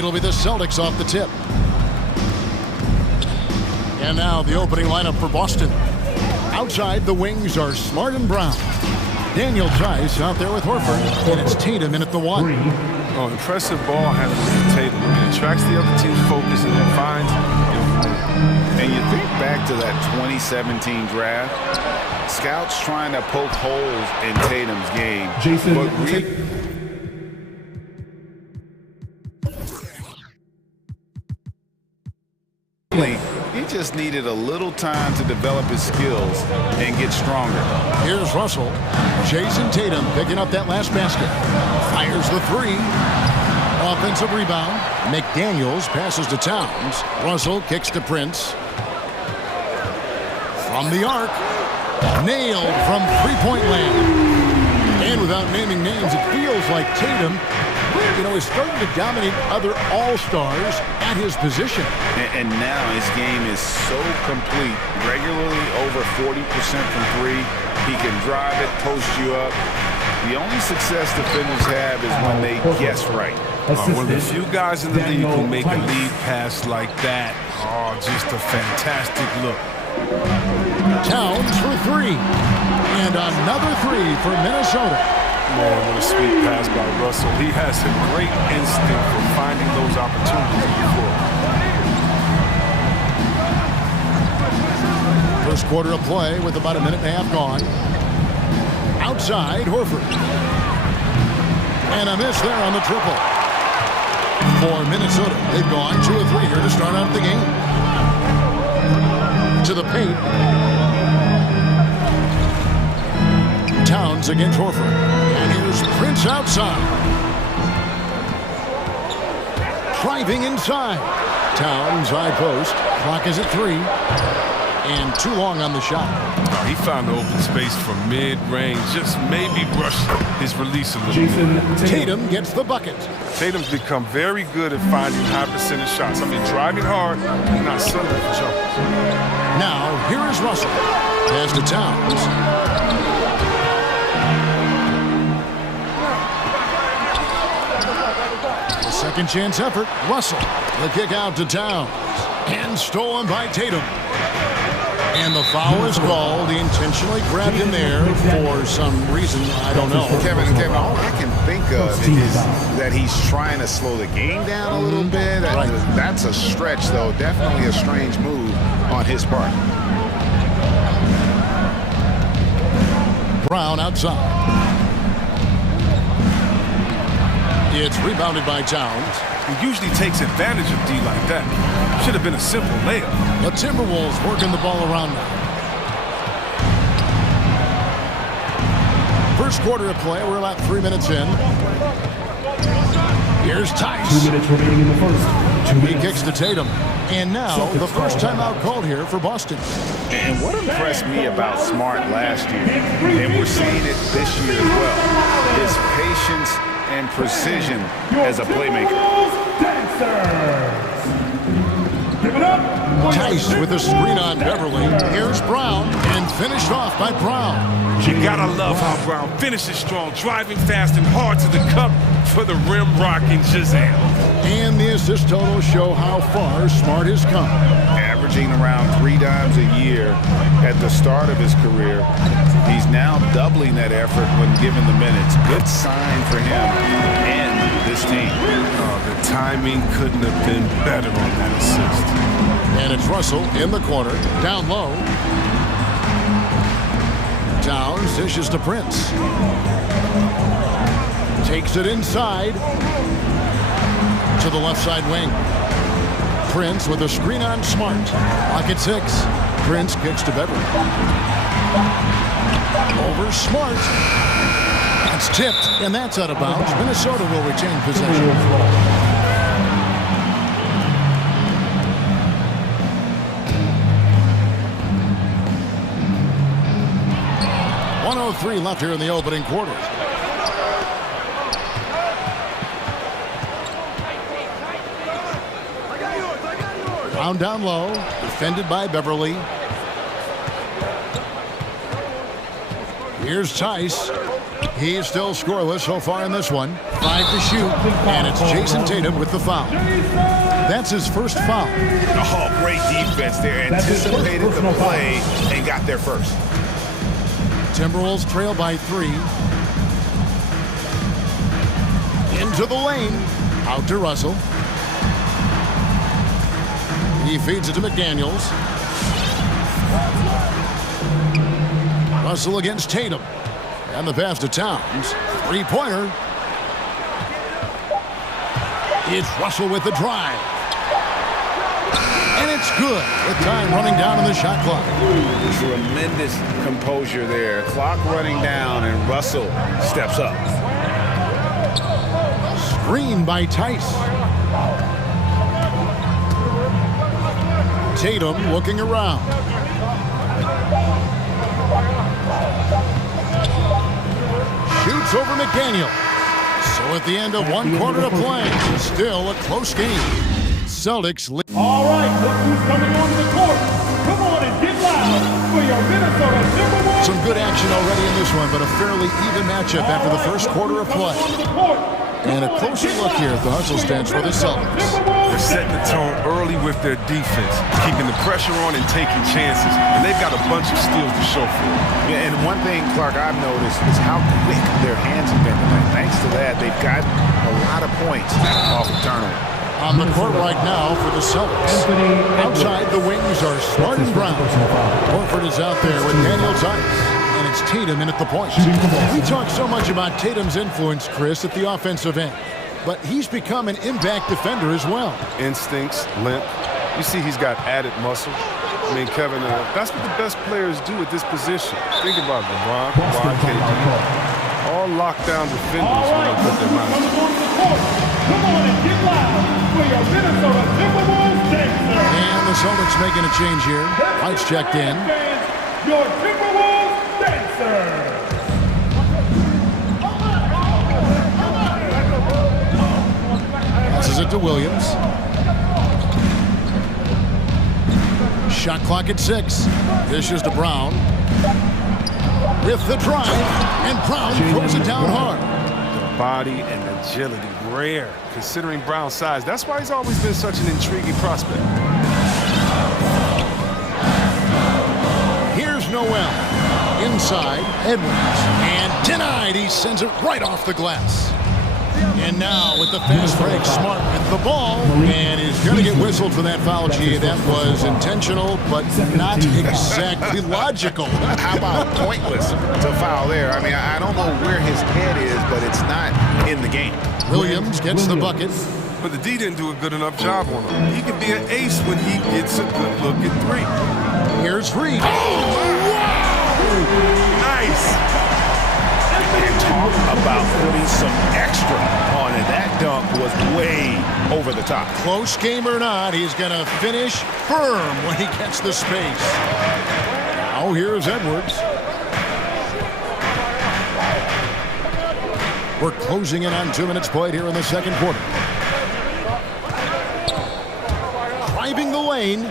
It'll be the Celtics off the tip. And now the opening lineup for Boston. Outside, the wings are Smart and Brown. Daniel Tice out there with Horford, and it's Tatum in at the 1. Oh, impressive ball handling from Tatum. He attracts the other team's focus and then finds him. And you think back to that 2017 draft, scouts trying to poke holes in Tatum's game. Jason, but really, he just needed a little time to develop his skills and get stronger. Here's Russell. Jason Tatum picking up that last basket. Fires the 3. Offensive rebound. McDaniels passes to Towns. Russell kicks to Prince. From the arc. Nailed from three-point land. And without naming names, it feels like Tatum, you know, is starting to dominate other all-stars at his position. And now his game is so complete. Regularly over 40% from 3. He can drive it, post you up. The only success defenders have is when they guess right. One of the few guys in the league who make a lead pass like that. Oh, just a fantastic look. Towns for 3. And another 3 for Minnesota. Man, what a sweet pass by Russell. He has a great instinct for finding those opportunities on the floor. First quarter of play with about a minute and a half gone. Outside, Horford. And a miss there on the triple. For Minnesota, they've gone 2 of 3 here to start out the game. To the paint. Towns against Horford. And here's Prince outside. Driving inside. Towns high post. Clock is at 3. And too long on the shot. He found the open space from mid-range. Just maybe rush his release a little bit. Tatum gets the bucket. Tatum's become very good at finding high percentage shots. I mean, driving hard and not settling for jumpers. Now, here is Russell. Pass to Towns. A second chance effort. Russell. The kick out to Towns. And stolen by Tatum. And the foul is called. He intentionally grabbed him there for some reason. I don't know. Kevin, all I can think of is that he's trying to slow the game down a little bit. Right. That's a stretch, though. Definitely a strange move on his part. Brown outside. It's rebounded by Towns. He usually takes advantage of D like that. Should have been a simple layup. The Timberwolves working the ball around now. First quarter of play. We're about 3 minutes in. Here's Tice. 2 minutes remaining in the first. He kicks to Tatum. And now the first timeout called here for Boston. And what impressed me about Smart last year, and we're seeing it this year as well, his patience and precision as a playmaker. Tice with a screen on Beverly. Here's Brown, and finished off by Brown. You gotta love how Brown finishes strong, driving fast and hard to the cup for the rim rocking Shazam. And the assist totals show how far Smart has come. Averaging around 3 dimes a year at the start of his career. He's now doubling that effort when given the minutes. Good sign for him and this team. The timing couldn't have been better on that assist. And it's Russell in the corner, down low. Towns dishes to Prince. Takes it inside to the left side wing. Prince with a screen on Smart. Lock at 6. Prince kicks to Beverly. Over Smart. That's tipped, and that's out of bounds. Minnesota will retain possession. .103 left here in the opening quarter. Brown down low, defended by Beverly. Here's Tice. He's still scoreless so far in this one. 5 to shoot, and it's Jason Tatum with the foul. That's his first foul. Oh, great defense there. Anticipated the play and got there first. Timberwolves trail by 3. Into the lane. Out to Russell. He feeds it to McDaniels. Russell against Tatum. And the pass to Towns. Three-pointer. It's Russell with the drive. And it's good with time running down on the shot clock. Tremendous composure there. Clock running down, and Russell steps up. Screen by Tice. Tatum looking around. Shoots over McDaniel. So at the end of 1 quarter of play, still a close game. Celtics. All right, look who's coming onto the court. Come on and get loud for your Minnesota Timberwolves. Some good action already in this one, but a fairly even matchup after the first quarter of play. And a closer look here at the hustle stance for the Celtics. They're setting the tone early with their defense, keeping the pressure on and taking chances. And they've got a bunch of steals to show for it. Yeah, and one thing, Clark, I've noticed is how quick their hands have been tonight. Thanks to that, they've got a lot of points off of turnover. On the court right now for the Celtics. Outside, the wings are Smart and Brown. Horford is out there with Daniel Tice. And it's Tatum in at the point. We talk so much about Tatum's influence, Chris, at the offensive end. But he's become an impact defender as well. Instincts, length. You see he's got added muscle. I mean, Kevin, that's what the best players do at this position. Think about LeBron, Kawhi, KD. All lockdown defenders when they put their minds. Come on and get loud for your Minnesota Timberwolves dancer. And the Celtics making a change here. Lights checked in. Your Timberwolves dancer. Passes it to Williams. Shot clock at 6. Dishes to Brown. With the drive, and Brown throws it down hard. Body and agility, rare, considering Brown's size. That's why he's always been such an intriguing prospect. Here's Noel. Inside, Edwards. And denied. He sends it right off the glass. And now with the fast break, Smart with the ball. And he's going to get whistled for that foul, G. That was intentional, but not exactly logical. How about pointless to foul there? I mean, I don't know where his head is, but it's not in the game. Williams gets the bucket. But the D didn't do a good enough job on him. He can be an ace when he gets a good look at 3. Here's Reed. Oh, wow! Nice! And talk about putting some extra on it. That dunk was way over the top. Close game or not, he's going to finish firm when he gets the space. Now here's Edwards. We're closing in on 2 minutes played here in the second quarter. Driving the lane.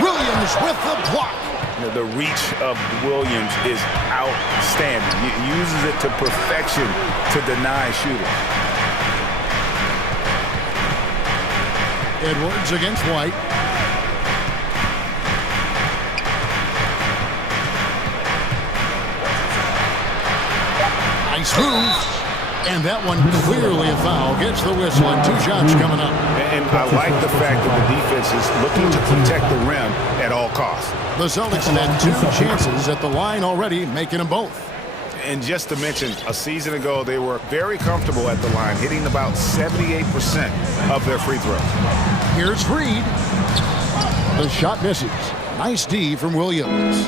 Williams with the block. The reach of Williams is outstanding. He uses it to perfection to deny shooters. Edwards against White. Nice move. And that one clearly a foul. Gets the whistle and 2 shots coming up. And I like the fact that the defense is looking to protect the rim at all costs. The Celtics have had 2 chances at the line already, making them both. And just to mention, a season ago, they were very comfortable at the line, hitting about 78% of their free throws. Here's Reed. The shot misses. Nice D from Williams.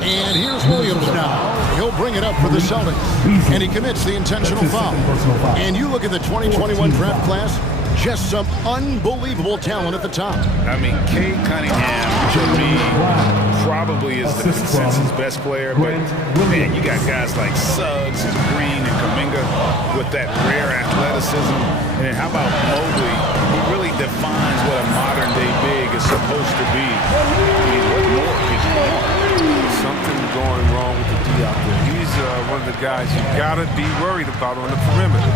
And here's Williams now. He'll bring it up for the Celtics. And he commits the intentional foul. And you look at the 2021 draft class, just some unbelievable talent at the top. I mean, Cade Cunningham, to me, probably is the consensus best player. But, man, you got guys like Suggs and Green and Kuminga with that rare athleticism. And then how about Mobley, who really defines what a modern-day big is supposed to be. I mean, what more could you want? Something going wrong with the D out there. He's one of the guys you gotta be worried about on the perimeter.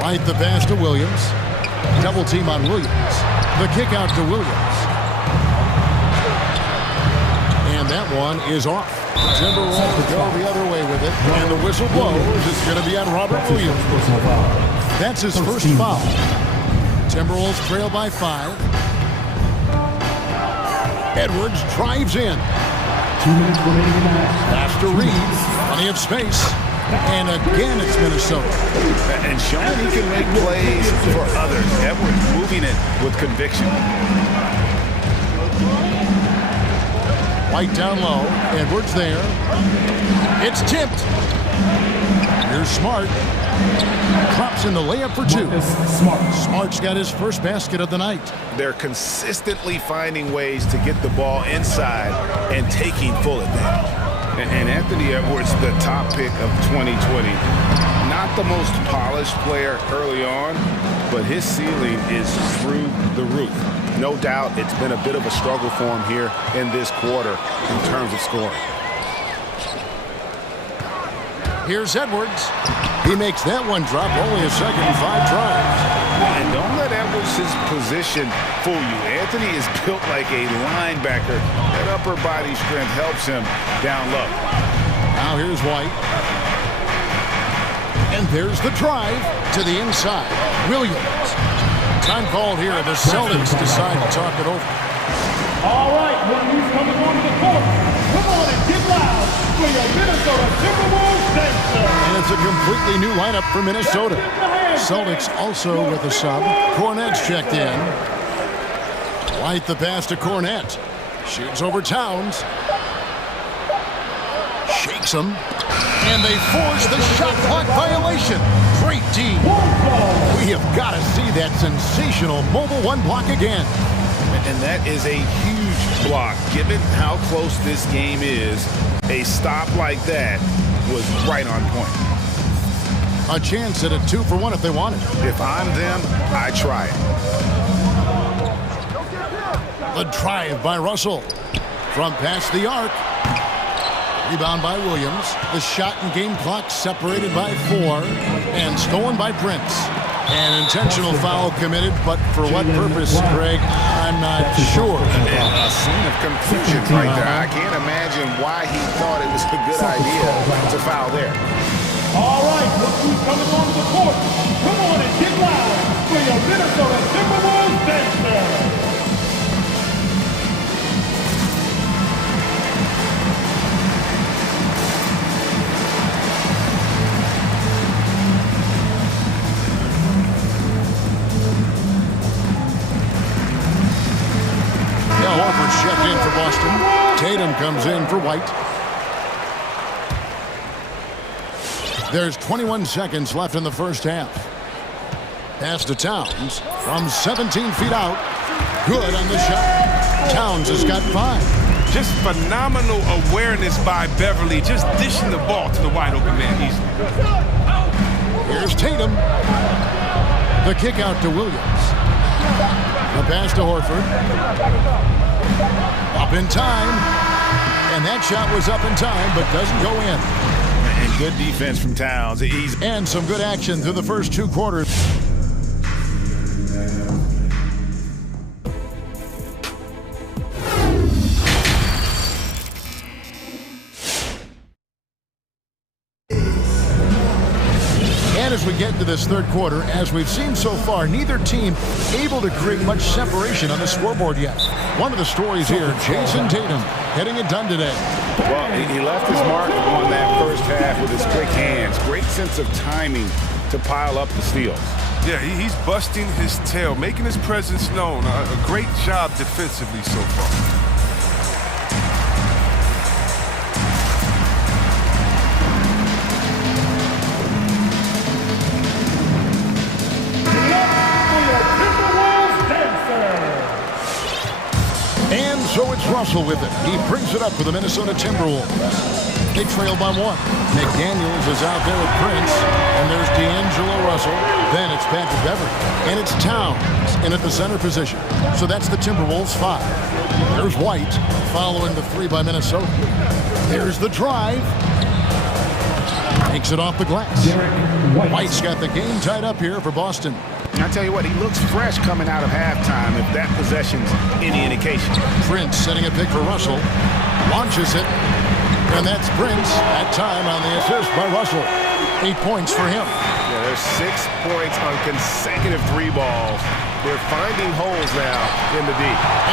Right the pass to Williams. Double team on Williams. The kick out to Williams. And that one is off. The Timberwolves go the other way with it. And the whistle blows. It's going to be on Robert Williams. That's his first foul. Timberwolves trail by 5. Edwards drives in. 2 minutes remaining in the match. Pass to Reed. Plenty of space. And again, it's Minnesota. And showing he can make plays for others. Edwards moving it with conviction. White down low. Edwards there. It's tipped. Here's Smart. Drops in the layup for 2. Smart's got his first basket of the night. They're consistently finding ways to get the ball inside and taking full advantage. And Anthony Edwards, the top pick of 2020. Not the most polished player early on, but his ceiling is through the roof. No doubt it's been a bit of a struggle for him here in this quarter in terms of scoring. Here's Edwards. He makes that one drop, only a second and 5 tries. And don't let Edwards' position fool you. Anthony is built like a linebacker. That upper body strength helps him down low. Now here's White. And there's the drive to the inside. Williams. Time called here. The Celtics decide to talk it over. All right, when he's coming onto the court, come on and get loud for your Minnesota Timberwolves dancer. And it's a completely new lineup for Minnesota. Celtics also with a sub. Cornette's checked in. White the pass to Cornette. Shoots over Towns. Shakes him. And they force the shot clock violation. Great team. We have got to see that sensational mobile 1 block again. And that is a huge block. Given how close this game is, a stop like that was right on point. A chance at a 2-for-1 if they want it. If I'm them, I try it. The drive by Russell. From past the arc. Rebound by Williams. The shot and game clock separated by 4. And stolen by Prince. An intentional foul committed, but for what purpose, Greg, I'm not sure. A scene of confusion right there. I can't imagine why he thought it was a good idea to foul there. All right, look who's coming onto the court. Come on and get loud for your Minnesota Timberwolves dancer. Horford's checked in for Boston. Tatum comes in for White. There's 21 seconds left in the first half. Pass to Towns from 17 feet out. Good on the shot. Towns has got 5. Just phenomenal awareness by Beverly, just dishing the ball to the wide open man easily. Here's Tatum. The kick out to Williams. The pass to Horford. Up in time. And that shot was up in time, but doesn't go in. And good defense from Towns. And some good action through the first 2 quarters. And as we get into this third quarter, as we've seen so far, neither team able to create much separation on the scoreboard yet. One of the stories here, Jason Tatum getting it done today. Well, he left his mark on that first half with his quick hands. Great sense of timing to pile up the steals. Yeah, he's busting his tail, making his presence known. A great job defensively so far. So it's Russell with it. He brings it up for the Minnesota Timberwolves. They trail by 1. McDaniels is out there with Prince. And there's D'Angelo Russell. Then it's Patrick Beverly. And it's Towns in at the center position. So that's the Timberwolves 5. There's White following the 3 by Minnesota. There's the drive. Takes it off the glass. White's got the game tied up here for Boston. I tell you what, he looks fresh coming out of halftime if that possession's any indication. Prince setting a pick for Russell. Launches it. And that's Prince. That time on the assist by Russell. 8 points for him. Yeah, there's 6 points on consecutive 3 balls. They're finding holes now in the D.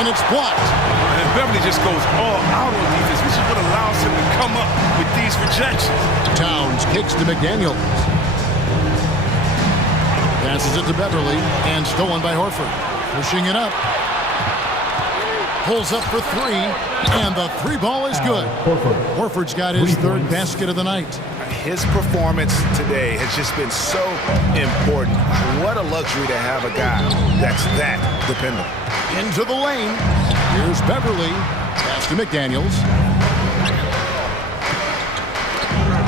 And it's blocked. And Beverly just goes all out on defense, which is what allows him to come up with these rejections. Towns kicks to McDaniels. Passes it to Beverly and stolen by Horford. Pushing it up. Pulls up for 3, and the 3 ball is good. Horford's got his 3rd basket of the night. His performance today has just been so important. What a luxury to have a guy that's that dependable. Into the lane. Here's Beverly. Pass to McDaniels.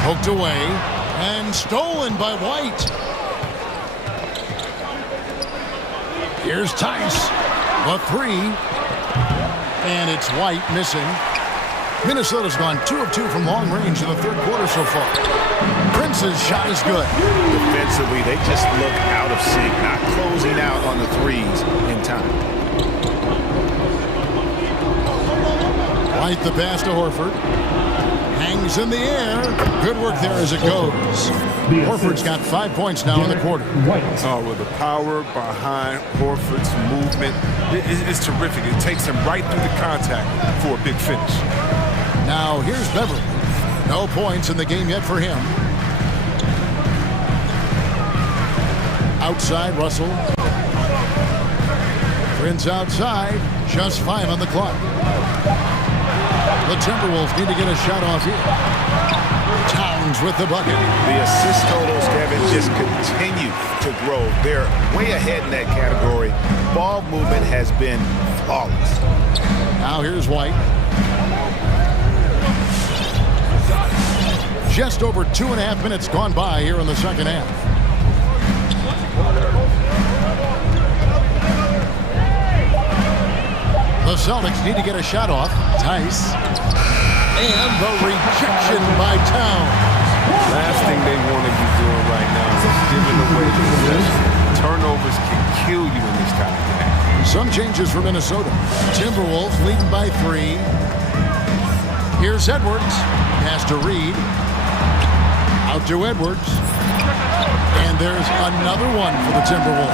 Poked away and stolen by White. Here's Tice. The 3. And it's White missing. Minnesota's gone 2 of 2 from long range in the 3rd quarter so far. Prince's shot is good. Defensively, they just look out of sync, not closing out on the 3s in time. White the pass to Horford. Hangs in the air. Good work there as it goes. Horford's got 5 points now in the quarter. Oh, well, the power behind Horford's movement is terrific. It takes him right through the contact for a big finish. Now here's Beverly. No points in the game yet for him. Outside, Russell. Prince outside. Just 5 on the clock. The Timberwolves need to get a shot off here. Towns with the bucket. The assist totals, Kevin, just continue to grow. They're way ahead in that category. Ball movement has been flawless. Now here's White. Just over 2.5 minutes gone by here in the second half. The Celtics need to get a shot off. Tice. And the rejection by Towns. Last thing they want to be doing right now is giving away the possession. Turnovers can kill you in this kind of game. Some changes for Minnesota. Timberwolves leading by 3. Here's Edwards. Pass to Reed. Out to Edwards. And there's another one for the Timberwolves.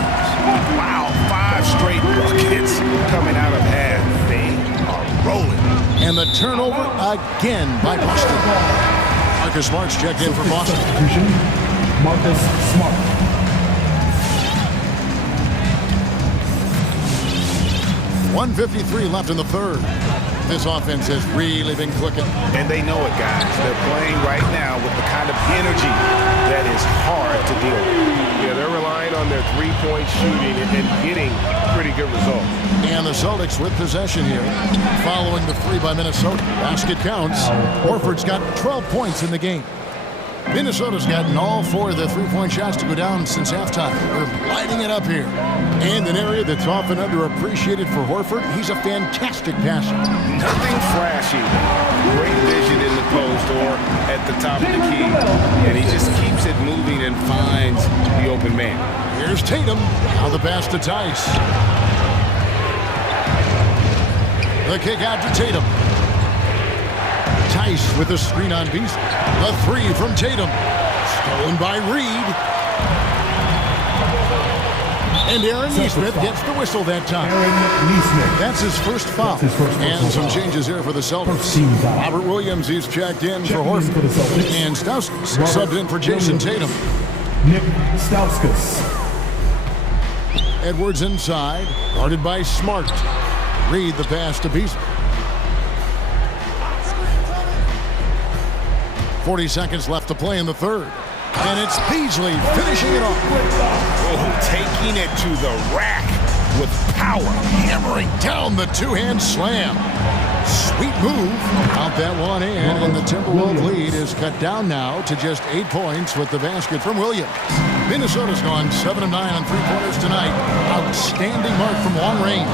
Wow, 5 straight buckets coming out of half. They are rolling. And the turnover again by Boston. Marcus Smart's checked in for Boston. Marcus Smart. 1:53 left in the 3rd. This offense has really been clicking. And they know it, guys. They're playing right now with the kind of energy that is hard to deal with. Yeah, they're relying on their 3-point shooting and getting pretty good results. And the Celtics with possession here, following the 3 by Minnesota. Basket counts. Horford's got 12 points in the game. Minnesota's gotten all 4 of their 3-point shots to go down since halftime. They're lighting it up here. And an area that's often underappreciated for Horford, he's a fantastic passer. Nothing flashy. Great vision in the post or at the top of the key. And he just keeps it moving and finds the open man. Here's Tatum. Now the pass to Tice. The kick out to Tatum. Tice with the screen on Beast. The 3 from Tatum. Stolen by Reed. And Aaron Nesmith gets the whistle that time. That's his first foul. And some changes here for the Celtics. Robert Williams, he's checked in for Horford. And Stauskas subbed in for Jason Tatum. Nick Stauskas. Edwards inside, guarded by Smart. Reed the pass to Beast. 40 seconds left to play in the 3rd. And it's Beasley finishing it off. Oh, taking it to the rack with power. Hammering down the 2-hand slam. Sweet move. Out that one in, and the Timberwolves lead is cut down now to just 8 points with the basket from Williams. Minnesota's gone 7 of 9 on 3-pointers tonight. Outstanding mark from long range.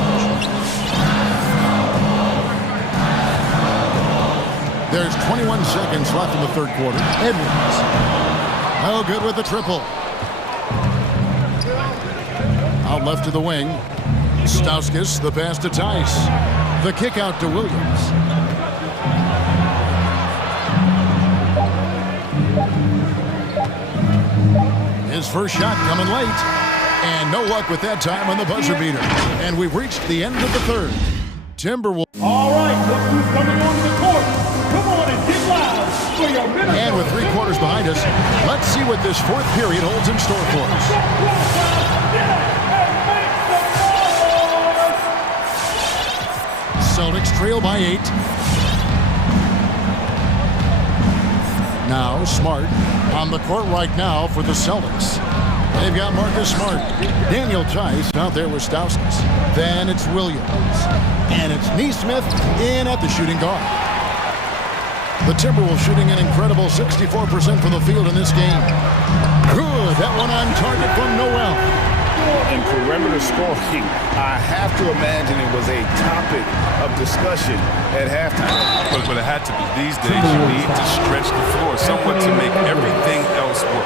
There's 21 seconds left in the third quarter. Edwards. Oh, good with the triple. Out left to the wing. Stauskas, the pass to Tice. The kick out to Williams. His first shot coming late. And no luck with that time on the buzzer beater. And we've reached the end of the third. Timberwolves. All right, look who's coming onto the court. Come on and get loud for your Minnesota. And with 3 quarters behind us, let's see what this fourth period holds in store for us. Celtics trail by 8. Now Smart on the court right now for the Celtics. They've got Marcus Smart. Daniel Tice out there with Stauskas. Then it's Williams. And it's Neesmith in at the shooting guard. The Timberwolves shooting an incredible 64% from the field in this game. Good. That one on target from Noel. In perimeter scoring, I have to imagine it was a topic of discussion at halftime. But it had to be. These days, you need to stretch the floor somewhat to make everything else work.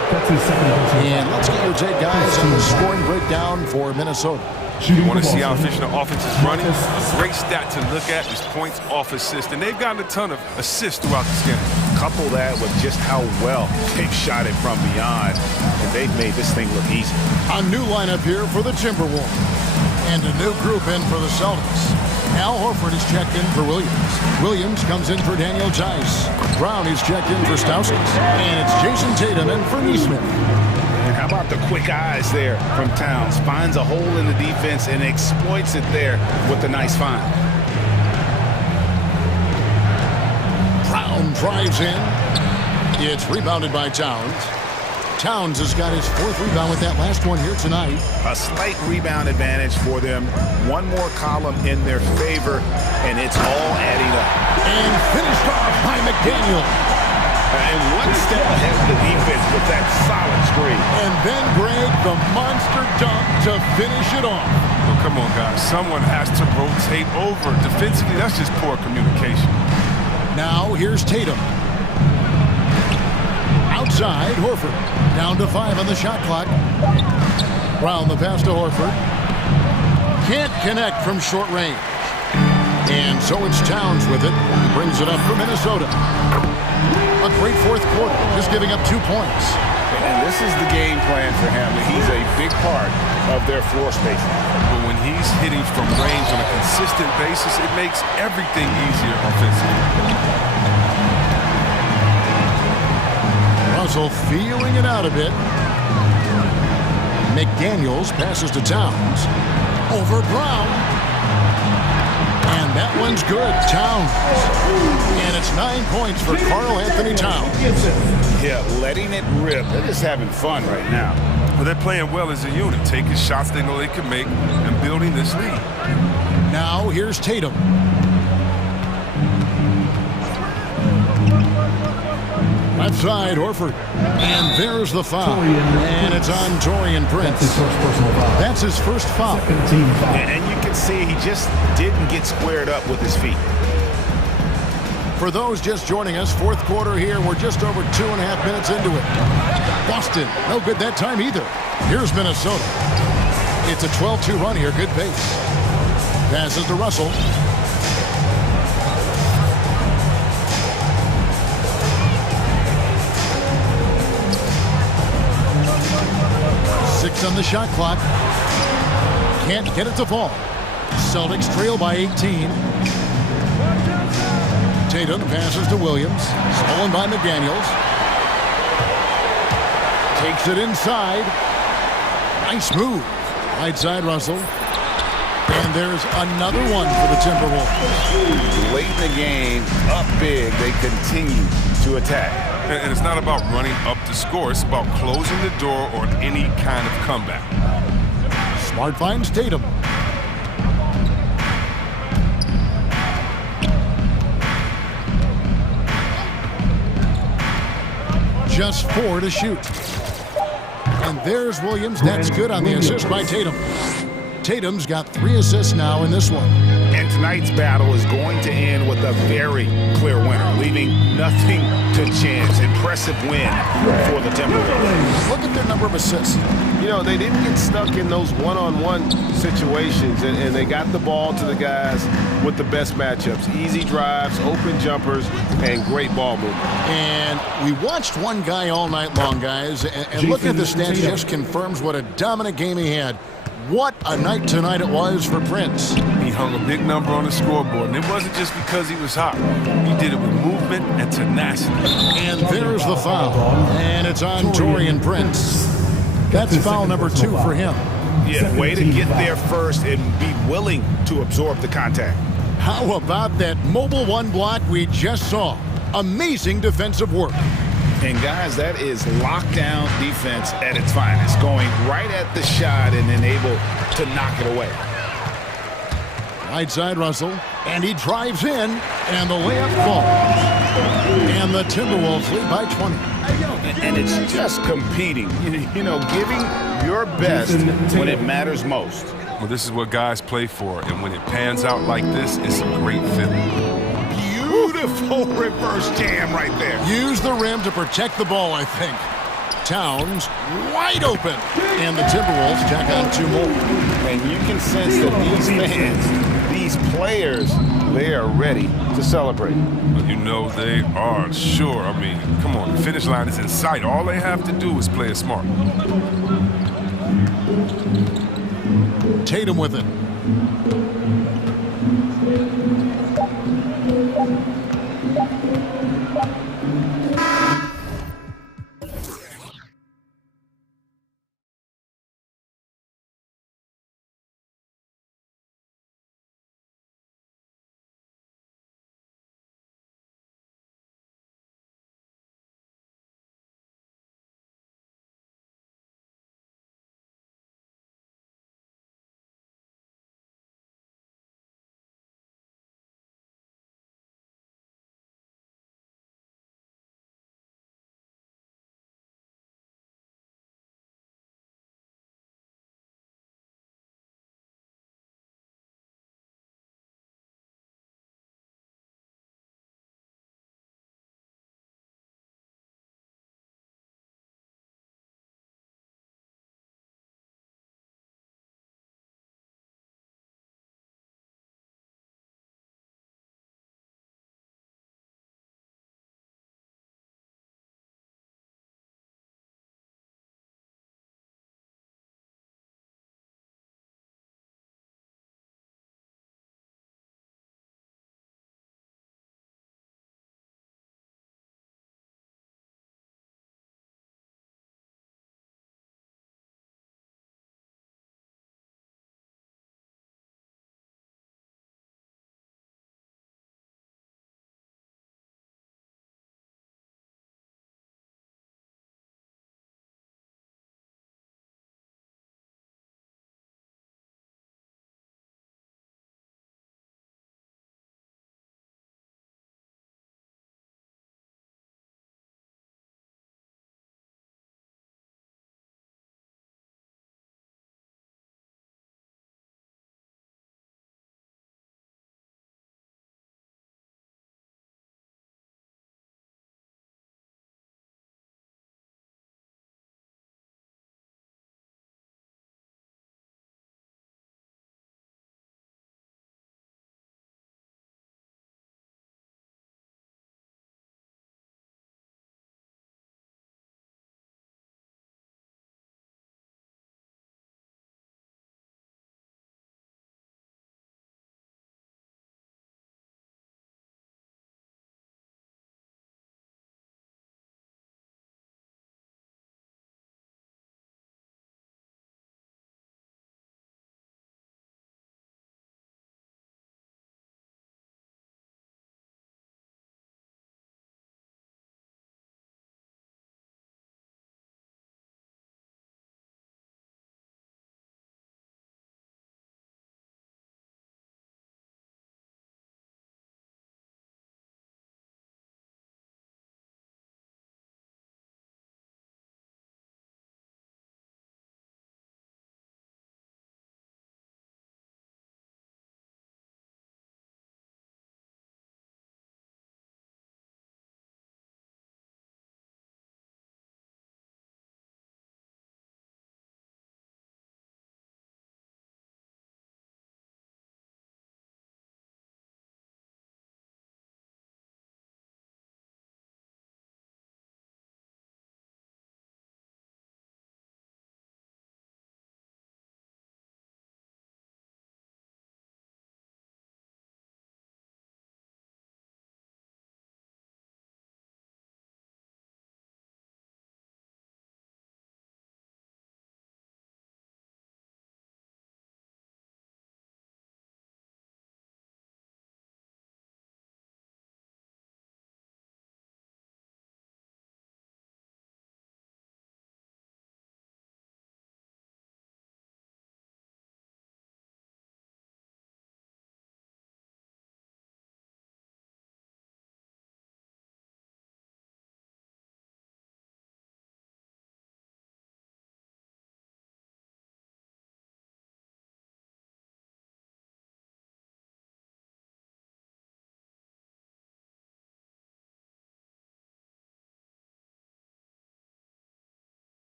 And let's get your take, guys, on the scoring breakdown for Minnesota. You want to see how efficient the offense is running? A great stat to look at is points off assist. And they've gotten a ton of assists throughout this game. Couple that with just how well they've shot it from beyond, and they've made this thing look easy. A new lineup here for the Timberwolves. And a new group in for the Celtics. Al Horford is checked in for Williams. Williams comes in for Daniel Tice. Brown is checked in for Stauskas. And it's Jason Tatum in for Neesmith. And how about the quick eyes there from Towns? Finds a hole in the defense and exploits it there with a nice find. Brown drives in. It's rebounded by Towns. Towns has got his 4th rebound with that last one here tonight. A slight rebound advantage for them. One more column in their favor, and it's all adding up. And finished off by McDaniel. And one step ahead of the defense with that solid screen. And then Greg, the monster dunk to finish it off. Well, come on, guys. Someone has to rotate over. Defensively, that's just poor communication. Now, here's Tatum. Outside, Horford. Down to 5 on the shot clock. Brown the pass to Horford. Can't connect from short range. And so it's Towns with it. Brings it up for Minnesota. A great fourth quarter, just giving up 2 points. And this is the game plan for him. He's a big part of their floor spacing. But when he's hitting from range on a consistent basis, it makes everything easier offensively. Russell feeling it out a bit. McDaniels passes to Towns. Over Brown. And that one's good. Towns. And it's 9 points for Karl Anthony Towns. Yeah, letting it rip. They're just having fun right now. Well, they're playing well as a unit, taking shots they know they can make and building this lead. Now here's Tatum. Left side, Horford. And there's the foul. And it's on Taurean Prince. That's his first foul. And you can see he just didn't get squared up with his feet. For those just joining us, fourth quarter here. We're just over 2.5 minutes into it. Boston, no good that time either. Here's Minnesota. It's a 12-2 run here. Good pace. Passes to Russell. On the shot clock. Can't get it to fall. Celtics trail by 18. Tatum passes to Williams. Stolen by McDaniels. Takes it inside. Nice move. Right side Russell. And there's another one for the Timberwolves. Late in the game, up big, they continue to attack. And it's not about running up the score. It's about closing the door on any kind of comeback. Smart finds Tatum. Just 4 to shoot. And there's Williams. That's good on the assist by Tatum. Tatum's got 3 assists now in this one. And tonight's battle is going to end with a very clear winner, leaving nothing to chance. Impressive win for the Timberwolves. Look at their number of assists. You know, they didn't get stuck in those one-on-one situations, and they got the ball to the guys with the best matchups. Easy drives, open jumpers, and great ball movement. And we watched one guy all night long, guys, and looking at the stats just confirms what a dominant game he had. What a night tonight it was for Prince. He hung a big number on the scoreboard, and it wasn't just because he was hot. He did it with movement and tenacity. And there's the foul. And it's on Taurean Prince. That's foul number 2 for him. Yeah, way to get there first and be willing to absorb the contact. How about that mobile one block we just saw? Amazing defensive work. And guys, that is lockdown defense at its finest, going right at the shot and then able to knock it away. Right side Russell, and he drives in, and the layup falls. And the Timberwolves lead by 20. And it's just competing, you know, giving your best when it matters most. Well, this is what guys play for, and when it pans out like this, it's a great feeling. Beautiful reverse jam right there. Use the rim to protect the ball, I think. Towns wide open. And the Timberwolves tack on 2 more. And you can sense that these fans, these players, they are ready to celebrate. Well, you know they are, sure. I mean, come on, the finish line is in sight. All they have to do is play it smart. Tatum with it.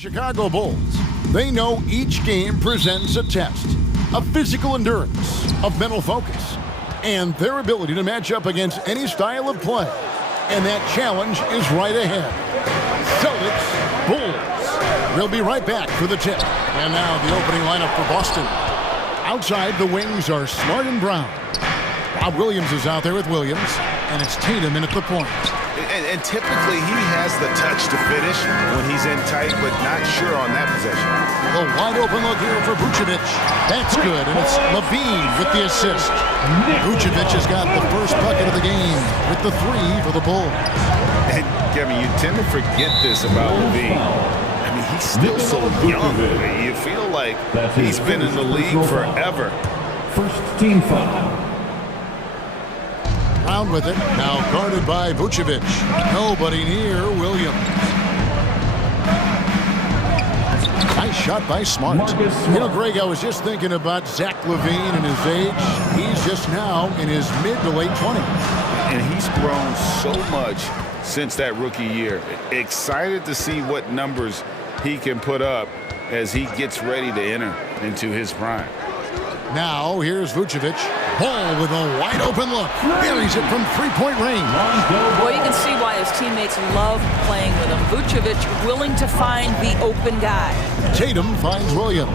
Chicago Bulls. They know each game presents a test of physical endurance, of mental focus, and their ability to match up against any style of play. And that challenge is right ahead. Celtics, Bulls. We'll be right back for the tip. And now the opening lineup for Boston. Outside, the wings are Smart and Brown. Bob Williams is out there with Williams, and it's Tatum in at the point. And typically he has the touch to finish when he's in tight, but not sure on that possession. The wide open look here for Vucevic. That's good, and it's Levine with the assist. Vucevic has got the first bucket of the game with the three for the Bulls. And Kevin, you tend to forget this about Levine. I mean, he's still so young. You feel like he's been in the league forever. First team foul. Brown with it, now guarded by Vucevic. Nobody near Williams. Nice shot by Smart. You know, Greg, I was just thinking about Zach LaVine and his age. He's just now in his mid to late 20s. And he's grown so much since that rookie year. Excited to see what numbers he can put up as he gets ready to enter into his prime. Now, here's Vucevic. Ball with a wide open look. Buries it from three-point range. Well, you can see why his teammates love playing with him. Vucevic willing to find the open guy. Tatum finds Williams.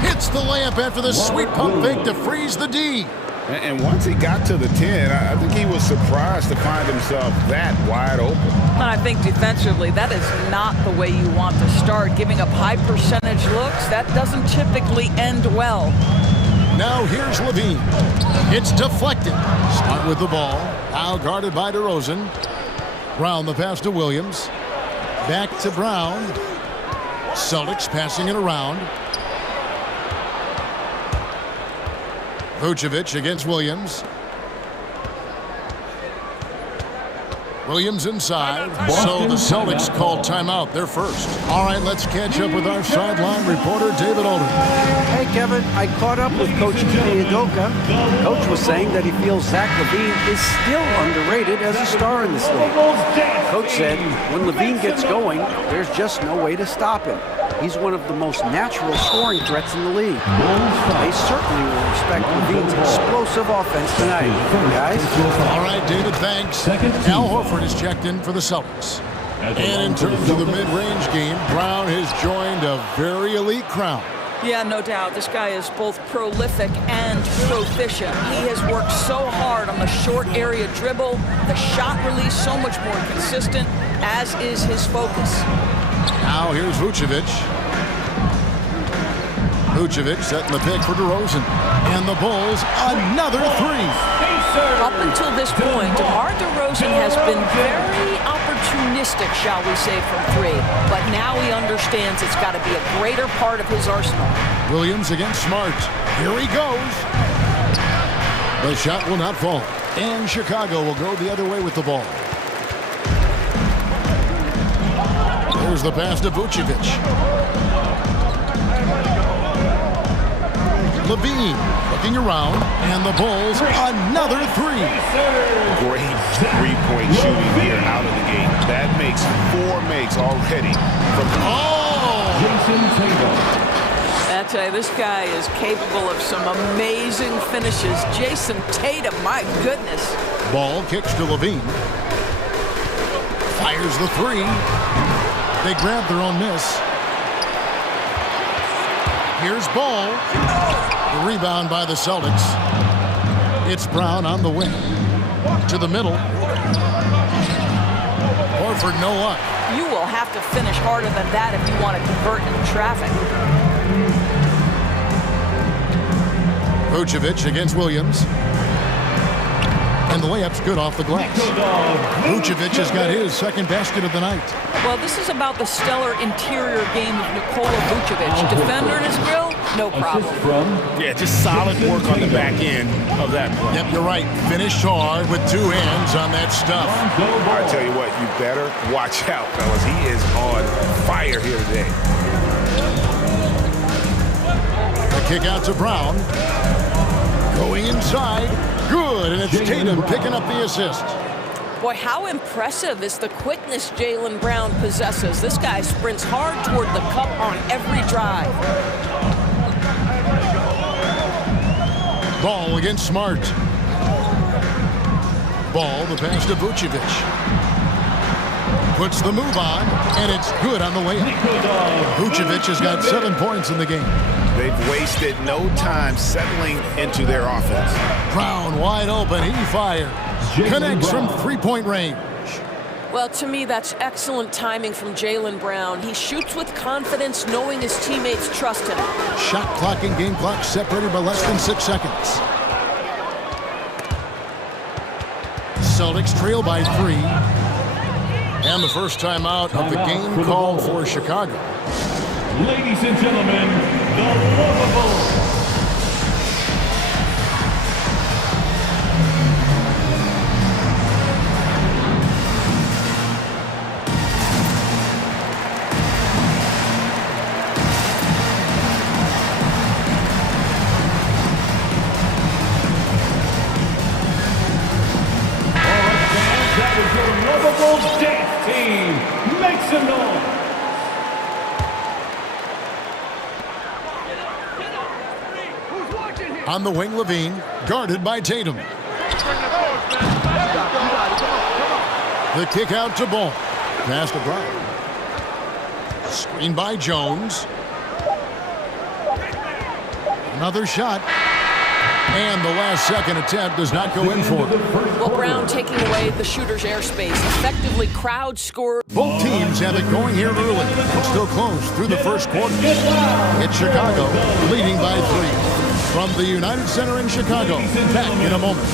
Hits the layup after the sweet pump fake to freeze the D. And once he got to the 10, I think he was surprised to find himself that wide open. And I think defensively, that is not the way you want to start. Giving up high percentage looks, that doesn't typically end well. Now here's Levine. It's deflected. Smart with the ball. Now guarded by DeRozan. Brown the pass to Williams. Back to Brown. Celtics passing it around. Vucevic against Williams. Williams inside. So the Celtics called timeout. They're first. All right, let's catch up with our sideline reporter, David Alden. Hey, Kevin, I caught up with Coach Ime Udoka. Coach was saying that he feels Zach LaVine is still underrated as a star in this league. Coach said when LaVine gets going, there's just no way to stop him. He's one of the most natural scoring threats in the league. They certainly will respect LaVine's explosive offense tonight, guys. All right, David, thanks. Al Horford is checked in for the Celtics. And in terms of the mid-range game, Brown has joined a very elite crowd. Yeah, no doubt. This guy is both prolific and proficient. He has worked so hard on the short area dribble, the shot release so much more consistent, as is his focus. Now here's Vucevic. Vucevic setting the pick for DeRozan. And the Bulls, another three. Up until this point, DeMar DeRozan has been very opportunistic, shall we say, from three. But now he understands it's got to be a greater part of his arsenal. Williams against Smart. Here he goes. The shot will not fall. And Chicago will go the other way with the ball. Here's the pass to Vucevic. Levine looking around, and the Bulls, another three. Great three-point shooting here out of the gate. That makes 4 makes already. Jason Tatum. I tell you, this guy is capable of some amazing finishes. Jason Tatum, my goodness. Ball kicks to Levine. Fires the three. They grab their own miss. Here's Ball. The rebound by the Celtics. It's Brown on the wing. To the middle. Horford, no luck. You will have to finish harder than that if you want to convert into traffic. Vucevic against Williams. And the layup's good off the glass. Vucevic has got his second basket of the night. Well, this is about the stellar interior game of Nikola Vucevic. Defender in his grill, no problem. Yeah, just solid work on the back end of that play. Yep, you're right. Finished hard with 2 hands on that stuff. I tell you what, you better watch out, fellas. He is on fire here today. The kick out to Brown. Going inside. Good, and it's Tatum picking up the assist. Boy, how impressive is the quickness Jaylen Brown possesses. This guy sprints hard toward the cup on every drive. Ball against Smart. Ball, the pass to Vucevic. Puts the move on, and it's good on the way up. Vucevic has got 7 points in the game. They've wasted no time settling into their offense. Brown wide open, he fires. Connects from three-point range. Well, to me, that's excellent timing from Jaylen Brown. He shoots with confidence, knowing his teammates trust him. Shot clock and game clock separated by less than 6 seconds. Celtics trail by 3. And the first timeout of the game called for Chicago. Ladies and gentlemen, the lovable. Dance team, make some noise. On the wing, Levine, guarded by Tatum. The kick out to Ball. Pass to Brown. Screen by Jones. Another shot. And the last second attempt does not go in for it. Well, Brown taking away the shooter's airspace, effectively crowd scored. Both teams have it going here early, but still close through the first quarter. It's Chicago leading by 3. From the United Center in Chicago, back in a moment.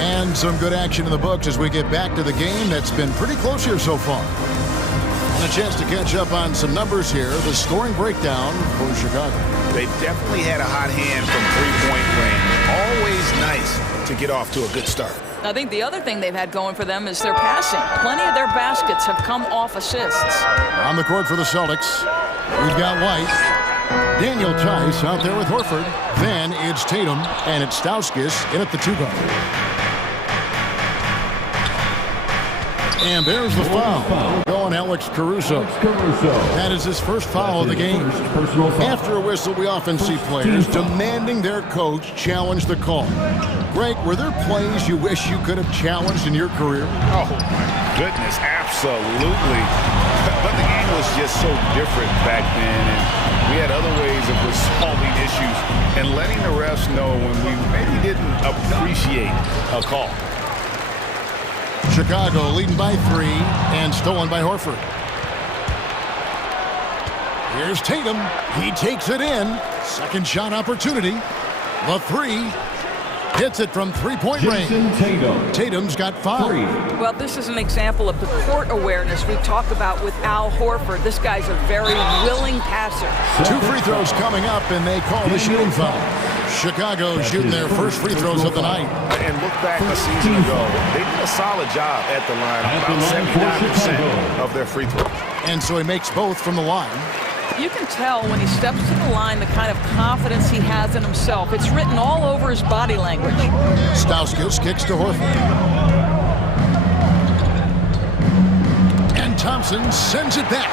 And some good action in the books as we get back to the game that's been pretty close here so far. And a chance to catch up on some numbers here. The scoring breakdown for Chicago. They've definitely had a hot hand from three-point range. Always nice to get off to a good start. I think the other thing they've had going for them is their passing. Plenty of their baskets have come off assists. On the court for the Celtics, we've got White. Daniel Tice out there with Horford. Then it's Tatum, and it's Stauskas in at the 2-guard. And there's the foul. Going Alex Caruso. That is his first foul of the game. After a whistle, we often see players demanding their coach challenge the call. Greg, were there plays you wish you could have challenged in your career? Oh, my goodness, absolutely. But the game was just so different back then, and we had other ways of resolving issues and letting the refs know when we maybe didn't appreciate a call. Chicago leading by 3 and stolen by Horford. Here's Tatum. He takes it in. Second shot opportunity. The 3. Hits it from three-point range. Tatum's got 5. Well, this is an example of the court awareness we talk about with Al Horford. This guy's a very willing passer. 2 free throws coming up, and they call the shooting foul. Chicago shooting their first free throws of the night. And look back a season ago. They did a solid job at the line. About 79% of their free throws. And so he makes both from the line. You can tell when he steps to the line the kind of confidence he has in himself. It's written all over his body language. Stauskas kicks to Horford. And Thompson sends it back.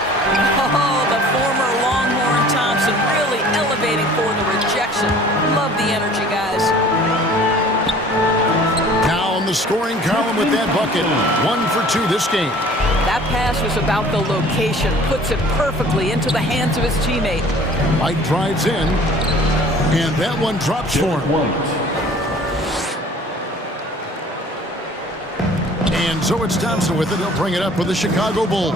Oh, the former Longhorn Thompson really elevating for the rejection. Love the energy, guys. Now in the scoring column with that bucket. 1 for 2 this game. That pass was about the location. Puts it perfectly into the hands of his teammate. White drives in. And that one drops for him. And so it's Thompson with it. He'll bring it up for the Chicago Bulls.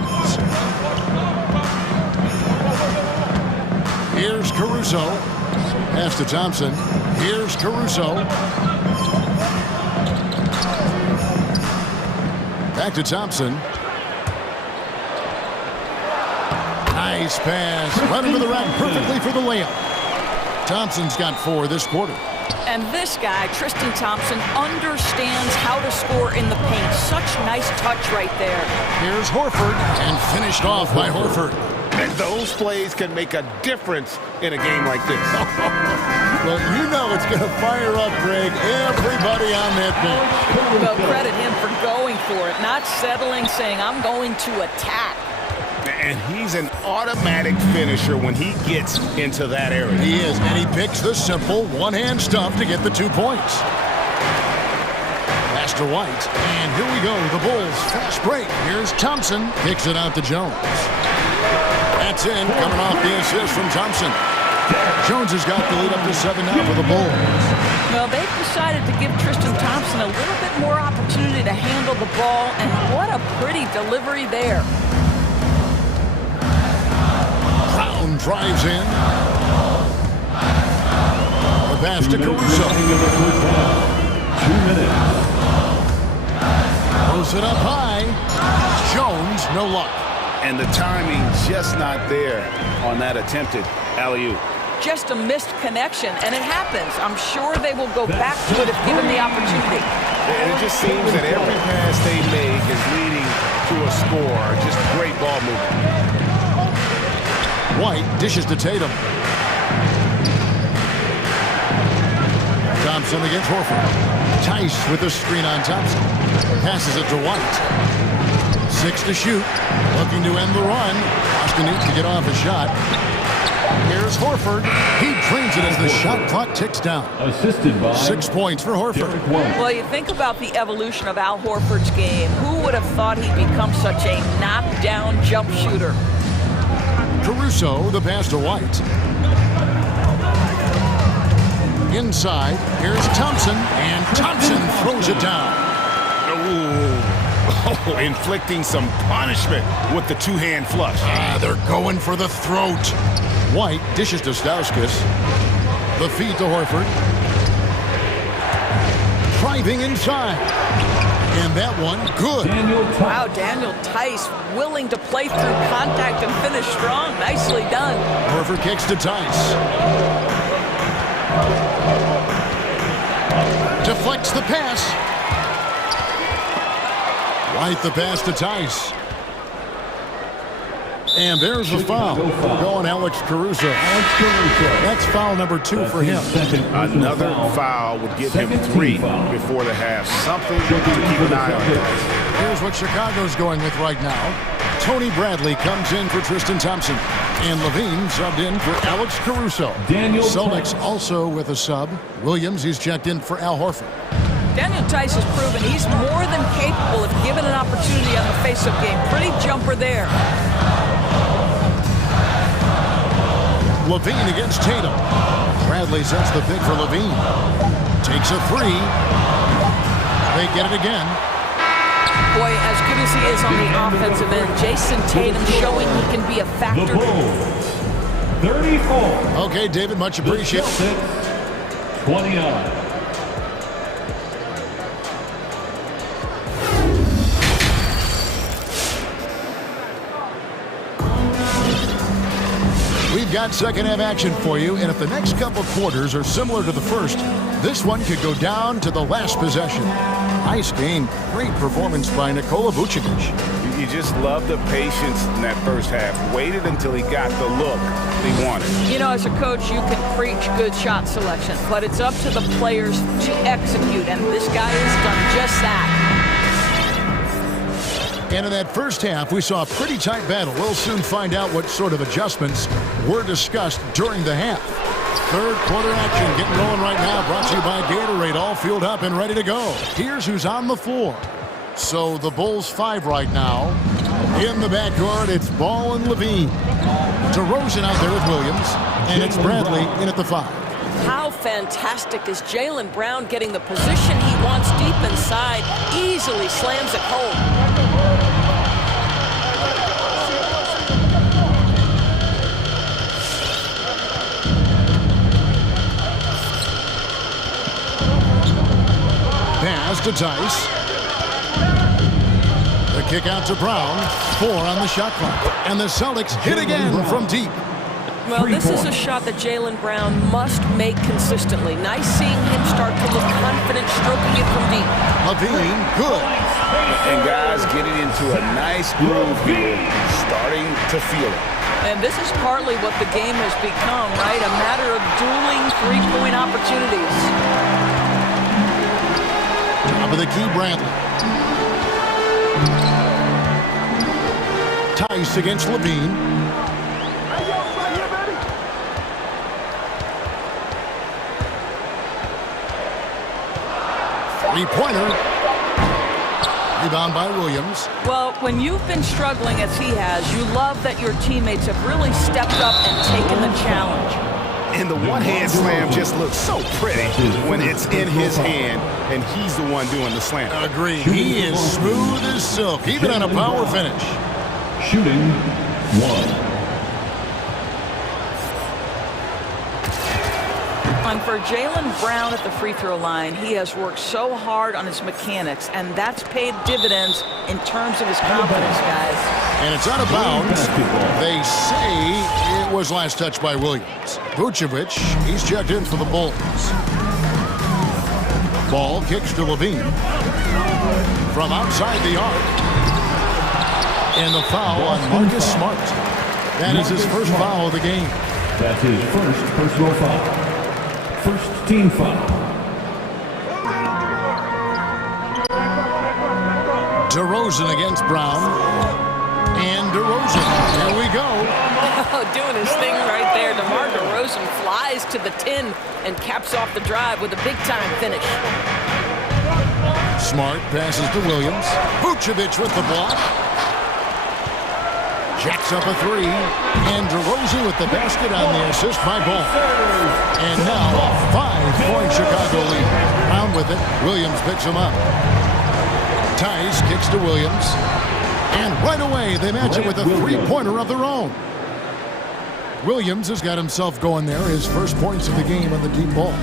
Here's Caruso. Pass to Thompson. Here's Caruso. Back to Thompson. Nice pass. Right under the rack perfectly for the layup. Thompson's got 4 this quarter. And this guy, Tristan Thompson, understands how to score in the paint. Such nice touch right there. Here's Horford, and finished off by Horford. And those plays can make a difference in a game like this. Well, you know it's going to fire up, Greg, everybody on that bench. Well, credit him for going for it, not settling, saying, I'm going to attack. And he's an automatic finisher when he gets into that area. He is, and he picks the simple one-hand stuff to get the 2 points. Pass to White, and here we go, the Bulls fast break. Here's Thompson, kicks it out to Jones. That's in, coming off the assist from Thompson. Jones has got the lead up to 7 now for the Bulls. Well, they've decided to give Tristan Thompson a little bit more opportunity to handle the ball, and what a pretty delivery there. Brown drives in. The pass to Caruso. 2 minutes. Throws it up high. Jones, no luck. And the timing just not there on that attempted alley-oop. Just a missed connection, and it happens. I'm sure they will go back to it if given the opportunity. And it just seems that every pass they make is leading to a score. Just great ball movement. White dishes to Tatum. Thompson against Horford. Tice with the screen on Thompson. Passes it to White. 6 to shoot. Looking to end the run. Austin needs to get off a shot. Here's Horford. He drains it as the shot clock ticks down. Assisted by 6 points for Horford. Well, you think about the evolution of Al Horford's game. Who would have thought he'd become such a knockdown jump shooter? Caruso, the pass to White. Inside, here's Thompson, and Thompson throws it down. Oh, inflicting some punishment with the two-hand flush. They're going for the throat. White dishes to Stauskas. The feed to Horford. Driving inside. And that one, good. Wow, Daniel Tice willing to play through contact and finish strong. Nicely done. Horford kicks to Tice. Deflects the pass. White the pass to Tice. And there's the foul. Going Alex Caruso. That's foul number 2 for him. Another foul would give him 3 before the half. Something to keep an eye on. Here's what Chicago's going with right now. Tony Bradley comes in for Tristan Thompson. And Levine subbed in for Alex Caruso. Celtics also with a sub. Williams, he's checked in for Al Horford. Daniel Tice has proven he's more than capable if given an opportunity on the face-up game. Pretty jumper there. Levine against Tatum. Bradley sets the pick for Levine. Takes a 3. They get it again. Boy, as good as he is on the offensive end, Jason Tatum showing he can be a factor. the Bulls. 34. Okay, David, much appreciated. 29. We've got second half action for you, and if the next couple quarters are similar to the first, this one could go down to the last possession. Nice game. Great performance by Nikola Vucevic. You just love the patience in that first half. Waited until he got the look he wanted. You know, as a coach, you can preach good shot selection, but it's up to the players to execute, and this guy has done just that. And in that first half, we saw a pretty tight battle. We'll soon find out what sort of adjustments were discussed during the half. Third quarter action getting going right now, brought to you by Gatorade, all fueled up and ready to go. Here's who's on the floor. So the Bulls 5 right now. In the backcourt, it's Ball and Levine. DeRozan out there with Williams, and it's Bradley in at the 5. How fantastic is Jaylen Brown getting the position he wants deep inside, easily slams it home. Pass to Tice. The kick out to Brown. 4 on the shot clock. And the Celtics hit again from deep. Well, this is a shot that Jaylen Brown must make consistently. Nice seeing him start to look confident, stroking it from deep. Levine, good. And guys getting into a nice groove here, starting to feel it. And this is partly what the game has become, right? A matter of dueling three-point opportunities. Top of the key, Bradley. Tice against Levine. Three-pointer. Rebound by Williams. Well, when you've been struggling as he has, you love that your teammates have really stepped up and taken the challenge. And the one-hand slam just looks so pretty when it's in his hand and he's the one doing the slam. Agreed. He is smooth as silk, even on a power finish. Shooting one. And for Jaylen Brown at the free throw line, he has worked so hard on his mechanics, and that's paid dividends in terms of his confidence, guys. And it's out of bounds. They say it was last touched by Williams. Vucevic, he's checked in for the Bulls. Ball kicks to Levine. From outside the arc. And the foul on Marcus Smart. That is his first foul of the game. That's his first personal foul. First team foul. DeRozan against Brown. And DeRozan. Here we go. Doing his thing right there. DeMar DeRozan flies to the 10 and caps off the drive with a big-time finish. Smart passes to Williams. Vucevic with the block. Jacks up a three. And DeRozan with the basket on the assist by Ball. And now a 5-point Chicago lead. Brown with it. Williams picks him up. Tice kicks to Williams. And right away, they match it with a three-pointer of their own. Williams has got himself going there. His first points of the game on the deep ball.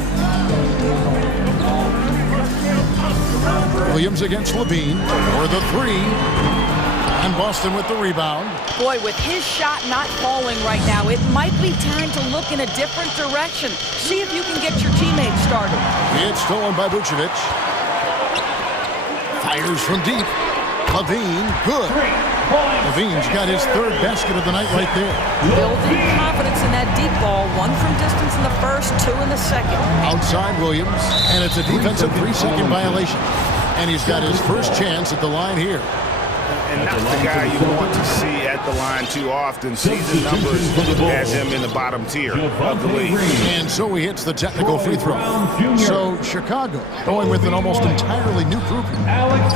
Williams against Levine for the three. And Boston with the rebound. Boy, with his shot not falling right now, it might be time to look in a different direction. See if you can get your teammates started. It's stolen by Vucevic. Fires from deep. Levine, good. Levine's got his third basket of the night right there. Building confidence in that deep ball. One from distance in the first, two in the second. Outside Williams, and it's a defensive 3-second violation. And he's got his first chance at the line here. And not the guy you want to see at the line too often. Season numbers has him in the bottom tier of the league. And so he hits the technical free throw. So Chicago going with an almost entirely new group.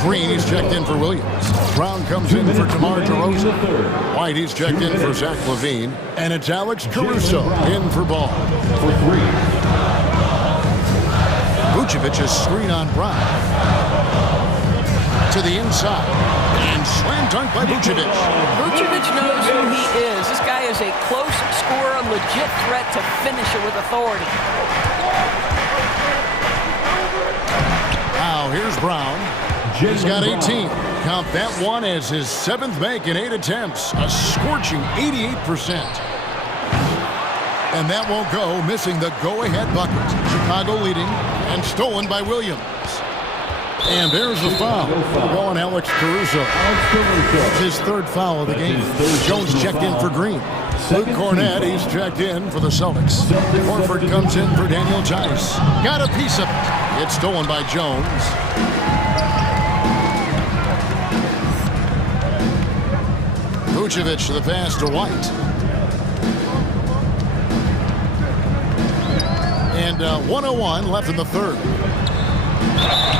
Green is checked in for Williams. Brown comes in for DeMar DeRozan. White is checked in for Zach LaVine. And it's Alex Caruso in for Ball. For three. Vucevic is screen on Brown. To the inside. And slam dunk by Vucevic. Vucevic knows who he is. This guy is a close scorer, legit threat to finish it with authority. Now here's Brown. He's got 18. Count that one as his 7th make in 8 attempts. A scorching 88%. And that won't go, missing the go-ahead bucket. Chicago leading and stolen by Williams. And there's the foul. Going Alex Caruso. That's his third foul of the game. Jones checked in for Green. Luke Cornett, he's checked in for the Celtics. Horford comes in for Daniel Tice. Got a piece of it. It's stolen by Jones. Vucevic the pass to White. And 1:01 left in the third.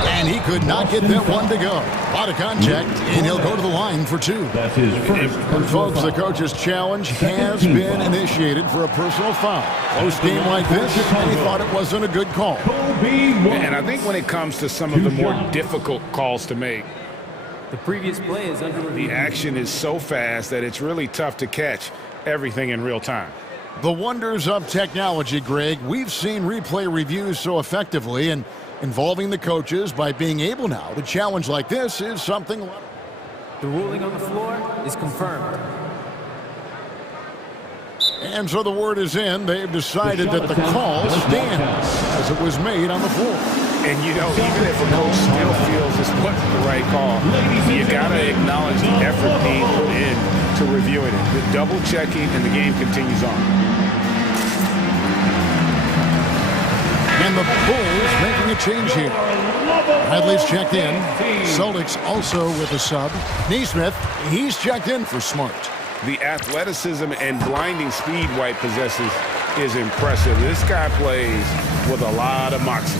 And he could not get that one to go. A lot of contact, and he'll go to the line for two. That's his first. And folks, the coach's challenge has been initiated for a personal foul. Close game like this, and he thought it wasn't a good call. And I think when it comes to some of the more difficult calls to make, the previous play is under review. the action is so fast that it's really tough to catch everything in real time. The wonders of technology, Greg. We've seen replay reviews so effectively, and involving the coaches by being able now to challenge like this is something. The ruling on the floor is confirmed. And so the word is in. They've decided that the call stands as it was made on the floor. And, you know, even if a coach still feels this wasn't the right call, you got to acknowledge the effort being put in to reviewing it. The double checking and the game continues on. And the Bulls making a change here. Bradley's checked in. Celtics also with a sub. Neesmith, he's checked in for Smart. The athleticism and blinding speed White possesses is impressive. This guy plays with a lot of moxie.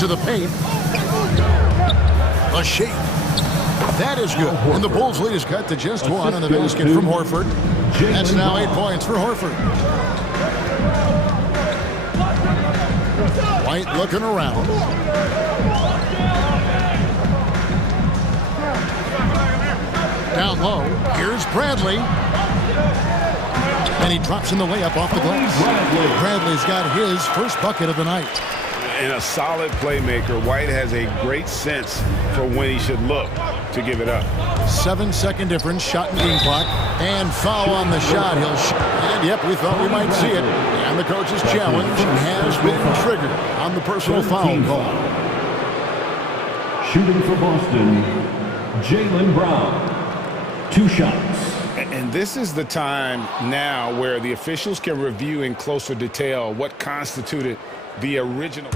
To the paint. A shake. That is good. And the Bulls' lead is cut to just one on the basket from Horford. That's now 8 points for Horford. White looking around. Down low. Here's Bradley. And he drops in the layup off the glass. Bradley's got his first bucket of the night. And a solid playmaker, White has a great sense for when he should look to give it up. 7-second difference, shot and game clock. And foul on the shot. And yep, we thought we might see it. And the coach's challenge has been triggered on the personal foul call. Shooting for Boston, Jaylen Brown. 2 shots. And this is the time now where the officials can review in closer detail what constituted the original.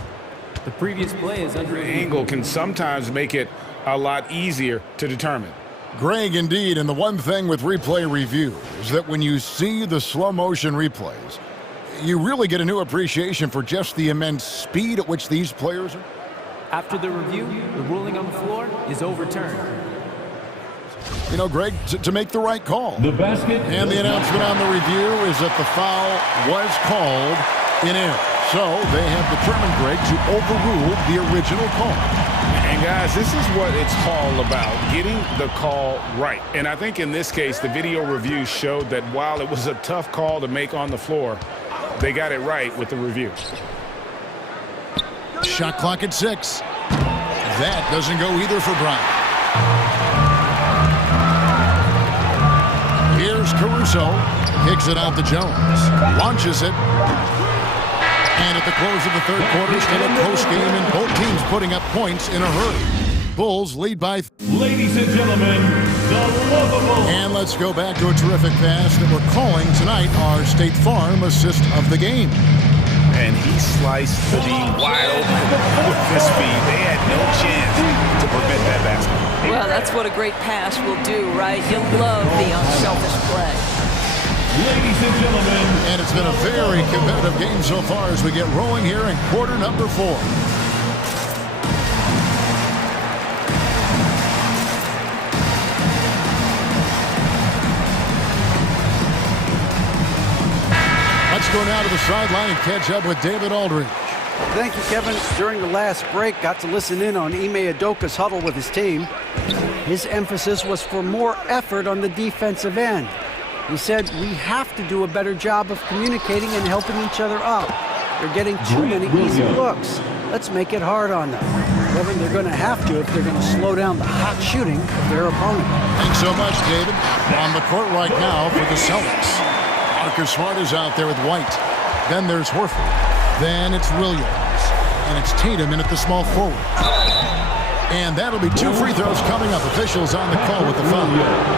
The previous play is under Angle can sometimes make it a lot easier to determine. Greg, indeed, and the one thing with replay review is that when you see the slow motion replays, you really get a new appreciation for just the immense speed at which these players are. After the review, the ruling on the floor is overturned. You know, Greg, to make the right call. The basket. And the announcement on the review is that the foul was called in error. So they have determined, Greg, to overrule the original call. And guys, this is what it's all about, getting the call right. And I think in this case, the video review showed that while it was a tough call to make on the floor, they got it right with the review. Shot clock at 6. That doesn't go either for Bryant. Here's Caruso. Kicks it out to Jones. Launches it. And at the close of the third quarter, still a close game, and both teams putting up points in a hurry. Bulls lead by... Ladies and gentlemen, the lovable... And let's go back to a terrific pass that we're calling tonight our State Farm assist of the game. And he sliced the D wide open with his speed. They had no chance to prevent that basket. Well, that's what a great pass will do, right? You'll love the unselfish play. Ladies and gentlemen. And it's been a very competitive game so far as we get rolling here in quarter number 4. Let's go now to the sideline and catch up with David Aldridge. Thank you, Kevin. During the last break, got to listen in on Ime Udoka's huddle with his team. His emphasis was for more effort on the defensive end. He said, we have to do a better job of communicating and helping each other out. They're getting too many easy looks. Let's make it hard on them. Kevin, they're going to have to if they're going to slow down the hot shooting of their opponent. Thanks so much, David. On the court right now for the Celtics. Marcus Smart is out there with White. Then there's Horford. Then it's Williams. And it's Tatum in at the small forward. And that'll be 2 free throws coming up. Officials on the call with the foul.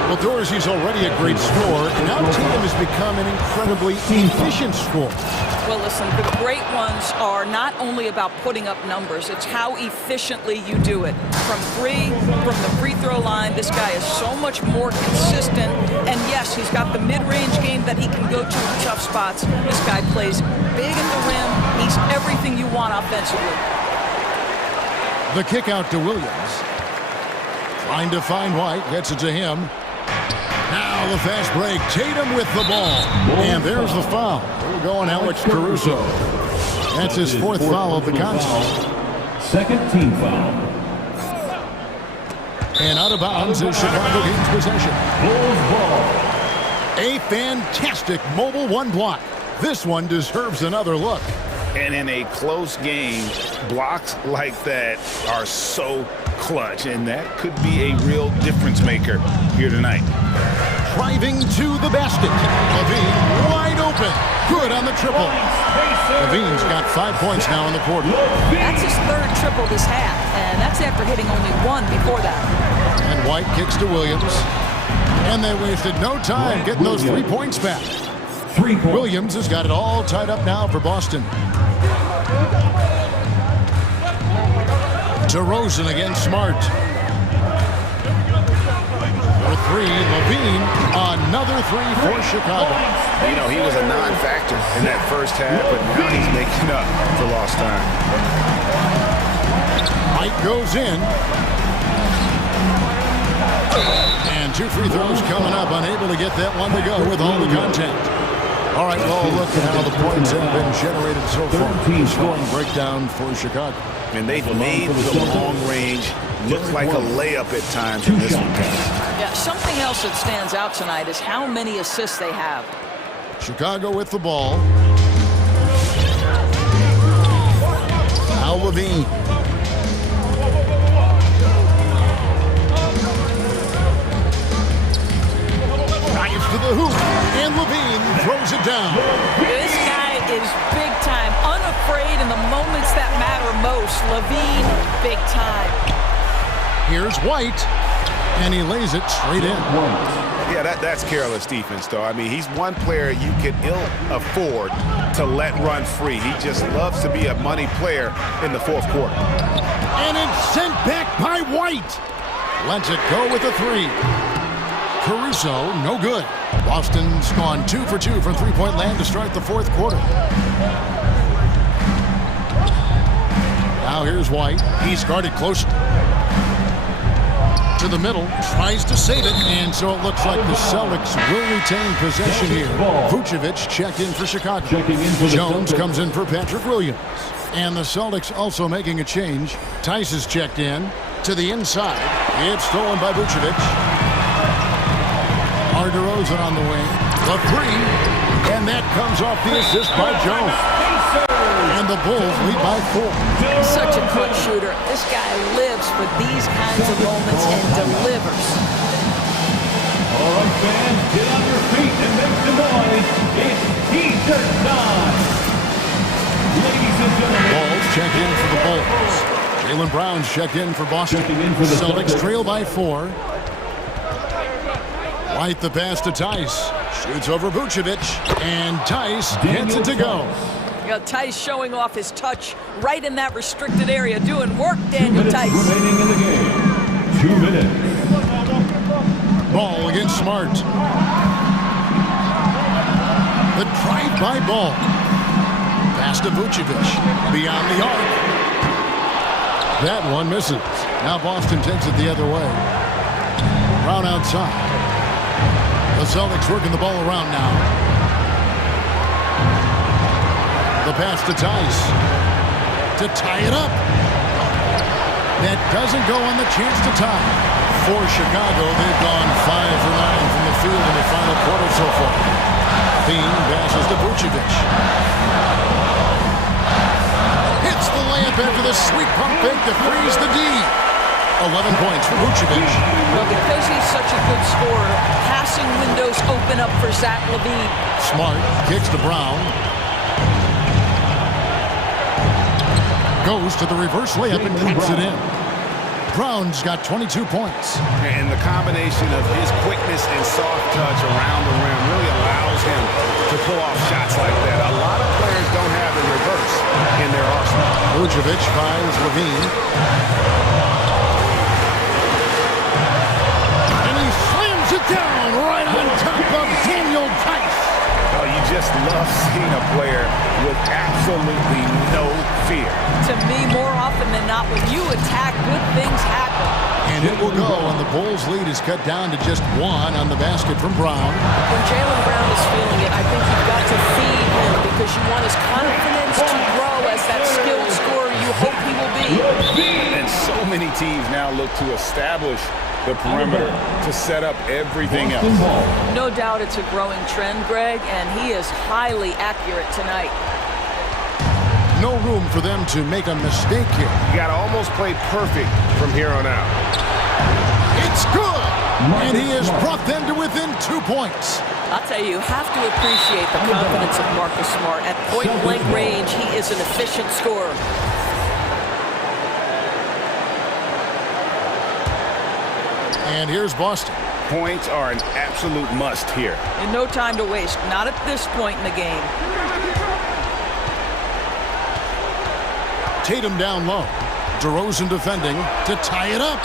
Well, Dorsey's already a great scorer, and now Tatum has become an incredibly efficient scorer. Well, listen, the great ones are not only about putting up numbers, it's how efficiently you do it. From the free throw line, this guy is so much more consistent. And yes, he's got the mid-range game that he can go to in tough spots. This guy plays big at the rim. He's everything you want offensively. The kick out to Williams. Trying to find White. Gets it to him. Now the fast break. Tatum with the ball. And there's the foul. We're going Alex Caruso. That's his 4th foul of the contest. Second team foul. And out of bounds is Chicago gains possession. Bulls ball. A fantastic mobile 1 block. This one deserves another look. And in a close game, blocks like that are so clutch, and that could be a real difference maker here tonight. Driving to the basket. Levine wide open. Good on the triple. Levine's got 5 points now in the quarter. That's his 3rd triple this half, and that's after hitting only 1 before that. And White kicks to Williams. And they wasted no time getting those 3 points back. Williams has got it all tied up now for Boston. DeRozan against Smart. For 3, Levine, another 3 for Chicago. You know, he was a non-factor in that first half, but now he's making up for lost time. Mike goes in. And 2 free throws coming up, unable to get that one to go with all the contact. All right, well, look at how the points have been generated so far. Scoring breakdown for Chicago. And they've made the long range look like a layup at times in this one. Yeah, something else that stands out tonight is how many assists they have. Chicago with the ball. Now Levine. Drives to the hoop, and Levine throws it down. This guy is big time, unafraid in the moments that matter most. Levine, big time. Here's White, and he lays it straight in. Yeah, that's careless defense, though. I mean, he's one player you can ill afford to let run free. He just loves to be a money player in the fourth quarter. And it's sent back by White. Lets it go with a 3. Caruso, no good. Boston's gone 2 for 2 from three-point land to start the fourth quarter. Now here's White. He's guarded close to the middle, tries to save it, and so it looks like the Celtics will retain possession here. Vucevic checked in for Chicago. Jones comes in for Patrick Williams. And the Celtics also making a change. Tice is checked in to the inside. It's stolen by Vucevic. DeRozan on the wing. The 3, and that comes off the assist by Jones. And the Bulls lead by 4. Such a clutch shooter. This guy lives for these kinds of moments and delivers. All right, fans, get on your feet and make some noise. It's T-shirt time. Ladies and gentlemen. Balls check in for the Bulls. Jaylen Brown's checked in for Boston. Celtics trail by 4. White the pass to Tice. Shoots over Vucevic. And Tice gets it to go. You got Tice showing off his touch right in that restricted area. Doing work, Daniel Tice. Remaining in the game. 2 minutes. Ball against Smart. The drive-by ball. Pass to Vucevic. Beyond the arc. That one misses. Now Boston takes it the other way. Brown outside. The Celtics working the ball around now. The pass to Tice. To tie it up. That doesn't go on the chance to tie. For Chicago, they've gone 5 for 9 from the field in the final quarter so far. Bean passes to Vucevic. Hits the layup after the sweet pump fake to freeze the D. 11 points for Vucevic. Well, because he's such a good scorer, passing windows open up for Zach LaVine. Smart kicks to Brown. Goes to the reverse layup and clicks it in. Brown's got 22 points. And the combination of his quickness and soft touch around the rim really allows him to pull off shots like that. A lot of players don't have the reverse in their arsenal. Vucevic finds LaVine. And he slams it down right on top of Daniel Tice. Oh, you just love seeing a player with absolutely no fear. To me, more often than not, when you attack, good things happen. And it will go, and the Bulls' lead is cut down to just 1 on the basket from Brown. When Jaylen Brown is feeling it, I think you've got to feed him because you want his confidence to grow as that skilled scorer you hope he will be. And so many teams now look to establish the perimeter to set up everything else. No doubt it's a growing trend, Greg, and he is highly accurate tonight. No room for them to make a mistake here. You got to almost play perfect from here on out. It's good! And he has brought them to within 2 points. I'll tell you, you have to appreciate the confidence of Marcus Smart. At point-blank range, he is an efficient scorer. And here's Boston. Points are an absolute must here. And no time to waste, not at this point in the game. Tatum down low. DeRozan defending to tie it up.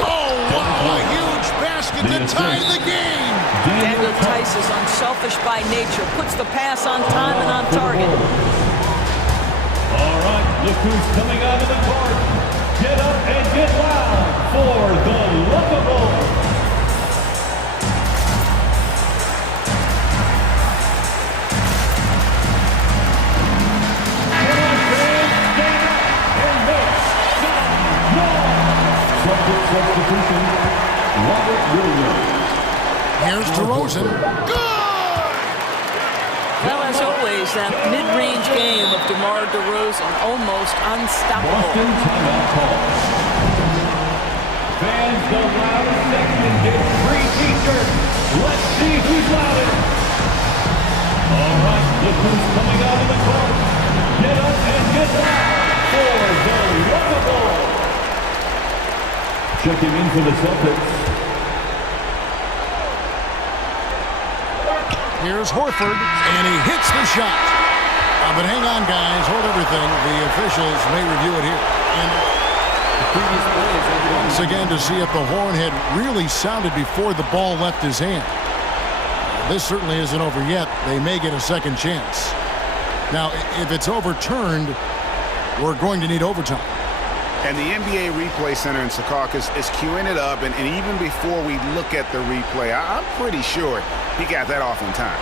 Oh, wow, a huge basket to tie the game. Daniel Tice is unselfish by nature, puts the pass on time and on target. All right, look who's coming out of the court. Get up and get loud for the lovable. Substitution, Robert Williams. Here's DeRozan. Good! Well, as always, that mid-range game of DeMar DeRozan, almost unstoppable. Boston timeout call. Fans, the loudest section gets free t-shirts. Let's see who's loudest. All right, look who's coming out of the court. Get up and get loud for the lovable. Checking in for the Celtics. Here's Horford, and he hits the shot. But hang on, guys. Hold everything. The officials may review it here. And The previous play is over. once again to see if the horn had really sounded before the ball left his hand. This certainly isn't over yet. They may get a second chance. Now, if it's overturned, we're going to need overtime. And the NBA Replay Center in Secaucus is queuing it up, and even before we look at the replay, I'm pretty sure he got that off in time.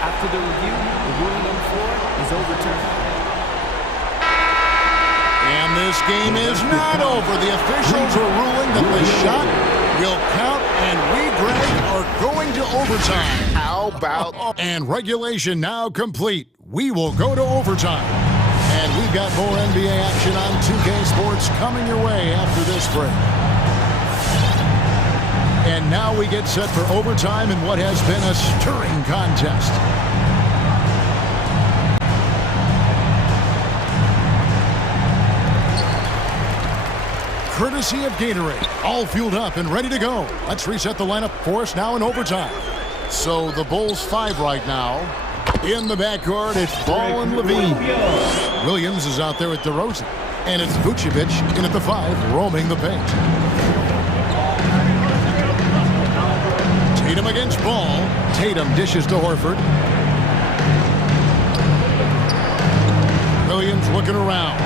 After the review, the ruling on the floor is overturned. And this game is not over. The officials are ruling that the shot will count, and we, Greg, are going to overtime. How about... And regulation now complete. We will go to overtime. And we've got more NBA action on 2K Sports coming your way after this break. And now we get set for overtime in what has been a stirring contest. Courtesy of Gatorade, all fueled up and ready to go. Let's reset the lineup for us now in overtime. So the Bulls 5 right now. In the backcourt, it's Ball and Levine. Williams is out there at DeRozan. And it's Vucevic in at the 5, roaming the paint. Tatum against Ball. Tatum dishes to Horford. Williams looking around.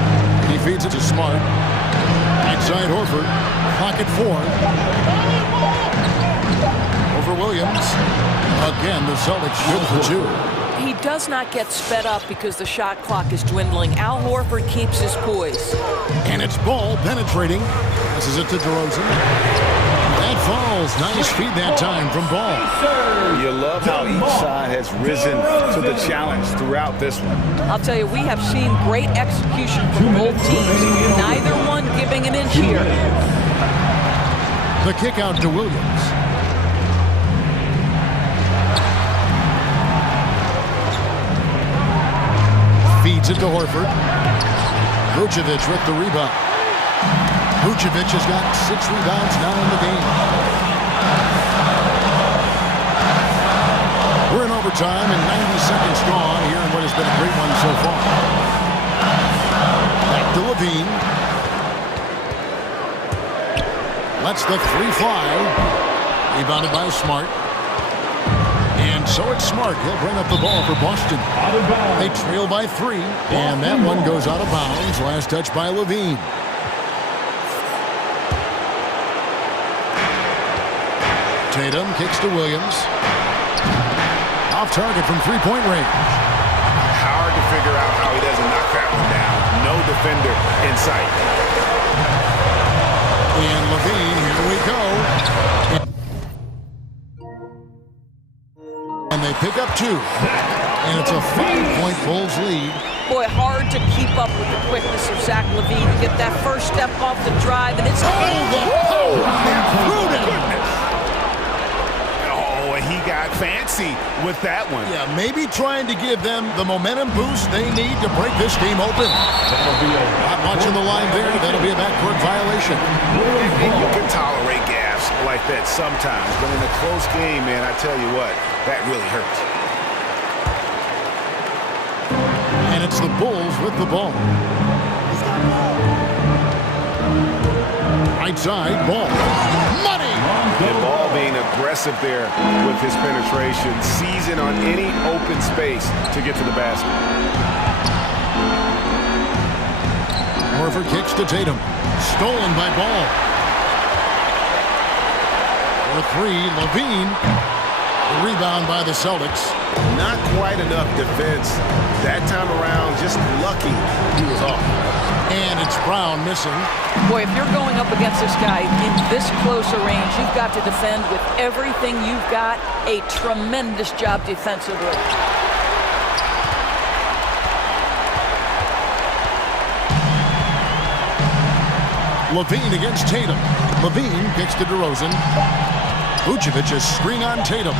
He feeds it to Smart. Outside Horford. Pocket 4. Over Williams. Again, the Celtics good for 2. He does not get sped up because the shot clock is dwindling. Al Horford keeps his poise. And it's Ball penetrating. Passes it to DeRozan. That falls. Nice feed that time from Ball. You love how each side has risen to the challenge throughout this one. I'll tell you, we have seen great execution from both teams. Neither one giving an inch here. The kick out to Williams. Feeds it to Horford. Vucevic with the rebound. Vucevic has got 6 rebounds now in the game. We're in overtime and 90 seconds gone here in what has been a great one so far. Back to Levine. Lets the 3 fly. Rebounded by Smart. And so it's Smart. He'll bring up the ball for Boston. They trail by 3. And that one goes out of bounds. Last touch by Levine. Tatum kicks to Williams. Off target from 3-point range. Hard to figure out how he doesn't knock that one down. No defender in sight. And Levine, here we go. And they pick up 2. And it's a 5-point Bulls lead. Boy, hard to keep up with the quickness of Zach LaVine. Get that first step off the drive, and it's... Oh, the power and prudence! Oh, he got fancy gutsy with that one. Yeah, maybe trying to give them the momentum boost they need to break this game open. Not much in the line there. That'll be a backcourt violation. And you can tolerate gaffes like that sometimes, but in a close game, man, I tell you what, that really hurts. And it's the Bulls with the ball. Right side, ball. Money! And Ball being aggressive there with his penetration, seizing on any open space to get to the basket. Horford kicks to Tatum. Stolen by Ball. For three, Levine. The rebound by the Celtics. Not quite enough defense that time around. Just lucky he was off. And it's Brown missing. Boy, if you're going up against this guy in this close a range, you've got to defend with everything you've got. A tremendous job defensively. Levine against Tatum. Levine kicks to DeRozan. Vucevic's screen on Tatum.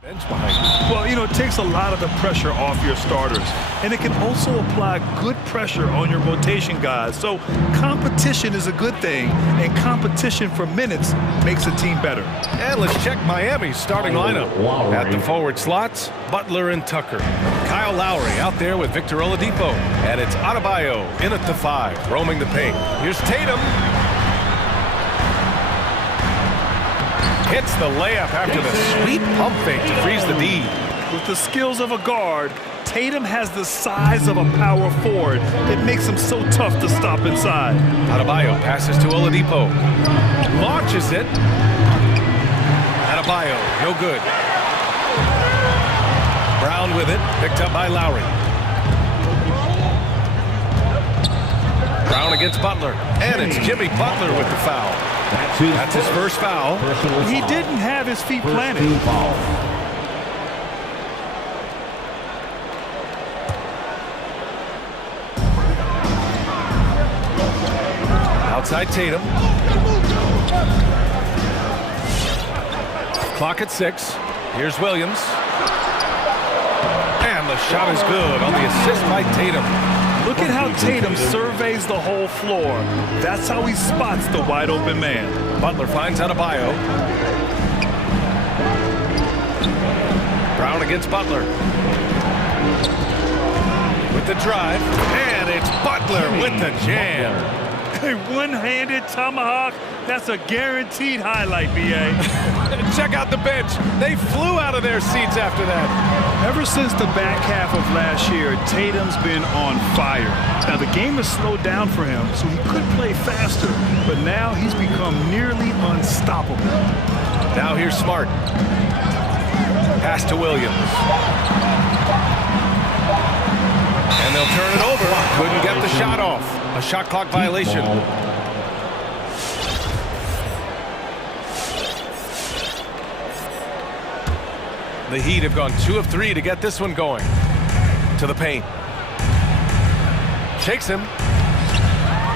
Bench behind you. Well, you know, it takes a lot of the pressure off your starters, and it can also apply good pressure on your rotation guys. So competition is a good thing, and competition for minutes makes a team better. And let's check Miami's starting lineup. At the forward slots, Butler and Tucker. Kyle Lowry out there with Victor Oladipo. And it's Adebayo in at the 5, roaming the paint. Here's Tatum. Hits the layup after the sweet pump fake to freeze the D. With the skills of a guard, Tatum has the size of a power forward that makes him so tough to stop inside. Adebayo passes to Oladipo. Launches it. Adebayo, no good. Brown with it, picked up by Lowry. Brown against Butler. And it's Jimmy Butler with the foul. That's his first foul. He didn't have his feet planted. Outside Tatum. Clock at 6. Here's Williams. And the shot is good on the assist by Tatum. Look at how Tatum surveys the whole floor. That's how he spots the wide open man. Butler finds Adebayo. Brown against Butler. With the drive, and it's Butler with the jam. A one-handed tomahawk. That's a guaranteed highlight, B.A. Check out the bench. They flew out of their seats after that. Ever since the back half of last year, Tatum's been on fire. Now, the game has slowed down for him, so he could play faster, but now he's become nearly unstoppable. Now here's Smart. Pass to Williams. And they'll turn it over. Couldn't get the shot off. A shot clock violation. The Heat have gone 2 of 3 to get this one going. To the paint. Takes him.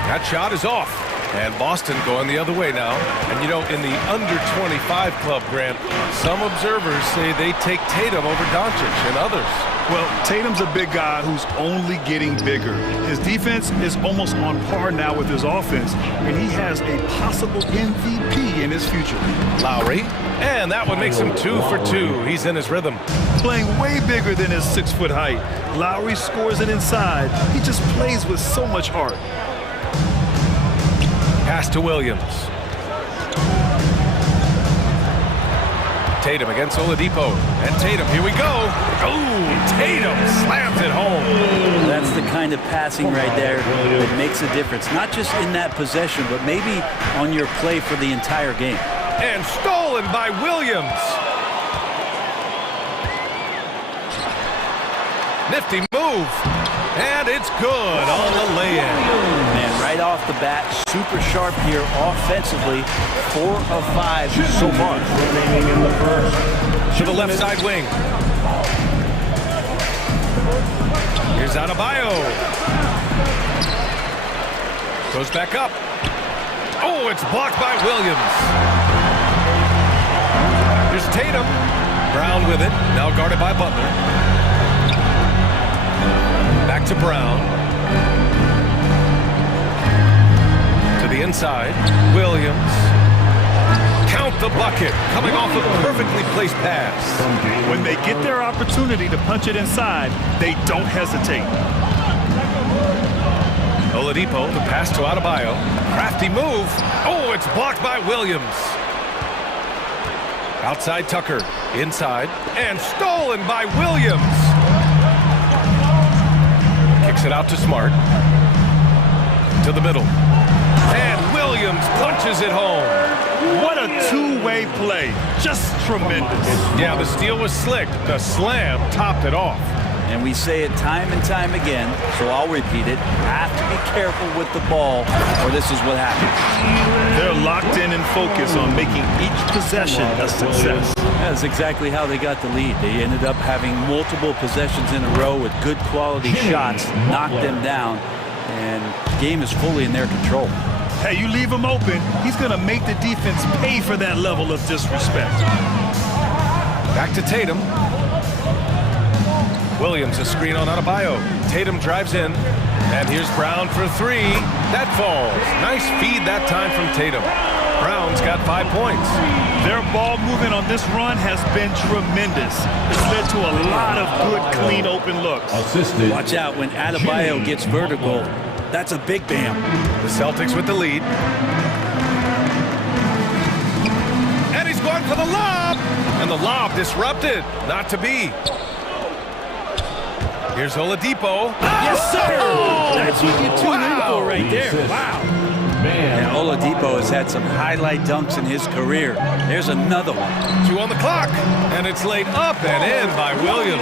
That shot is off. And Boston going the other way now. And you know, in the under 25 club, Grant, some observers say they take Tatum over Doncic and others. Well, Tatum's a big guy who's only getting bigger. His defense is almost on par now with his offense, and he has a possible MVP in his future. Lowry, and that one makes him 2 for 2. He's in his rhythm. Playing way bigger than his 6-foot height. Lowry scores it inside. He just plays with so much heart. Pass to Williams. Tatum against Oladipo. And Tatum, here we go. Oh, Tatum slams it home. That's the kind of passing right there that makes a difference. Not just in that possession, but maybe on your play for the entire game. And stolen by Williams. Nifty move. And it's good on the lay-in. Man, right off the bat, super sharp here offensively. 4 of 5 so far. To the left side wing. Here's Adebayo. Goes back up. Oh, it's blocked by Williams. Here's Tatum. Brown with it. Now guarded by Butler. Back to Brown. To the inside. Williams. Count the bucket. Coming off a perfectly placed pass. When they get their opportunity to punch it inside, they don't hesitate. Oladipo, the pass to Adebayo. Crafty move. Oh, it's blocked by Williams. Outside Tucker. Inside. And stolen by Williams. Kicks it out to Smart. To the middle. And Williams punches it home. What a two-way play. Just tremendous. Yeah, the steal was slick. The slam topped it off. And we say it time and time again, so I'll repeat it. Have to be careful with the ball, or this is what happens. They're locked in and focused on making each possession a success. That's exactly how they got the lead. They ended up having multiple possessions in a row with good quality shots, knocked them down, and the game is fully in their control. Hey, you leave him open, he's going to make the defense pay for that level of disrespect. Back to Tatum. Williams, a screen on Adebayo. Tatum drives in, and here's Brown for 3. That falls. Nice feed that time from Tatum. Brown's got 5 points. Their ball movement on this run has been tremendous. It's led to a lot of good, clean, open looks. Watch out when Adebayo gets vertical. That's a big bam. The Celtics with the lead. And he's going for the lob. And the lob disrupted. Not to be. Here's Oladipo. Yes, sir! Oh, that's what you tune in for right there. Wow. Man, Oladipo has had some highlight dunks in his career. There's another one. 2 on the clock. And it's laid up and in by Williams.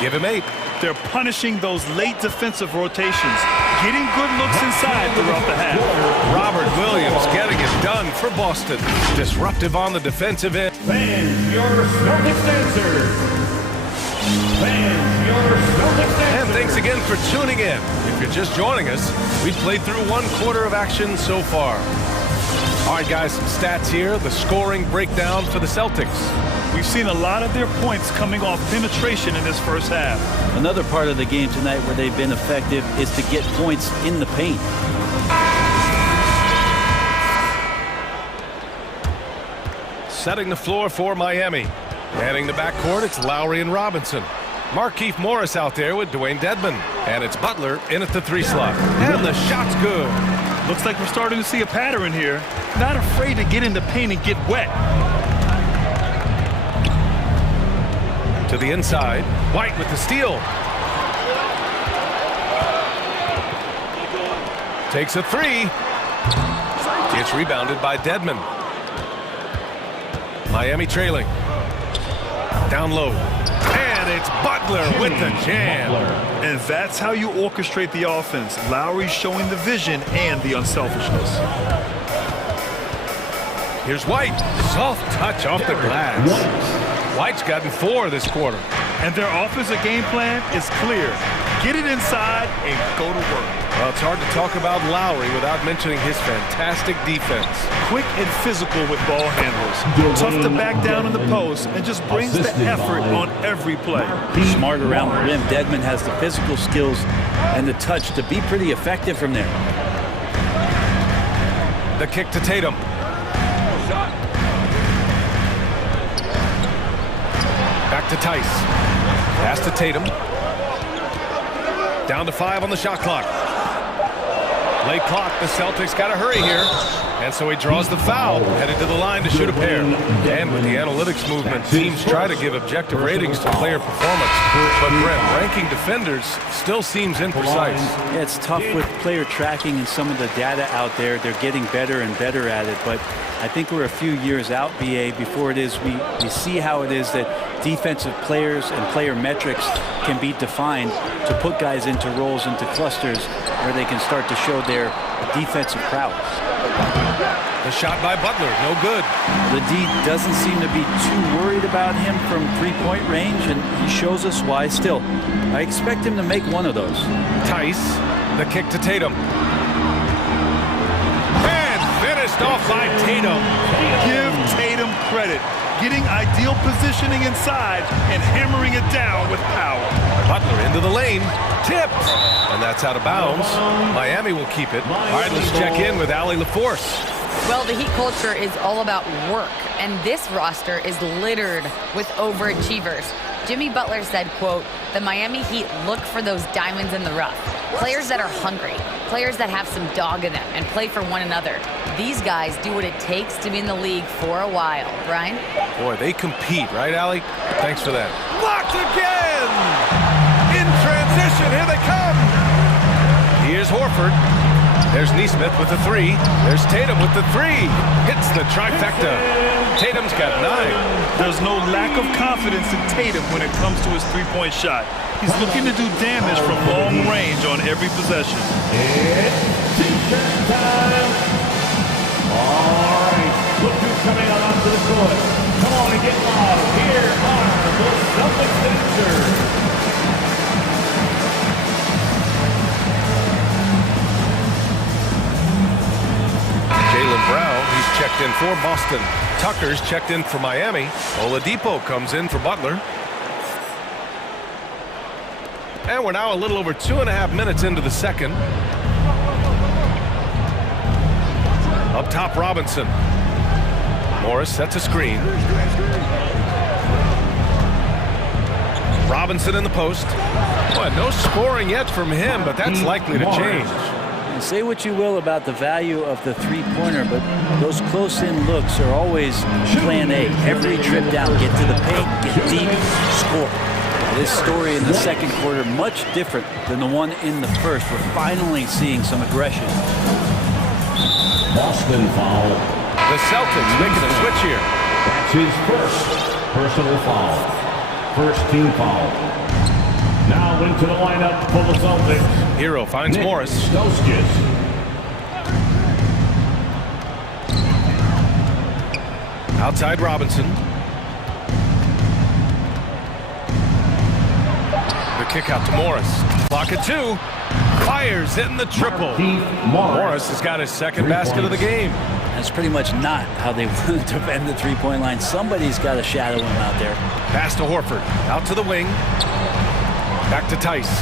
Give him 8. They're punishing those late defensive rotations, getting good looks inside throughout the half. Robert Williams getting it done for Boston. Disruptive on the defensive end. Fans, your Celtics answer. And thanks again for tuning in. If you're just joining us, we've played through 1 quarter of action so far. All right, guys, some stats here. The scoring breakdown for the Celtics. We've seen a lot of their points coming off penetration in this first half. Another part of the game tonight where they've been effective is to get points in the paint. Setting the floor for Miami. Manning the backcourt, it's Lowry and Robinson. Markieff Morris out there with Dwayne Dedmon. And it's Butler in at the 3 slot. And the shot's good. Looks like we're starting to see a pattern here. Not afraid to get in the paint and get wet. To the inside. White with the steal. Takes a 3. It's rebounded by Dedmon. Miami trailing. Down low. And it's Butler with the jam. And that's how you orchestrate the offense. Lowry showing the vision and the unselfishness. Here's White. Soft touch off the glass. White's gotten 4 this quarter. And their offensive game plan is clear. Get it inside and go to work. Well, it's hard to talk about Lowry without mentioning his fantastic defense. Quick and physical with ball handlers. Tough to back down in the post and just brings the effort on every play. Smart around the rim. Dedmon has the physical skills and the touch to be pretty effective from there. The kick to Tatum. Back to Tice. Pass to Tatum. Down to 5 on the shot clock. Late clock, the Celtics got to hurry here. And so he draws the foul, headed to the line to shoot a pair. And with the analytics movement, teams try to give objective ratings to player performance. But Brent, ranking defenders still seems imprecise. Yeah, it's tough with player tracking and some of the data out there. They're getting better and better at it. But I think we're a few years out, BA, before it is we see how it is that defensive players and player metrics can be defined to put guys into roles, into clusters, where they can start to show their defensive prowess. The shot by Butler, no good. The D doesn't seem to be too worried about him from three-point range, and he shows us why. Still, I expect him to make one of those. Tice, the kick to Tatum. And finished off by Tatum. Give Tatum credit. Getting ideal positioning inside and hammering it down with power. Butler into the lane, tipped, and that's out of bounds. Miami will keep it. All right, let's check in with Allie LaForce. Well, the Heat culture is all about work, and this roster is littered with overachievers. Jimmy Butler said, quote, "The Miami Heat look for those diamonds in the rough. Players that are hungry, players that have some dog in them and play for one another. These guys do what it takes to be in the league for a while." Brian? Boy, they compete, right, Allie? Thanks for that. Blocked again! In transition, here they come! Here's Horford. There's Nesmith with the 3. There's Tatum with the 3. Hits the trifecta. Tatum's got 9. There's no lack of confidence in Tatum when it comes to his three-point shot. He's looking to do damage from long range on every possession. It's t-shirt time. All right, look who's coming out onto the court. Come on and get loud. Here are the Celtics dancers. Jaylen Brown, he's checked in for Boston. Tucker's checked in for Miami. Oladipo comes in for Butler. And we're now a little over 2.5 minutes into the second. Up top, Robinson. Morris sets a screen. Robinson in the post. Boy, no scoring yet from him, but that's likely to change. And say what you will about the value of the three-pointer, but those close-in looks are always plan A. Every trip down, get to the paint, get deep, score. This story in the second quarter, much different than the one in the first. We're finally seeing some aggression. Boston foul. The Celtics making a switch here. That's his first personal foul. First team foul. Now into the lineup for the Celtics. Hero finds Morris. Stouskis. Outside Robinson. The kick out to Morris. Clock at 2. Fires in the triple. Morris has got his second basket of the game. That's pretty much not how they want to defend the three-point line. Somebody's got to shadow him out there. Pass to Horford. Out to the wing. Back to Tice.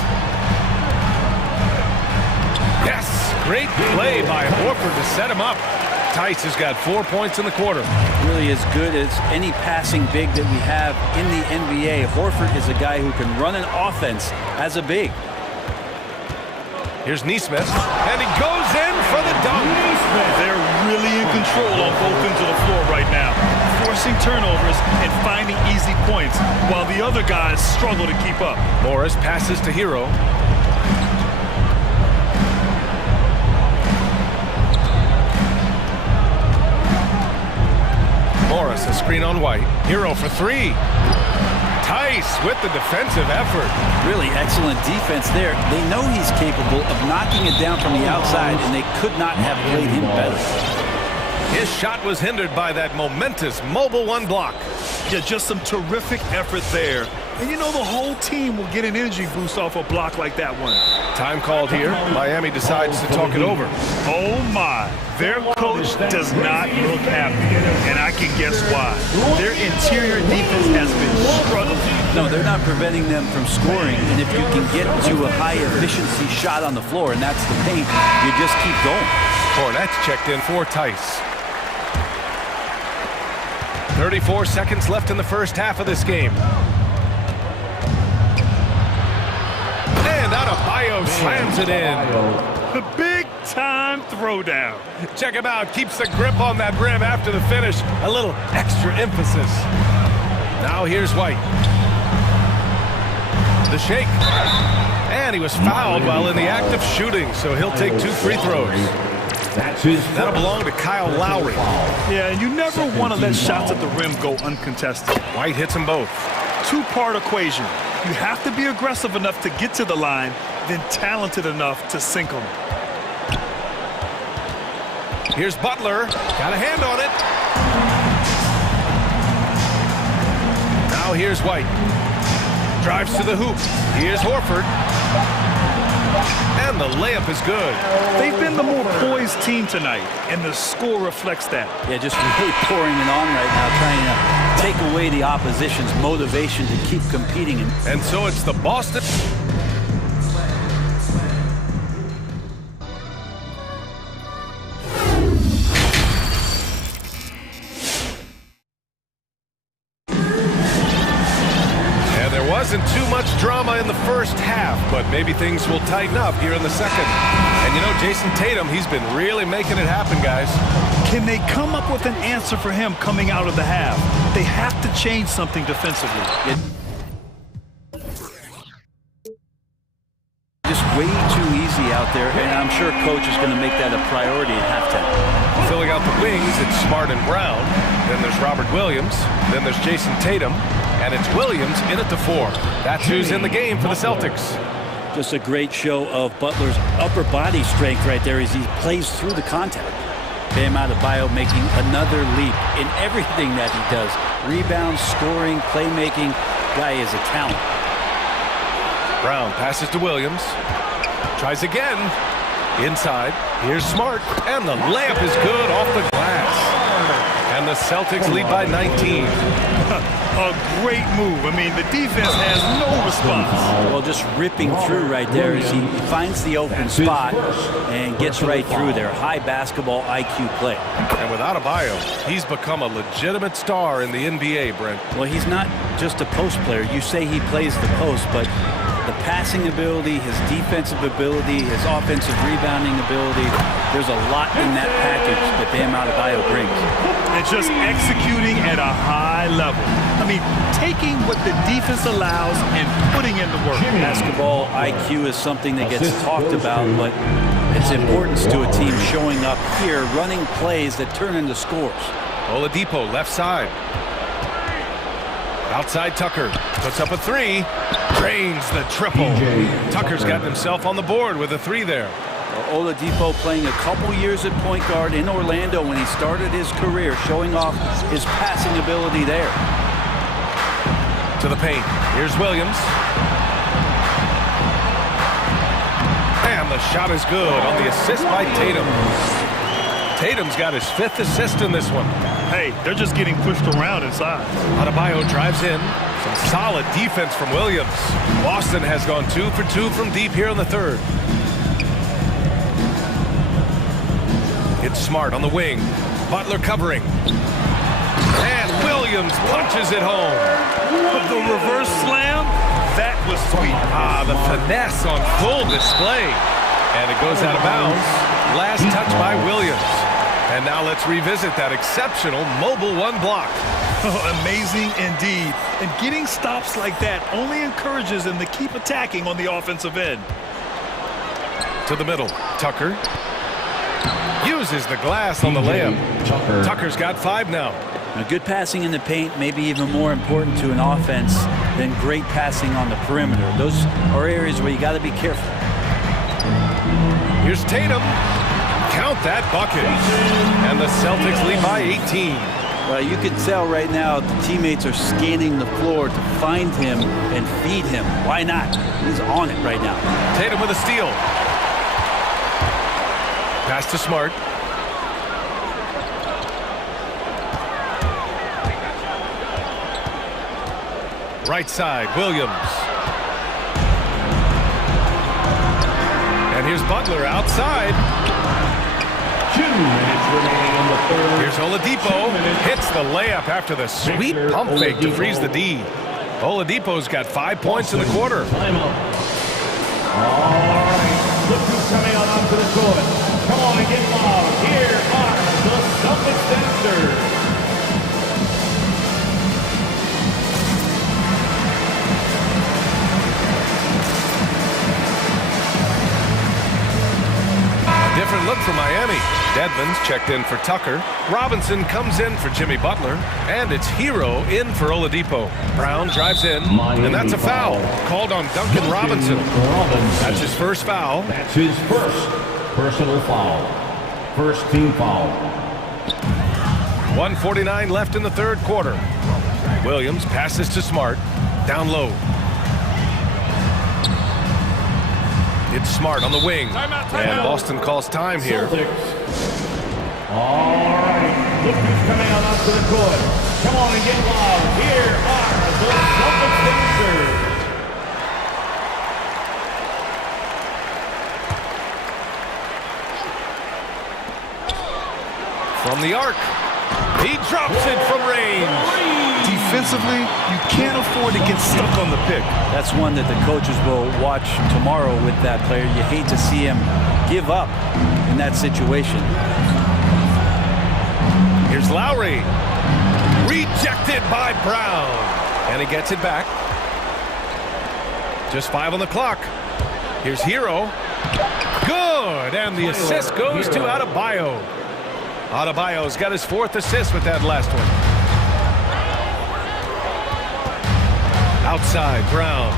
Yes! Great play by Horford to set him up. Tice has got 4 points in the quarter. Really as good as any passing big that we have in the NBA. Horford is a guy who can run an offense as a big. Here's Nesmith, and he goes in for the dunk. They're really in control on both ends of the floor right now, forcing turnovers and finding easy points, while the other guys struggle to keep up. Morris passes to Hero. Morris, a screen on White. Hero for three. Tice with the defensive effort. Really excellent defense there. They know he's capable of knocking it down from the outside, and they could not have played him better. His shot was hindered by that momentous mobile one block. Yeah, just some terrific effort there. And you know the whole team will get an energy boost off a block like that one. Time called here. Miami decides to talk it over. Oh my, their coach does not look happy, and I can guess why. Their interior defense has been struggling. No, they're not preventing them from scoring, and if you can get to a high efficiency shot on the floor, and that's the paint, you just keep going. Cornette's checked in for Tice. 34 seconds left in the first half of this game. And Adebayo slams it in. The big-time throwdown. Check him out. Keeps the grip on that rim after the finish. A little extra emphasis. Now here's White. The shake. And he was fouled while in the act of shooting, so he'll take 2 free throws. That'll belong to Kyle Lowry. Yeah, and you never want to let shots at the rim go uncontested. White hits them both. Two-part equation. You have to be aggressive enough to get to the line, then talented enough to sink them. Here's Butler. Got a hand on it. Now here's White. Drives to the hoop. Here's Horford. And the layup is good. They've been the more poised team tonight, and the score reflects that. Yeah, just really pouring it on right now, trying to take away the opposition's motivation to keep competing. And so it's the Boston. Wasn't too much drama in the first half, but maybe things will tighten up here in the second. And you know, Jason Tatum, he's been really making it happen, guys. Can they come up with an answer for him coming out of the half? They have to change something defensively. Just way too easy out there, and I'm sure coach is going to make that a priority at halftime. Filling out the wings, it's Smart and Brown. Then there's Robert Williams. Then there's Jason Tatum. And it's Williams in at the 4. That's who's in the game for the Celtics. Just a great show of Butler's upper body strength right there as he plays through the contact. Bam Adebayo making another leap in everything that he does. Rebounds, scoring, playmaking. Guy is a talent. Brown passes to Williams. Tries again. Inside. Here's Smart. And the layup is good off the glass. And the Celtics lead by 19. A great move. I mean, the defense has no response. Well, just ripping through right there as he finds the open spot and gets right through there. High basketball IQ play. And with Adebayo, he's become a legitimate star in the NBA, Brent. Well, he's not just a post player. You say he plays the post, but the passing ability, his defensive ability, his offensive rebounding ability, there's a lot in that package that Bam Adebayo brings. And just executing at a high level. I mean, taking what the defense allows and putting in the work. Basketball IQ is something that gets talked about, but its importance to a team showing up here, running plays that turn into scores. Oladipo, left side. Outside Tucker, puts up a 3, drains the triple. Tucker's gotten himself on the board with a 3 there. Oladipo playing a couple years at point guard in Orlando when he started his career, showing off his passing ability there. To the paint, here's Williams. And the shot is good on the assist by Tatum. Tatum's got his 5th assist in this one. Hey, they're just getting pushed around inside. Adebayo drives in. Some solid defense from Williams. Boston has gone 2 for 2 from deep here in the third. It's Smart on the wing. Butler covering. And Williams punches it home. The reverse slam, that was sweet. The finesse on full display. And it goes out of bounds. Last touch by Williams. And now let's revisit that exceptional mobile one block. Amazing indeed. And getting stops like that only encourages them to keep attacking on the offensive end. To the middle. Tucker uses the glass on the layup. Tucker's got 5 now. Now, good passing in the paint may be even more important to an offense than great passing on the perimeter. Those are areas where you got to be careful. Here's Tatum. Count that bucket. And the Celtics lead by 18. Well, you can tell right now the teammates are scanning the floor to find him and feed him. Why not? He's on it right now. Tatum with a steal. Pass to Smart. Right side, Williams. And here's Butler outside. 2 minutes remaining in the third. Here's Oladipo. Hits the layup after the sweet pump fake to freeze the D. Oladipo's got 5 points in the quarter. Timeout. All right, look who's coming on onto the court. Come on and get loud. Here are the Celtics dancers. Different look for Miami. Dedmon's checked in for Tucker. Robinson comes in for Jimmy Butler. And it's Hero in for Oladipo. Brown drives in, and that's a foul called on Duncan Robinson. That's his first foul. That's his first personal foul. First team foul. 1:49 left in the third quarter. Williams passes to Smart. Down low. It's Smart on the wing. And Boston calls time here. All right, look who's coming out onto the court. Come on and get loud. Here are the Celtics dancers. From the arc. He drops it from range. Defensively, you can't afford to get stuck on the pick. That's one that the coaches will watch tomorrow with that player. You hate to see him give up in that situation. Here's Lowry. Rejected by Brown. And he gets it back. Just 5 on the clock. Here's Hero. Good. And the assist goes to Adebayo. Adebayo's got his 4th assist with that last one. Outside, Brown.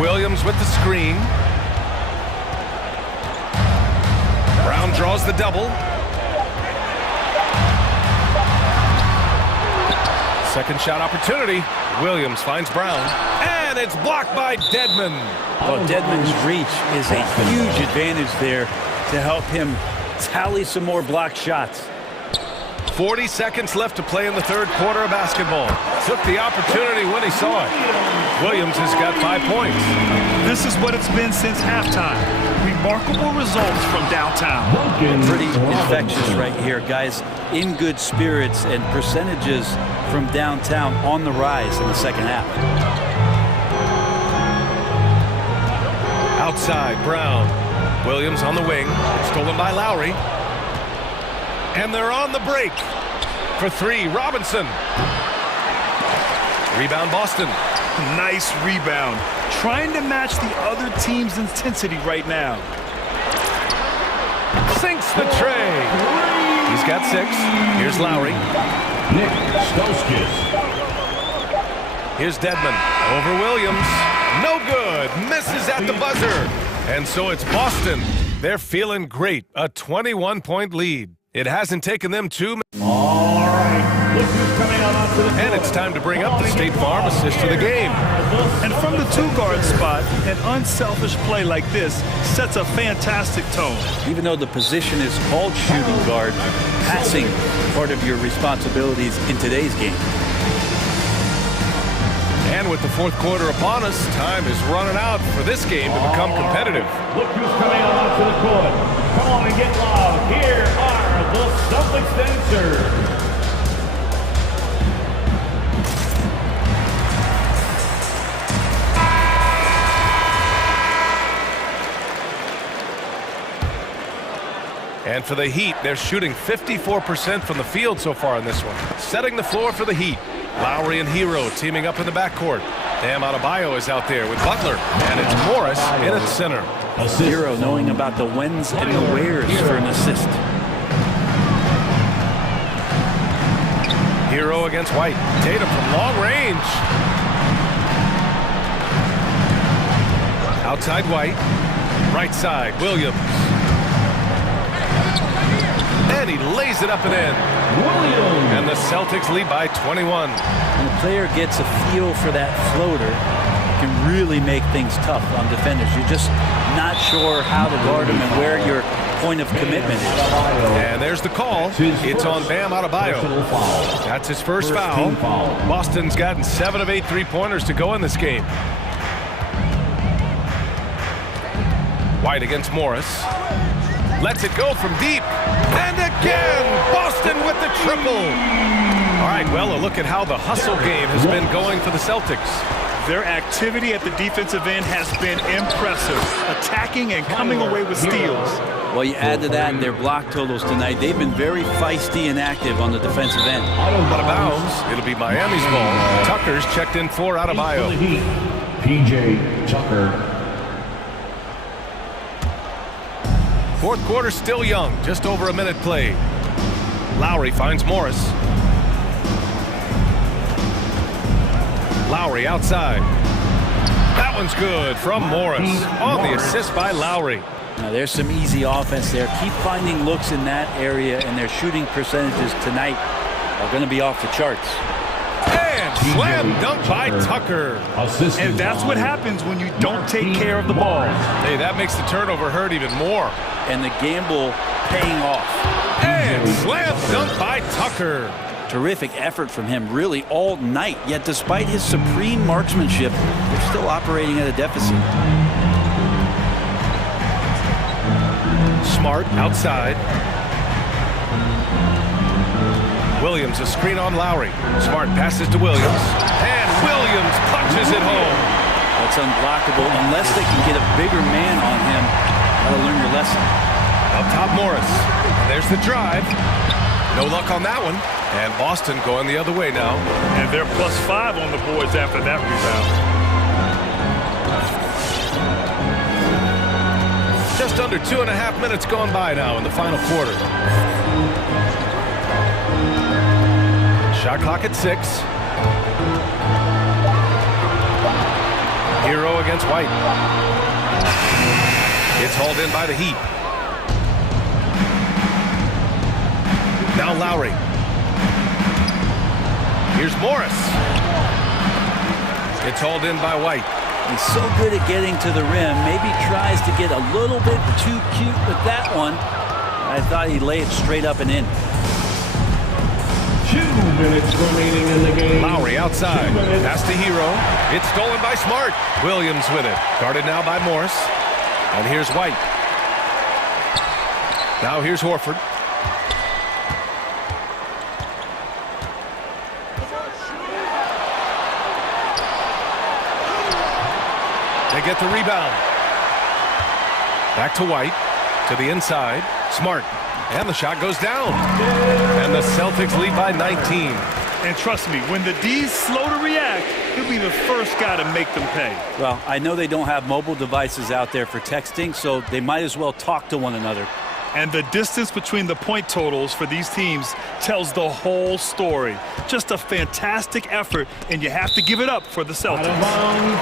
Williams with the screen. Brown draws the double. Second shot opportunity. Williams finds Brown. And it's blocked by Dedmon. Well, Dedmon's reach is a huge advantage there to help him tally some more blocked shots. 40 seconds left to play in the third quarter of basketball. Took the opportunity when he saw it. Williams has got 5 points. This is what it's been since halftime. Remarkable results from downtown. Pretty infectious right here, guys. In good spirits and percentages from downtown on the rise in the second half. Outside, Brown. Williams on the wing. Stolen by Lowry. And they're on the break. For 3, Robinson. Rebound, Boston. Nice rebound. Trying to match the other team's intensity right now. Sinks the tray. He's got 6. Here's Lowry. Nick Stauskas. Here's Dedmon. Over Williams. No good. Misses at the buzzer. And so it's Boston. They're feeling great. A 21-point lead. It hasn't taken them 2 minutes. All right. Look who's coming out onto the court. And it's time to bring up the State Farm assist for the game. And from the 2-guard spot, an unselfish play like this sets a fantastic tone. Even though the position is called shooting guard, passing part of your responsibilities in today's game. And And with the fourth quarter upon us, time is running out for this game to become competitive. Look who's coming out to the court. Come on and get loud. Here are the Celtics dancers. And for the Heat, they're shooting 54% from the field so far in this one. Setting the floor for the Heat. Lowry and Hero teaming up in the backcourt. Bam Adebayo is out there with Butler. And it's Morris in at center. Hero knowing about the whens and the wheres for an assist. Hero against White. Tatum from long range. Outside White. Right side, Williams. And he lays it up and in. And the Celtics lead by 21. When a player gets a feel for that floater, it can really make things tough on defenders. You're just not sure how to guard him and where your point of commitment is. And there's the call. It's on Bam Adebayo. That's his first foul. Boston's gotten 7 of 8 three-pointers to go in this game. White against Morris. Lets it go from deep. And again, Boston with the triple. All right, well, a look at how the hustle game has been going for the Celtics. Their activity at the defensive end has been impressive, attacking and coming away with steals. Well, you add to that their block totals tonight. They've been very feisty and active on the defensive end. Out of bounds, it'll be Miami's ball. Tucker's checked in for Adebayo. PJ Tucker. Fourth quarter still young, just over a minute played. Lowry finds Morris. Lowry outside. That one's good from Morris on the assist by Lowry. Now there's some easy offense there. Keep finding looks in that area, and their shooting percentages tonight are going to be off the charts. And slam dunk by Tucker. And that's what happens when you don't take care of the ball. Hey, that makes the turnover hurt even more. And the gamble paying off. And slam dunk by Tucker. Terrific effort from him really all night. Yet despite his supreme marksmanship, they're still operating at a deficit. Smart outside. Williams a screen on Lowry. Smart passes to Williams. And Williams punches it home. That's unblockable unless they can get a bigger man on him. Gotta learn your lesson. Up top Morris. There's the drive. No luck on that one. And Boston going the other way now. And they're +5 on the boards after that rebound. Just under 2.5 minutes gone by now in the final quarter. Shot clock at 6. Hero against White. It's hauled in by the Heat. Now Lowry. Here's Morris. It's hauled in by White. He's so good at getting to the rim. Maybe tries to get a little bit too cute with that one. I thought he'd lay it straight up and in. 2 minutes remaining in the game. Lowry outside. Pass to Hero. It's stolen by Smart. Williams with it. Guarded now by Morris. And here's White. Now here's Horford. They get the rebound. Back to White. To the inside. Smart. And the shot goes down. And the Celtics lead by 19. And trust me, when the D's slow to react, he'll be the first guy to make them pay. Well, I know they don't have mobile devices out there for texting, so they might as well talk to one another. And the distance between the point totals for these teams tells the whole story. Just a fantastic effort, and you have to give it up for the Celtics.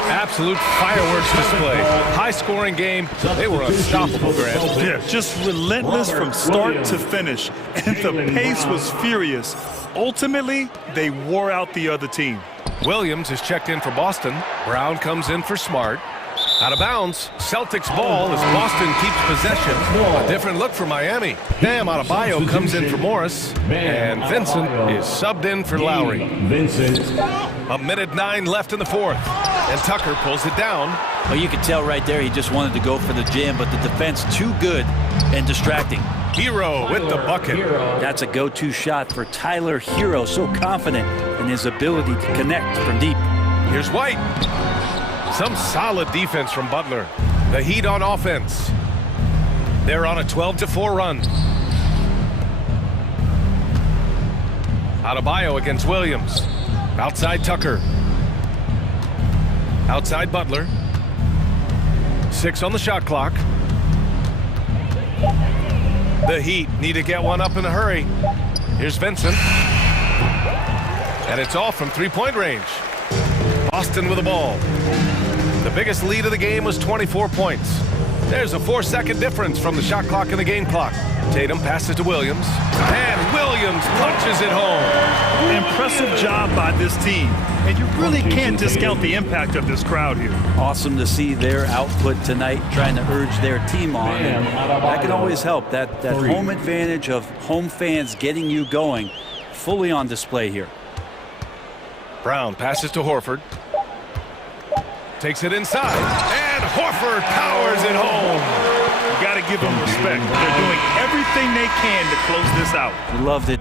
Absolute fireworks display. High-scoring game. They were unstoppable, Grant. Yeah, just relentless from start to finish. And the pace was furious. Ultimately, they wore out the other team. Williams is checked in for Boston. Brown comes in for Smart. Out of bounds. Celtics ball as Boston keeps possession. A different look for Miami. Bam Adebayo comes in for Morris. And Vincent is subbed in for Lowry. Vincent 1:09 left in the fourth. And Tucker pulls it down. Well, you could tell right there he just wanted to go for the jam, but the defense too good and distracting. Hero with the bucket. That's a go-to shot for Tyler Hero, so confident in his ability to connect from deep. Here's White. Some solid defense from Butler. The Heat on offense. They're on a 12-4 run. Adebayo against Williams. Outside Tucker. Outside Butler. 6 on the shot clock. The Heat need to get one up in a hurry. Here's Vincent. And it's off from three-point range. Boston with the ball. The biggest lead of the game was 24 points. There's a 4-second difference from the shot clock and the game clock. Tatum passes to Williams. And Williams punches it home. Impressive job by this team. And you really can't discount the impact of this crowd here. Awesome to see their output tonight, trying to urge their team on. And that can always help. That home advantage of home fans getting you going, fully on display here. Brown passes to Horford. Takes it inside. And Horford powers it home. You got to give them respect. They're doing everything they can to close this out. We loved it.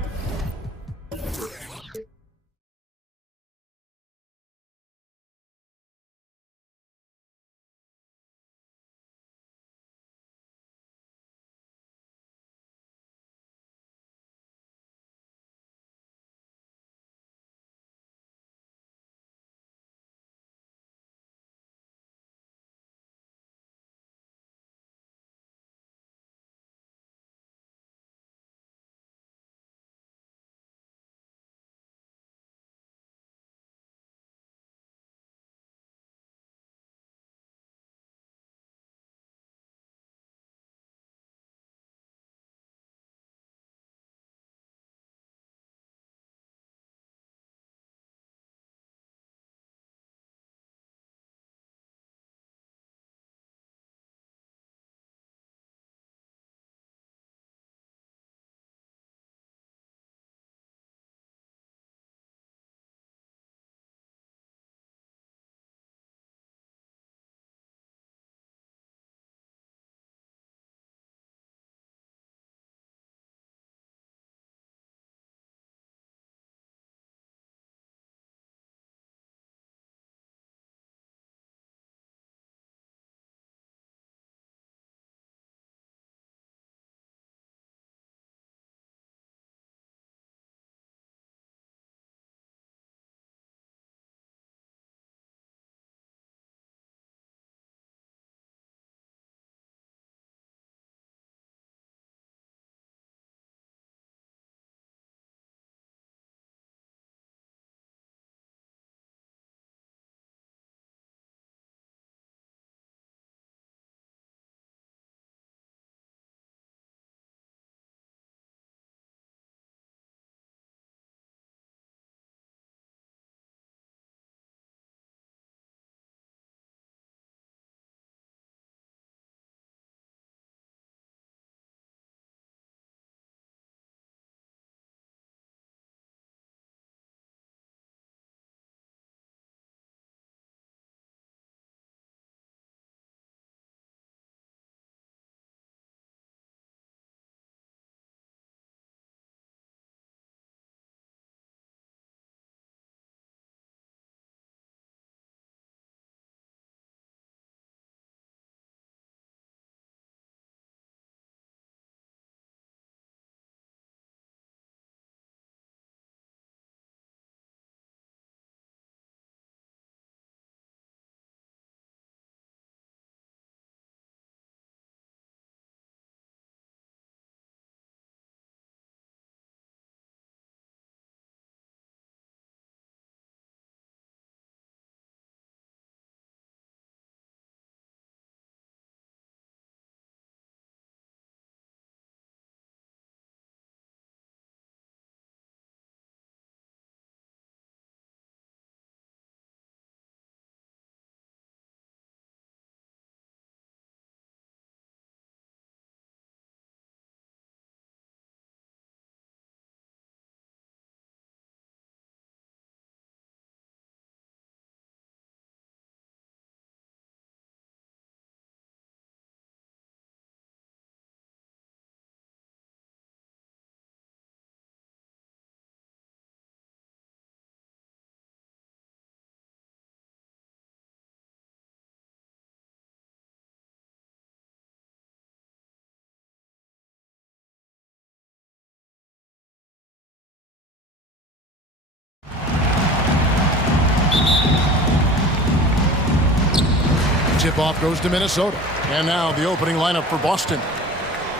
Tip-off goes to Minnesota. And now the opening lineup for Boston.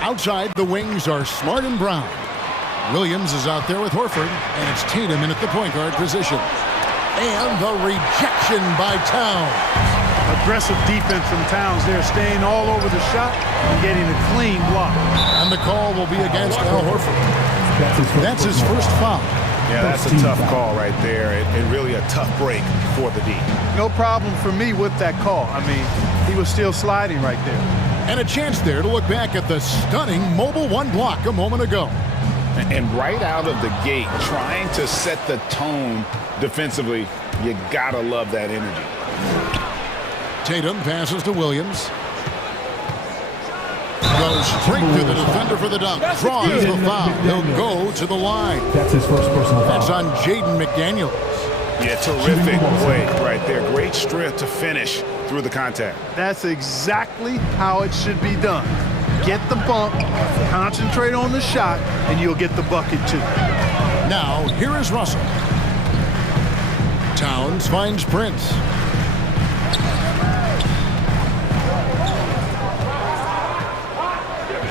Outside, the wings are Smart and Brown. Williams is out there with Horford, and it's Tatum in at the point guard position. And the rejection by Towns. Aggressive defense from Towns there, staying all over the shot and getting a clean block. And the call will be against Al Horford. That's his first foul. Yeah, that's a tough call right there, and really a tough break for the D. No problem for me with that call. I mean, he was still sliding right there. And a chance there to look back at the stunning mobile one block a moment ago. And right out of the gate, trying to set the tone defensively, you gotta love that energy. Tatum passes to Williams. Goes straight to the defender for the dunk. Draws the foul. He'll go to the line. That's his first personal foul. That's on Jaden McDaniels. Yeah, terrific play right there. Great strength to finish through the contact. That's exactly how it should be done. Get the bump, concentrate on the shot, and you'll get the bucket too. Now, here is Russell. Towns finds Prince.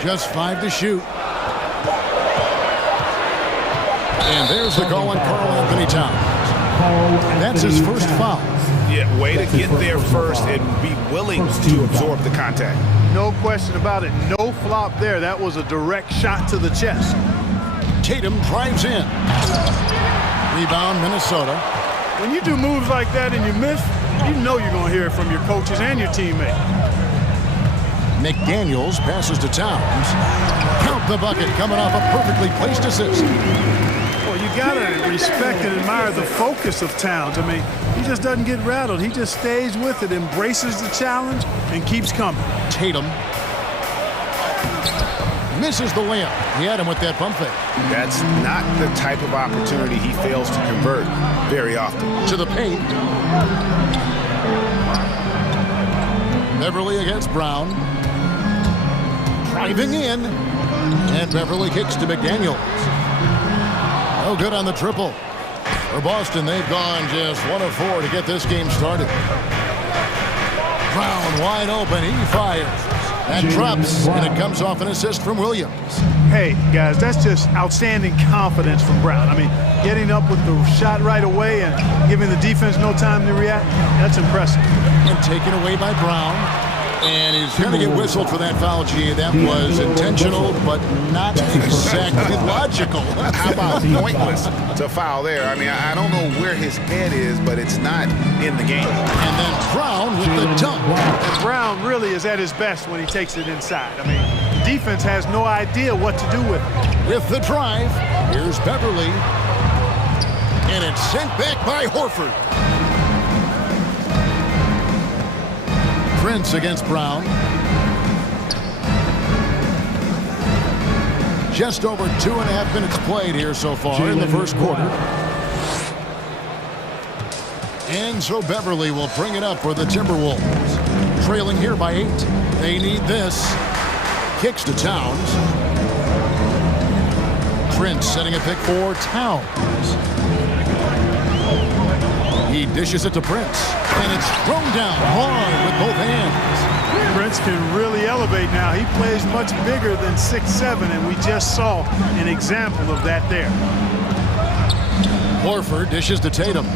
Just 5 to shoot. And there's the call on Karl Anthony Towns. That's his first foul. Yeah, way to get there first and be willing to absorb the contact. No question about it. No flop there. That was a direct shot to the chest. Tatum drives in. Rebound, Minnesota. When you do moves like that and you miss, you know you're going to hear it from your coaches and your teammates. McDaniels passes to Towns. Count the bucket coming off a perfectly placed assist. Well, you got to respect and admire the focus of Towns. I mean, he just doesn't get rattled. He just stays with it, embraces the challenge, and keeps coming. Tatum misses the layup. He had him with that pump fake. That's not the type of opportunity he fails to convert very often. To the paint. Beverly against Brown. Driving in. And Beverly kicks to McDaniels. No good on the triple. For Boston, they've gone just 1 of 4 to get this game started. Brown wide open. He fires. And drops. And it comes off an assist from Williams. Hey, guys, that's just outstanding confidence from Brown. I mean, getting up with the shot right away and giving the defense no time to react, that's impressive. And taken away by Brown. And he's going to get whistled for that foul, G. That was intentional, but not exactly logical. How about pointless to foul there? I mean, I don't know where his head is, but it's not in the game. And then Brown with the dunk. And Brown really is at his best when he takes it inside. I mean, defense has no idea what to do with it. With the drive, here's Beverly. And it's sent back by Horford. Prince against Brown. Just over 2.5 minutes played here so far in the first quarter. And so Beverly will bring it up for the Timberwolves. Trailing here by 8. They need this. Kicks to Towns. Prince setting a pick for Towns. He dishes it to Prince. And it's thrown down hard with both hands. Prince can really elevate now. He plays much bigger than 6'7", and we just saw an example of that there. Horford dishes to Tatum.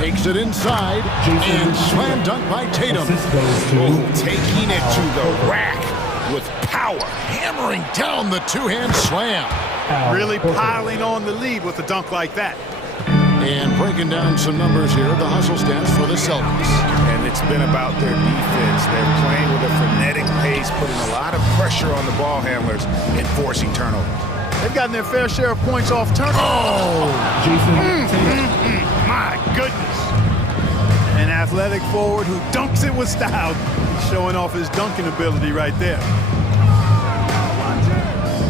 Takes it inside. And slam dunk by Tatum. Taking it to the rack with power. Hammering down the two-hand slam. Really piling on the lead with a dunk like that. And breaking down some numbers here, the hustle stats for the Celtics. And it's been about their defense. They're playing with a frenetic pace, putting a lot of pressure on the ball handlers and forcing turnovers. They've gotten their fair share of points off turnovers. Oh! My goodness. An athletic forward who dunks it with style. He's showing off his dunking ability right there.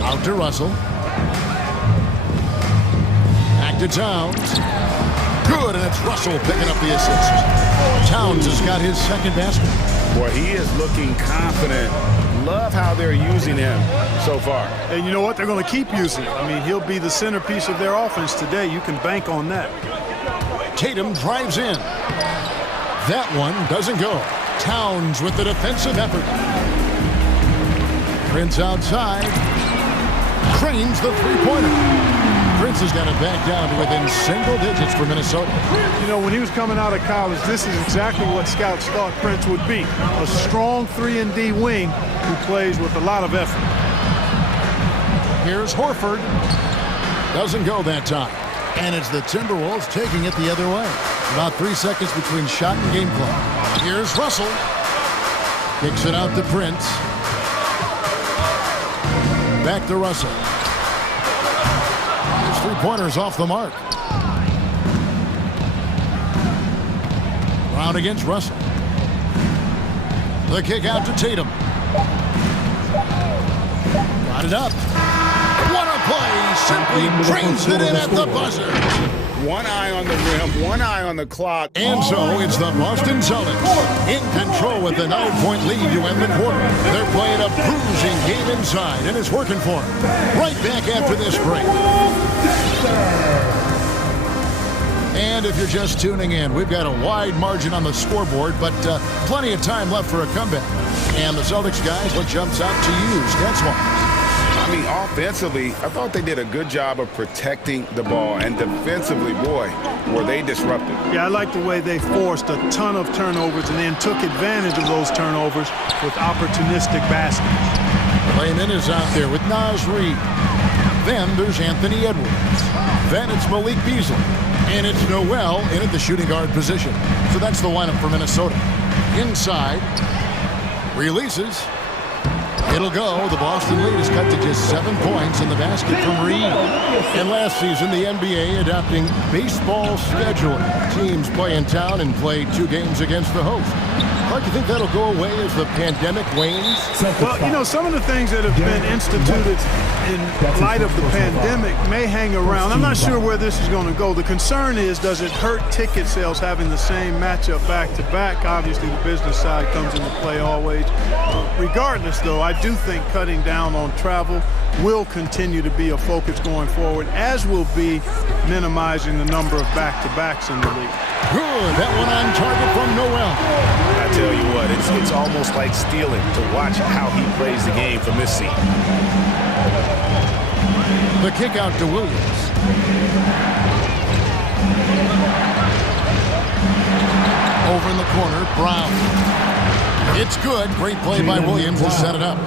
Out to Russell. Back to Towns. Good, and it's Russell picking up the assist. Towns has got his second basket. Boy, he is looking confident. Love how they're using him so far. And you know what? They're going to keep using him. I mean, he'll be the centerpiece of their offense today. You can bank on that. Tatum drives in. That one doesn't go. Towns with the defensive effort. Prince outside. Cranes the three-pointer. Prince has got it back down to within single digits for Minnesota. You know, when he was coming out of college, this is exactly what scouts thought Prince would be. A strong 3-and-D wing who plays with a lot of effort. Here's Horford. Doesn't go that time. And it's the Timberwolves taking it the other way. About 3 seconds between shot and game clock. Here's Russell. Kicks it out to Prince. Back to Russell. His three-pointers off the mark. Brown against Russell. The kick out to Tatum. Got it up. What a play! Simply drains it in at the buzzer. One eye on the rim, one eye on the clock. And so it's the Boston Celtics in control with the 9-point lead to end the quarter. They're playing a bruising game inside, and it's working for them. Right back after this break. And if you're just tuning in, we've got a wide margin on the scoreboard, but plenty of time left for a comeback. And the Celtics guys, what jumps out to you, stats-wise? I mean, offensively, I thought they did a good job of protecting the ball. And defensively, boy, were they disruptive. Yeah, I like the way they forced a ton of turnovers and then took advantage of those turnovers with opportunistic baskets. Layman is out there with Naz Reid. Then there's Anthony Edwards. Then it's Malik Beasley. And it's Noel in at the shooting guard position. So that's the lineup for Minnesota. Inside, releases. It'll go. The Boston lead is cut to just 7 points in the basket from Reed. And last season, the NBA adopting baseball scheduling. Teams play in town and play 2 games against the host. Clark, you think that'll go away as the pandemic wanes? Well, you know, some of the things that have been instituted in light of the pandemic may hang around. I'm not sure where this is going to go. The concern is, does it hurt ticket sales having the same matchup back-to-back? Obviously, the business side comes into play always. Regardless, though, I do think cutting down on travel will continue to be a focus going forward, as will be minimizing the number of back-to-backs in the league. Good. That one on target from Noel. I tell you what, it's almost like stealing to watch how he plays the game from this seat. The kick out to Williams. Over in the corner, Brown. It's good. Great play by Williams to set it up.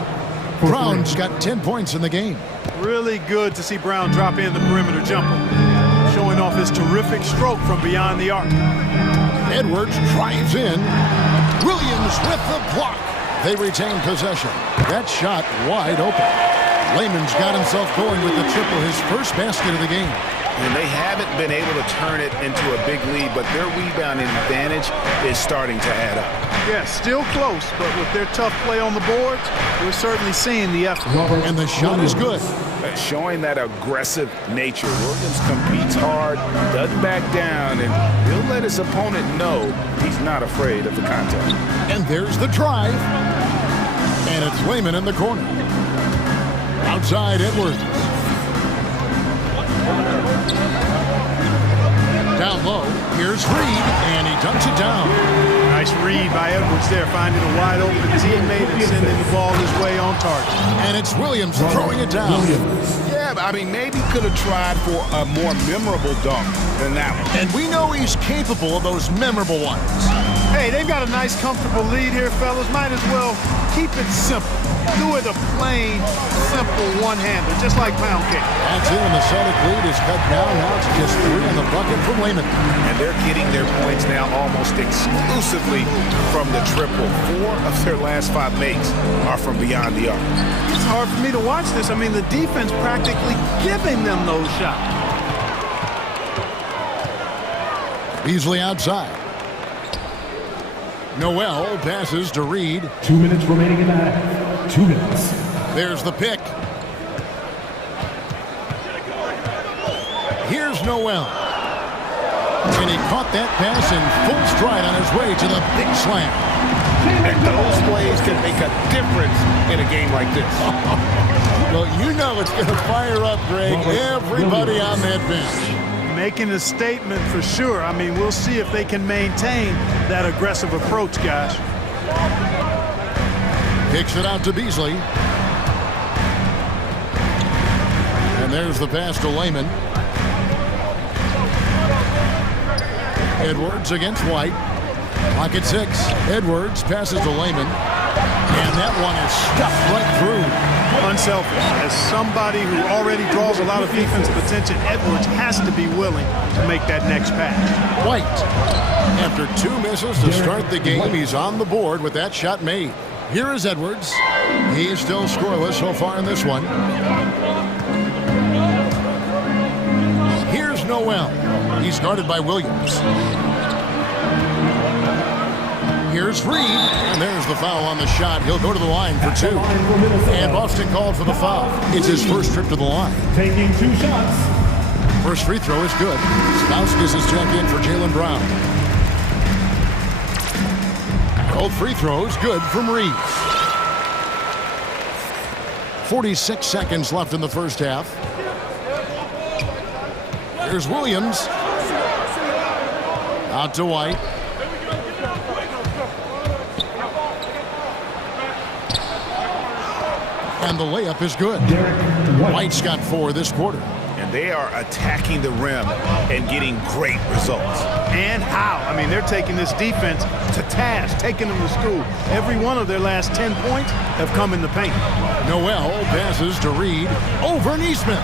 Brown's got 10 points in the game. Really good to see Brown drop in the perimeter jumper, showing off his terrific stroke from beyond the arc. Edwards drives in. Williams with the block. They retain possession. That shot wide open. Layman's got himself going with the triple, his first basket of the game. And they haven't been able to turn it into a big lead, but their rebounding advantage is starting to add up. Yeah, still close, but with their tough play on the boards, we're certainly seeing the effort. And the shot is good. Showing that aggressive nature. Williams competes hard, doesn't back down, and he'll let his opponent know he's not afraid of the contact. And there's the drive. And it's Layman in the corner. Outside Edwards. Down low, here's Reed, and he dunks it down. Nice read by Edwards there, finding a wide open teammate and sending the ball his way on target. And it's Williams throwing it down. Yeah, I mean, maybe could have tried for a more memorable dunk than that one. And we know he's capable of those memorable ones. Hey, they've got a nice, comfortable lead here, fellas. Might as well keep it simple. Do it a plain, simple one-hander, just like pound cake. That's it, and the Celtic lead is cut down. Now it's just 3 on the bucket from Layman. And they're getting their points now almost exclusively from the triple. 4 of their last 5 makes are from beyond the arc. It's hard for me to watch this. I mean, the defense practically giving them those shots. Beasley outside. Noel passes to Reed. 2 minutes remaining in the half. 2 minutes. There's the pick. Here's Noel. And he caught that pass in full stride on his way to the big slam. And those plays can make a difference in a game like this. Well, you know it's going to fire up, Greg, everybody on that bench. Making a statement for sure. I mean, we'll see if they can maintain that aggressive approach, guys. Kicks it out to Beasley. And there's the pass to Lehman. Edwards against White. Clock at 6. Edwards passes to Lehman. And that one is stuffed right through. Unselfish. As somebody who already draws a lot of defensive attention, Edwards has to be willing to make that next pass. White, after 2 misses to start the game, he's on the board with that shot made. Here is Edwards. He is still scoreless so far in this one. Here's Noel. He's guarded by Williams. Here's Reed, and there's the foul on the shot. He'll go to the line for 2. And Boston called for the foul. It's his first trip to the line. Taking 2 shots. First free throw is good. Stauskas is checked in for Jaylen Brown. Both free throws good from Reed. 46 seconds left in the first half. Here's Williams. Out to White. And the layup is good. White's got 4 this quarter. And they are attacking the rim and getting great results. And how? I mean, they're taking this defense to task, taking them to school. Every one of their last 10 points have come in the paint. Noel passes to Reed over Neesmith.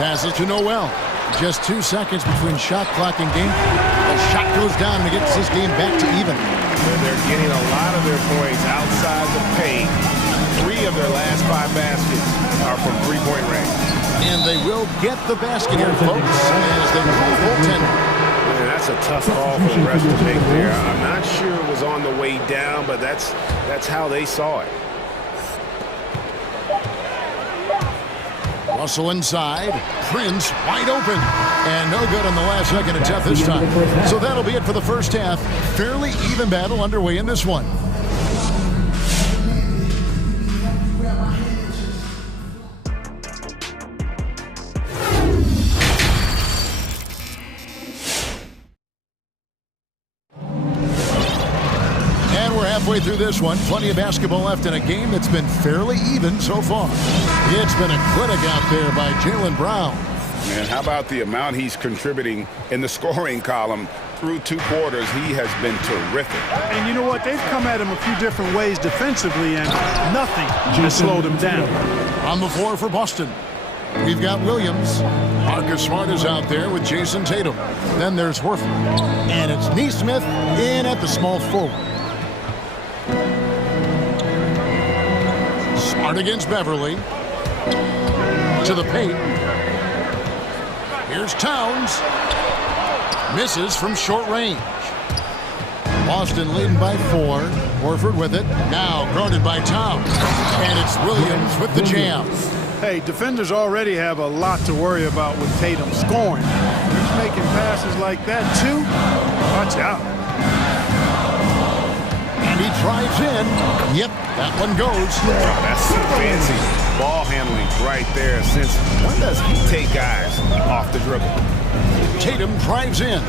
Passes to Noel. Just 2 seconds between shot clock and game. The shot goes down and it gets this game back to even. They're getting a lot of their points outside the paint. 3 of their last 5 baskets are from three-point range. And they will get the basket here, folks, as they call goaltender. Man, that's a tough call for the rest to make there. I'm not sure it was on the way down, but that's how they saw it. Russell inside. Prince wide open. And no good on the last second attempt this time. So that'll be it for the first half. Fairly even battle underway in this one. Halfway through this one, plenty of basketball left in a game that's been fairly even so far. It's been a clinic out there by Jaylen Brown. Man, how about the amount he's contributing in the scoring column through 2 quarters? He has been terrific. And you know what? They've come at him a few different ways defensively, and nothing has slowed him down. On the floor for Boston, we've got Williams. Marcus Smart is out there with Jason Tatum. Then there's Horford. And it's Neesmith in at the small forward. Smart against Beverly. To the paint. Here's Towns. Misses from short range. Boston leading by 4. Horford with it. Now guarded by Towns. And it's Williams with the jam. Hey, defenders already have a lot to worry about with Tatum scoring. He's making passes like that, too. Watch out. And he drives in. Yep, that one goes. Wow, that's some fancy ball handling right there. Since when does he take guys off the dribble? Tatum drives in.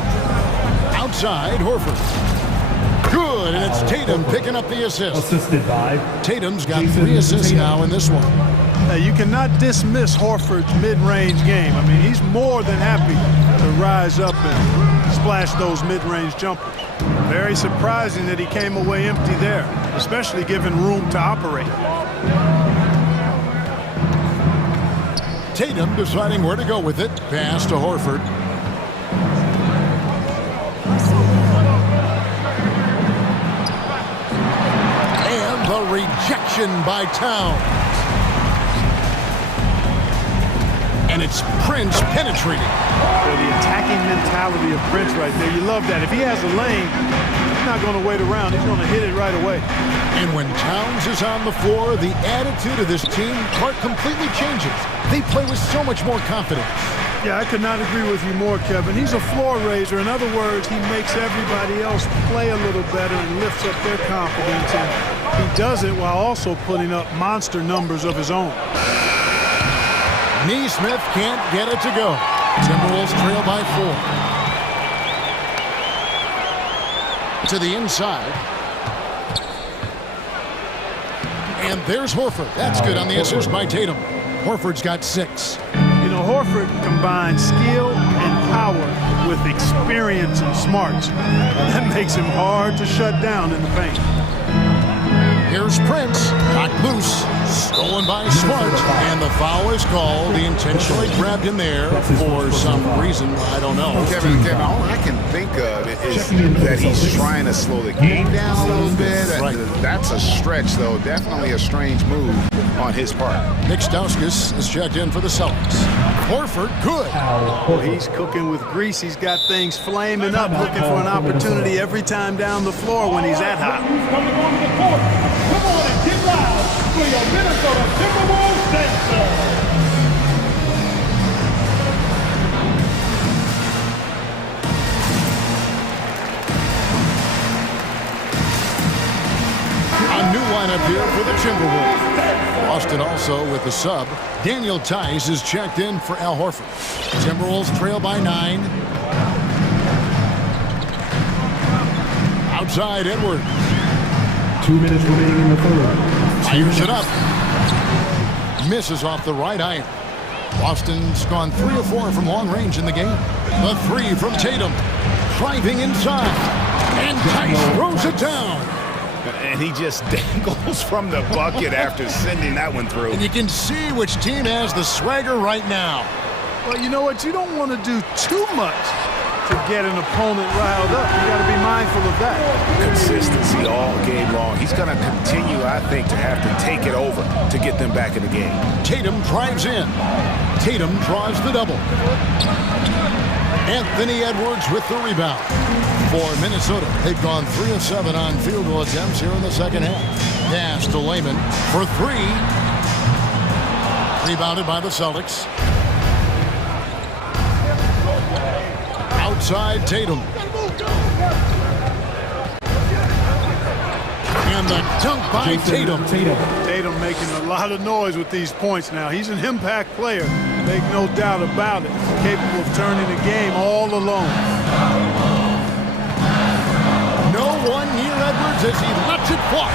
Outside, Horford. Good, and it's Tatum picking up the assist. Assisted by Tatum's got 3 assists now in this one. You cannot dismiss Horford's mid-range game. I mean, he's more than happy to rise up and splash those mid-range jumpers. Very surprising that he came away empty there, especially given room to operate. Tatum deciding where to go with it. Pass to Horford. And the rejection by Towns. And it's Prince penetrating. So the attacking mentality of Prince right there. You love that. If he has a lane, he's not going to wait around. He's going to hit it right away. And when Towns is on the floor, the attitude of this team completely changes. They play with so much more confidence. Yeah, I could not agree with you more, Kevin. He's a floor raiser. In other words, he makes everybody else play a little better and lifts up their confidence. And he does it while also putting up monster numbers of his own. Neesmith can't get it to go. Timberwolves trail by 4. to the inside. And there's Horford. That's good on the assist by Tatum. Horford's got 6. You know, Horford combines skill and power with experience and smarts. That makes him hard to shut down in the paint. Here's Prince, knocked loose, stolen by Smart, and the foul is called. He intentionally grabbed him there for some reason, I don't know. Kevin, all I can think of is that he's trying to slow the game down a little bit. Right. That's a stretch, though. Definitely a strange move on his part. Nick Stauskas is checked in for the Celtics. Horford, good. Well, he's cooking with grease. He's got things flaming up, looking for an opportunity every time down the floor when he's that hot. Come on and get loud for your Minnesota Timberwolves dancer. A new lineup here for the Timberwolves. Boston also with the sub. Daniel Tice is checked in for Al Horford. Timberwolves trail by 9. Outside Edwards. 2 minutes remaining in the third. Fires it up. Misses off the right iron. Boston's gone 3 of 4 from long range in the game. The 3 from Tatum. Driving inside. And Tice throws it down. And he just dangles from the bucket after sending that one through. And you can see which team has the swagger right now. Well, you know what? You don't want to do too much to get an opponent riled up. You got to be mindful of that. Consistency all game long. He's going to continue, I think, to have to take it over to get them back in the game. Tatum drives in. Tatum draws the double. Anthony Edwards with the rebound. For Minnesota, they've gone 3 of 7 on field goal attempts here in the second half. Pass to Layman for 3. Rebounded by the Celtics. Outside Tatum. And the dunk by Tatum. Tatum making a lot of noise with these points now. He's an impact player, make no doubt about it. Capable of turning the game all alone. No one near Edwards as he lets it fly.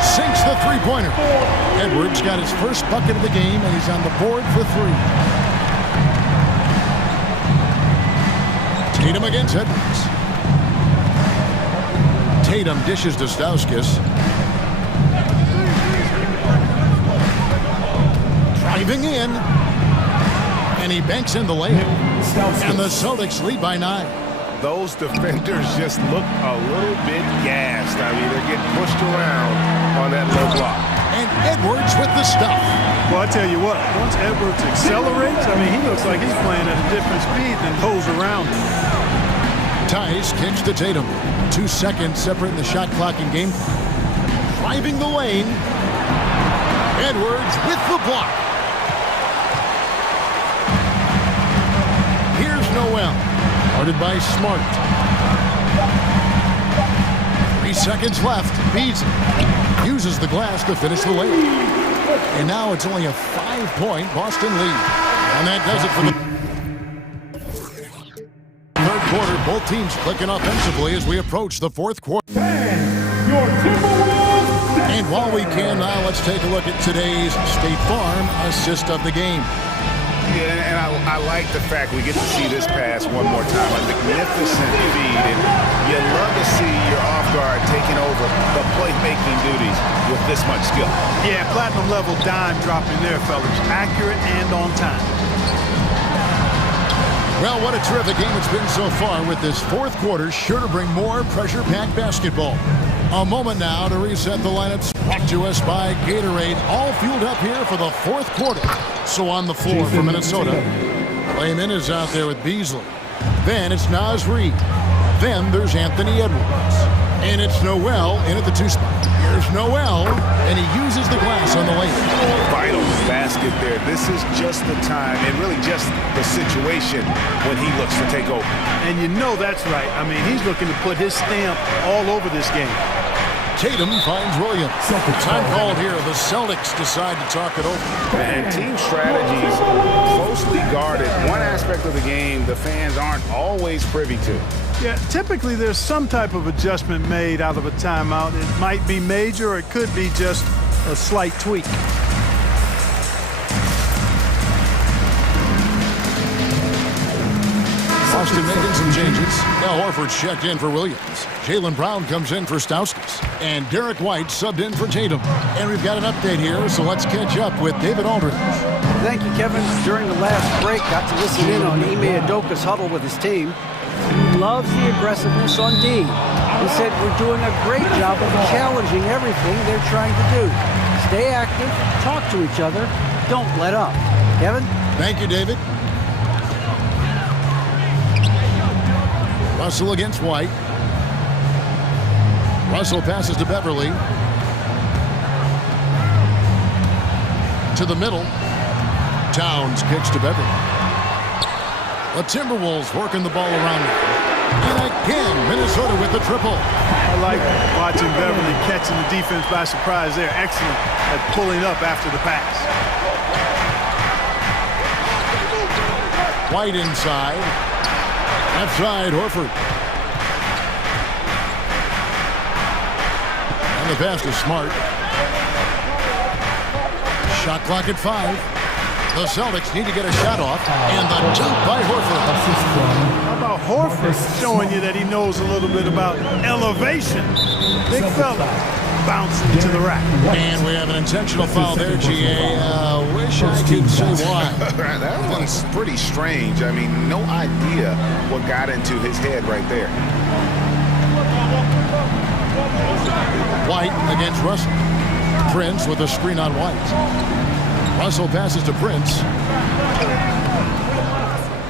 Sinks the three-pointer. Edwards got his first bucket of the game, and he's on the board for 3. Tatum against Edwards. Tatum dishes to Stauskas. Driving in. And he banks in the layup. And the Celtics lead by 9. Those defenders just look a little bit gassed. I mean, they're getting pushed around on that low block. And Edwards with the stuff. Well, I tell you what, once Edwards accelerates, I mean, he looks like he's playing at a different speed than those around him. Tice kicks to Tatum. 2 seconds separating the shot clock and game clock. Driving the lane. Edwards with the block. Here's Noel. Guarded by Smart. 3 seconds left. Beasley uses the glass to finish the layup. And now it's only a 5-point Boston lead. And that does it for the third quarter. Both teams clicking offensively as we approach the fourth quarter. And while we can now, let's take a look at today's State Farm assist of the game. Yeah, and I like the fact we get to see this pass one more time. A magnificent feed, and you love to see your off guard taking over the playmaking duties with this much skill. Yeah, platinum level dime dropping there, fellas. Accurate and on time. Well, what a terrific game it's been so far, with this fourth quarter sure to bring more pressure-packed basketball. A moment now to reset the lineups. Brought to us by Gatorade, all fueled up here for the fourth quarter. So on the floor for Minnesota, Layman is out there with Beasley. Then it's Naz Reid. Then there's Anthony Edwards. And it's Noel in at the 2 spot. Here's Noel, and he uses the glass on the lane. Vital basket there. This is just the time, and really just the situation when he looks to take over. And you know that's right. I mean, he's looking to put his stamp all over this game. Tatum finds Williams. Time called here. The Celtics decide to talk it over. And team strategies closely guarded. One aspect of the game the fans aren't always privy to. Yeah, typically there's some type of adjustment made out of a timeout. It might be major, or it could be just a slight tweak. Boston making some changes. Al Horford's checked in for Williams. Jaylen Brown comes in for Stauskas. And Derek White subbed in for Tatum. And we've got an update here, so let's catch up with David Aldridge. Thank you, Kevin. During the last break, got to listen in on Ime Udoka's huddle with his team. He loves the aggressiveness on D. He said we're doing a great job of challenging everything they're trying to do. Stay active, talk to each other, don't let up. Kevin? Thank you, David. Russell against White. Russell passes to Beverly. To the middle. Towns kicks to Beverly. The Timberwolves working the ball around him. And again, Minnesota with the triple. I like watching Beverly catching the defense by surprise. They're excellent at pulling up after the pass. White inside. Left side, Horford. And the pass to Smart. Shot clock at 5. The Celtics need to get a shot off. And the dunk by Horford. How about Horford showing you that he knows a little bit about elevation? Big fella bouncing to the rack. And we have an intentional foul there, GA. Wish I could say why. That one's pretty strange. I mean, no idea what got into his head right there. White against Russell. Prince with a screen on White. Russell passes to Prince.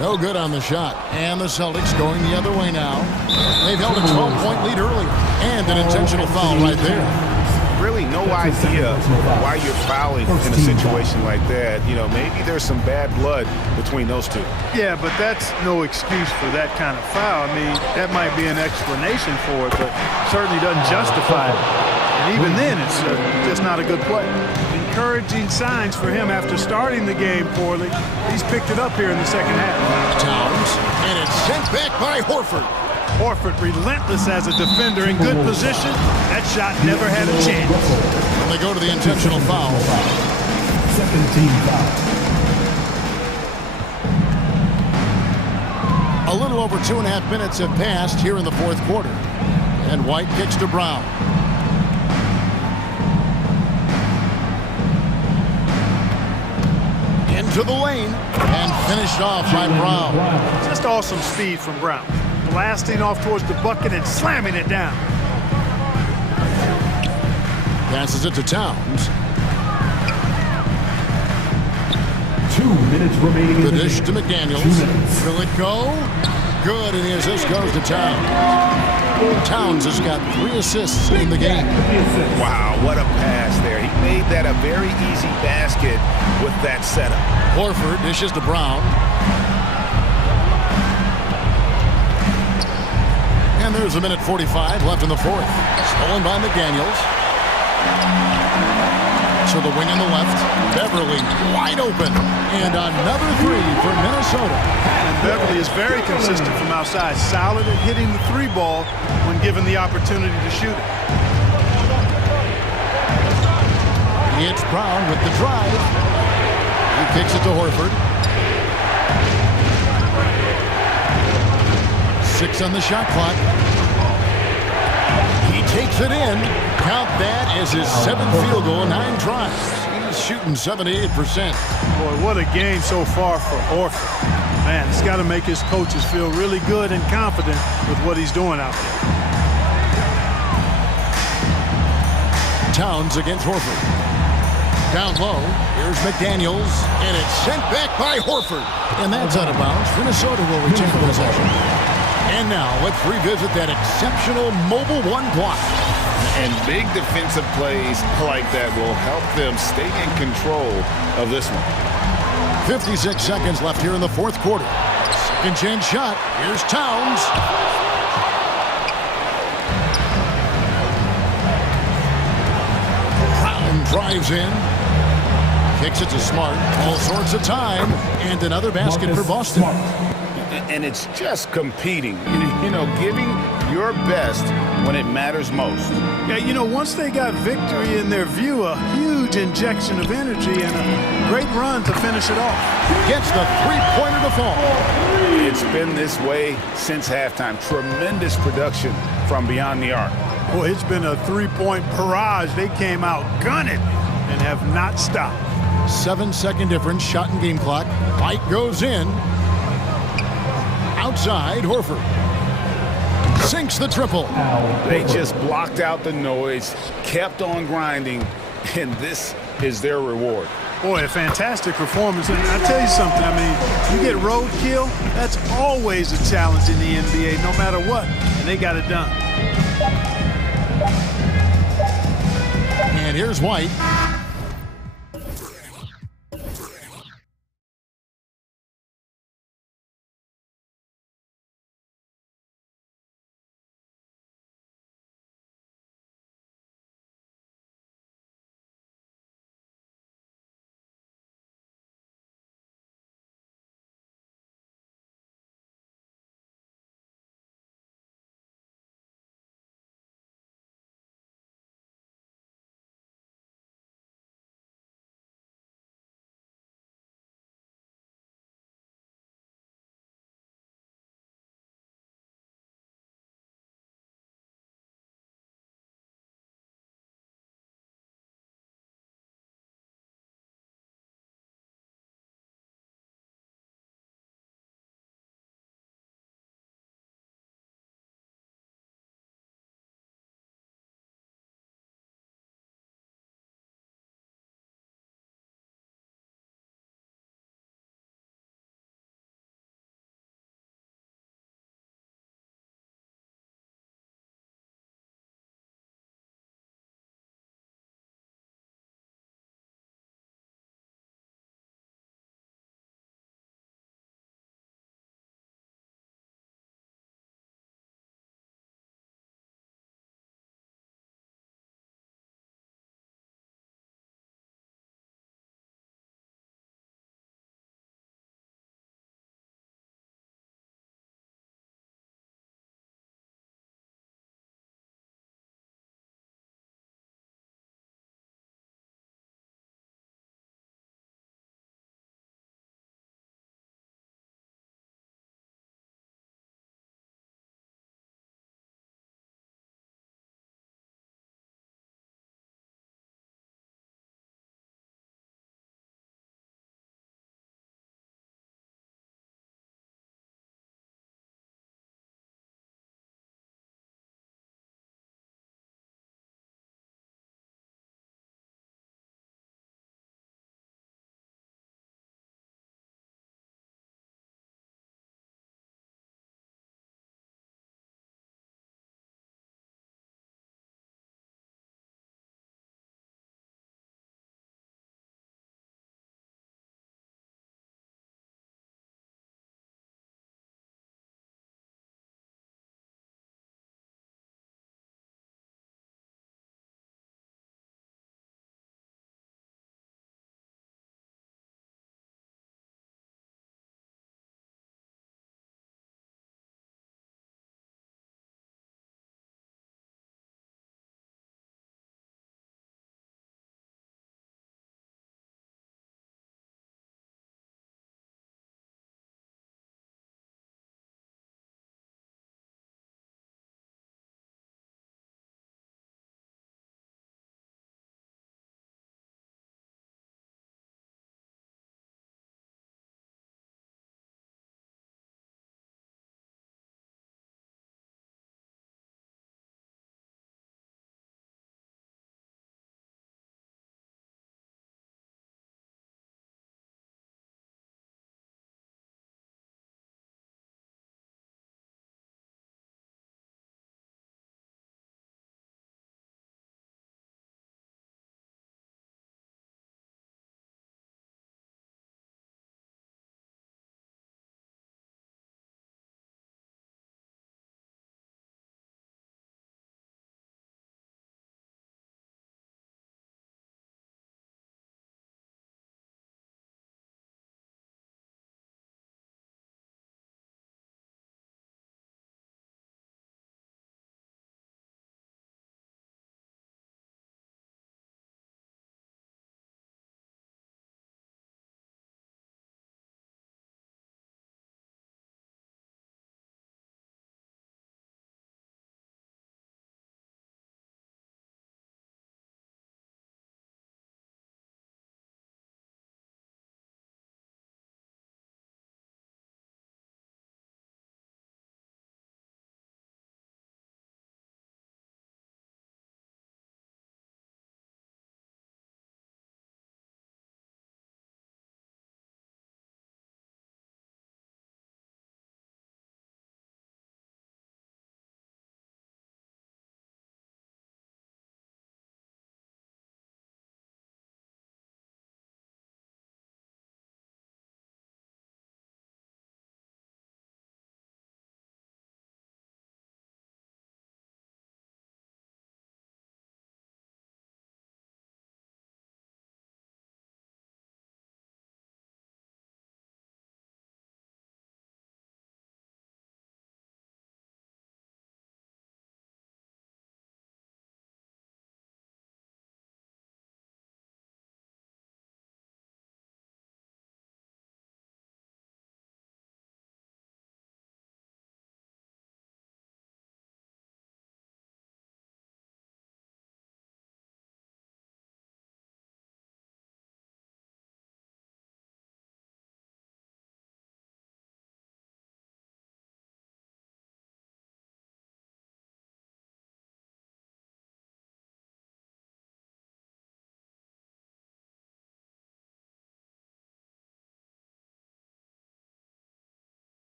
No good on the shot. And the Celtics going the other way now. They've held a 12-point lead earlier. And an intentional foul right there. Really no idea why you're fouling in a situation like that. You know, maybe there's some bad blood between those two. Yeah, but that's no excuse for that kind of foul. I mean, that might be an explanation for it, but certainly doesn't justify it. And even then, it's just not a good play. Encouraging signs for him after starting the game poorly. He's picked it up here in the second half. Towns, and it's sent back by Horford. Horford relentless as a defender in good position. That shot never had a chance. And they go to the intentional foul. Second team foul. A little over 2.5 minutes have passed here in the fourth quarter. And White kicks to Brown. Into the lane and finished off by Brown. Just awesome speed from Brown. Blasting off towards the bucket and slamming it down. Passes it to Towns. 2 minutes remaining. The dish to McDaniels. Will it go? Good, and the assist goes to Towns. Towns has got 3 assists in the game. Wow, what a pass there. He made that a very easy basket with that setup. Horford dishes to Brown. And there's 1:45 left in the fourth. Stolen by McDaniels. To the wing on the left. Beverly wide open. And another 3 for Minnesota. And Beverly is very consistent from outside. Solid at hitting the 3 ball when given the opportunity to shoot it. It's Brown with the drive. He kicks it to Horford. 6 on the shot clock. He takes it in. Count that as his 7th field goal, 9 tries. He's shooting 78%. Boy, what a game so far for Horford. Man, it's got to make his coaches feel really good and confident with what he's doing out there. Towns against Horford. Down low, here's McDaniels, and it's sent back by Horford. And that's out of bounds. Minnesota will retain possession. And now, let's revisit that exceptional mobile 1 block. And big defensive plays like that will help them stay in control of this one. 56 seconds left here in the fourth quarter. Second chance shot. Here's Towns. Drives in. Kicks it to Smart. All sorts of time. And another basket for Boston. And it's just competing. You know, giving your best when it matters most. Yeah, you know, once they got victory in their view, a huge injection of energy and a great run to finish it off. Gets the three-pointer to fall. It's been this way since halftime. Tremendous production from beyond the arc. Boy, it's been a three-point barrage. They came out gunning and have not stopped. 7-second difference, shot and game clock. White goes in. Outside, Horford. Sinks the triple. They just blocked out the noise, kept on grinding, and this is their reward. Boy, a fantastic performance. And I tell you something, I mean, you get roadkill, that's always a challenge in the NBA, no matter what. And they got it done. And here's White.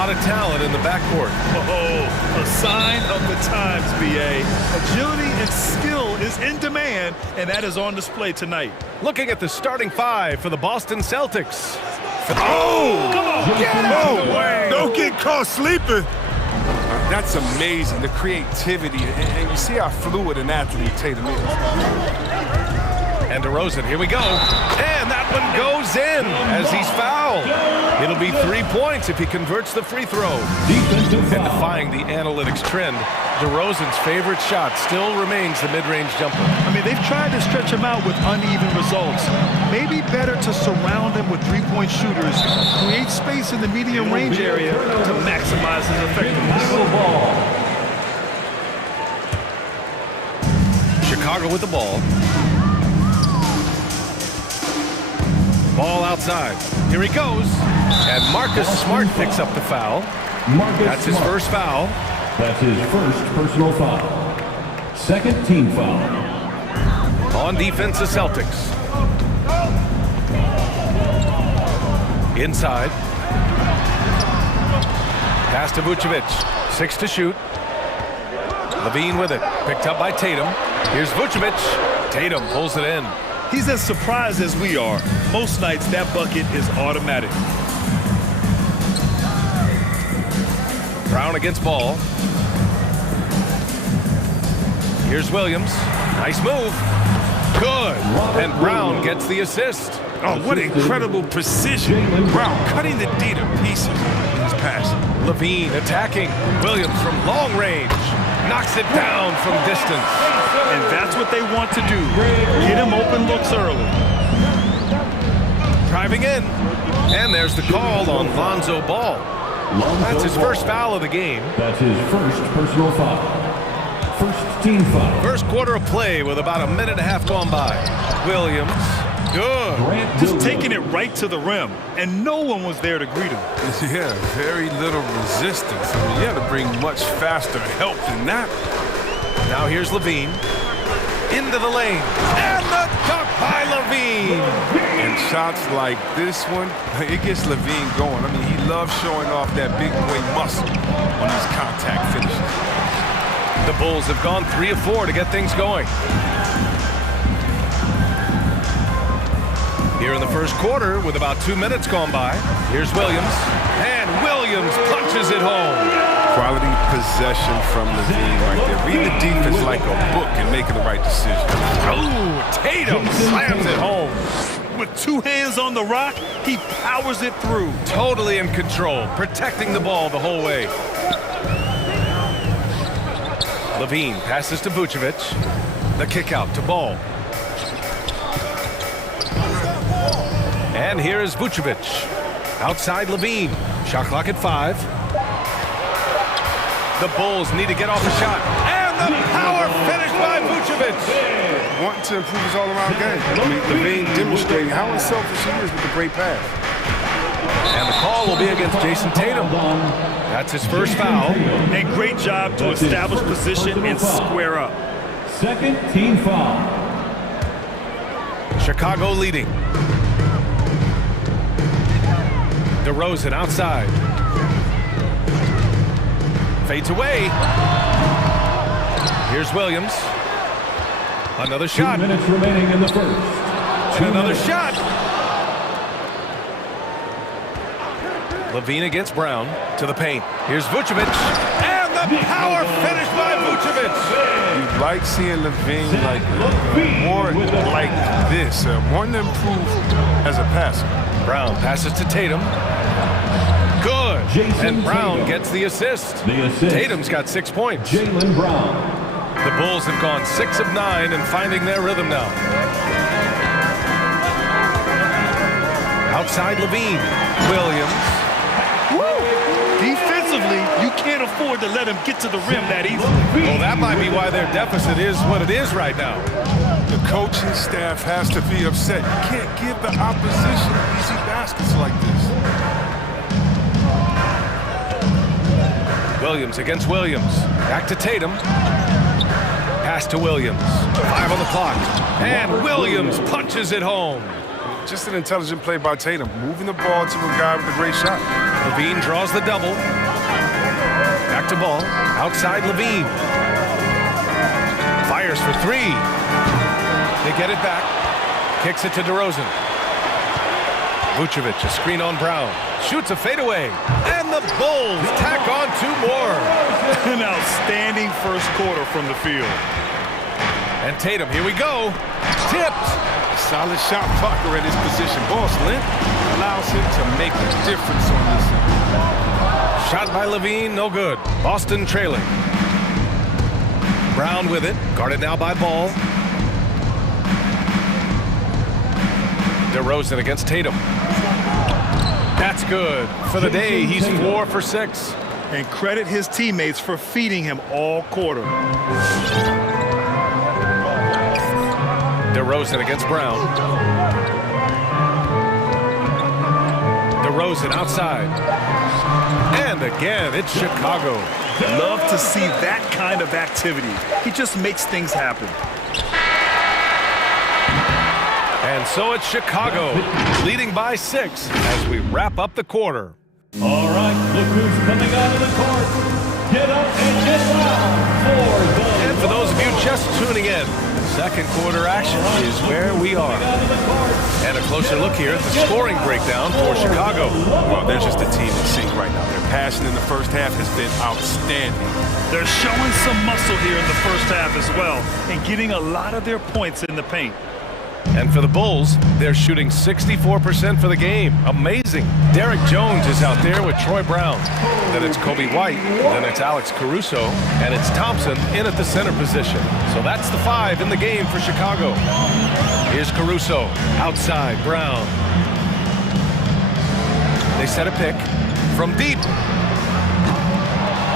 lot of talent in the backcourt. Oh, a sign of the times, B.A. Agility and skill is in demand, and that is on display tonight. Looking at the starting five for the Boston Celtics. Oh! Come on, get out of the way! Don't get caught sleeping. That's amazing, the creativity, and you see how fluid an athlete Tatum is. And DeRozan, here we go. And that one goes in as he's fouled. It'll be 3 points if he converts the free throw. And defying the analytics trend, DeRozan's favorite shot still remains the mid-range jumper. I mean, they've tried to stretch him out with uneven results. Maybe better to surround him with three-point shooters, create space in the medium range area to maximize his effectiveness. Chicago with the ball. Ball outside. Here he goes. And Marcus Smart picks up the foul. That's his first foul. That's his first personal foul. Second team foul. On defense, the Celtics. Inside. Pass to Vucevic. 6 to shoot. Levine with it. Picked up by Tatum. Here's Vucevic. Tatum pulls it in. He's as surprised as we are. Most nights, that bucket is automatic. Brown against Ball. Here's Williams. Nice move. Good. And Brown gets the assist. Oh, what incredible precision. Brown cutting the D to pieces in his pass. Levine attacking. Williams from long range. Knocks it down from distance. And that's what they want to do. Get him open looks early. Driving in. And there's the call on Lonzo Ball. That's his first foul of the game. That's his first personal foul. First team foul. First quarter of play with about a minute and a half gone by. Williams. Good. Just taking it right to the rim, and no one was there to greet him. Yeah, very little resistance. I mean, you had to bring much faster help than that. Now here's Levine. Into the lane. And the dunk by Levine. And shots like this one, it gets Levine going. I mean, he loves showing off that big boy muscle on these contact finishes. The Bulls have gone 3 of 4 to get things going. Here in the first quarter with about 2 minutes gone by. Here's Williams. And Williams punches it home. Quality possession from Levine right there. Read the defense like a book and making the right decision. Oh, Tatum slams it home. With 2 hands on the rock, he powers it through. Totally in control, protecting the ball the whole way. Levine passes to Vucevic. The kick out to Ball. And here is Vucevic. Outside Levine. Shot clock at 5. The Bulls need to get off a shot. And the power finish by Vucevic. Wanting to improve his all-around game. I mean, Levine demonstrating how unselfish he is with the great pass. And the call will be against Jason Tatum. That's his first foul. And great job to establish position and square up. Second team foul. Chicago leading. DeRozan outside. Fades away. Here's Williams. Another shot. 2 minutes remaining in the first. And another shot. Levine against Brown to the paint. Here's Vucevic. And the power finish by Vucevic. You like seeing Levine like more like this. Wanting to improve as a passer. Brown passes to Tatum. Good. And Brown gets the assist. Tatum's got 6 points. Jaylen Brown. The Bulls have gone 6 of 9 and finding their rhythm now. Outside Levine. Williams. Woo! Defensively, you can't afford to let him get to the rim that easily. Well, that might be why their deficit is what it is right now. The coaching staff has to be upset. You can't give the opposition easy baskets like this. Williams against Williams. Back to Tatum. Pass to Williams. 5 on the clock. And Williams punches it home. Just an intelligent play by Tatum, moving the ball to a guy with a great shot. Levine draws the double. Back to ball. Outside Levine. Fires for three. They get it back. Kicks it to DeRozan. Vucevic, a screen on Brown. Shoots a fadeaway. And the Bulls tack on two more. An outstanding first quarter from the field. And Tatum, here we go. Tipped. Solid shot blocker at his position. Ball's limp. Allows him to make a difference on this. Shot by Levine, no good. Boston trailing. Brown with it. Guarded now by Ball. DeRozan against Tatum. That's good. For the day, he's 4 for 6. And credit his teammates for feeding him all quarter. DeRozan against Brown. DeRozan outside. And again, it's Chicago. Love to see that kind of activity. He just makes things happen. And so it's Chicago, leading by 6 as we wrap up the quarter. All right, look who's coming out of the court. Get up and get loud for the... And for those of you just tuning in, second quarter action is where we are. And a closer look here at the scoring breakdown for Chicago. Well, they're just a team in sync right now. Their passion in the first half has been outstanding. They're showing some muscle here in the first half as well and getting a lot of their points in the paint. And for the Bulls, they're shooting 64% for the game. Amazing. Derek Jones is out there with Troy Brown. Then it's Kobe White. Then it's Alex Caruso. And it's Thompson in at the center position. So that's the 5 in the game for Chicago. Here's Caruso. Outside, Brown. They set a pick from deep.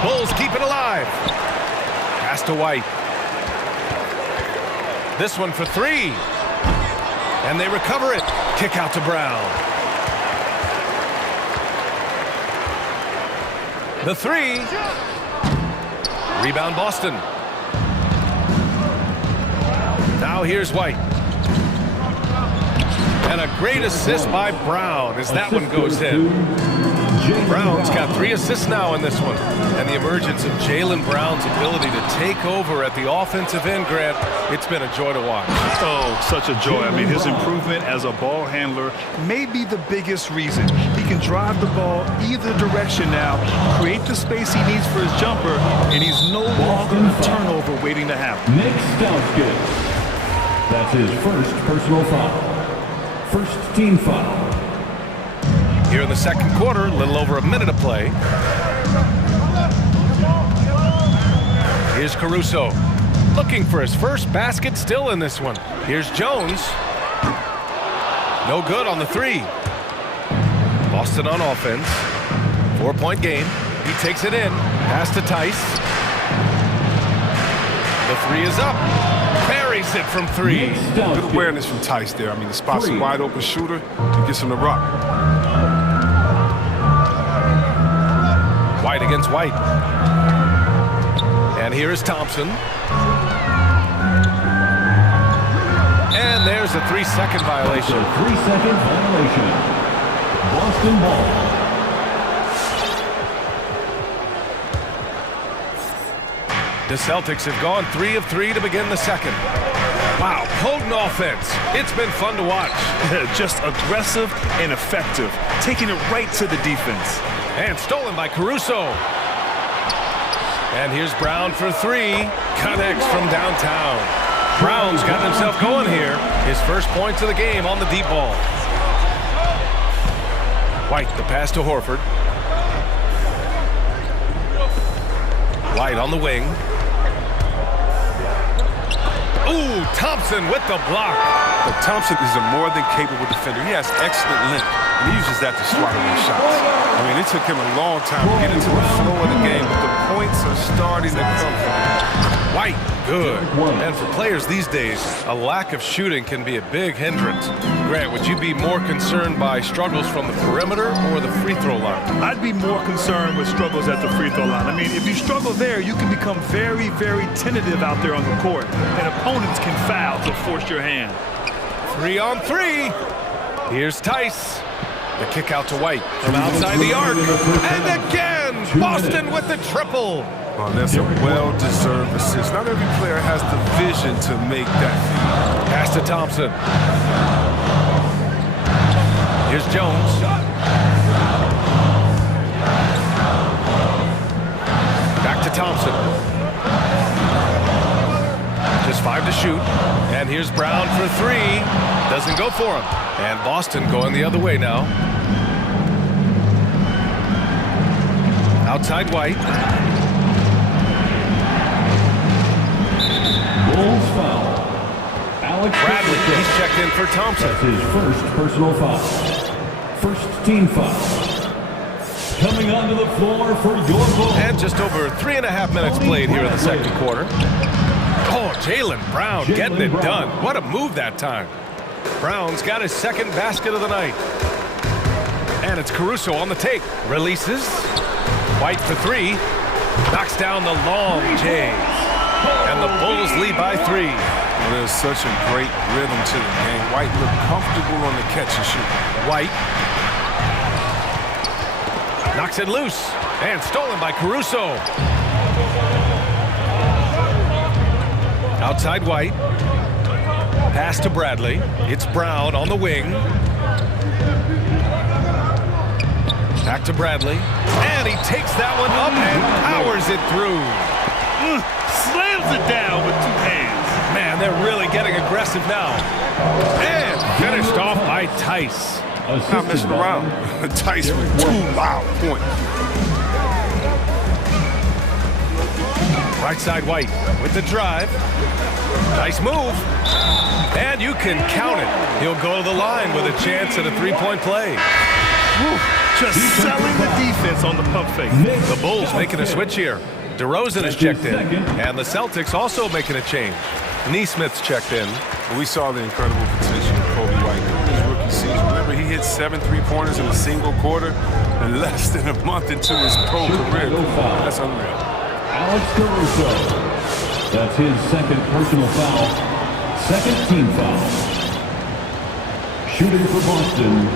Bulls keep it alive. Pass to White. This one for 3. And they recover it. Kick out to Brown. The 3. Rebound Boston. Now here's White. And a great assist by Brown as that one goes in. Brown's got 3 assists now in this one. And the emergence of Jaylen Brown's ability to take over at the offensive end, Grant, it's been a joy to watch. Oh, such a joy. I mean, his improvement as a ball handler may be the biggest reason. He can drive the ball either direction now, create the space he needs for his jumper, and he's no longer a turnover waiting to happen. Nick Stauskas. That's his first personal foul. First team foul. Here in the second quarter, a little over a minute of play. Here's Caruso, looking for his first basket still in this one. Here's Jones. No good on the 3. Boston on offense. 4-point game. He takes it in. Pass to Tice. The 3 is up. Buries it from 3. Good awareness from Tice there. I mean, the spot's a wide open shooter. He gets him to rock. White against White. And here is Thompson. And there's a 3-second violation. 3-second violation. Boston ball. The Celtics have gone 3 of 3 to begin the second. Wow, potent offense. It's been fun to watch. Just aggressive and effective, taking it right to the defense. And stolen by Caruso. And here's Brown for 3. Connects from downtown. Brown's gotten himself going here. His first points of the game on the deep ball. White, the pass to Horford. White on the wing. Ooh, Thompson with the block. But Thompson is a more than capable defender. He has excellent length, and he uses that to swat away shots. I mean, it took him a long time to get into the flow of the game, but the points are starting to come from him. White, good. And for players these days, a lack of shooting can be a big hindrance. Grant, would you be more concerned by struggles from the perimeter or the free throw line? I'd be more concerned with struggles at the free throw line. I mean, if you struggle there, you can become very, very tentative out there on the court, and opponents can foul to force your hand. 3 on 3. Here's Tice. The kick out to White from outside the arc. And again, Boston with the triple. Oh, that's a well-deserved assist. Not every player has the vision to make that feed. Pass to Thompson. Here's Jones. Back to Thompson. Just 5 to shoot. And here's Brown for 3. Doesn't go for him. And Boston going the other way now. Outside White. Bulls foul. Alex Bradley, he's checked in for Thompson. That's his first personal foul. First team foul. Coming onto the floor for your Bulls. And just over 3.5 minutes played here in the second quarter. Oh, Jaylen Brown getting it done. What a move that time. Brown's got his second basket of the night. And it's Caruso on the take. Releases. White for 3. Knocks down the long Jays. And the Bulls lead by 3. Well, there's such a great rhythm to the game. White looked comfortable on the catch and shoot. White. Knocks it loose. And stolen by Caruso. Outside White. Pass to Bradley. It's Brown on the wing. Back to Bradley. And he takes that one up and powers it through. Slams it down with 2 hands. Man, they're really getting aggressive now. And finished off by Tice. Not messing around. Tice with 2 loud points. Right side White with the drive. Nice move. And you can count it. He'll go to the line with a chance at a 3-point play. Woo. Just selling the defense on the pump fake. The Bulls making a switch here. DeRozan is checked in. And the Celtics also making a change. Neesmith's checked in. We saw the incredible potential of Kobe White in his rookie season. Remember, he hit 7 3-pointers in a single quarter and less than a month into his pro career. That's unreal. Alex Caruso. That's his second personal foul. Second team foul. Shooting for Boston,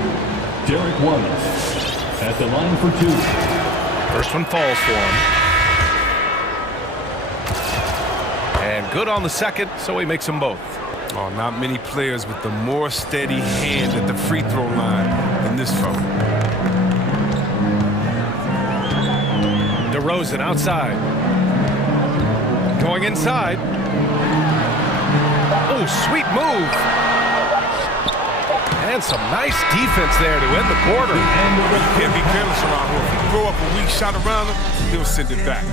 Derek White. At the line for 2. First one falls for him. And good on the second, so he makes them both. Oh, not many players with the more steady hand at the free throw line than this fella. DeRozan outside. Going inside. Oh, sweet move. And some nice defense there to end the quarter. You can't be careless around here. If you throw up a weak shot around him, he'll send it back.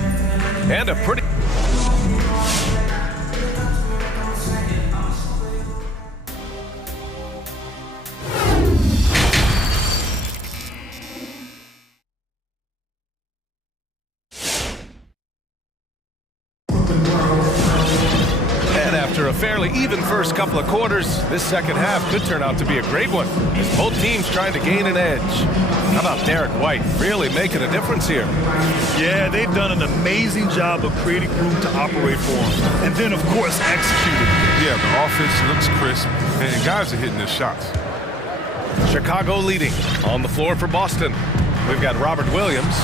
And a pretty... After a fairly even first couple of quarters, this second half could turn out to be a great one, as both teams trying to gain an edge. How about Derek White really making a difference here? Yeah, they've done an amazing job of creating room to operate for him. And then, of course, executing. Yeah, the offense looks crisp, and guys are hitting their shots. Chicago leading on the floor for Boston. We've got Robert Williams,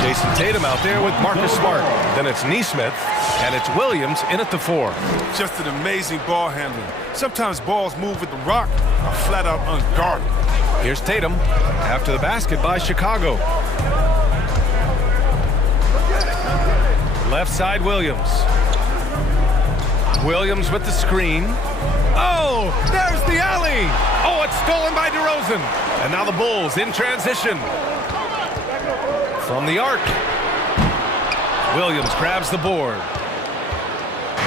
Jason Tatum out there with Marcus Smart. Then it's Neesmith, and it's Williams in at the 4. Just an amazing ball handling. Sometimes balls move with the rock are flat out unguarded. Here's Tatum after the basket by Chicago. Left side Williams. Williams with the screen. Oh, there's the alley. Oh, it's stolen by DeRozan. And now the Bulls in transition. From the arc. Williams grabs the board.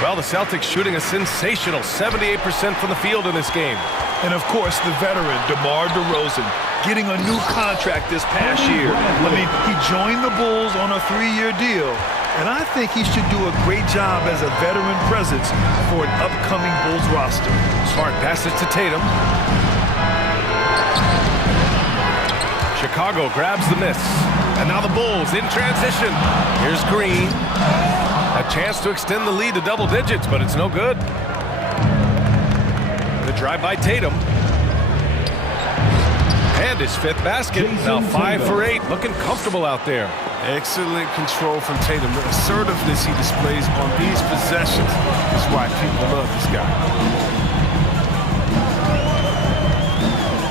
Well, the Celtics shooting a sensational 78% from the field in this game. And, of course, the veteran, DeMar DeRozan, getting a new contract this past year. I mean, he joined the Bulls on a 3-year deal. And I think he should do a great job as a veteran presence for an upcoming Bulls roster. Smart passes to Tatum. Chicago grabs the miss. And now the Bulls in transition. Here's Green. A chance to extend the lead to double digits, but it's no good. The drive by Tatum. And his 5th basket. Now 5 for 8. Looking comfortable out there. Excellent control from Tatum. The assertiveness he displays on these possessions is why people love this guy.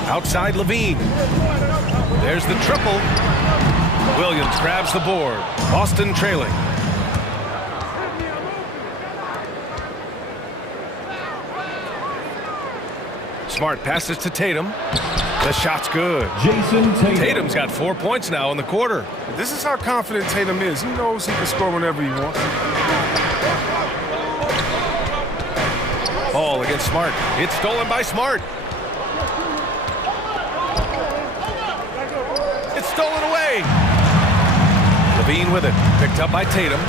Outside Levine. There's the triple. Williams grabs the board. Boston trailing. Smart passes to Tatum. The shot's good. Jason Tatum. Tatum's got 4 points now in the quarter. This is how confident Tatum is. He knows he can score whenever he wants. Ball against Smart. It's stolen by Smart. It's stolen away. Levine with it. Picked up by Tatum.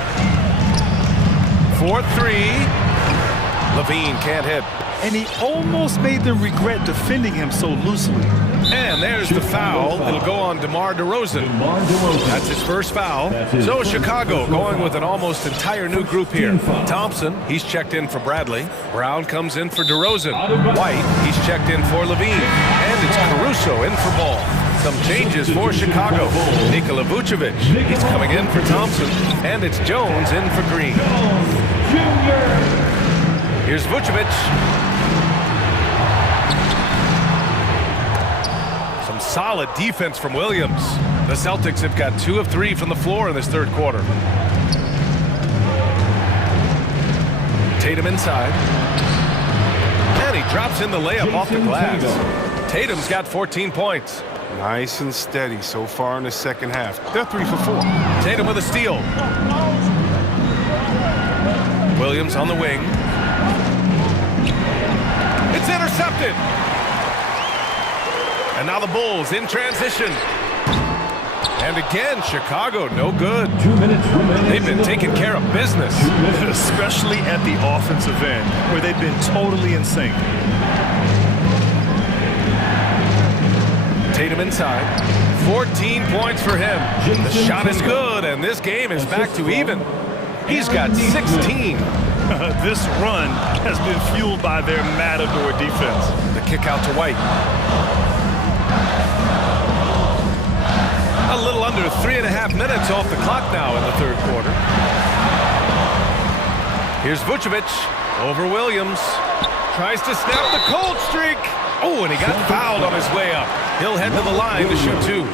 4-3. Levine can't hit. And he almost made them regret defending him so loosely. And there's the foul. It'll go on DeMar DeRozan. That's his first foul. So Chicago going with an almost entire new group here. Thompson, he's checked in for Bradley. Brown comes in for DeRozan. White, he's checked in for Levine. And it's Caruso in for Ball. Some changes for Chicago. Nikola Vucevic, he's coming in for Thompson. And it's Jones in for Green. Here's Vucevic. Some solid defense from Williams. The Celtics have got 2 of 3 from the floor in this third quarter. Tatum inside. And he drops in the layup off the glass. Tatum's got 14 points. Nice and steady so far in the second half. They're 3 for 4. Tatum with a steal. Williams on the wing. It's intercepted. And now the Bulls in transition. And again, Chicago, no good. 2 minutes remaining. They've been taking care of business. Especially at the offensive end, where they've been totally in sync. Tatum inside. 14 points for him. The shot is good, and this game is back to even. He's got 16. This run has been fueled by their matador defense. The kick out to White. A little under 3.5 minutes off the clock now in the third quarter. Here's Vucevic over Williams. Tries to snap the cold streak. Oh, and he got fouled on his way up. He'll head to the line to shoot 2.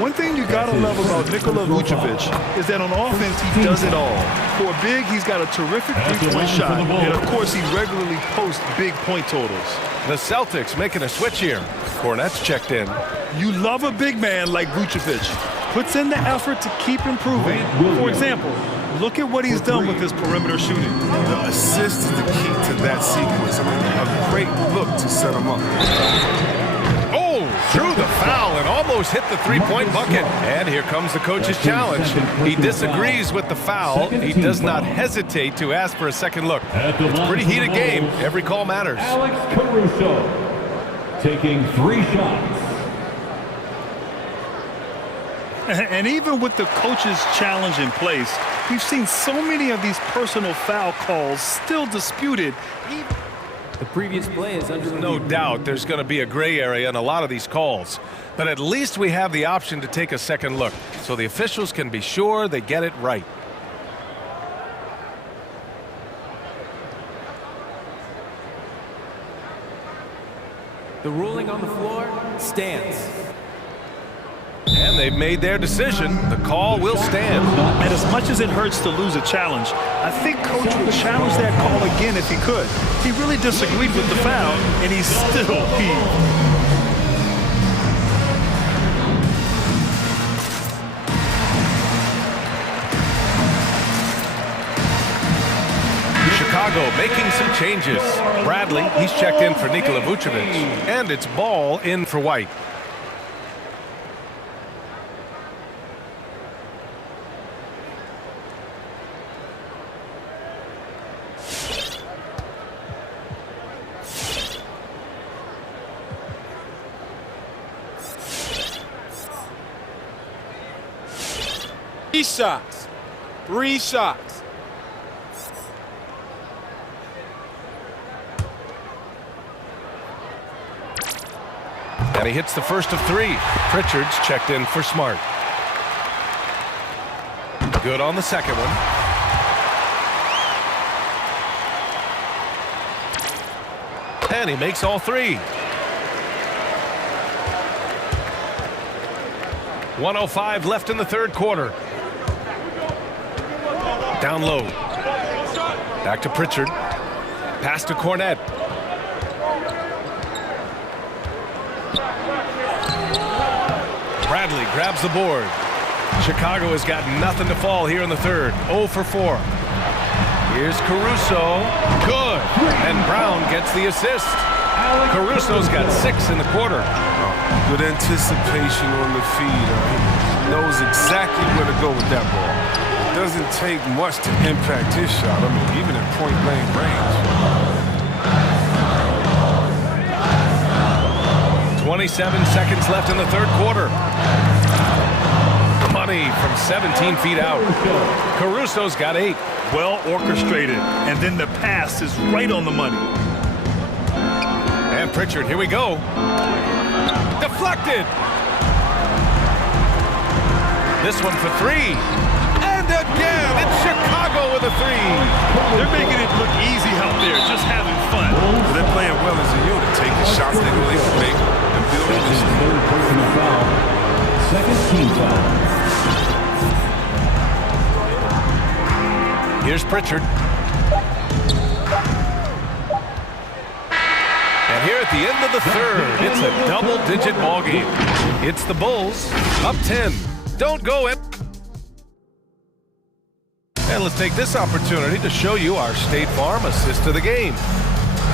One thing you got to love about Nikola Vucevic is that on offense, he does it all. For a big, he's got a terrific three-point shot. And, of course, he regularly posts big point totals. The Celtics making a switch here. Cornette's checked in. You love a big man like Vucevic. Puts in the effort to keep improving. For example, look at what he's done with his perimeter shooting. The assist is the key to that sequence. I mean, a great look to set him up. Oh, drew the foul and almost hit the three-point bucket. And here comes the coach's challenge. He disagrees with the foul. He does not hesitate to ask for a second look. It's a pretty heated game. Every call matters. Alex Caruso taking 3 shots. And even with the coach's challenge in place, we've seen so many of these personal foul calls still disputed. The previous play is under review. No doubt there's going to be a gray area in a lot of these calls. But at least we have the option to take a second look, so the officials can be sure they get it right. The ruling on the floor stands. And they've made their decision. The call will stand. And as much as it hurts to lose a challenge, I think Coach would challenge that call again if he could. He really disagreed with the foul, and he's still peeved. Chicago making some changes. Bradley, he's checked in for Nikola Vucevic. And it's Ball in for White. Three shots. And he hits the first of 3. Pritchard's checked in for Smart. Good on the second one. And he makes all 3. 1:05 left in the third quarter. Down low. Back to Pritchard. Pass to Cornette. Bradley grabs the board. Chicago has got nothing to fall here in the third. 0 for 4. Here's Caruso. Good. And Brown gets the assist. Caruso's got 6 in the quarter. Good anticipation on the feed. He knows exactly where to go with that ball. It doesn't take much to impact his shot. I mean, even at point-blank range. 27 seconds left in the third quarter. Money from 17 feet out. Caruso's got 8. Well orchestrated, and then the pass is right on the money. And Pritchard, here we go. Deflected. This one for 3. And again, it's Chicago with a 3. They're making it look easy out there, just having fun. But they're playing well as a unit, taking shots they know they can make and building this team. Second team foul. Here's Pritchard. And here at the end of the third, it's a double-digit ball game. It's the Bulls up 10. Don't go it. And let's take this opportunity to show you our State Farm assist to the game.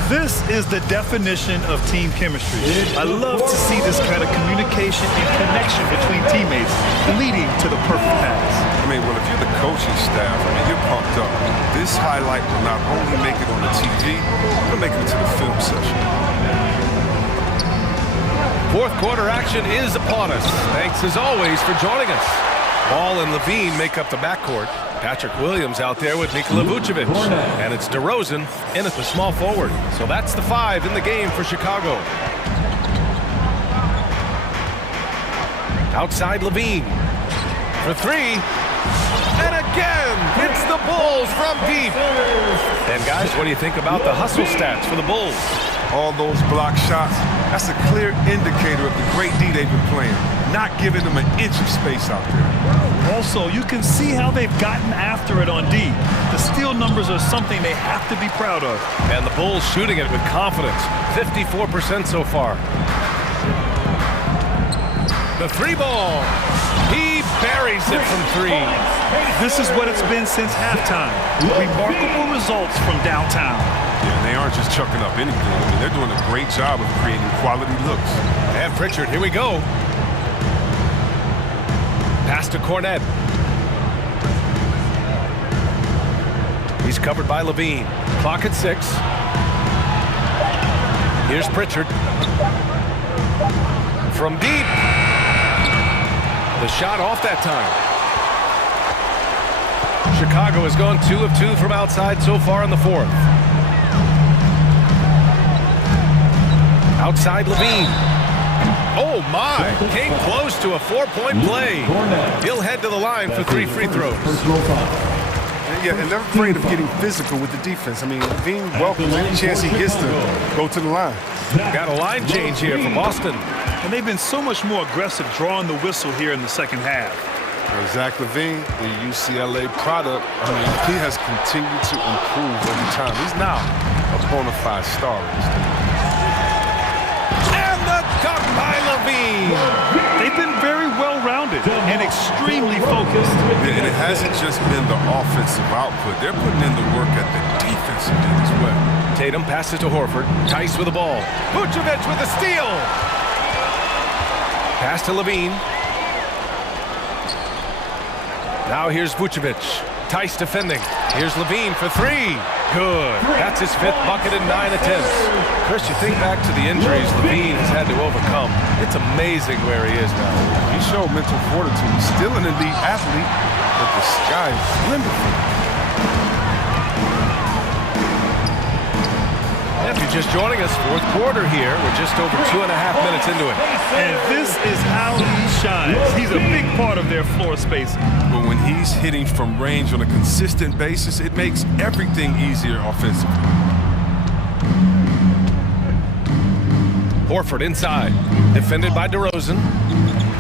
This is the definition of team chemistry. I love to see this kind of communication and connection between teammates leading to the perfect pass. I mean, well, if you're the coaching staff, I mean, you're pumped up. This highlight will not only make it on the TV, it'll make it to the film session. Fourth quarter action is upon us. Thanks as always for joining us. Ball and Levine make up the backcourt. Patrick Williams out there with Nikola Vucevic. And it's DeRozan in at the small forward. So that's the 5 in the game for Chicago. Outside Levine for 3. And again, it's the Bulls from deep. And guys, what do you think about the hustle stats for the Bulls? All those block shots, that's a clear indicator of the great D they've been playing. Not giving them an inch of space out there. Also, you can see how they've gotten after it on D. The steal numbers are something they have to be proud of. And the Bulls shooting it with confidence. 54% so far. The 3 ball. He buries it from 3. This is what it's been since halftime. Remarkable results from downtown. Yeah, and they aren't just chucking up anything. I mean, they're doing a great job of creating quality looks. And Pritchard, here we go. Pass to Cornette. He's covered by Levine. Clock at 6. Here's Pritchard. From deep. The shot off that time. Chicago has gone 2 of 2 from outside so far in the fourth. Outside Levine. Oh my, came close to a 4-point play. He'll head to the line for 3 free throws. Yeah, and they're afraid of getting physical with the defense. I mean, Levine welcomes any chance he gets to go to the line. Got a line change here for Boston. And they've been so much more aggressive drawing the whistle here in the second half. Zach LaVine, the UCLA product, I mean, he has continued to improve every time. He's now a bona fide star. And the dunk by LaVine. They've been very well-rounded and extremely focused. Yeah, and it hasn't just been the offensive output. They're putting in the work at the defensive end as well. Tatum passes to Horford. Tice with the ball. Vucevic with a steal. Pass to Levine. Now here's Vucevic. Tice defending. Here's Levine for 3. Good. That's his 5th bucket in 9 attempts. Chris, you think back to the injuries Levine has had to overcome. It's amazing where he is now. He showed mental fortitude. He's still an elite athlete, but the sky is the limit for him. If you're just joining us, fourth quarter here. We're just over 2.5 minutes into it. And this is how he shines. He's a big part of their floor space. But when he's hitting from range on a consistent basis, it makes everything easier offensively. Horford inside, defended by DeRozan.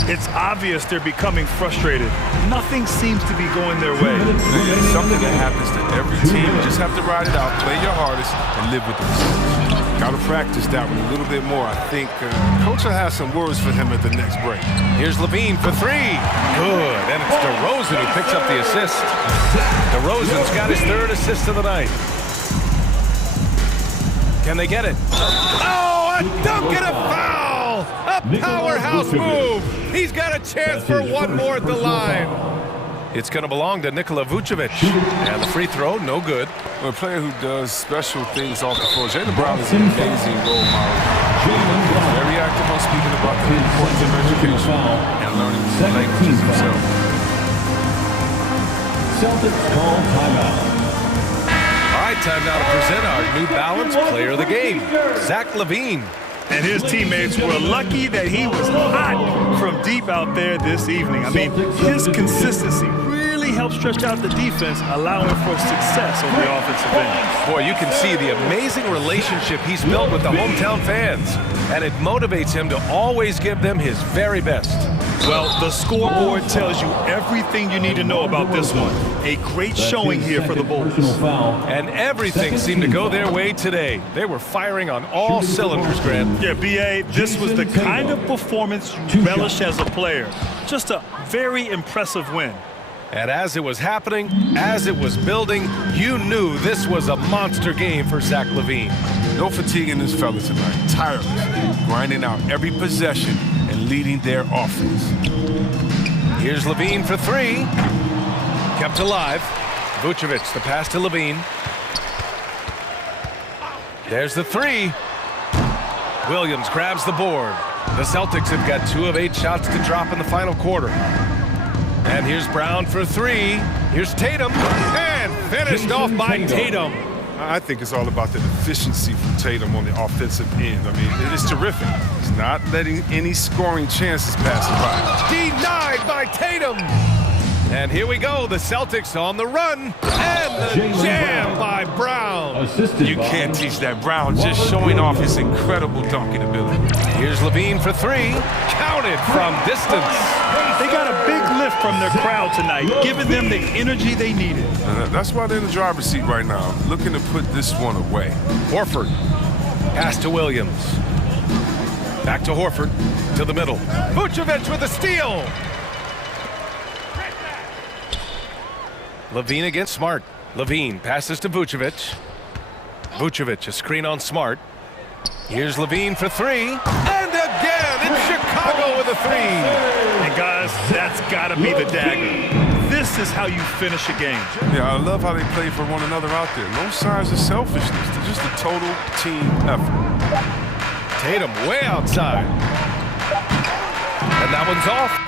It's obvious they're becoming frustrated. Nothing seems to be going their way. It's something that happens to every team. You just have to ride it out, play your hardest, and live with the results. Got to practice that one a little bit more. I think Coach will have some words for him at the next break. Here's Levine for three. Good, and it's DeRozan who picks up the assist. DeRozan's got his third assist of the night. Can they get it? Oh, a dunk and a foul! A powerhouse move! He's got a chance for one more at the line. It's going to belong to Nikola Vucevic. And the free throw, no good. Well, a player who does special things off the floor. Jaylen Brown is an amazing role model. Very active on speaking about the importance of education and learning languages himself. Celtics call timeout. All right, time now to present our New Balance Player of the Game, Zach LaVine. And his teammates were lucky that he was hot from deep out there this evening. I mean, his consistency really helped stretch out the defense, allowing for success on the offensive end. Boy, you can see the amazing relationship he's built with the hometown fans, and it motivates him to always give them his very best. Well, the scoreboard tells you everything you need to know about this one. A great showing here for the Bulls. And everything seemed to go their way today. They were firing on all cylinders, Grant. Yeah, B.A., this was the kind of performance you relish as a player. Just a very impressive win. And as it was happening, as it was building, you knew this was a monster game for Zach LaVine. No fatigue in this fella tonight. Tireless, grinding out every possession and leading their offense. Here's LaVine for three. Kept alive. Vucevic, the pass to LaVine. There's the three. Williams grabs the board. The Celtics have got 2 of 8 shots to drop in the final quarter. And here's Brown for three. Here's Tatum. And finished off by Tatum. I think it's all about the efficiency from Tatum on the offensive end. I mean, it's terrific. He's not letting any scoring chances pass him by. Denied by Tatum. And here we go, the Celtics on the run. And the jam by Brown. You can't teach that. Brown just showing off his incredible dunking ability. Here's LaVine for three. Counted from distance. They got a big lift from their crowd tonight, giving them the energy they needed. That's why they're in the driver's seat right now, looking to put this one away. Horford. Pass to Williams. Back to Horford. To the middle. Vucevic with a steal. LaVine against Smart. LaVine passes to Vucevic. Vucevic, a screen on Smart. Here's LaVine for three. And again, it's Chicago with a three. And guys, that's got to be the dagger. This is how you finish a game. Yeah, I love how they play for one another out there. No signs of selfishness. They're just a total team effort. Tatum way outside. And that one's off.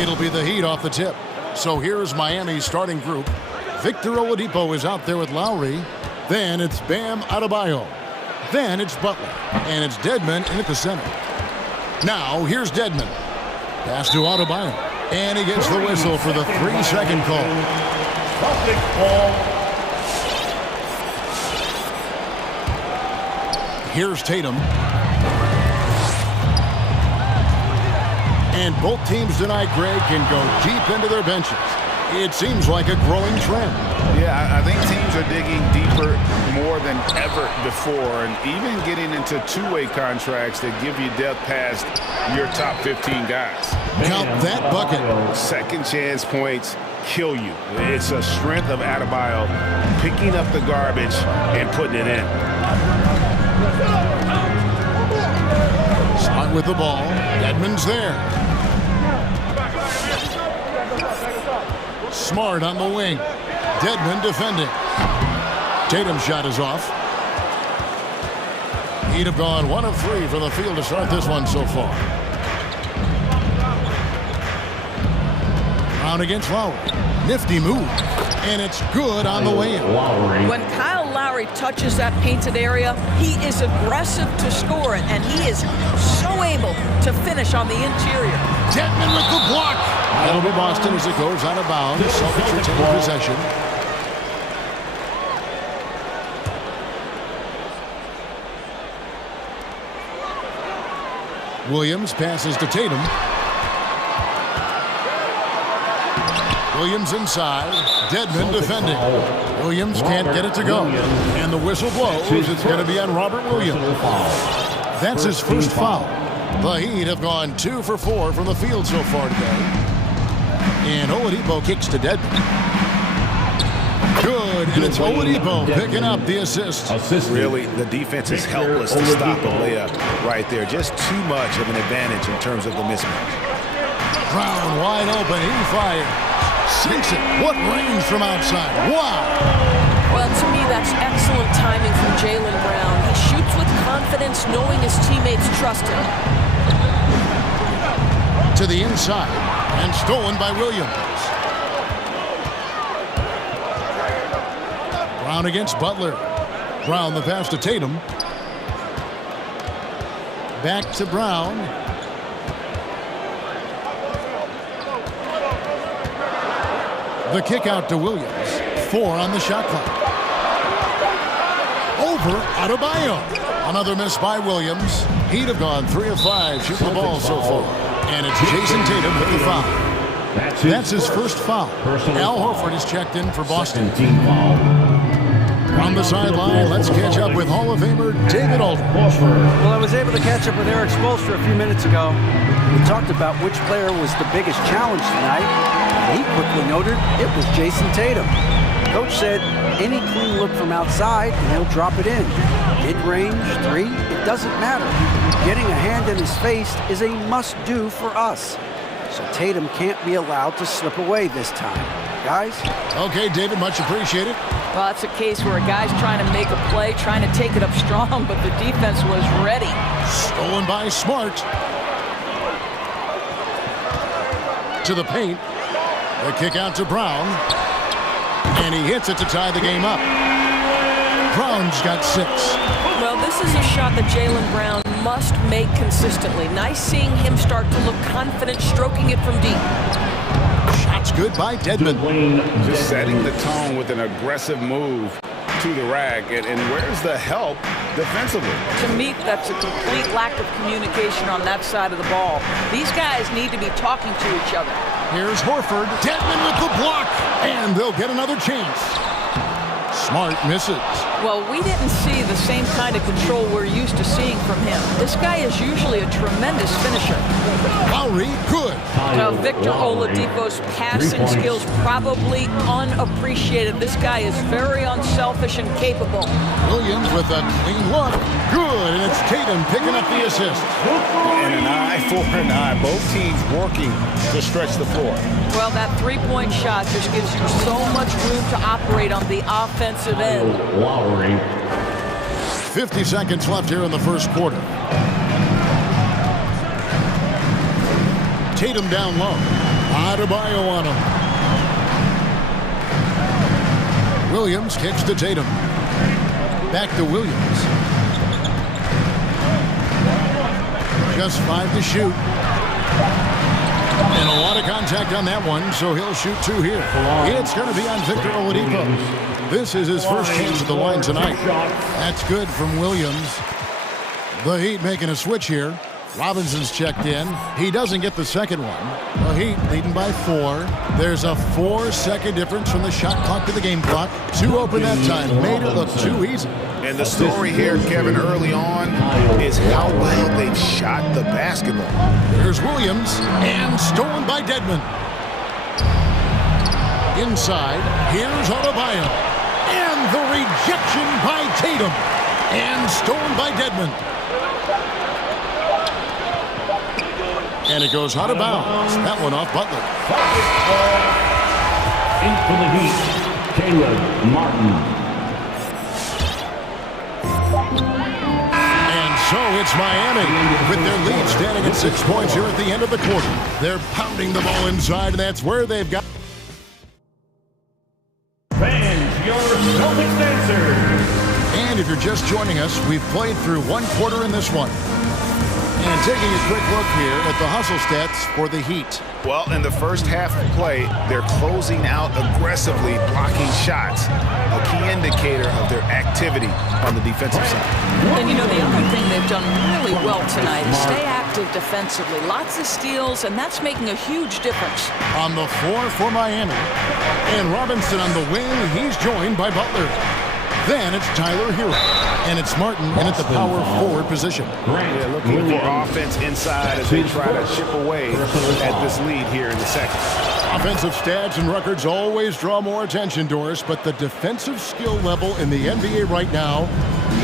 It'll be the Heat off the tip. So here's Miami's starting group. Victor Oladipo is out there with Lowry. Then it's Bam Adebayo. Then it's Butler. And it's Dedmon in at the center. Now here's Dedmon. Pass to Adebayo. And he gets the whistle for the 3-second call. Here's Tatum. And both teams tonight, Greg, can go deep into their benches. It seems like a growing trend. Yeah, I think teams are digging deeper more than ever before, and even getting into two-way contracts that give you depth past your top 15 guys. Count that bucket. Second chance points kill you. It's a strength of Adebayo picking up the garbage and putting it in. Smart with the ball. Dedmon's there. Smart on the wing. Dedmon defending. Tatum's shot is off. He'd have gone 1 of 3 from the field to start this one so far. Brown against Lowry. Nifty move. And it's good on the way in. When Kyle Lowry touches that painted area, he is aggressive to score it, and he is so able to finish on the interior. Dedmon with the block. That'll be Boston as it goes out of bounds. Celtics retain possession. Williams passes to Tatum. Williams inside. Dedmon defending. Williams can't get it to go. And the whistle blows. It's going to be on Robert Williams. That's his first foul. The Heat have gone 2 for 4 from the field so far today. And Oladipo kicks to Dedmon. Good, and it's Oladipo picking up the assist. Really, the defense is helpless to stop a layup right there. Just too much of an advantage in terms of the mismatch. Brown wide open, he fires. Sinks it. What range from outside. Wow. Well, to me, that's excellent timing from Jaylen Brown. He shoots with confidence, knowing his teammates trust him. To the inside, and stolen by Williams. Brown against Butler. Brown the pass to Tatum. Back to Brown. The kick out to Williams. 4 on the shot clock. Over Adebayo. Another miss by Williams. He'd have gone 3 of 5 shooting the ball so far. And it's Jason Tatum with the foul. That's his first foul. Al Horford is checked in for Boston. On the sideline, let's catch up with Hall of Famer David Aldridge. Well, I was able to catch up with Eric Spoelstra a few minutes ago. We talked about which player was the biggest challenge tonight. He quickly noted it was Jason Tatum. Coach said any clean look from outside and he'll drop it in. Mid-range, 3, it doesn't matter. Getting a hand in his face is a must-do for us. So Tatum can't be allowed to slip away this time. Guys? Okay, David, much appreciated. Well, that's a case where a guy's trying to make a play, trying to take it up strong, but the defense was ready. Stolen by Smart. To the paint. The kick out to Brown. And he hits it to tie the game up. Brown's got 6. Well, this is a shot that Jaylen Brown must make consistently. Nice seeing him start to look confident, stroking it from deep. Shot's good by Dedmon. Just setting the tone with an aggressive move to the rack. And where's the help defensively? To me, that's a complete lack of communication on that side of the ball. These guys need to be talking to each other. Here's Horford. Dedmon with the block. And they'll get another chance. Smart misses. Well, we didn't see the same kind of control we're used to seeing from him. This guy is usually a tremendous finisher. Lowry, good. Now, Victor Oladipo's passing skills probably unappreciated. This guy is very unselfish and capable. Williams with a clean look. Good, and it's Tatum picking up the assist. And an eye for an eye. Both teams working to stretch the floor. Well, that three-point shot just gives you so much room to operate on the offensive end. 50 seconds left here in the first quarter. Tatum down low. Adebayo on him. Williams kicks to Tatum. Back to Williams. Just 5 to shoot. And a lot of contact on that one, so he'll shoot 2 here. It's going to be on Victor Oladipo. This is his first chance at the line tonight. That's good from Williams. The Heat making a switch here. Robinson's checked in. He doesn't get the second one. The Heat leading by 4. There's a 4-second difference from the shot clock to the game clock. 2 open that time. Made it look too easy. And the story here, Kevin, early on is how well they've shot the basketball. Here's Williams, and stolen by Dedmon. Inside, here's Adebayo. And the rejection by Tatum. And stolen by Dedmon. And it goes out of bounds. That one off Butler. In for the Heat, Caleb Martin. And so it's Miami with their lead standing at 6 points here at the end of the quarter. They're pounding the ball inside, and that's where they've got. Fans, your Celtics answer. And if you're just joining us, we've played through 1 quarter in this one. And taking a quick look here at the hustle stats for the Heat. Well, in the first half of play, they're closing out aggressively, blocking shots, a key indicator of their activity on the defensive side. And you know, the other thing they've done really well tonight is stay active defensively. Lots of steals, and that's making a huge difference. On the floor for Miami. And Robinson on the wing, he's joined by Butler. Then it's Tyler Hero, and it's Martin in at the power forward position. Yeah, looking for offense inside as they try to chip away at this lead here in the second. Offensive stats and records always draw more attention, Doris, but the defensive skill level in the NBA right now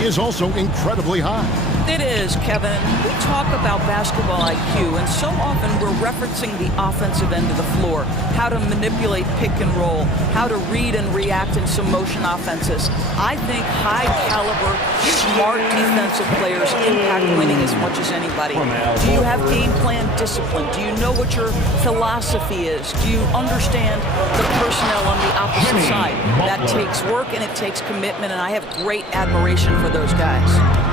is also incredibly high. It is, Kevin. We talk about basketball IQ, and so often we're referencing the offensive end of the floor, how to manipulate pick and roll, how to read and react in some motion offenses. I think high-caliber, smart defensive players impact winning as much as anybody. Do you have game plan discipline? Do you know what your philosophy is? Do you understand the personnel on the opposite side? That takes work and it takes commitment, and I have great admiration for those guys.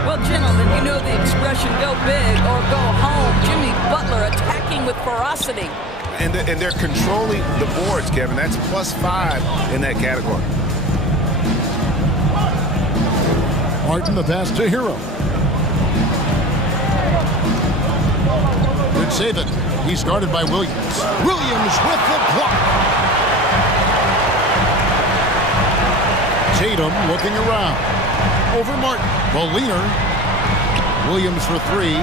Well, gentlemen, you know the expression, go big or go home. Jimmy Butler attacking with ferocity. And they're controlling the boards, Kevin. That's +5 in that category. Martin, the pass to Hero. Good save it. He's guarded by Williams. Williams with the block. Tatum looking around. Over Martin. The leaner. Williams for 3.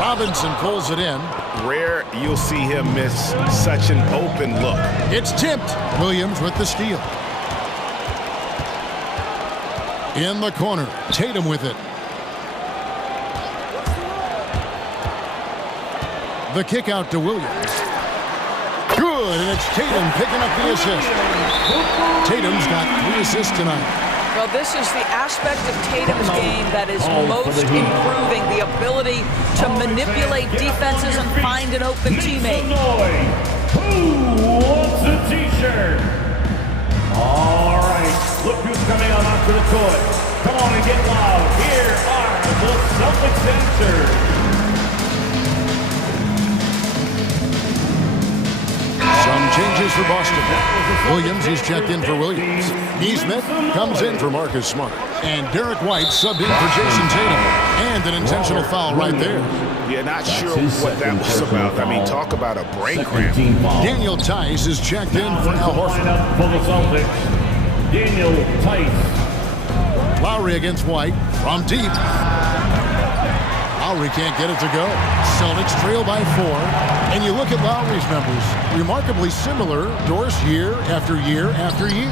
Robinson pulls it in. Rare you'll see him miss such an open look. It's tipped. Williams with the steal. In the corner. Tatum with it. The kick out to Williams. Good, and it's Tatum picking up the assist. Tatum's got 3 assists tonight. Well, this is the aspect of Tatum's game that is most improving, the ability to manipulate defenses and find an open teammate. Who wants a t-shirt? All right, look who's coming on onto the court. Come on and get loud. Here are the Celtics answers. Some changes for Boston. Williams, he's checked in for Williams. Neesmith comes in for Marcus Smart. And Derek White subbed in for Jason Tatum. And an intentional foul right there. Yeah, not sure what that was about. I mean, talk about a brain cramp. Daniel Tice is checked in for Al Horford. For the Celtics, Daniel Tice. Lowry against White from deep. Lowry can't get it to go. Celtics trail by 4. And you look at Lowry's numbers, remarkably similar, Doris, year after year after year.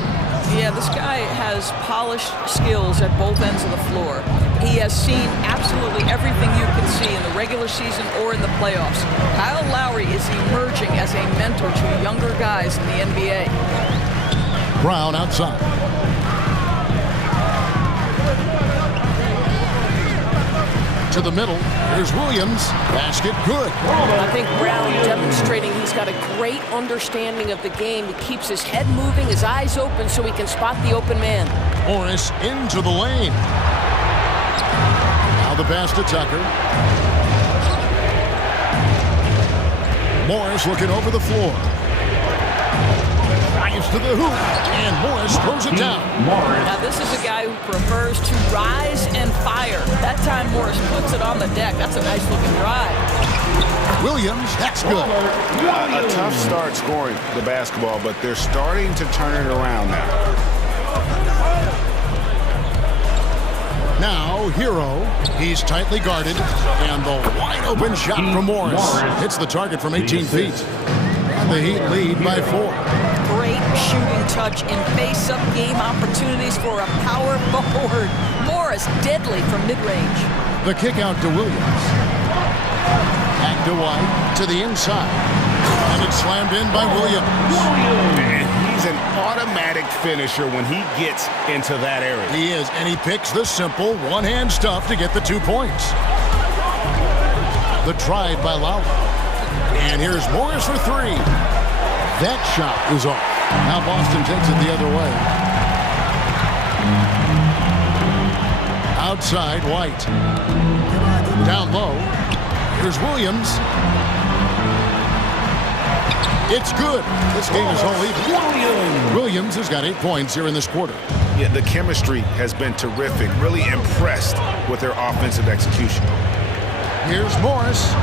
Yeah, this guy has polished skills at both ends of the floor. He has seen absolutely everything you can see in the regular season or in the playoffs. Kyle Lowry is emerging as a mentor to younger guys in the NBA. Brown outside. To the middle. Here's Williams. Basket good. I think Brown demonstrating he's got a great understanding of the game. He keeps his head moving, his eyes open so he can spot the open man. Morris into the lane. Now the pass to Tucker. Morris looking over the floor. Drives to the hoop, and Morris throws it down. Now this is a guy who prefers to rise and fire. That time Morris puts it on the deck. That's a nice looking drive. Williams, that's good. A tough start scoring the basketball, but they're starting to turn it around now. Now, Hero. He's tightly guarded, and the wide-open shot from Morris hits the target from 18 feet. And the Heat lead by 4. Great shooting touch in face-up game opportunities for a power forward. Morris deadly from mid-range. The kick out to Williams. Back to White, to the inside. And it's slammed in by Williams. And he's an automatic finisher when he gets into that area. He is, and he picks the simple one-hand stuff to get the 2 points. The drive by Lowry. And here's Morris for 3. That shot is off. Now Boston takes it the other way. Outside, White. Down low. Here's Williams. It's good. This game is all even. Williams has got 8 points here in this quarter. Yeah, the chemistry has been terrific. Really impressed with their offensive execution. Here's Morris.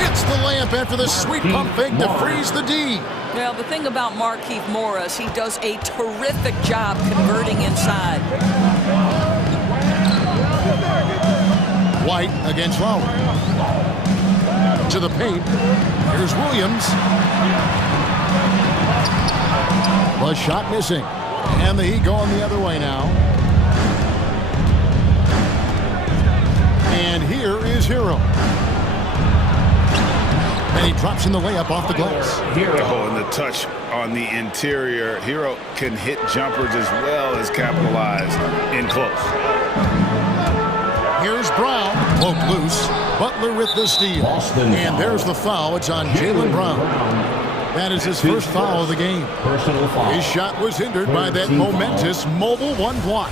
Hits the layup after the sweet pump fake to freeze the D. Well, the thing about Markieff Morris, he does a terrific job converting inside. White against Lowry. To the paint. Here's Williams. The shot missing. And the Heat going the other way now. And here is Hero. And he drops in the layup off the glass. Oh, and the touch on the interior. Hero can hit jumpers as well as capitalize in close. Here's Brown. Poked loose. Butler with the steal. And there's the foul. It's on Jaylen Brown. That is his first foul of the game. His shot was hindered by that momentous mobile one block.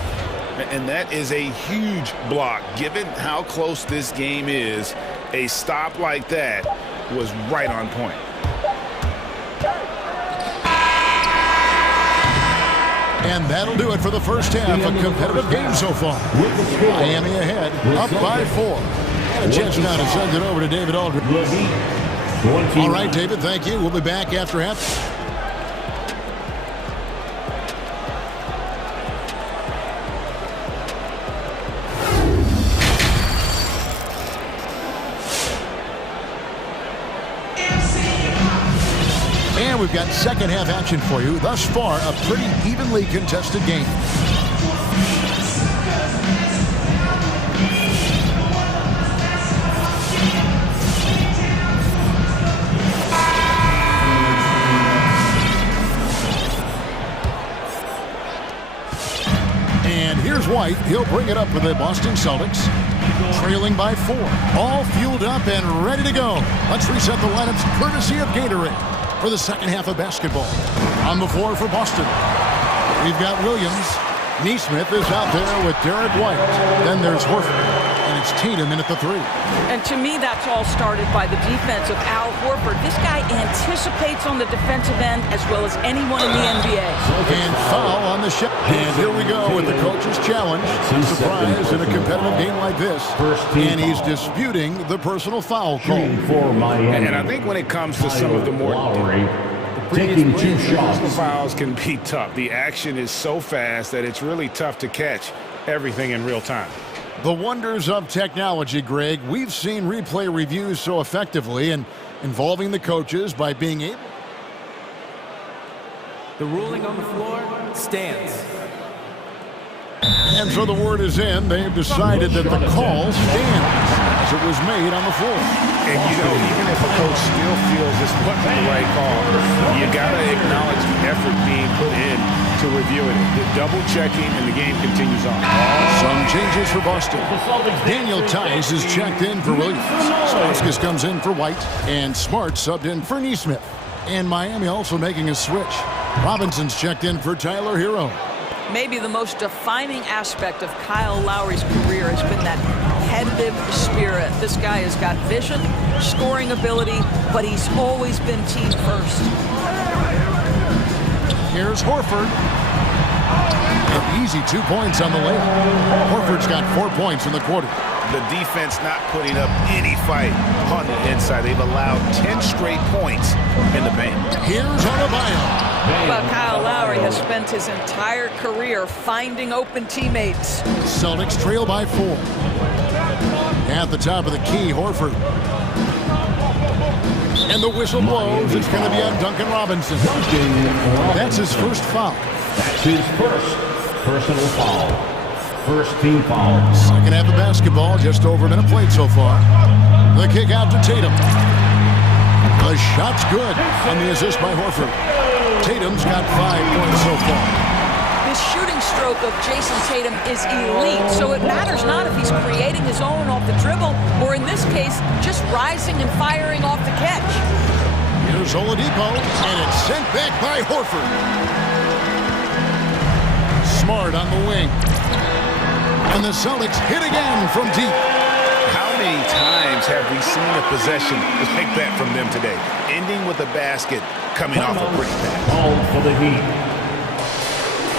And that is a huge block. Given how close this game is, a stop like that was right on point. And that'll do it for the first half. A competitive game so far. Miami ahead, up by 4. And a chance now to send it over to David Aldridge. All right, David, thank you. We'll be back after half. And we've got second half action for you. Thus far, a pretty evenly contested game. And here's White. He'll bring it up for the Boston Celtics. Trailing by 4. All fueled up and ready to go. Let's reset the lineups courtesy of Gatorade for the second half of basketball. On the floor for Boston, we've got Williams. Neesmith is out there with Derek White. Then there's Horford, and it's Tatum in at the 3. And to me, that's all started by the defense of Al Horford. This guy anticipates on the defensive end as well as anyone in the NBA. And foul on the shot. And here we go with the coach's challenge. A surprise in a competitive game like this. And he's disputing the personal foul call. And I think when it comes to some of the more taking 2 shots, the fouls can be tough. The action is so fast that it's really tough to catch everything in real time. The wonders of technology, Greg. We've seen replay reviews so effectively and involving the coaches by being able. The ruling on the floor stands. And so the word is in. They've decided that the call stands as it was made on the floor. And, you know, even if a coach still feels this wasn't the right call, you got to acknowledge the effort being put in to review it. Double checking, and the game continues on. Some changes for Boston. Daniel Tice is checked in for Williams. Stauskas comes in for White, and Smart subbed in for Neesmith. And Miami also making a switch. Robinson's checked in for Tyler Hero. Maybe the most defining aspect of Kyle Lowry's career has been that competitive spirit. This guy has got vision, scoring ability, but he's always been team first. Here's Horford. An easy 2 points on the layup. Horford's got 4 points in the quarter. The defense not putting up any fight on the inside. They've allowed 10 straight points in the paint. Here's Adebayo. But Kyle Lowry has spent his entire career finding open teammates. Celtics trail by 4. At the top of the key, Horford. And the whistle blows. It's going to be on Duncan Robinson. That's his first foul. That's his first personal foul. First team foul. Second half of basketball, just over a minute played so far. The kick out to Tatum. The shot's good on the assist by Horford. Tatum's got 5 points so far. His shooting stroke of Jason Tatum is elite, so it matters not if he's creating his own off the dribble, or in this case, just rising and firing off the catch. Here's Oladipo, and it's sent back by Horford. Smart on the wing. And the Celtics hit again from deep. How many times have we seen a possession like that from them today? Ending with a basket coming off a pretty pass. All for the Heat.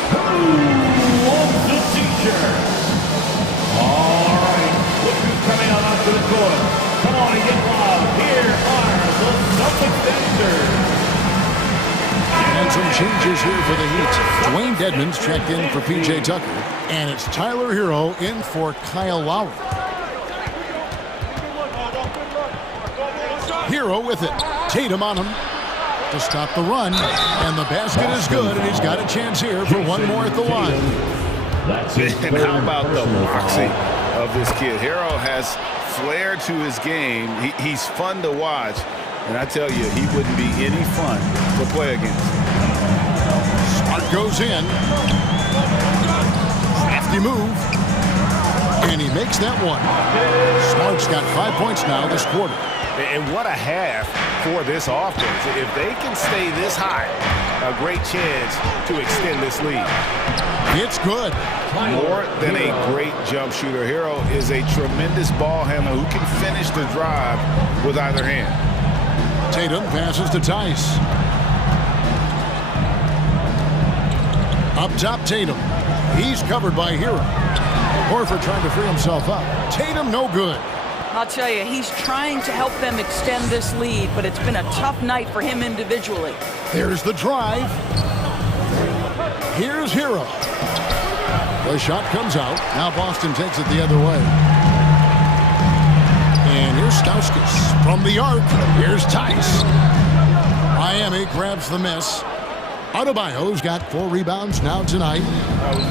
Who wants the t-shirt? All right, look who's coming out onto the court. Come on and get loud. Here are the Celtics dancers. And some changes here for the Heat. Dwayne Dedmon's checked in for P.J. Tucker. And it's Tyler Hero in for Kyle Lowry. Hero with it. Tatum on him to stop the run. And the basket is good, and he's got a chance here for one more at the line. And how about the boxing of this kid? Hero has flair to his game. He's fun to watch. And I tell you, he wouldn't be any fun to play against. Smart goes in. Crafty move. And he makes that one. Smart's got 5 points now this quarter. And what a half for this offense. If they can stay this high, a great chance to extend this lead. It's good. More than a great jump shooter, Hero is a tremendous ball handler who can finish the drive with either hand. Tatum passes to Tice. Up top, Tatum. He's covered by Hero. Horford trying to free himself up. Tatum no good. I'll tell you, he's trying to help them extend this lead, but it's been a tough night for him individually. There's the drive. Here's Hero. The shot comes out. Now Boston takes it the other way. And here's Stauskas from the arc. Here's Tice. Miami grabs the miss. Adebayo's got 4 rebounds now tonight.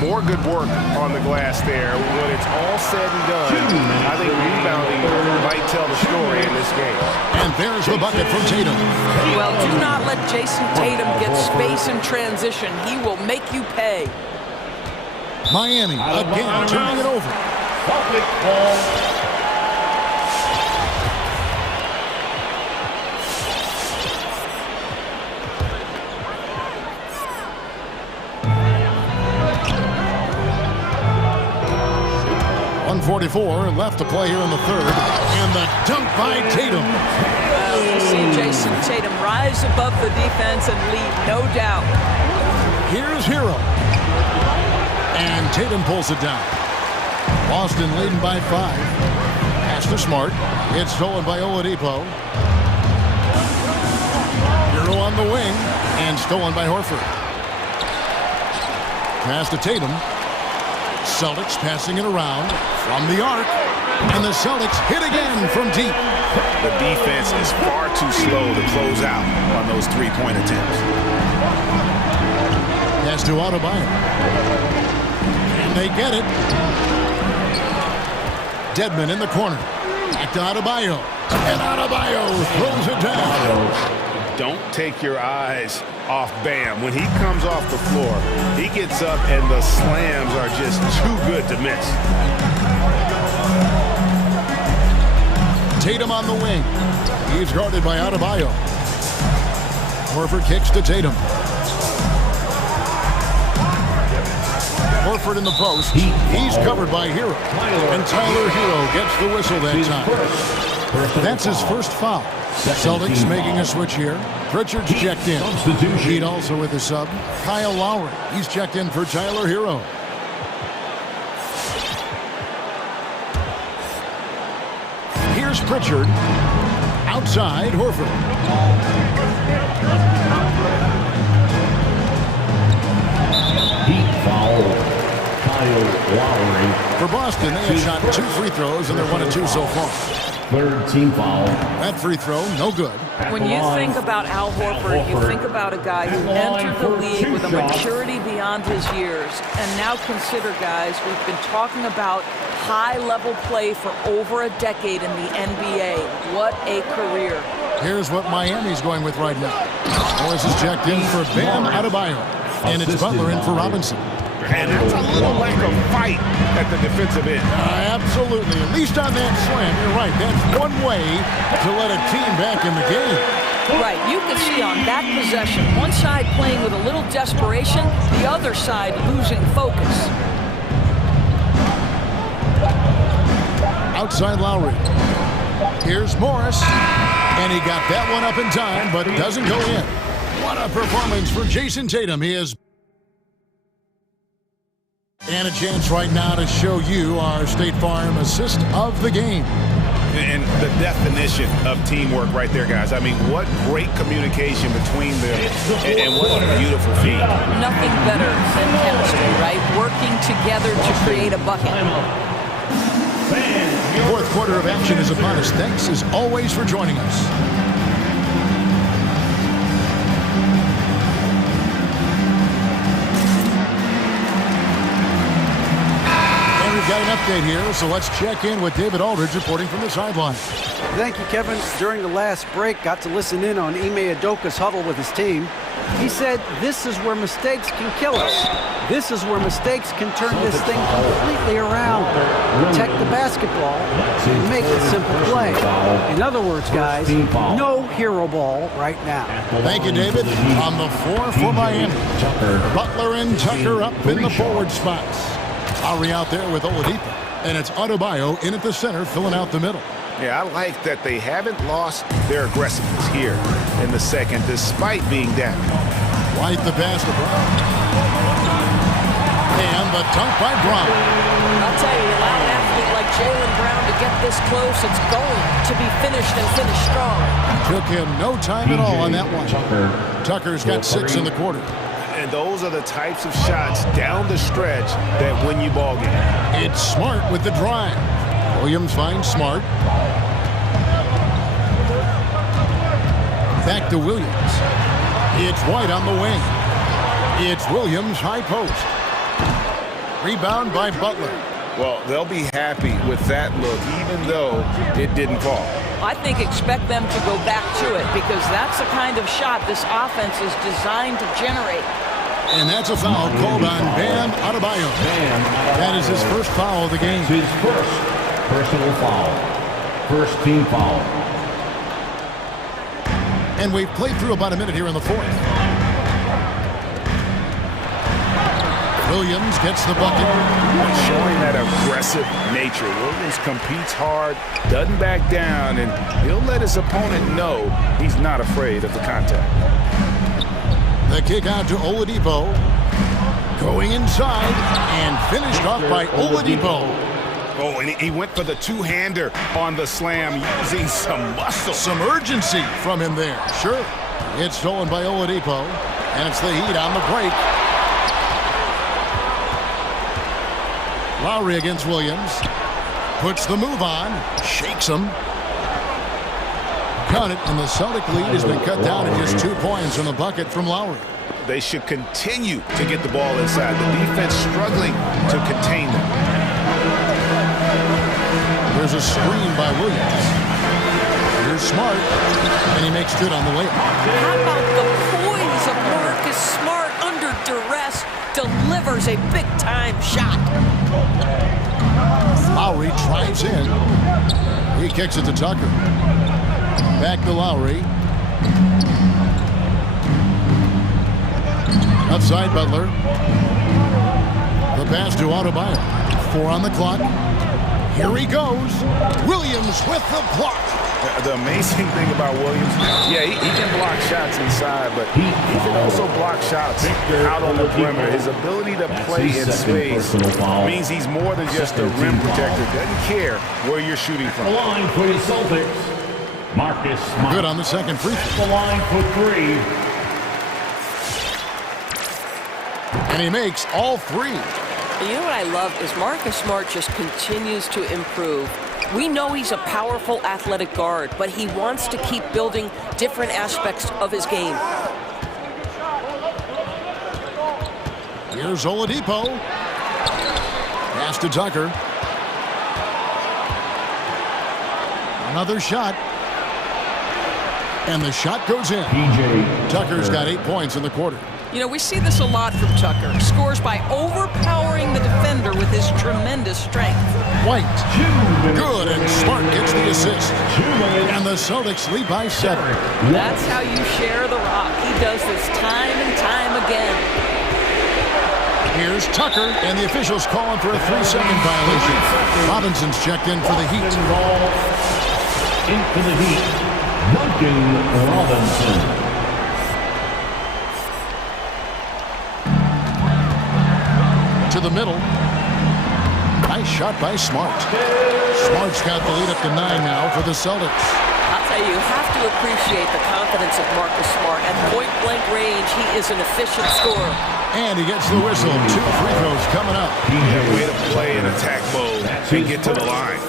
More good work on the glass there. When it's all said and done, I think rebounding might tell the story in this game. And there's the bucket from Tatum. Well, do not let Jason Tatum get space in transition. He will make you pay. Miami again turning it over. Celtic ball. .44 left to play here in the third. And the dunk by Tatum. Well, you see Jason Tatum rise above the defense and lead, no doubt. Here's Hero. And Tatum pulls it down. Boston leading by 5. Pass to Smart. It's stolen by Oladipo. Hero on the wing. And stolen by Horford. Pass to Tatum. Celtics passing it around from the arc. And the Celtics hit again from deep. The defense is far too slow to close out on those three-point attempts. Pass to Adebayo. And they get it. Dedmon in the corner. Back to Adebayo. And Adebayo throws it down. don't take your eyes off Bam. When he comes off the floor, he gets up and the slams are just too good to miss. Tatum on the wing. He's guarded by Adebayo. Horford kicks to Tatum. Horford in the post. He's covered by Hero. And Tyler Hero gets the whistle that time. That's his first foul. Celtics making a switch here. Pritchard's checked in. Heat also with a sub. Kyle Lowry. He's checked in for Tyler Hero. Here's Pritchard. Outside, Horford. Heat foul. Kyle Lowry. For Boston, they have shot 2 free throws, and they're 1 of 2 so far. Third team foul. That free throw, no good. When you think about Al Horford, you think about a guy who entered the league with a maturity beyond his years. And now consider, guys, we've been talking about high-level play for over a decade in the NBA. What a career. Here's what Miami's going with right now. Morris is checked in for Bam Adebayo. And it's Butler in for Robinson. And that's a little lack of fight at the defensive end. Absolutely. At least on that slam, you're right. That's one way to let a team back in the game. Right. You can see on that possession, one side playing with a little desperation, the other side losing focus. Outside Lowry. Here's Morris. And he got that one up in time, but doesn't go in. What a performance for Jason Tatum. He is... And a chance right now to show you our State Farm assist of the game. And the definition of teamwork right there, guys. I mean, what great communication between them, and what a beautiful feat. Nothing better than chemistry, right? Working together to create a bucket. Fourth quarter of action is upon us. Thanks, as always, for joining us. Got an update here, so let's check in with David Aldridge reporting from the sideline. Thank you, Kevin. During the last break, got to listen in on Ime Udoka's huddle with his team. He said, this is where mistakes can kill us. This is where mistakes can turn this thing completely around. Protect the basketball and make the simple play. In other words, guys, no hero ball right now. Thank you, David. On the floor for Miami, Butler and Tucker up in the forward spots. Lowry out there with Oladipo, and it's Adebayo in at the center, filling out the middle. Yeah, I like that they haven't lost their aggressiveness here in the second, despite being down. White the pass to Brown. And the dunk by Brown. I'll tell you, allow an athlete like Jaylen Brown to get this close, it's going to be finished and finished strong. Took him no time at all on that one. Tucker's got 6 in the quarter. And those are the types of shots down the stretch that win you ball games. It's Smart with the drive. Williams finds Smart. Back to Williams. It's White on the wing. It's Williams, high post. Rebound by Butler. Well, they'll be happy with that look, even though it didn't fall. I think expect them to go back to it, because that's the kind of shot this offense is designed to generate. And that's a foul called on Bam Adebayo. That is his first foul of the game. His first personal foul. First team foul. And we've played through about a minute here in the fourth. Williams gets the bucket. Showing that aggressive nature. Williams competes hard, doesn't back down, and he'll let his opponent know he's not afraid of the contact. The kick out to Oladipo. Going inside and finished off by Oladipo. Oh, and he went for the two-hander on the slam, using some muscle. Some urgency from him there. Sure. It's stolen by Oladipo, and it's the Heat on the break. Lowry against Williams. Puts the move on. Shakes him. Got it, and the Celtic lead has been cut down to just 2 points from the bucket from Lowry. They should continue to get the ball inside. The defense struggling to contain them. There's a screen by Williams. Here's Smart, and he makes good on the layup. How about the poise of Marcus Smart under duress? Delivers a big-time shot. Lowry drives in. He kicks it to Tucker. Back to Lowry. Outside Butler. The pass to Adebayo. 4 on the clock. Here he goes. Williams with the block. The amazing thing about Williams, yeah, he can block shots inside, but he can also block shots out on the perimeter. His ability to play in space means he's more than just a rim protector. Doesn't care where you're shooting from. The line for the Celtics, Marcus Smart. Good on the second free throw. The line for 3. And he makes all 3. You know what I love is Marcus Smart just continues to improve. We know he's a powerful athletic guard, but he wants to keep building different aspects of his game. Here's Oladipo. Pass to Tucker. Another shot. And the shot goes in. Tucker's got 8 points in the quarter. You know, we see this a lot from Tucker. Scores by overpowering the defender with his tremendous strength. White. Good, and Smart gets the assist. And the Celtics lead by 7. That's how you share the rock. He does this time and time again. Here's Tucker, and the officials calling for a 3-second violation. Robinson's checked in for the Heat. Into the Heat, Duncan Robinson. To the middle. Nice shot by Smart. Smart's got the lead up to 9 now for the Celtics. I'll tell you have to appreciate the confidence of Marcus Smart. At point-blank range, he is an efficient scorer. And he gets the whistle. 2 free throws coming up. Way to play in attack mode and get to the line.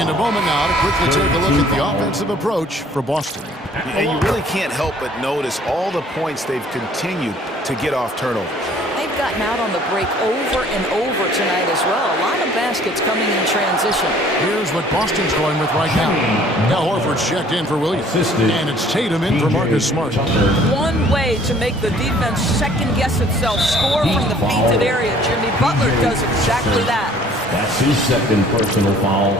And a moment now to quickly take a look at the offensive approach for Boston. And you really can't help but notice all the points they've continued to get off turnover. They've gotten out on the break over and over tonight as well. A lot of baskets coming in transition. Here's what Boston's going with right now. Now Horford's checked in for Williams. And it's Tatum in for Marcus Smart. One way to make the defense second-guess itself, score from the painted area. Jimmy Butler does exactly that. That's his second personal foul.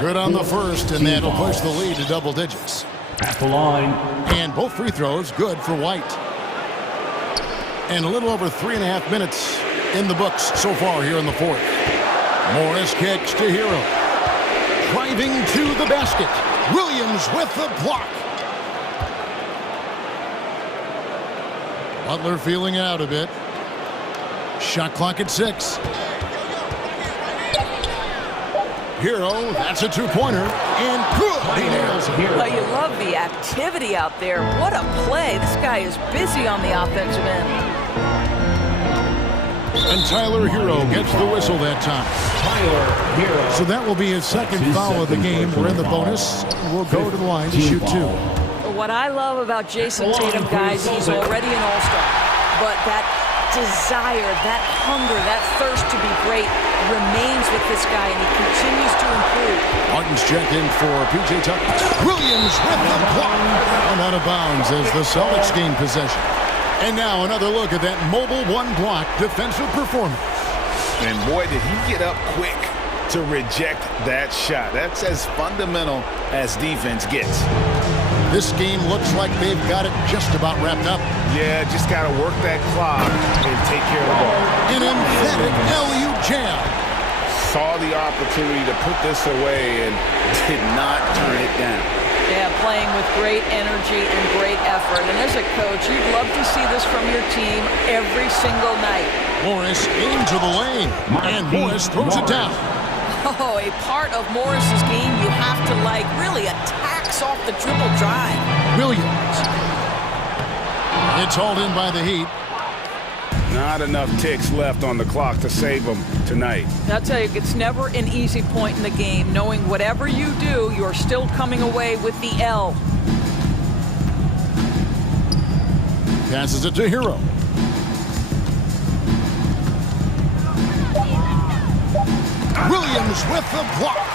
Good on the first, and that'll push the lead to double digits. At the line. And both free throws good for White. And a little over 3.5 minutes in the books so far here in the fourth. Morris kicks to Hero. Driving to the basket. Williams with the block. Butler feeling it out a bit. Shot clock at 6. Hero, that's a 2-pointer. And good. He nails it. Well, you love the activity out there. What a play. This guy is busy on the offensive end. And Tyler Hero gets the whistle that time. So that will be his second foul of the game. We're in the bonus. We'll go to the line to shoot 2. What I love about Jason Tatum, guys, he's already an all-star. But that desire, that hunger, that thirst to be great remains with this guy, and he continues to improve. Martin's checked in for P.J. Tucker. Williams with the block. And out of bounds as the Celtics gain possession. And now another look at that mobile one-block defensive performance. And boy, did he get up quick to reject that shot. That's as fundamental as defense gets. This game looks like they've got it just about wrapped up. Yeah, just got to work that clock and take care of the ball. An emphatic LU jam. Saw the opportunity to put this away and did not turn it down. Yeah, playing with great energy and great effort. And as a coach, you'd love to see this from your team every single night. Morris into the lane, and Morris throws it down. Oh, a part of Morris's game you have to like. Really attacks off the dribble drive. Williams. It's hauled in by the Heat. Not enough ticks left on the clock to save them tonight. I'll tell you, it's never an easy point in the game, knowing whatever you do, you're still coming away with the L. Passes it to Hero. Williams with the block.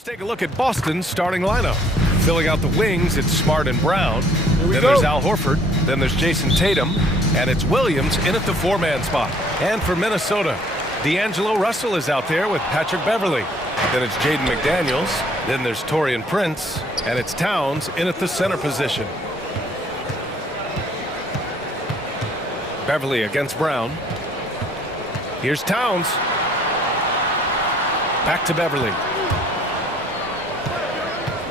Let's take a look at Boston's starting lineup. Filling out the wings, it's Smart and Brown. Then there's Al Horford. Then there's Jason Tatum. And it's Williams in at the four-man spot. And for Minnesota, D'Angelo Russell is out there with Patrick Beverley. Then it's Jaden McDaniels. Then there's Taurean Prince. And it's Towns in at the center position. Beverley against Brown. Here's Towns. Back to Beverley.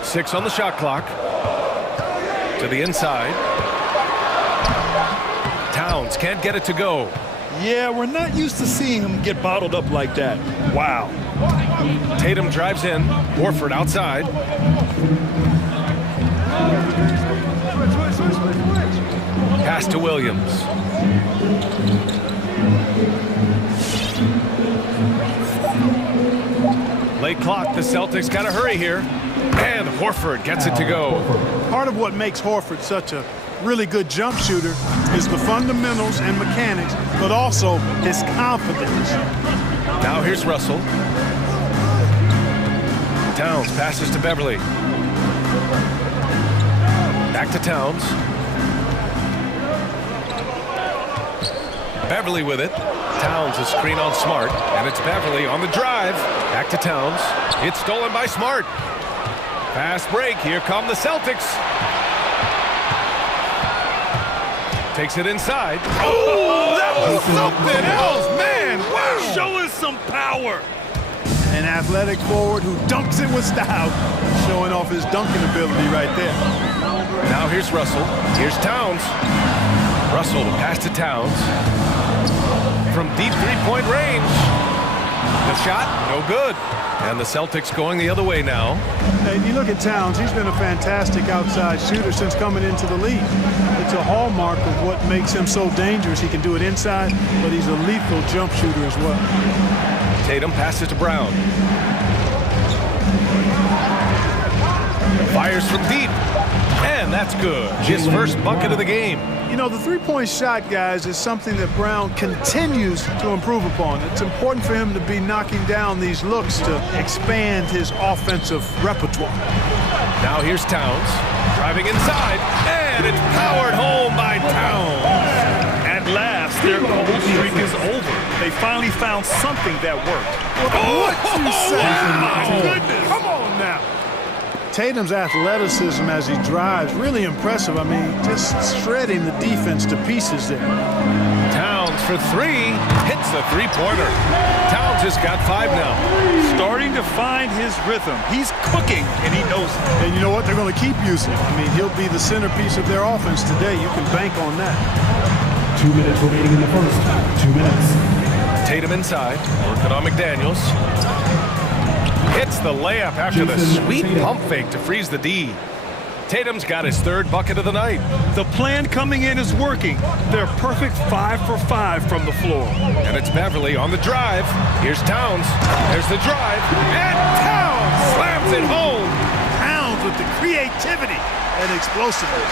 6 on the shot clock. To the inside. Towns can't get it to go. Yeah, we're not used to seeing him get bottled up like that. Wow. Tatum drives in. Horford outside. Pass to Williams. Late clock. The Celtics got to hurry here. And Horford gets it to go. Part of what makes Horford such a really good jump shooter is the fundamentals and mechanics, but also his confidence. Now here's Russell. Towns passes to Beverley. Back to Towns. Beverley with it. Towns is screen on Smart, and it's Beverley on the drive. Back to Towns. It's stolen by Smart. Fast break. Here come the Celtics. Takes it inside. Oh, that was something else, man. Wow. Show us some power. An athletic forward who dunks it with style, showing off his dunking ability right there. Now here's Russell. Here's Towns. Russell to pass to Towns. From deep three-point range. The shot, no good. And the Celtics going the other way now. Hey, you look at Towns, he's been a fantastic outside shooter since coming into the league. It's a hallmark of what makes him so dangerous. He can do it inside, but he's a lethal jump shooter as well. Tatum passes to Brown. Fires from deep. And that's good. His first bucket of the game. You know, the three-point shot, guys, is something that Brown continues to improve upon. It's important for him to be knocking down these looks to expand his offensive repertoire. Now here's Towns. Driving inside. And it's powered home by Towns. At last, their cold streak is over. They finally found something that worked. What you say? Oh, my goodness. Come on now. Tatum's athleticism as he drives, really impressive. I mean, just shredding the defense to pieces there. Towns for three, hits the three-pointer. Towns has got 5 now. Starting to find his rhythm. He's cooking, and he knows it. And you know what? They're going to keep using him. I mean, he'll be the centerpiece of their offense today. You can bank on that. 2 minutes remaining in the first. 2 minutes. Tatum inside, working on McDaniels. Hits the layup after the sweet pump fake to freeze the D. Tatum's got his 3rd bucket of the night. The plan coming in is working. They're perfect 5 for 5 from the floor. And it's Beverley on the drive. Here's Towns. There's the drive. And Towns slams it home. Towns with the creativity and explosiveness.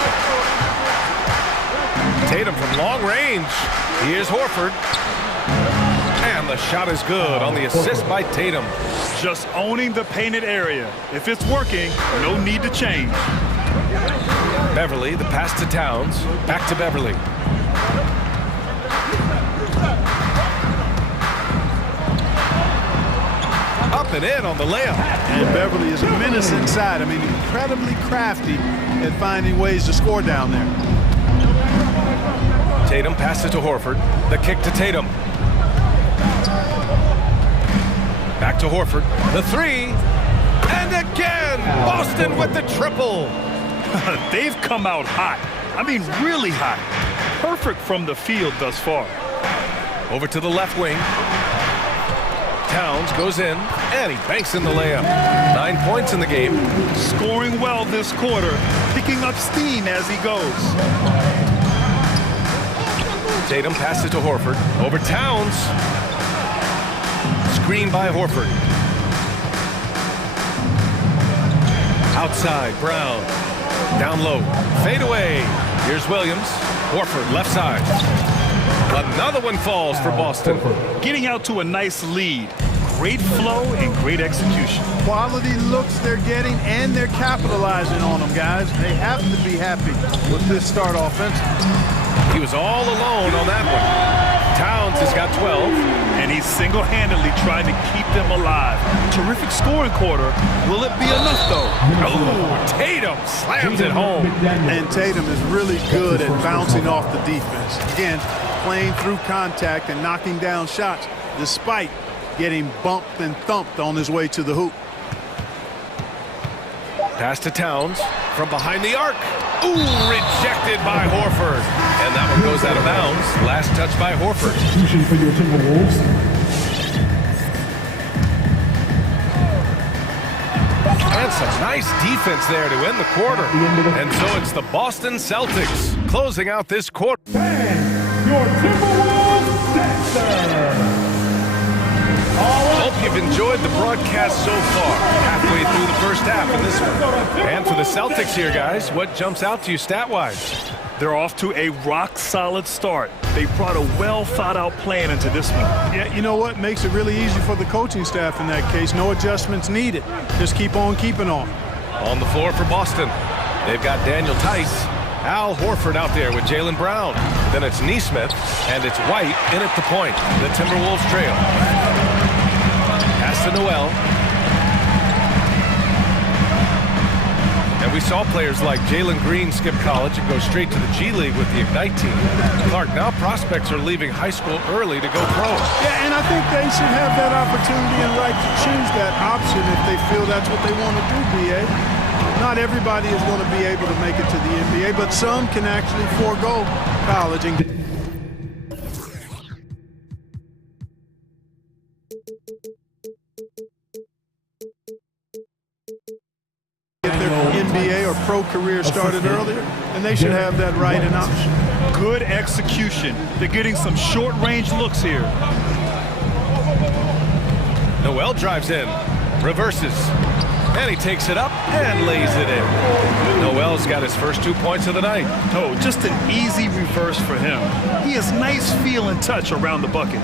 Tatum from long range. Here's Horford. And the shot is good on the assist by Tatum. Just owning the painted area. If it's working, no need to change. Beverley, the pass to Towns. Back to Beverley. Up and in on the layup. And Beverley is a menace inside. I mean, incredibly crafty at finding ways to score down there. Tatum passes to Horford. The kick to Tatum. Back to Horford. The 3. And again, Boston with the triple. They've come out hot. I mean, really hot. Perfect from the field thus far. Over to the left wing. Towns goes in, and he banks in the layup. 9 points in the game. Scoring well this quarter, picking up steam as he goes. Tatum passes to Horford. Over Towns. Screen by Horford. Outside, Brown. Down low. Fade away. Here's Williams. Horford, left side. Another one falls for Boston. Getting out to a nice lead. great flow and great execution. Quality looks they're getting, and they're capitalizing on them, guys. They have to be happy with this start offensively. He was all alone on that one. Towns has got 12. And he's single-handedly trying to keep them alive. Terrific scoring quarter. Will it be enough, though? Oh, Tatum slams it home. And Tatum is really good at bouncing off the defense. Again, playing through contact and knocking down shots, despite getting bumped and thumped on his way to the hoop. Pass to Towns from behind the arc. Ooh, rejected by Horford. And that one goes out of bounds. Last touch by Horford. For your Timberwolves. And some nice defense there to end the quarter. And so it's the Boston Celtics closing out this quarter. And your Timberwolves dancer. Hope you've enjoyed the broadcast so far. Halfway through the first half in this one. And for the Celtics here, guys, what jumps out to you stat-wise? They're off to a rock-solid start. They brought a well-thought-out plan into this one. Yeah, you know what? Makes it really easy for the coaching staff in that case. No adjustments needed. Just keep on keeping on. On the floor for Boston, they've got Daniel Tice, Al Horford out there with Jaylen Brown. Then it's Nesmith, and it's White in at the point. The Timberwolves trail. Pass to Noel. And we saw players like Jalen Green skip college and go straight to the G League with the Ignite team. Clark, now prospects are leaving high school early to go pro. Yeah, and I think they should have that opportunity and right to choose that option if they feel that's what they want to do, BA. Not everybody is going to be able to make it to the NBA, but some can actually forego college and get their NBA or pro career started earlier, and they should have that right and option. Good execution. They're getting some short-range looks here. Noel drives in, reverses, and he takes it up and lays it in. Noel's got his first 2 points of the night. Oh, just an easy reverse for him. He has nice feel and touch around the bucket.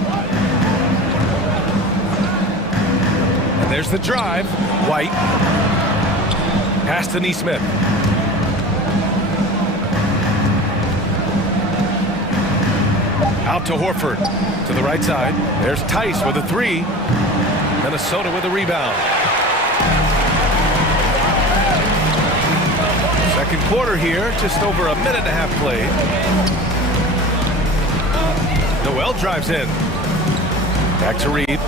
And there's the drive. White. Pass to Nesmith. Out to Horford. To the right side. There's Tice with a three. Minnesota with a rebound. Second quarter here, just over a minute and a half played. Noel drives in. Back to Reed.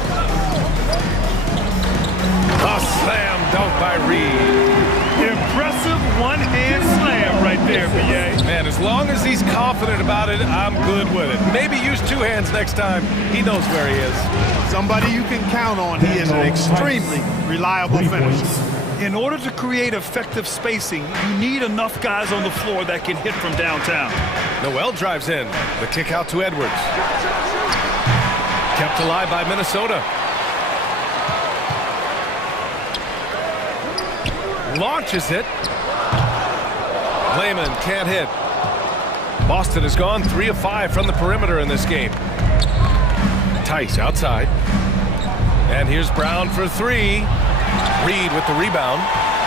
A slam dunk by Reed. Impressive one-hand slam right there, B.A. Man, as long as he's confident about it, I'm good with it. Maybe use two hands next time. He knows where he is. Somebody you can count on. He is an extremely reliable finisher. In order to create effective spacing, you need enough guys on the floor that can hit from downtown. Noel drives in. The kick out to Edwards. Kept alive by Minnesota. Launches it. Layman can't hit. Boston has gone 3 of 5 from the perimeter in this game. Tice outside. And here's Brown for three. Reed with the rebound.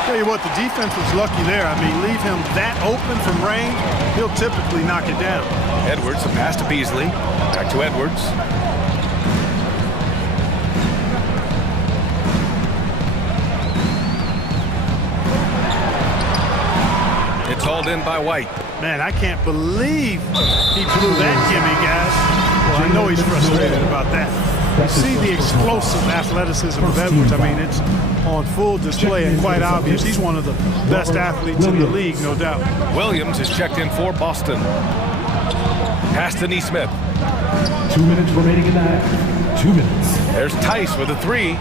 Tell you what, the defense was lucky there. I mean, leave him that open from range, he'll typically knock it down. Edwards, a pass to Beasley. Back to Edwards. It's hauled in by White. Man, I can't believe he blew that gimme, guys. Well, I know he's frustrated about that. You see the explosive athleticism of Edwards. I mean, it's on full display and quite obvious. He's one of the best athletes in the league, no doubt. Williams is checked in for Boston. Pass to Nesmith. 2 minutes remaining in that. 2 minutes. There's Tice with a three.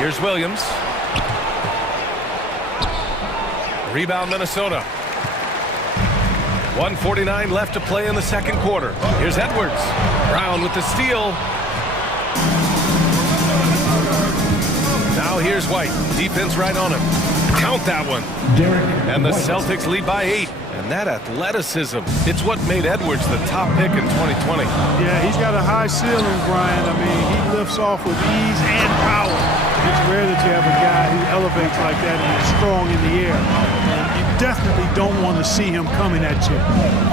Here's Williams. Rebound Minnesota. 1:49 left to play in the second quarter. Here's Edwards. Brown with the steal. Now here's White. Defense right on him. Count that one. And the Celtics lead by 8. And And that athleticism, it's what made Edwards the top pick in 2020. Yeah, he's got a high ceiling, Brian. I mean, he lifts off with ease and power. It's rare that you have a guy who elevates like that and is strong in the air. And you definitely don't want to see him coming at you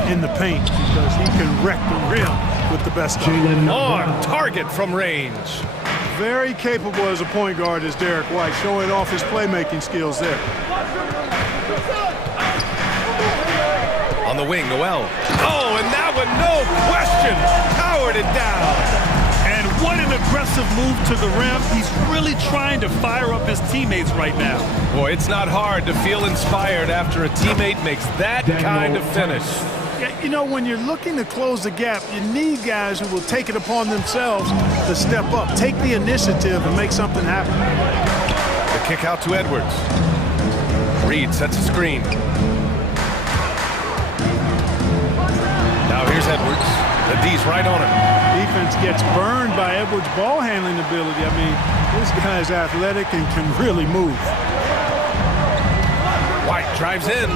in the paint because he can wreck the rim with the best of them. On target from range. Very capable as a point guard is Derek White, showing off his playmaking skills there. On the wing, Noel. Oh, and that one, no question, powered it down. And what an aggressive move to the rim. He's really trying to fire up his teammates right now. Boy, it's not hard to feel inspired after a teammate makes that kind of finish. You know, when you're looking to close the gap, you need guys who will take it upon themselves to step up, take the initiative and make something happen. The kick out to Edwards. Reed sets a screen. Now here's Edwards. The D's right on him. Defense gets burned by Edwards' ball handling ability. I mean, this guy's athletic and can really move. White drives in.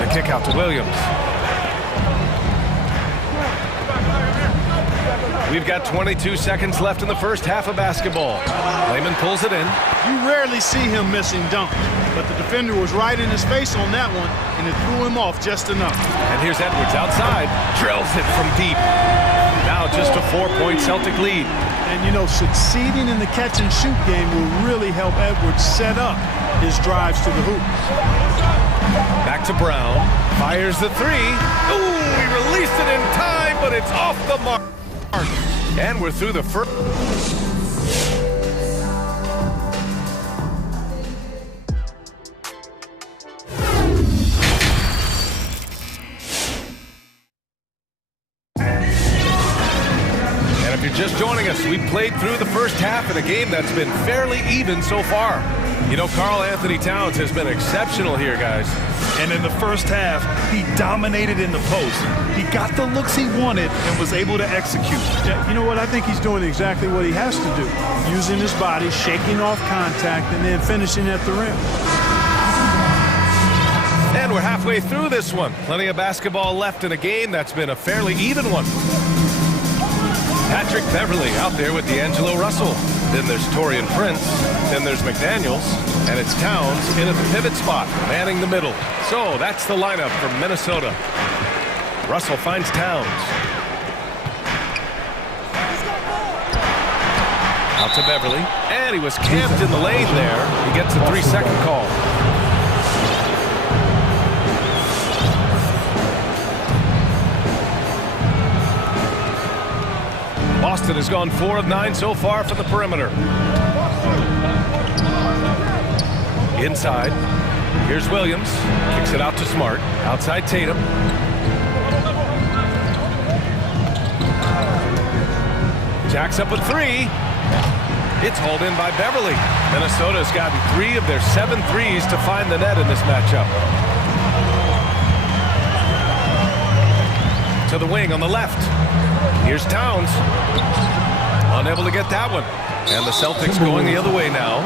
The kick out to Williams. We've got 22 seconds left in the first half of basketball. Layman pulls it in. You rarely see him missing dunks, but the defender was right in his face on that one, and it threw him off just enough. And here's Edwards outside. Drills it from deep. Now just a 4-point Celtic lead. And, you know, succeeding in the catch-and-shoot game will really help Edwards set up his drives to the hoop. Back to Brown. Fires the three. Ooh, he released it in time, but it's off the mark. And we're through the first. And if you're just joining us, we played through the first half in a game that's been fairly even so far. You know, Karl Anthony Towns has been exceptional here, guys. And in the first half, he dominated in the post. He got the looks he wanted and was able to execute. Yeah, you know what? I think he's doing exactly what he has to do. Using his body, shaking off contact, and then finishing at the rim. And we're halfway through this one. Plenty of basketball left in a game that's been a fairly even one. Patrick Beverly out there with D'Angelo Russell. Then there's Taurean Prince. Then there's McDaniels. And it's Towns in at the pivot spot, manning the middle. So that's the lineup from Minnesota. Russell finds Towns. Out to Beverly. And he was camped in the lane there. He gets a 3-second call. Boston has gone 4 of 9 so far from the perimeter. Inside. Here's Williams. Kicks it out to Smart. Outside Tatum. Jacks up a 3. It's hauled in by Beverly. Minnesota's gotten 3 of their 7 threes to find the net in this matchup. To the wing on the left. Here's Towns. Unable to get that one. And the Celtics going the other way now.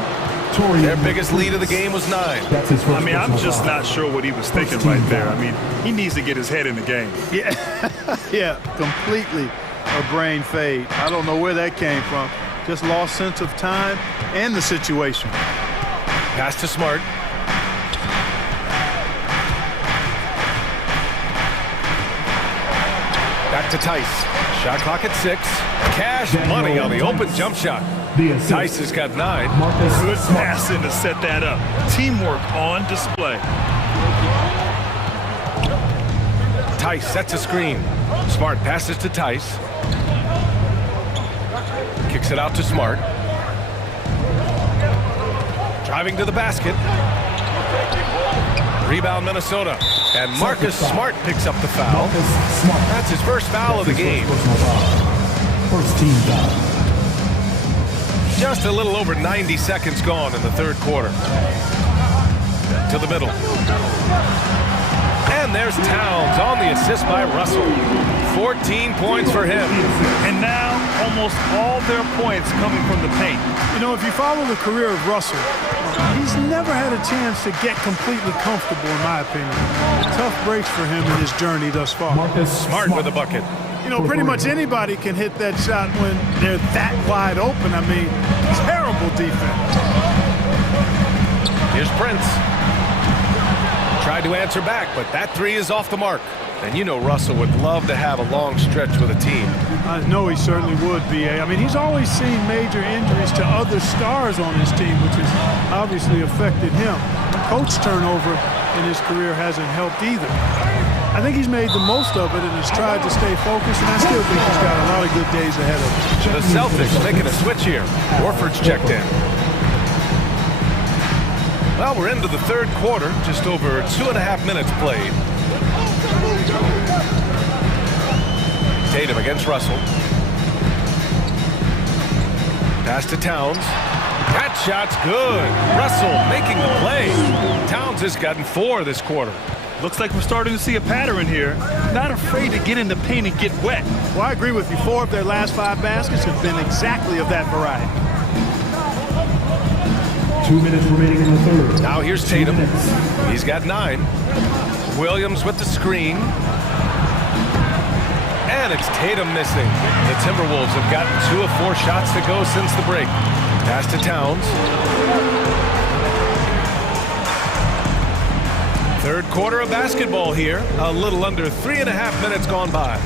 Their biggest lead of the game was 9. I mean, I'm just not sure what he was thinking right there. I mean, he needs to get his head in the game. Yeah, yeah, completely a brain fade. I don't know where that came from. Just lost sense of time and the situation. Pass to Smart. Back to Tice. Shot clock at 6. Cash money on the open jump shot. Tice has got 9. Good passing to set that up. Teamwork on display. Tice sets a screen. Smart passes to Tice. Kicks it out to Smart. Driving to the basket. Rebound Minnesota. And Marcus Smart picks up the foul. That's his first foul of the game. First team foul. Just a little over 90 seconds gone in the third quarter. To the middle. And there's Towns on the assist by Russell. 14 points for him. And now almost all their points coming from the paint. You know, if you follow the career of Russell, He's never had a chance to get completely comfortable, in my opinion. Tough breaks for him in his journey thus far. Smart with a bucket. You know, pretty much anybody can hit that shot when they're that wide open. I mean, terrible defense. Here's Prince. Tried to answer back, but that three is off the mark. And you know Russell would love to have a long stretch with a team. I know he certainly would, B.A. I mean, he's always seen major injuries to other stars on his team, which has obviously affected him. Coach turnover in his career hasn't helped either. I think he's made the most of it and has tried to stay focused, and I still think he's got a lot of good days ahead of him. The Celtics making a switch here. Horford's checked in. Well, we're into the third quarter, just over 2.5 minutes played. Tatum against Russell. Pass to Towns. That shot's good. Russell making the play. Towns has gotten 4 this quarter. Looks like we're starting to see a pattern here. Not afraid to get in the paint and get wet. Well, I agree with you. 4 of their last 5 baskets have been exactly of that variety. 2 minutes remaining in the third. Now here's Tatum. He's got 9. Williams with the screen. And it's Tatum missing. The Timberwolves have gotten 2 of 4 shots to go since the break. Pass to Towns. Third quarter of basketball here. A little under 3.5 minutes gone by.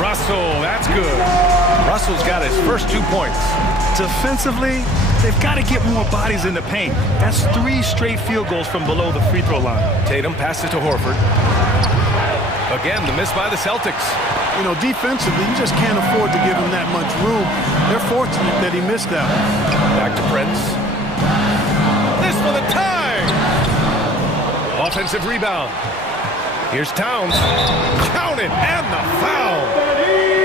Russell, that's good. Russell's got his first 2 points. Defensively, they've got to get more bodies in the paint. That's 3 straight field goals from below the free throw line. Tatum passes to Horford. Again, the miss by the Celtics. You know, defensively, you just can't afford to give him that much room. They're fortunate that he missed that one. Back to Prince. This for the tie! Offensive rebound. Here's Towns. Count it, and the foul!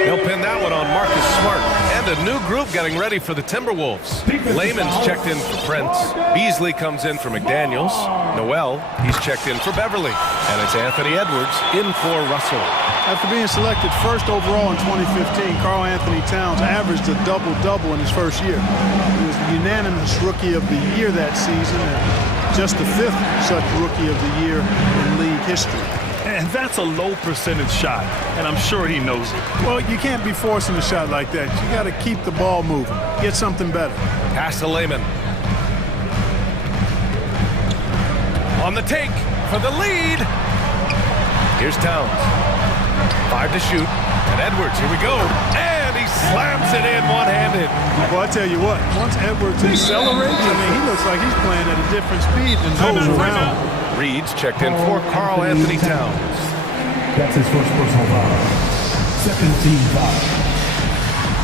They'll pin that one on Marcus Smart. And a new group getting ready for the Timberwolves. Layman's checked in for Prince. Beasley comes in for McDaniels. Noel, he's checked in for Beverly. And it's Anthony Edwards in for Russell. After being selected first overall in 2015, Karl Anthony Towns averaged a double-double in his first year. He was the unanimous Rookie of the Year that season, and just the 5th such Rookie of the Year in league history. And that's a low percentage shot, and I'm sure he knows it. Well, you can't be forcing a shot like that. You got to keep the ball moving. Get something better. Pass to Layman. On the take for the lead. Here's Towns. 5 to shoot. And Edwards, here we go. And he slams it in one-handed. Well, I tell you what, once Edwards accelerates, I mean, he looks like he's playing at a different speed than those around. Reed's checked in for Karl Anthony Towns. That's his first personal foul. Second team foul.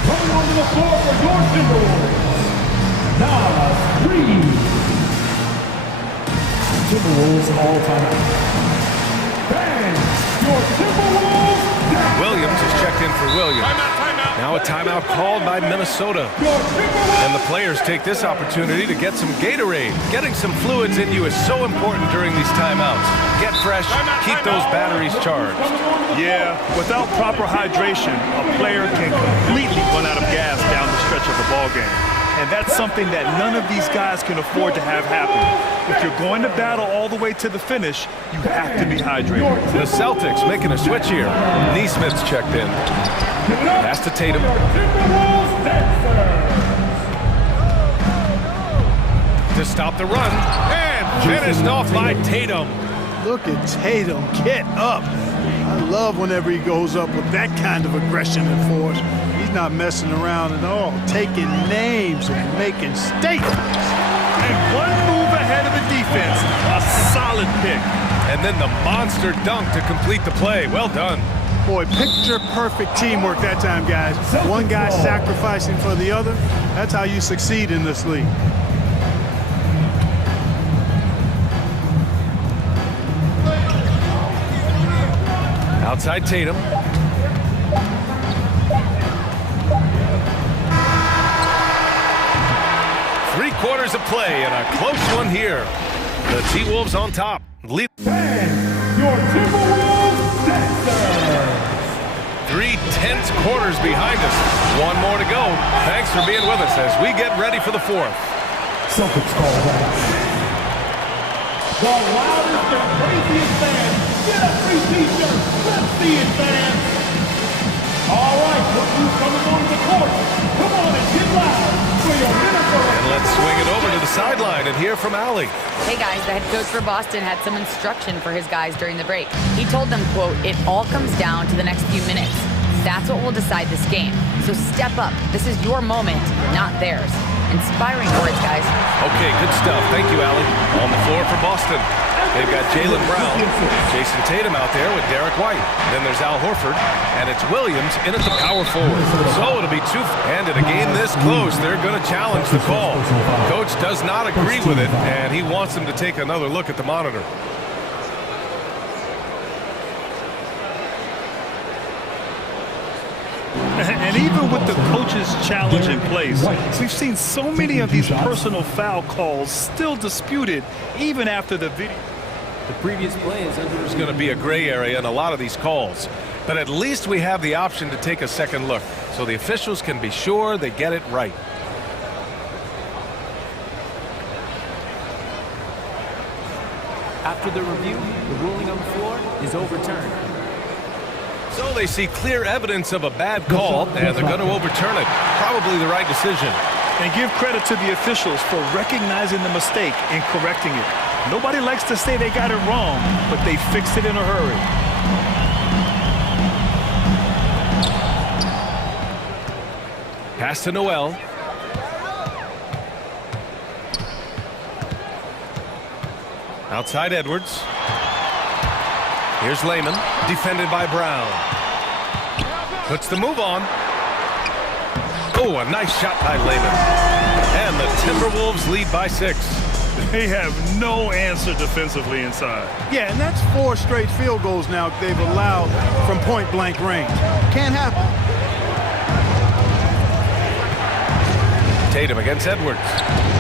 Coming onto the floor for your Timberwolves, Reed. Timberwolves all time. Bang! Your Timberwolves down. Williams is checked in for Williams. Now a timeout called by Minnesota. And the players take this opportunity to get some Gatorade. Getting some fluids in you is so important during these timeouts. Get fresh, keep those batteries charged. Yeah, without proper hydration, a player can completely run out of gas down the stretch of a ball game. And that's something that none of these guys can afford to have happen. If you're going to battle all the way to the finish, you have to be hydrated. The Celtics making a switch here. Neesmith's checked in. Pass to Tatum. To stop the run. And finished off by Tatum. Look at Tatum. Get up. I love whenever he goes up with that kind of aggression and force. He's not messing around at all. Taking names and making statements. And one move ahead of the defense. A solid pick. And then the monster dunk to complete the play. Well done. Boy, picture-perfect teamwork that time, guys. One guy sacrificing for the other. That's how you succeed in this league. Outside Tatum. Three-quarters of play and a close one here. The T-Wolves on top. Lead. Your Timberwolves Dancers. 3 tense quarters behind us. One more to go. Thanks for being with us as we get ready for the fourth. Celtics call that. The loudest and craziest fans. Get a free t-shirt. Let's see it, fans. All right, look who's coming on the court. Come on and get loud for your Minnesota. And let's swing it over to the sideline and hear from Allie. Hey guys, the head coach for Boston had some instruction for his guys during the break. He told them, quote, "It all comes down to the next few minutes. That's what will decide this game. So step up. This is your moment, not theirs." Inspiring words, guys. Okay, good stuff. Thank you, Allie. On the floor for Boston, they've got Jaylen Brown, Jason Tatum out there with Derek White. Then there's Al Horford, and it's Williams in at the power forward. So it'll be and in a game this close, they're going to challenge the call. Coach does not agree with it, and he wants them to take another look at the monitor. And even with the coach's challenge in place, we've seen so many of these personal foul calls still disputed even after the video. The previous play is under. There's going to be a gray area in a lot of these calls, but at least we have the option to take a second look so the officials can be sure they get it right. After the review, the ruling on the floor is overturned. So they see clear evidence of a bad call, and they're going to overturn it. Probably the right decision. And give credit to the officials for recognizing the mistake and correcting it. Nobody likes to say they got it wrong, but they fixed it in a hurry. Pass to Noel. Outside Edwards. Here's Lehman, defended by Brown. Puts the move on. Oh, a nice shot by Lehman. And the Timberwolves lead by 6. They have no answer defensively inside. Yeah, and that's 4 straight field goals now they've allowed from point-blank range. Can't happen. Tatum against Edwards.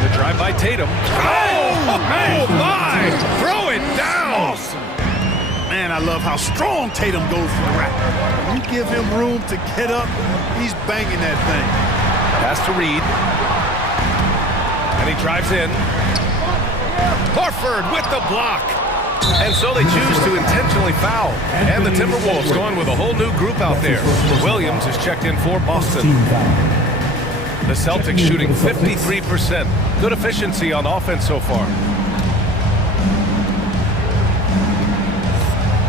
The drive by Tatum. Oh, my! Throw it down! Awesome. Man, I love how strong Tatum goes to the rack. When you give him room to get up, he's banging that thing. Pass to Reed. And he drives in. Horford with the block. And so they choose to intentionally foul. And the Timberwolves going with a whole new group out there. Williams is checked in for Boston. The Celtics shooting 53%. Good efficiency on offense so far.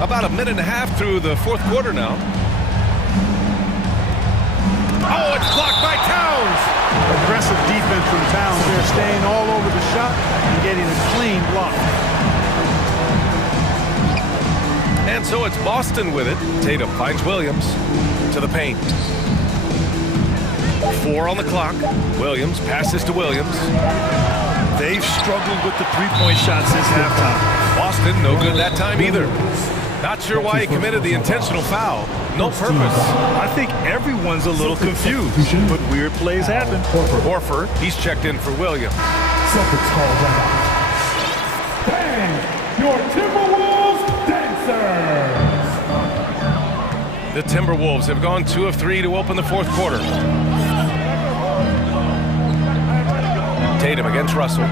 About a minute and a half through the fourth quarter now. Oh, it's blocked by Towns. Aggressive defense from Towns. They're staying all over the shot and getting a clean block. And so it's Boston with it. Tatum finds Williams to the paint. 4 on the clock. Williams passes to Williams. They've struggled with the three-point shot since halftime. Boston, no good that time either. Not sure why he committed the intentional foul. No purpose. I think everyone's a little confused, but weird plays happen. Horford, he's checked in for Williams. Celtics call that. Bang! Your Timberwolves dancers! The Timberwolves have gone 2 of 3 to open the fourth quarter. Tatum against Russell.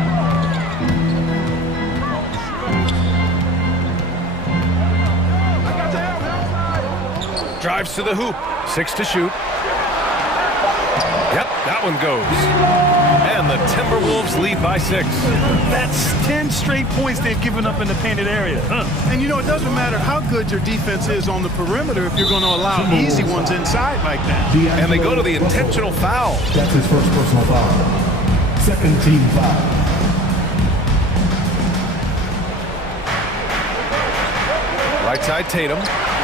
Drives to the hoop. 6 to shoot. Yep, that one goes. And the Timberwolves lead by 6. That's 10 straight points they've given up in the painted area. And you know, it doesn't matter how good your defense is on the perimeter if you're going to allow easy ones inside like that. And they go to the intentional foul. That's his first personal foul. Second team foul. Right side Tatum.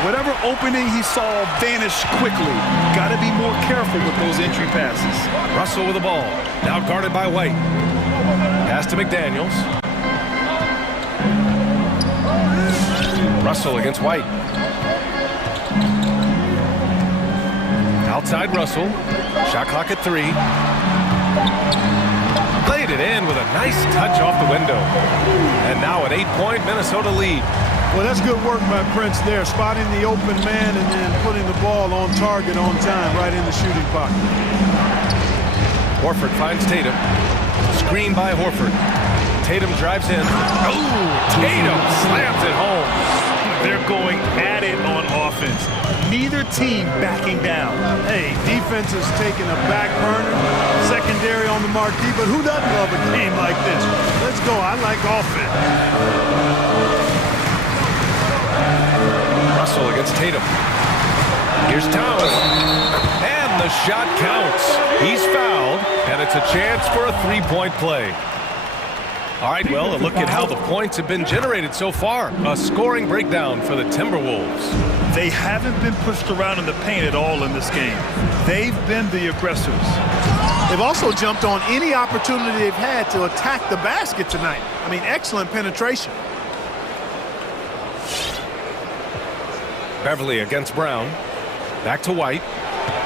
Whatever opening he saw vanished quickly. Got to be more careful with those entry passes. Russell with the ball. Now guarded by White. Pass to McDaniels. Russell against White. Outside Russell. Shot clock at 3. Played it in with a nice touch off the window. And now an 8-point Minnesota lead. Well, that's good work by Prince there, spotting the open man and then putting the ball on target on time right in the shooting pocket. Horford finds Tatum. Screen by Horford. Tatum drives in. Oh, Tatum slams it home. They're going at it on offense. Neither team backing down. Hey, defense is taking a back burner, secondary on the marquee, but who doesn't love a game like this? Let's go. I like offense. Russell against Tatum. Here's Towns. And the shot counts. He's fouled, and it's a chance for a three-point play. All right, well, a look at how the points have been generated so far. A scoring breakdown for the Timberwolves. They haven't been pushed around in the paint at all in this game. They've been the aggressors. They've also jumped on any opportunity they've had to attack the basket tonight. I mean, excellent penetration. Beverly against Brown. Back to White.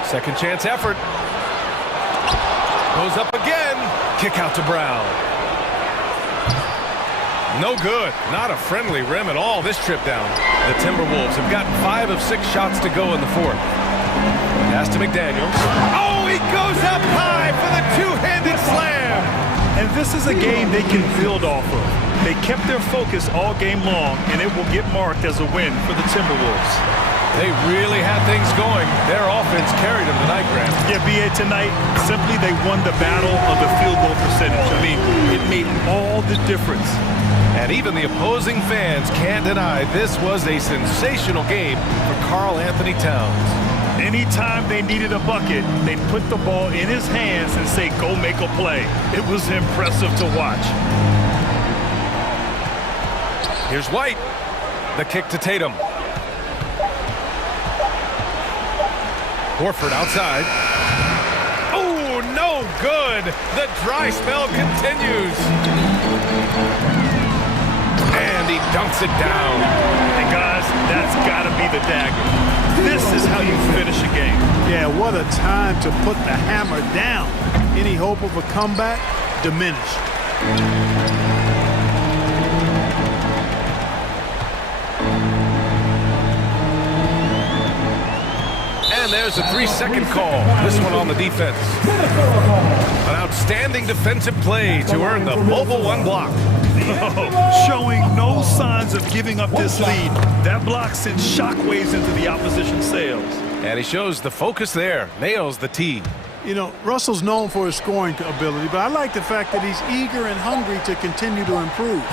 Second chance effort. Goes up again. Kick out to Brown. No good. Not a friendly rim at all this trip down. The Timberwolves have got 5 of 6 shots to go in the fourth. Pass to McDaniels. Oh, he goes up high for the two-handed slam. And this is a game they can build off of. They kept their focus all game long, and it will get marked as a win for the Timberwolves. They really had things going. Their offense carried them tonight, Graham. Yeah, B.A., tonight, simply they won the battle of the field goal percentage. I mean, it made all the difference. And even the opposing fans can't deny this was a sensational game for Karl Anthony Towns. Anytime they needed a bucket, they'd put the ball in his hands and say, go make a play. It was impressive to watch. Here's White. The kick to Tatum. Horford outside. Oh, no good. The dry spell continues. And he dunks it down. And guys, that's got to be the dagger. This is how you finish a game. Yeah, what a time to put the hammer down. Any hope of a comeback diminished. And there's a 3-second call. This one on the defense. An outstanding defensive play to earn the mobile 1 block. Showing no signs of giving up this lead. That block sends shockwaves into the opposition sails. And he shows the focus there. Nails the tee. You know, Russell's known for his scoring ability, but I like the fact that he's eager and hungry to continue to improve.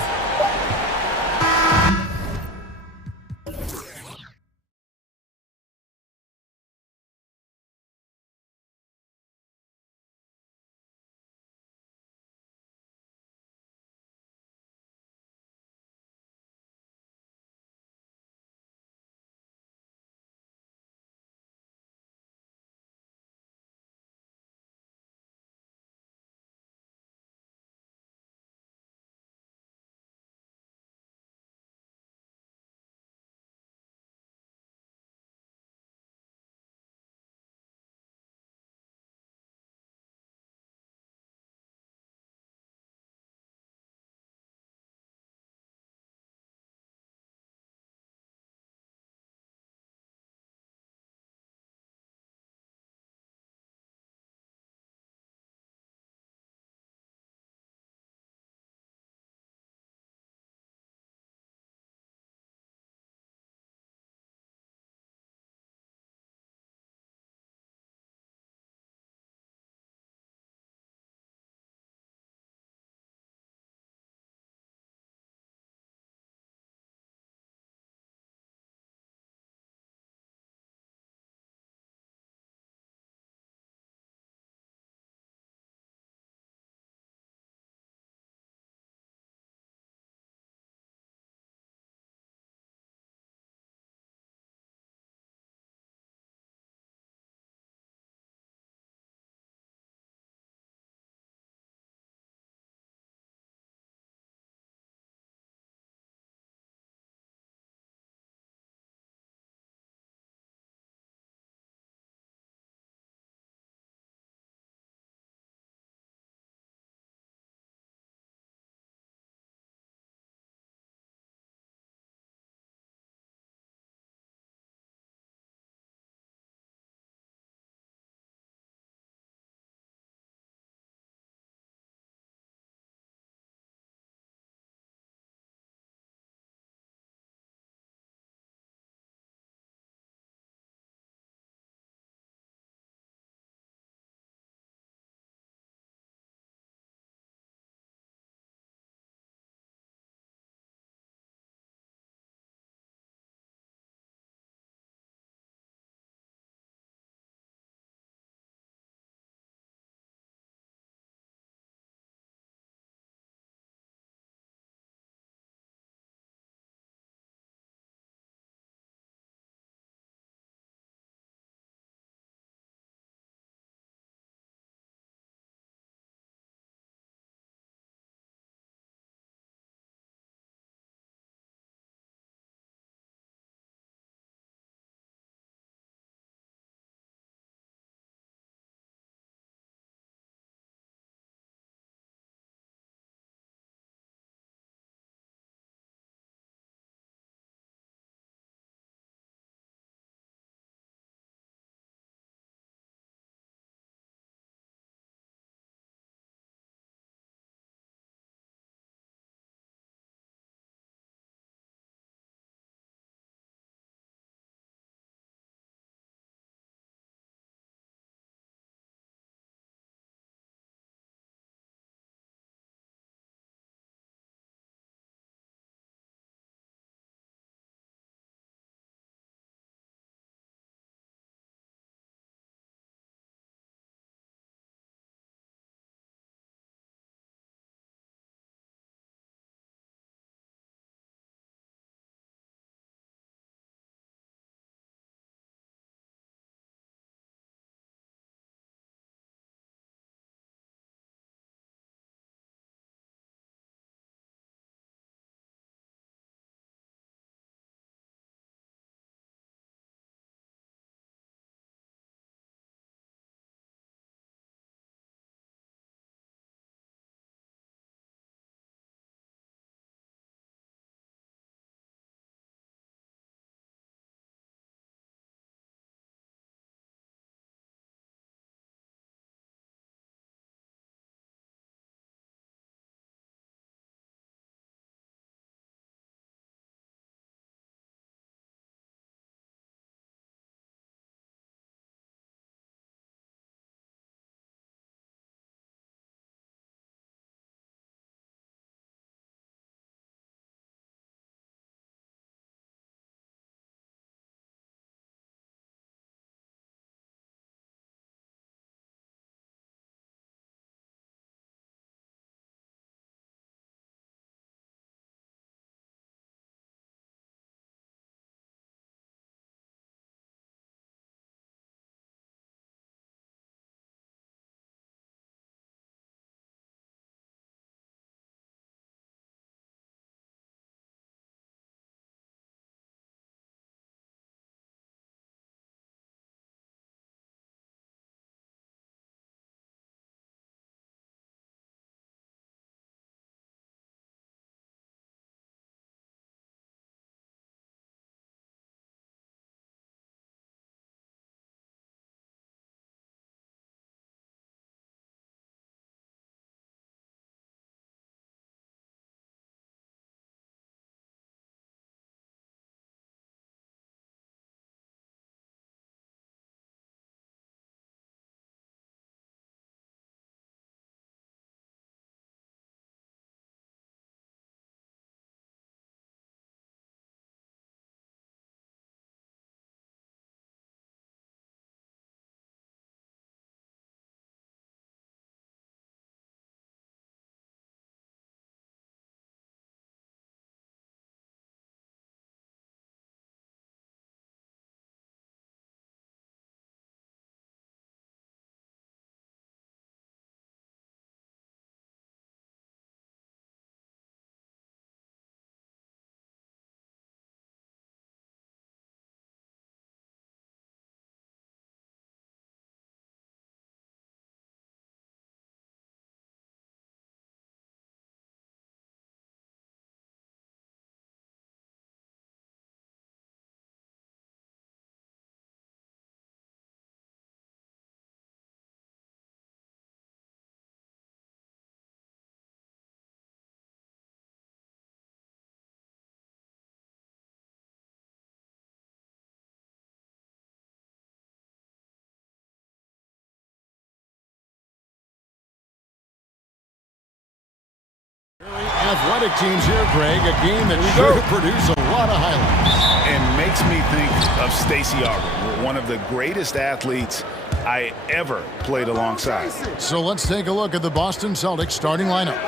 athletic teams here, Greg. A game that should produce a lot of highlights. And makes me think of Stacey Aubrey, one of the greatest athletes I ever played alongside. So let's take a look at the Boston Celtics starting lineup.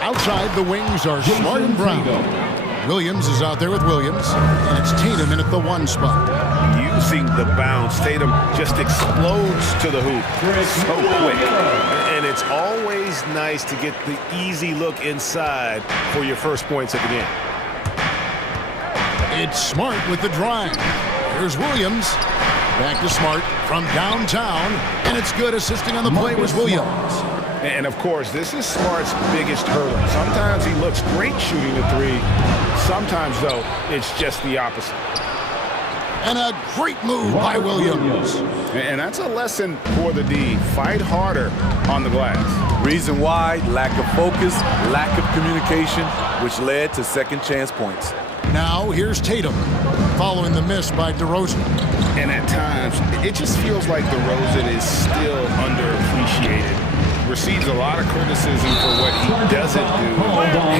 Outside, the wings are Smart and Brown. Williams is out there with Williams, and it's Tatum in at the 1 spot. Using the bounce, Tatum just explodes to the hoop so quick. And it's always nice to get the easy look inside for your first points of the game. It's Smart with the drive. Here's Williams. Back to Smart from downtown, and it's good. Assisting on the play was Williams. And, of course, this is Smart's biggest hurdle. Sometimes he looks great shooting the three. Sometimes, though, it's just the opposite. And a great move by Williams. And that's a lesson for the D. Fight harder on the glass. Reason why, lack of focus, lack of communication, which led to second chance points. Now here's Tatum, following the miss by DeRozan. And at times, it just feels like DeRozan is still underappreciated. Receives a lot of criticism for what he doesn't do,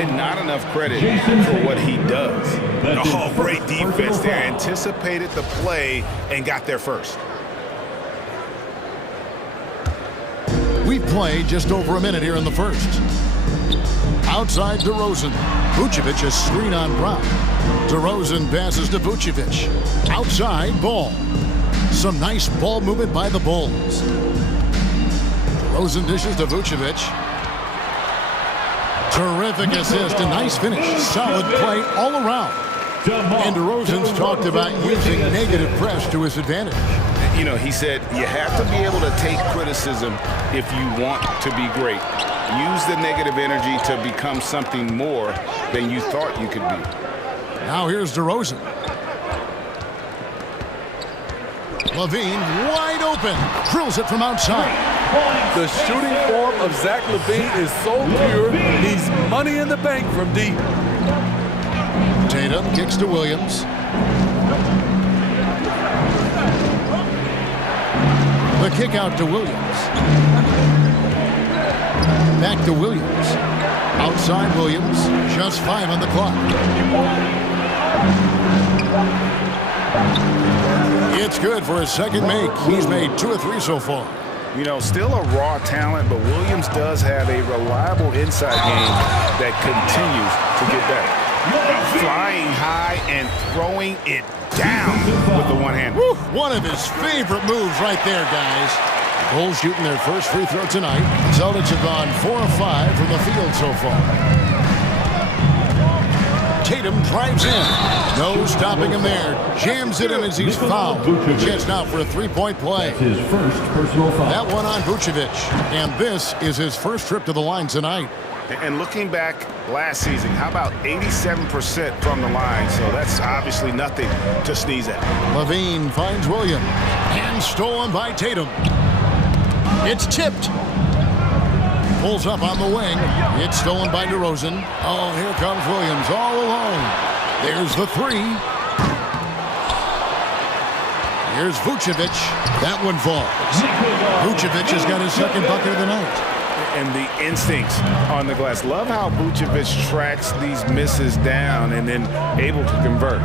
and not enough credit for what he does. Oh, great defense there. Anticipated the play and got there first. We played just over a minute here in the first. Outside DeRozan. Vucevic a screen on Brown. DeRozan passes to Vucevic. Outside, Ball. Some nice ball movement by the Bulls. DeRozan dishes to Vucevic. Terrific assist, a nice finish. Solid play all around. And DeRozan's talked about using negative press to his advantage. You know, he said you have to be able to take criticism if you want to be great. Use the negative energy to become something more than you thought you could be. Now here's DeRozan. Levine wide open. Drills it from outside. The shooting form of Zach LaVine is so pure, he's money in the bank from deep. Tatum kicks to Williams. The kick out to Williams. Back to Williams. Outside Williams. Just 5 on the clock. It's good for his second make. He's made 2 or 3 so far. You know, still a raw talent, but Williams does have a reliable inside game that continues to get better. Flying high and throwing it down with the one hand. One of his favorite moves right there, guys. Bulls shooting their first free throw tonight. Celtics have gone 4 of 5 from the field so far. Tatum drives in. No stopping him there. Jams it in as he's fouled. Chance now for a 3-point play. His first personal foul. That one on Vucevic. And this is his first trip to the line tonight. And looking back last season, how about 87% from the line? So that's obviously nothing to sneeze at. Levine finds Williams. And stolen by Tatum. It's tipped. Pulls up on the wing. It's stolen by DeRozan. Oh, here comes Williams all alone. There's the 3. Here's Vucevic. That one falls. Vucevic has got his second bucket of the night. And the instincts on the glass. Love how Vucevic tracks these misses down and then able to convert.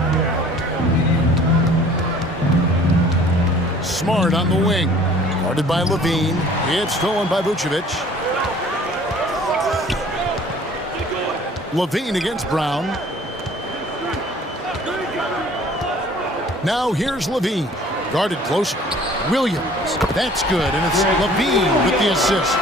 Smart on the wing. Guarded by Levine. It's stolen by Vucevic. Levine against Brown. Now here's Levine. Guarded closer. Williams. That's good. And it's Levine with the assist.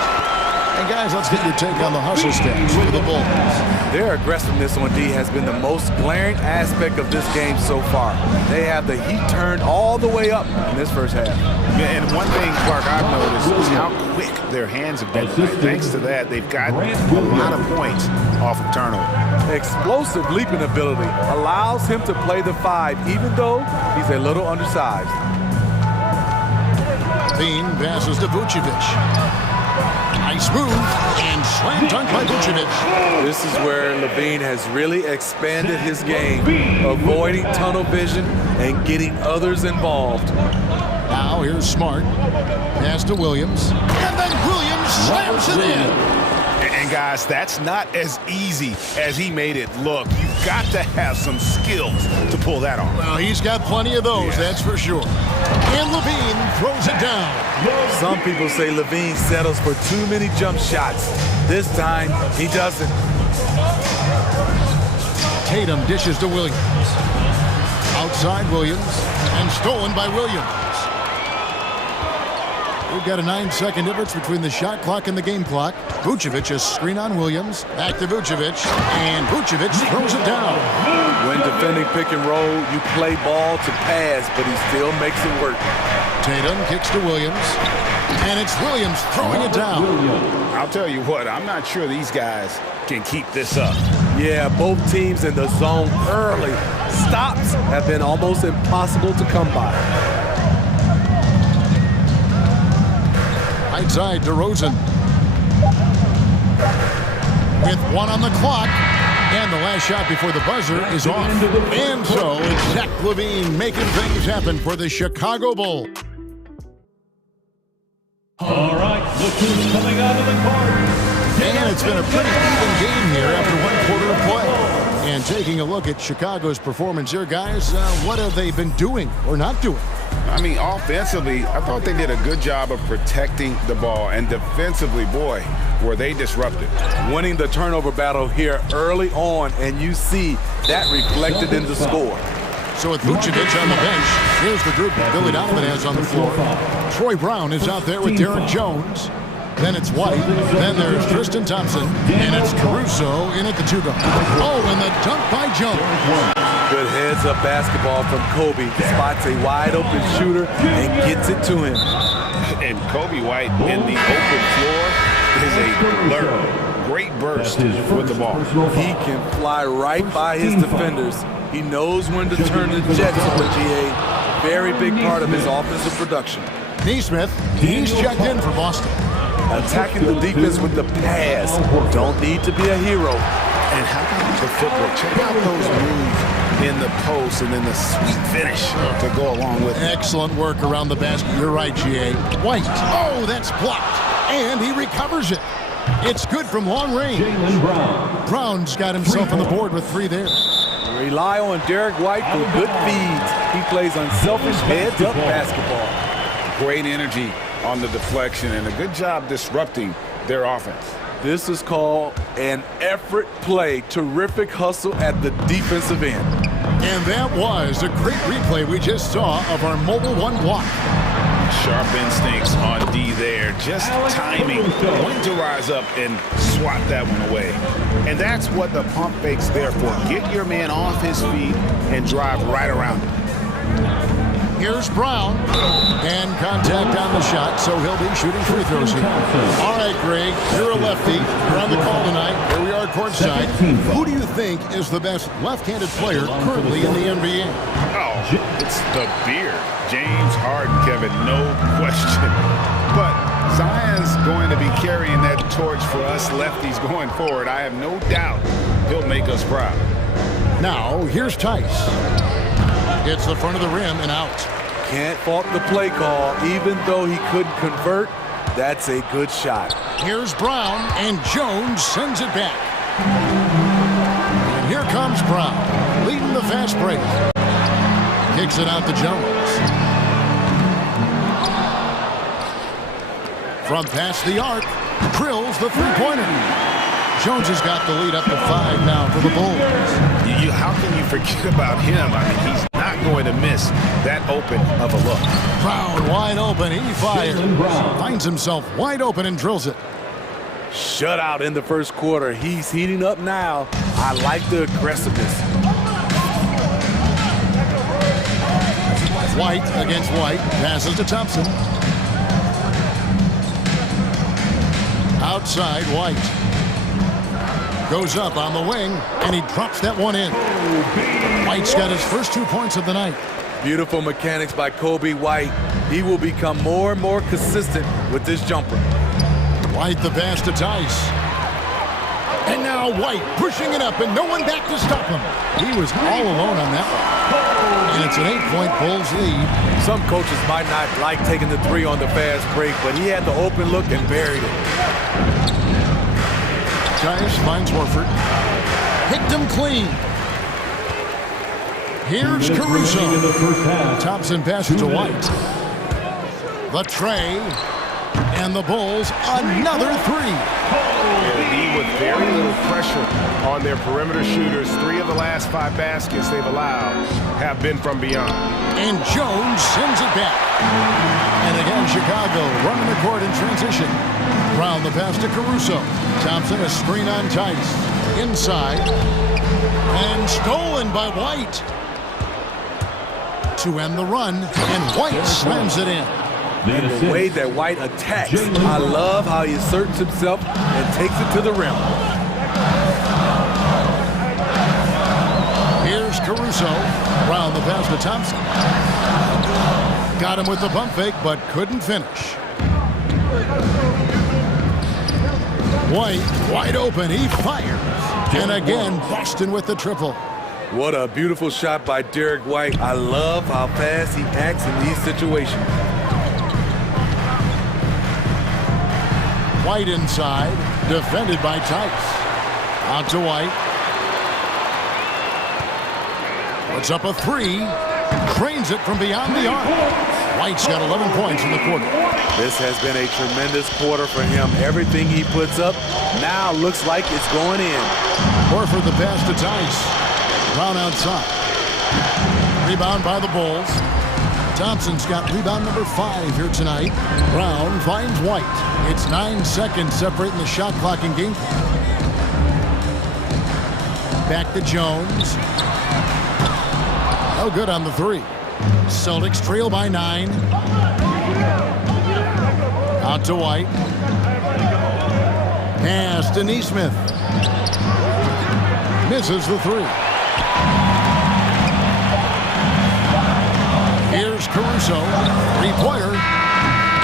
And guys, let's get your take on the hustle stats for the Bulls. Their aggressiveness on D has been the most glaring aspect of this game so far. They have the heat turned all the way up in this first half. Yeah, and one thing, Clark, I've noticed is how quick their hands have been. Thanks to that, they've gotten a lot of points off of turnover. Explosive leaping ability allows him to play the 5, even though he's a little undersized. Levine passes to Vucevic. Nice move, and slam dunk by Vucevic. This is where Levine has really expanded his game, avoiding tunnel vision and getting others involved. Now here's Smart. Pass to Williams. And then Williams slams it in. And guys, that's not as easy as he made it look. You've got to have some skills to pull that off. Well, he's got plenty of those, that's for sure. And Levine throws it down. Some people say Levine settles for too many jump shots. This time, he doesn't. Tatum dishes to Williams. Outside Williams, and stolen by Williams. We've got a 9-second difference between the shot clock and the game clock. Vucevic is screen on Williams. Back to Vucevic, and Vucevic throws it down. When defending pick and roll, you play ball to pass, but he still makes it work. Tatum kicks to Williams, and it's Williams throwing it down. I'll tell you what, I'm not sure these guys can keep this up. Yeah, both teams in the zone early. Stops have been almost impossible to come by. Right side to Rosen. With one on the clock. And the last shot before the buzzer is off. And so it's Zach LaVine making things happen for the Chicago Bulls. All right, look who's coming out of the court. And it's been a pretty even game here after one quarter of play. And taking a look at Chicago's performance here, guys, what have they been doing or not doing? I mean, offensively, I thought they did a good job of protecting the ball. And defensively, boy, were they disruptive. Winning the turnover battle here early on, and you see that reflected in the score. So with Vucevic on the bench, here's the group that Billy Donovan has on the floor. Troy Brown is out there with Derek Jones. Then it's White. Then there's Tristan Thompson. And it's Caruso in at the 2-guard. Oh, and the dunk by Jones. Good heads-up basketball from Kobe. Spots a wide-open shooter and gets it to him. And Kobe White in the open floor is a blur. Great burst with the ball. He can fly right by his defenders. He knows when to turn the jets on the GA. Very big part of his offensive production. Neesmith, he's checked in for Boston. Attacking the defense with the pass. Don't need to be a hero. And how about the footwork? Check out those moves in the post and then the sweet finish to go along with it. Excellent work around the basket. You're right, G.A. White. Oh, that's blocked. And he recovers it. It's good from long range. Brown's got himself on the board with 3 there. Rely on Derek White for good feeds. He plays unselfish heads-up basketball. Great energy on the deflection and a good job disrupting their offense. This is called an effort play. Terrific hustle at the defensive end. And that was a great replay we just saw of our mobile one block. Sharp instincts on D there. Just timing. When to rise up and swat that one away. And that's what the pump fake's there for. Get your man off his feet and drive right around him. Here's Brown, and contact on the shot, so he'll be shooting free throws here. All right, Greg, you're a lefty. You're on the call tonight. Here we are courtside. Who do you think is the best left-handed player currently in the NBA? Oh, it's the beard. James Harden, Kevin, no question. But Zion's going to be carrying that torch for us lefties going forward. I have no doubt he'll make us proud. Now, here's Tice. Hits the front of the rim and out. Can't fault the play call. Even though he couldn't convert, that's a good shot. Here's Brown, and Jones sends it back. And here comes Brown, leading the fast break. Kicks it out to Jones. From past the arc, drills the three-pointer. Jones has got the lead up to 5 now for the Bulls. How can you forget about him? I mean, he's not going to miss that open of a look. Brown wide open. He fires. Finds himself wide open and drills it. Shutout in the first quarter. He's heating up now. I like the aggressiveness. White against White. Passes to Thompson. Outside White. Goes up on the wing, and he drops that one in. White's got his first 2 points of the night. Beautiful mechanics by Kobe White. He will become more and more consistent with this jumper. White the pass to Tice. And now White pushing it up, and no one back to stop him. He was all alone on that one. And it's an 8-point Bulls lead. Some coaches might not like taking the 3 on the fast break, but he had the open look and buried it. Tice finds Horford. Picked him clean. Here's Caruso. Thompson passes to White. The tray. And the Bulls, another three. Yeah, with very little pressure on their perimeter shooters. 3 of the last 5 baskets they've allowed have been from beyond. And Jones sends it back. And again, Chicago running the court in transition. Brown the pass to Caruso. Thompson a screen on Tice. Inside. And stolen by White. To end the run, and White slams it in. And the way that White attacks, I love how he asserts himself and takes it to the rim. Here's Caruso. Brown the pass to Thompson. Got him with the pump fake, but couldn't finish. White, wide open, he fires. And again, Boston with the triple. What a beautiful shot by Derek White. I love how fast he acts in these situations. White inside, defended by Tice. Out to White. Puts up a three. Cranes it from beyond the arc. White's got 11 points in the quarter. This has been a tremendous quarter for him. Everything he puts up now looks like it's going in. Horford the pass to Tice. Brown outside. Rebound by the Bulls. Thompson's got rebound number 5 here tonight. Brown finds White. It's 9 seconds separating the shot clock and game. Back to Jones. No good on the 3. Celtics trail by 9. Out to White. Pass to Nesmith. Misses the 3. Here's Caruso, 3-pointer,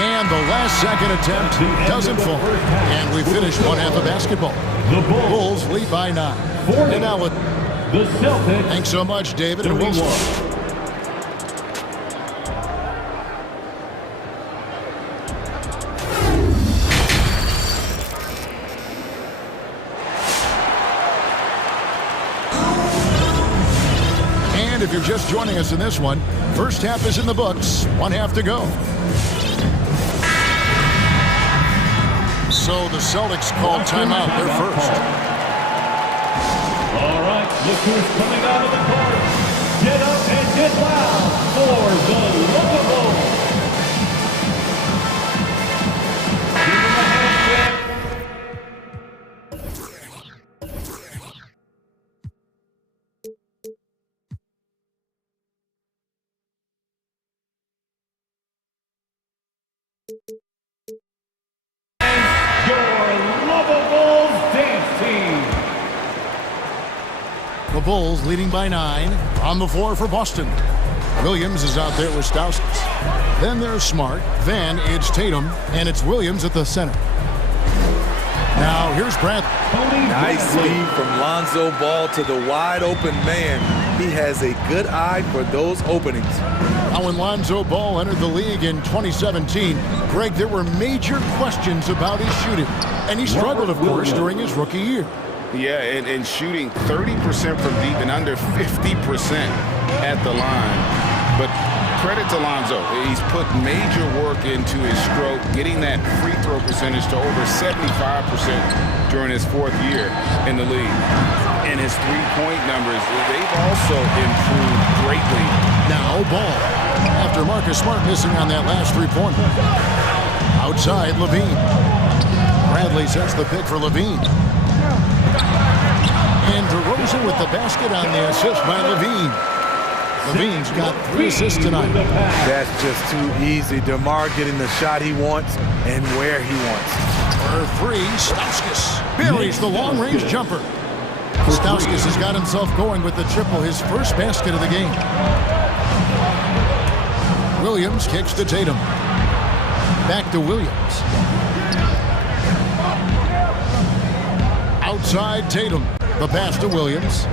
and the last second attempt doesn't fall. And we finish one half of basketball. The Bulls lead by 9. And now with the Celtics. Thanks so much, David. And we'll if you're just joining us in this one, first half is in the books, 1 half to go. So the Celtics called timeout. They're first. All right, look who's coming out of the court. Get up and get loud for the Locables. Give him a hand check. The Bulls leading by 9. On the floor for Boston. Williams is out there with Stauskas. Then there's Smart. Then it's Tatum. And it's Williams at the center. Now here's Bradley. Nice lead from Lonzo Ball to the wide open man. He has a good eye for those openings. Now when Lonzo Ball entered the league in 2017, Greg, there were major questions about his shooting. And he struggled, of course, during his rookie year. Yeah, and shooting 30% from deep and under 50% at the line. But credit to Lonzo. He's put major work into his stroke, getting that free throw percentage to over 75% during his 4th year in the league. And his three-point numbers, they've also improved greatly. Now Ball, after Marcus Smart missing on that last three-pointer. Outside, Levine. Bradley sets the pick for Levine. And DeRozan with the basket on the assist by Levine. Levine's got 3 assists tonight. That's just too easy. DeMar getting the shot he wants and where he wants. For 3, Stauskas buries the long-range jumper. Stauskas has got himself going with the triple, his first basket of the game. Williams kicks to Tatum. Back to Williams. Outside Tatum. The pass to Williams.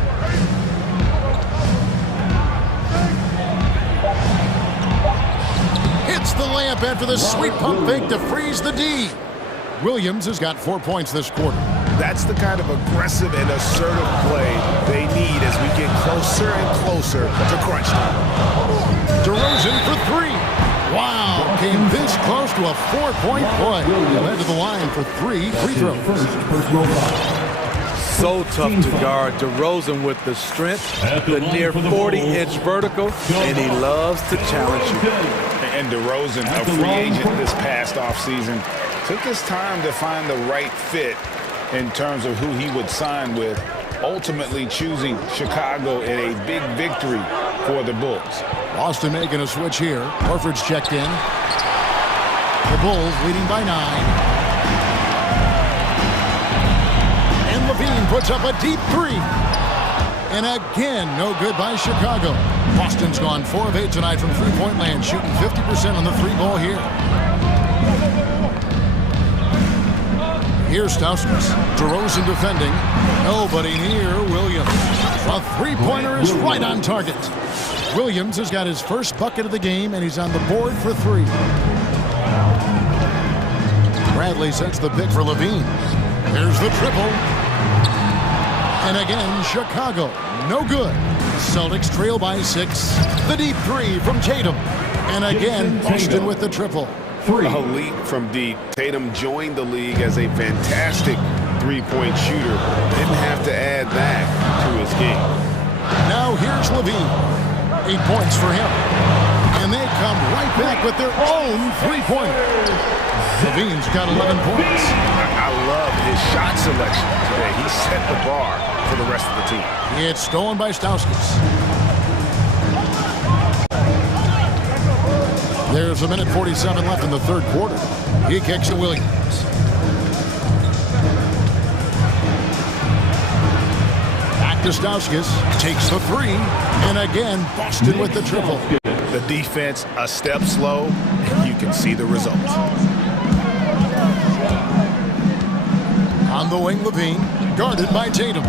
Hits the layup after the sweet pump fake to freeze the D. Williams has got 4 points this quarter. That's the kind of aggressive and assertive play they need as we get closer and closer to crunch time. DeRozan for three. Wow, came this close to a 4-point play. Led to the line for 3 free throws. So tough to guard. DeRozan with the strength, the near 40-inch vertical, and he loves to challenge you. And DeRozan, a free agent this past offseason, took his time to find the right fit in terms of who he would sign with, ultimately choosing Chicago in a big victory for the Bulls. Boston making a switch here. Horford's checked in. The Bulls leading by 9. And Levine puts up a deep 3. And again, no good by Chicago. Boston's gone 4 of 8 tonight from three-point land, shooting 50% on the 3-ball here. Here's Stauskas. DeRozan defending. Nobody near Williams. A three-pointer is right on target. Williams has got his first bucket of the game, and he's on the board for 3. Bradley sets the pick for Levine. There's the triple. And again, Chicago. No good. Celtics trail by 6. The deep 3 from Tatum. And again, Boston with the triple. A leap from deep. Tatum joined the league as a fantastic three-point shooter. Didn't have to add that to his game. Now here's Levine. 8 points for him. And they come right back with their own three-pointer. Levine's got 11 points. I love his shot selection today. He set the bar for the rest of the team. It's stolen by Stauskas. There's a minute 47 left in the third quarter. He kicks to Williams. Back to Stauskas. Takes the 3. And again, Boston with the triple. The defense a step slow. You can see the results. On the wing, Levine. Guarded by Tatum.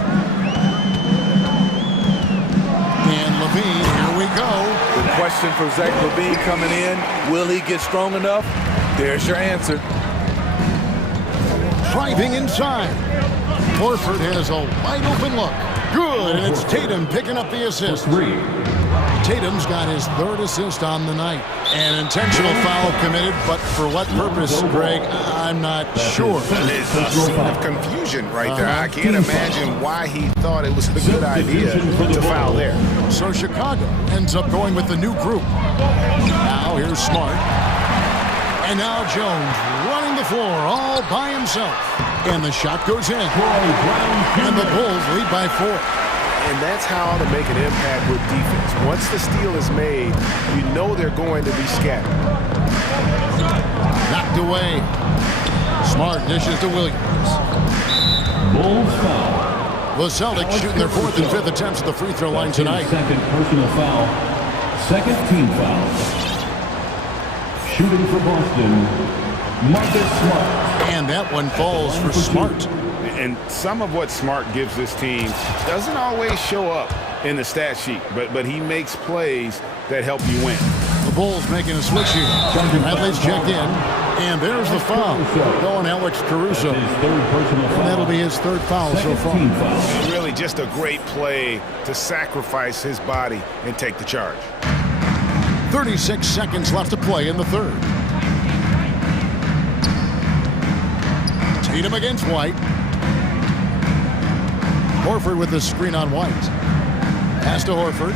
And Levine, here we go. The question for Zach Levine coming in, will he get strong enough? There's your answer. Driving inside. Horford has a wide open look. Good, and it's Tatum picking up the assist. Tatum's got his 3rd assist on the night. An intentional foul committed, but for what purpose, Greg, I'm not sure. There's a scene of confusion right there. I can't imagine why he thought it was a good idea to foul there. So Chicago ends up going with the new group. Now here's Smart. And now Jones running the floor all by himself. And the shot goes in. And the Bulls lead by 4. And that's how to make an impact with defense. Once the steal is made, you know they're going to be scattered. Knocked away. Smart dishes to Williams. Bulls foul. The Celtics shooting their 4th and 5th attempts at the free throw line tonight. Second personal foul. Second team foul. Shooting for Boston, Marcus Smart. And that one falls for Smart. And some of what Smart gives this team doesn't always show up in the stat sheet, but he makes plays that help you win. The Bulls making a switch here. Bradley's checked in, and there's the foul. Going Alex Caruso. And that'll be his 3rd foul so far. Really just a great play to sacrifice his body and take the charge. 36 seconds left to play in the 3rd. Tatum against White. Horford with the screen on White. Pass to Horford.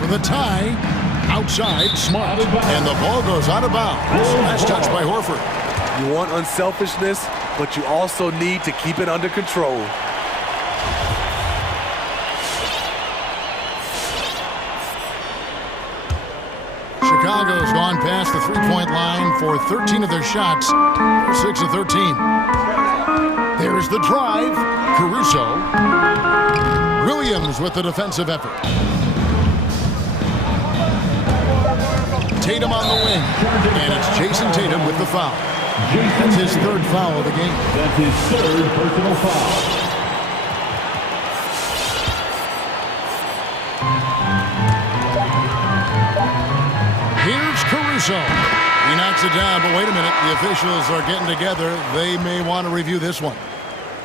For the tie. Outside, Smart. And the ball goes out of bounds. That's touched by Horford. You want unselfishness, but you also need to keep it under control. Chicago's gone past the three-point line for 13 of their shots. 6 of 13. There's the drive. Caruso. Williams with the defensive effort. Tatum on the wing. And it's Jason Tatum with the foul. That's his 3rd foul of the game. That's his 3rd personal foul. Here's Caruso. He knocks it down, but wait a minute. The officials are getting together. They may want to review this one.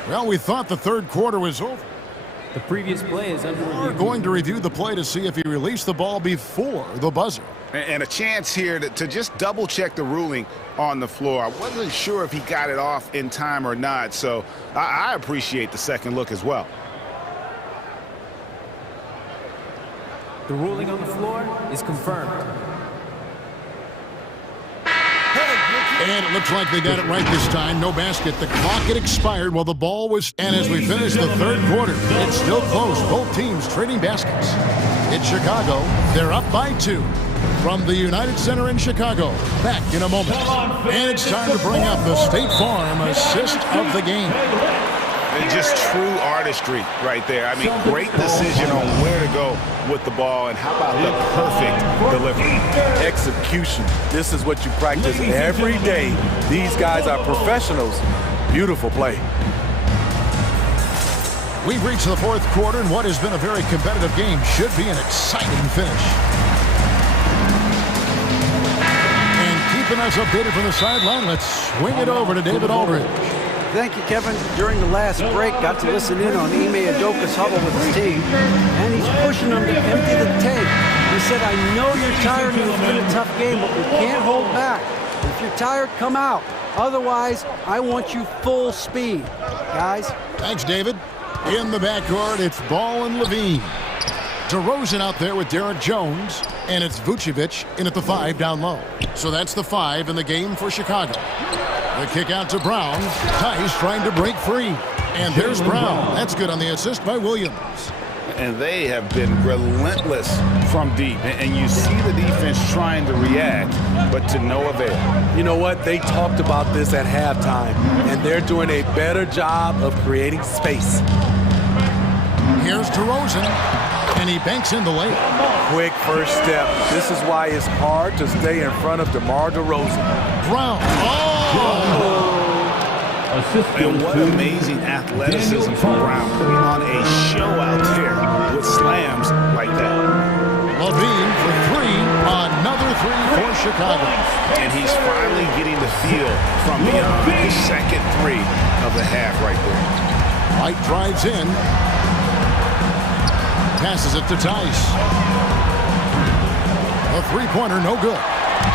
Well, we thought the third quarter was over. The previous play is under review. We're going to review the play to see if he released the ball before the buzzer. And a chance here to just double-check the ruling on the floor. I wasn't sure if he got it off in time or not, so I appreciate the second look as well. The ruling on the floor is confirmed. And it looks like they got it right this time. No basket. The clock had expired while the ball was... And as we finish the third quarter, it's still close. Both teams trading baskets. It's Chicago. They're up by 2 from the United Center in Chicago. Back in a moment. And it's time to bring up the State Farm assist of the game. And just true artistry right there. I mean, great decision on where to go with the ball, and how about the perfect delivery? Execution. This is what you practice every day. These guys are professionals. Beautiful play. We've reached the fourth quarter, and what has been a very competitive game should be an exciting finish. And keeping us updated from the sideline, let's swing it over to David Aldridge. Thank you, Kevin. During the last break, got to listen in on Ime Udoka's huddle with his team, and he's pushing them to empty the tank. He said, I know you're tired and it's been a tough game, but we can't hold back. If you're tired, come out. Otherwise, I want you full speed. Guys? Thanks, David. In the backcourt, it's Ball and Levine. DeRozan out there with Derek Jones, and it's Vucevic in at the 5 down low. So that's the 5 in the game for Chicago. The kick out to Brown. Tice trying to break free. And there's Brown. That's good on the assist by Williams. And they have been relentless from deep. And you see the defense trying to react, but to no avail. You know what? They talked about this at halftime, and they're doing a better job of creating space. Here's DeRozan, and he banks in the layup. Quick first step. This is why it's hard to stay in front of DeMar DeRozan. Brown. And what amazing athleticism from Brown, putting on a show out there with slams like that. Levine for 3, another 3 for Chicago. And he's finally getting the feel from beyond the second 3 of the half right there. White drives in. Passes it to Tice. A three-pointer, no good.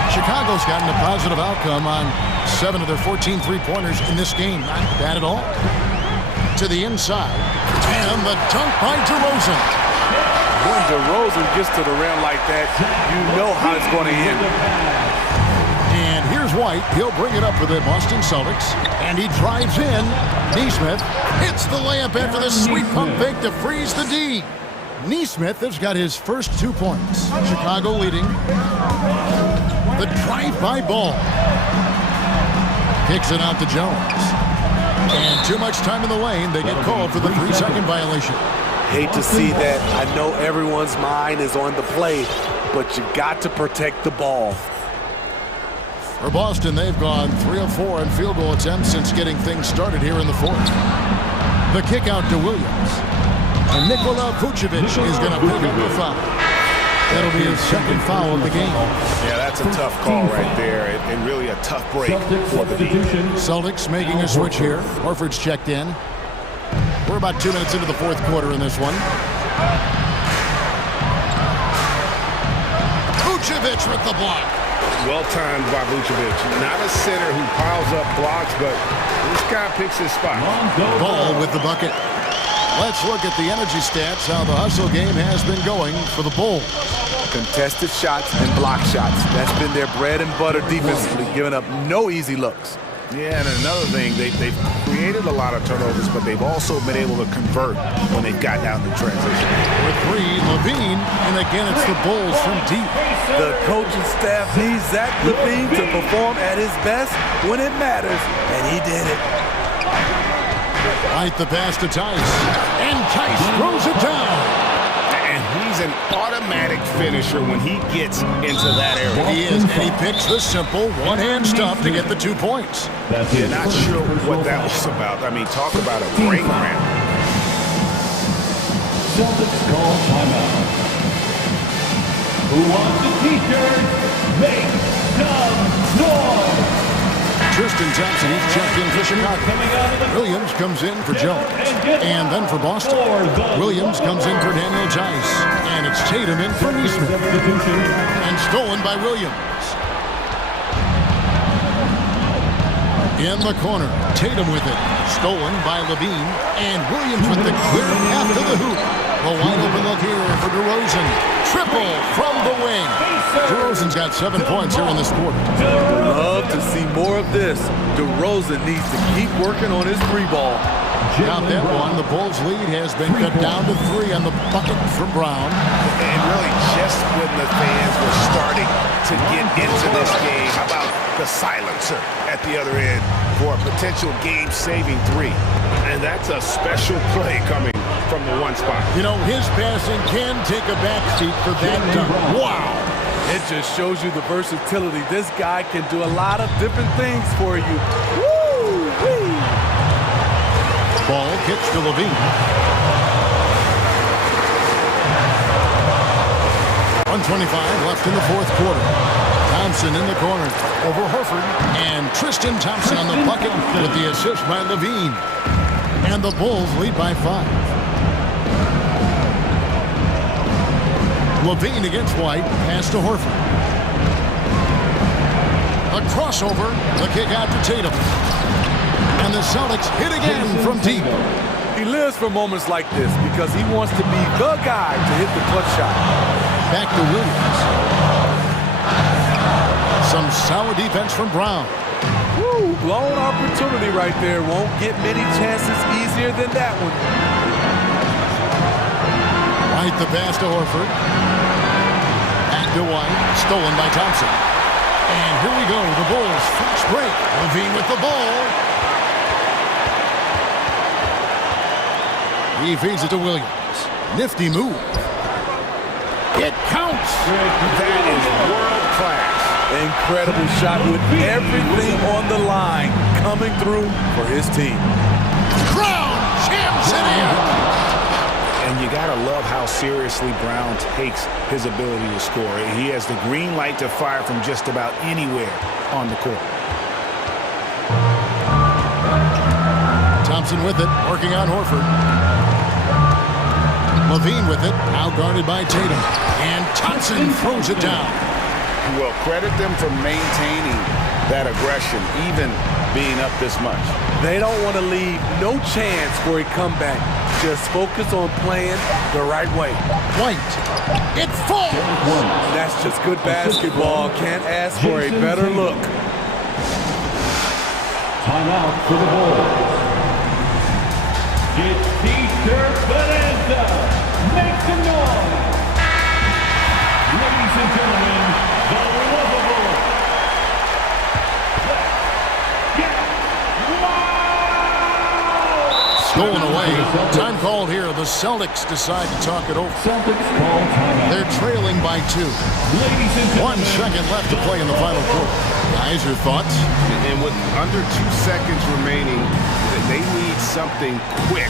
Chicago's gotten a positive outcome on 7 of their 14 three-pointers in this game. Not bad at all. To the inside. And the dunk by DeRozan. When DeRozan gets to the rim like that, you know how it's going to end. And here's White. He'll bring it up for the Boston Celtics. And he drives in. Nesmith hits the layup after the sweet pump fake to freeze the D. Nesmith has got his first 2 points. Chicago leading. The drive-by Ball. Kicks it out to Jones. And too much time in the lane. They get called for the 3-second violation. Hate to see that. I know everyone's mind is on the play, but you got to protect the ball. For Boston, they've gone 3 of 4 in field goal attempts since getting things started here in the fourth. The kick out to Williams. And Nikola Vucevic is going to pick up the foul. That'll be his second foul of the game. Yeah, that's a tough call right there, and really a tough break for the team. Celtics making a switch here. Horford's checked in. We're about 2 minutes into the fourth quarter in this one. Vucevic with the block. Well timed by Vucevic. Not a center who piles up blocks, but this guy picks his spot. Ball with the bucket. Let's look at the energy stats, how the hustle game has been going for the Bulls. Contested shots and block shots. That's been their bread and butter defensively, giving up no easy looks. Yeah, and another thing, they've created a lot of turnovers, but they've also been able to convert when they've gotten out in the transition. With 3, Levine, and again it's the Bulls from deep. The coaching staff needs Zach Levine to perform at his best when it matters, and he did it. Right the pass to Tice, and Tice throws it down. And he's an automatic finisher when he gets into that area. He is, and he picks the simple one-hand stuff to get the 2 points. You're not sure what that was about. I mean, talk about a brain cramp. Celtics call timeout. Who wants a t-shirt? Make some Tristan Thompson, he's checked in for Chicago. Williams comes in for Jones. And then for Boston, Williams comes in for Daniel Tice. And it's Tatum in for Eastman. And stolen by Williams. In the corner, Tatum with it. Stolen by Levine. And Williams with the clear after the hoop. The wide open look here for DeRozan. Triple from the wing. DeRozan's got 7 points here in this quarter. Love to see more of this. DeRozan needs to keep working on his three ball. Got that one. The Bulls' lead has been cut down to 3 on the bucket from Brown. And really just when the fans were starting to get into this game, how about the silencer at the other end for a potential game-saving 3? And that's a special play coming from the one spot. You know, his passing can take a backseat for that dunk. Wow! It just shows you the versatility. This guy can do a lot of different things for you. Woo-wee! Ball kicks to Levine. 1:25 left in the fourth quarter. Thompson in the corner over Horford. And Tristan Thompson on the bucket with the assist by Levine. And the Bulls lead by 5. Levine against White. Pass to Horford. A crossover. The kick out to Tatum. And the Celtics hit again from deep. He lives for moments like this because he wants to be the guy to hit the clutch shot. Back to Williams. Some solid defense from Brown. Woo, blown opportunity right there. Won't get many chances easier than that one. White the pass to Horford. Back to White. Stolen by Thompson. And here we go. The Bulls fast break. Levine with the ball. He feeds it to Williams. Nifty move. It counts. That is world class. Incredible shot with everything on the line coming through for his team. Brown jams it in. And you got to love how seriously Brown takes his ability to score. He has the green light to fire from just about anywhere on the court. Thompson with it, working on Horford. Levine with it, now guarded by Tatum. And Thompson throws it down. Well, credit them for maintaining that aggression, even being up this much. They don't want to leave no chance for a comeback. Just focus on playing the right way. White. It falls. That's just good basketball. Can't ask for a better look. Timeout for the Bulls. It's T-shirt Bonanza. Make some noise. Ladies and gentlemen, the lovable. Stolen away. Time called here. The Celtics decide to talk it over. They're trailing by 2. 1 second left to play in the final quarter. Guys, your thoughts? And with under 2 seconds remaining, they need something quick.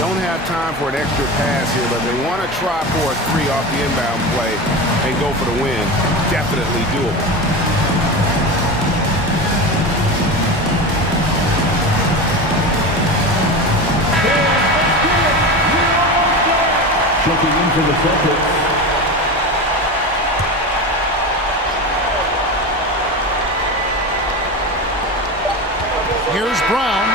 Don't have time for an extra pass here, but they want to try for a 3 off the inbound play and go for the win. Definitely doable. Checking in for the Celtics. Here's Brown.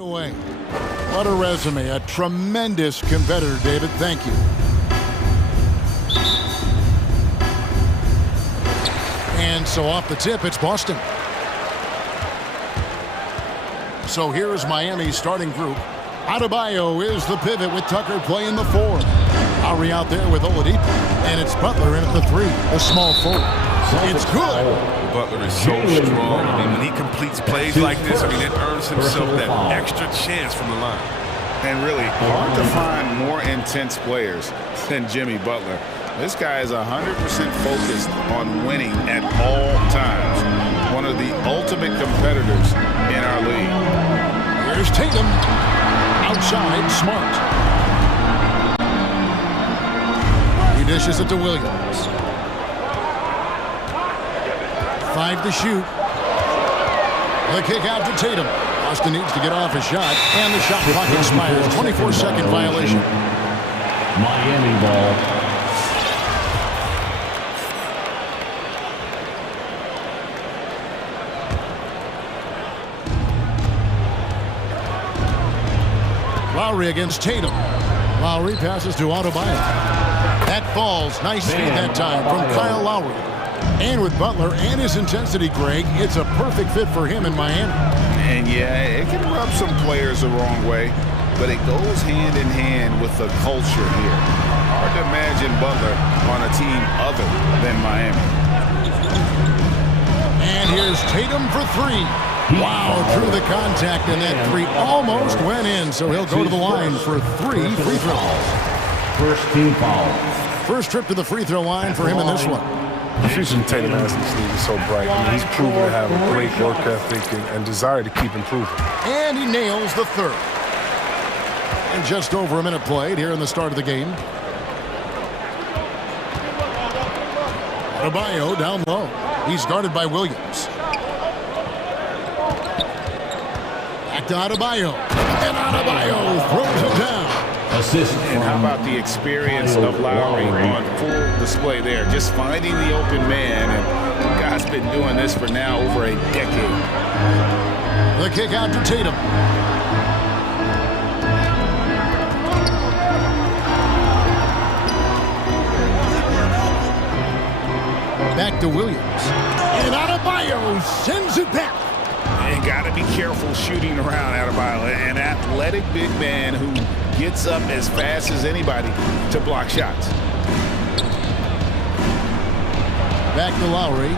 Away. What a resume. A tremendous competitor, David. Thank you. And so off the tip, it's Boston. So here is Miami's starting group. Adebayo is the pivot with Tucker playing the 4. Lowry out there with Oladipo. And it's Butler in at the 3, the small forward. It's good. Butler is so strong. I mean, when he completes plays like this, I mean, it earns himself that extra chance from the line. And really, hard to find more intense players than Jimmy Butler. This guy is 100% focused on winning at all times. One of the ultimate competitors in our league. Here's Tatum. Outside, Smart. He dishes it to Williams. 5 to shoot. The kick out to Tatum. Boston needs to get off a shot, and the shot clock expires. 24-second violation. Miami ball. Lowry against Tatum. Lowry passes to Adebayo. That falls. Nice feed that time from Kyle Lowry. And with Butler and his intensity, Greg, it's a perfect fit for him in Miami. And yeah, it can rub some players the wrong way, but it goes hand in hand with the culture here. Hard to imagine Butler on a team other than Miami. And here's Tatum for 3. Wow, through the contact, and that 3 almost went in, so he'll go to the line for 3 free throws. First team foul. First trip to the free throw line for him in this one. The future Tatum has in this league is so bright. I mean, he's proven to have a great work ethic and desire to keep improving. And he nails the 3rd. And just over a minute played here in the start of the game. Adebayo down low. He's guarded by Williams. Back to Adebayo. And Adebayo throws it down. Assist. And how about the experience of Lowry on full display there? Just finding the open man. And the guy's been doing this for now over a decade. The kick out to Tatum. Back to Williams. And Adebayo sends it back. And got to be careful shooting around Adebayo. An athletic big man who gets up as fast as anybody to block shots. Back to Lowry.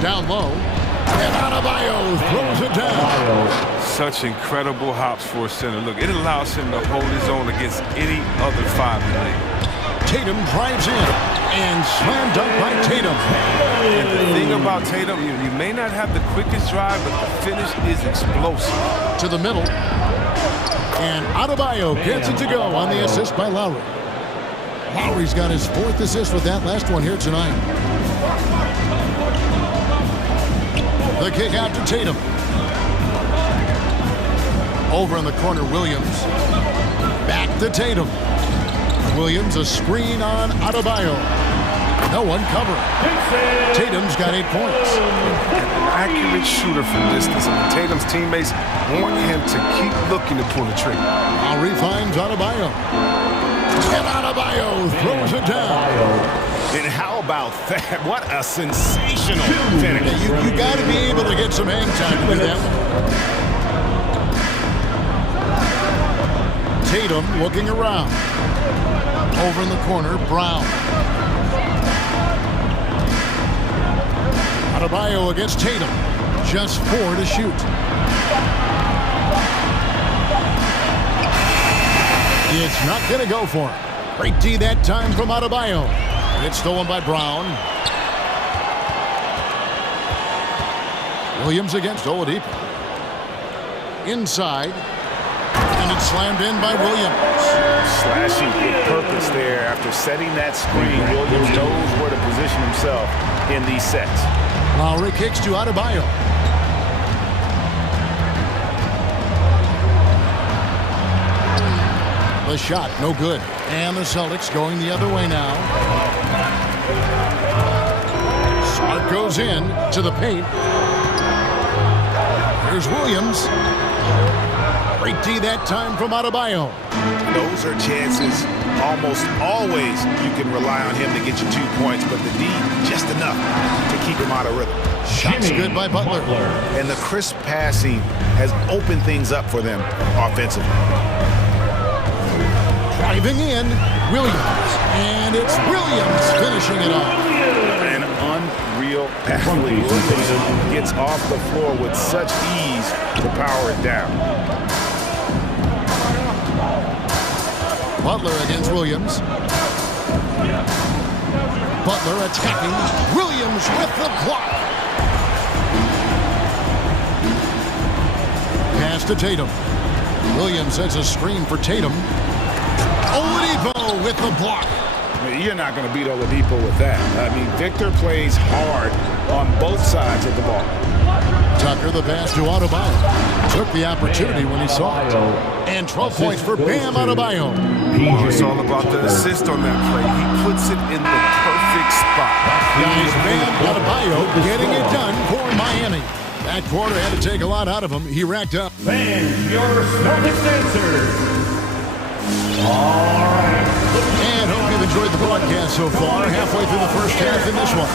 Down low. And Adebayo throws it down. Such incredible hops for a center. Look, it allows him to hold his own against any other 5 in the league. Tatum drives in and slam dunk by Tatum. And the thing about Tatum, you may not have the quickest drive, but the finish is explosive. To the middle. And Adebayo gets it to go on the assist by Lowry. Lowry's got his 4th assist with that last one here tonight. The kick out to Tatum. Over in the corner, Williams. Back to Tatum. Williams, a screen on Adebayo. No one covering. Tatum's got 8 points. An accurate shooter from distance. And Tatum's teammates want him to keep looking to pull the trigger. Lowry finds Adebayo. And Adebayo throws it down. And how about that? What a sensational finish. You got to be able to get some hang time to do that one. Tatum looking around. Over in the corner, Brown. Adebayo against Tatum. Just 4 to shoot. It's not going to go for him. Great D that time from Adebayo. It's stolen by Brown. Williams against Oladipo. Inside. And it's slammed in by Williams. Slashing with purpose there after setting that screen. Williams knows where to position himself in these sets. Lowry kicks to Adebayo. The shot, no good. And the Celtics going the other way now. Smart goes in to the paint. Here's Williams. Great D that time from Adebayo. Those are chances almost always you can rely on him to get you 2 points, but the D just enough to keep him out of rhythm. Shots good by Butler. And the crisp passing has opened things up for them offensively. Driving in, Williams. And it's Williams finishing it off. An unreal athlete. Gets off the floor with such ease to power it down. Butler against Williams. Butler attacking. Williams with the block. Pass to Tatum. Williams sets a screen for Tatum. Oladipo with the block. I mean, you're not going to beat Oladipo with that. I mean, Victor plays hard on both sides of the ball. Tucker the pass to Adebayo. Took the opportunity when he saw it. And 12 points for Bam Adebayo. Well, it's all about the assist on that play. He puts it in the perfect spot. Guys, Bam Adebayo getting it done for Miami. That quarter had to take a lot out of him. He racked up. Fans, your Celtics answer. All right. And hope you've enjoyed the broadcast so far. Halfway through the first half in this one.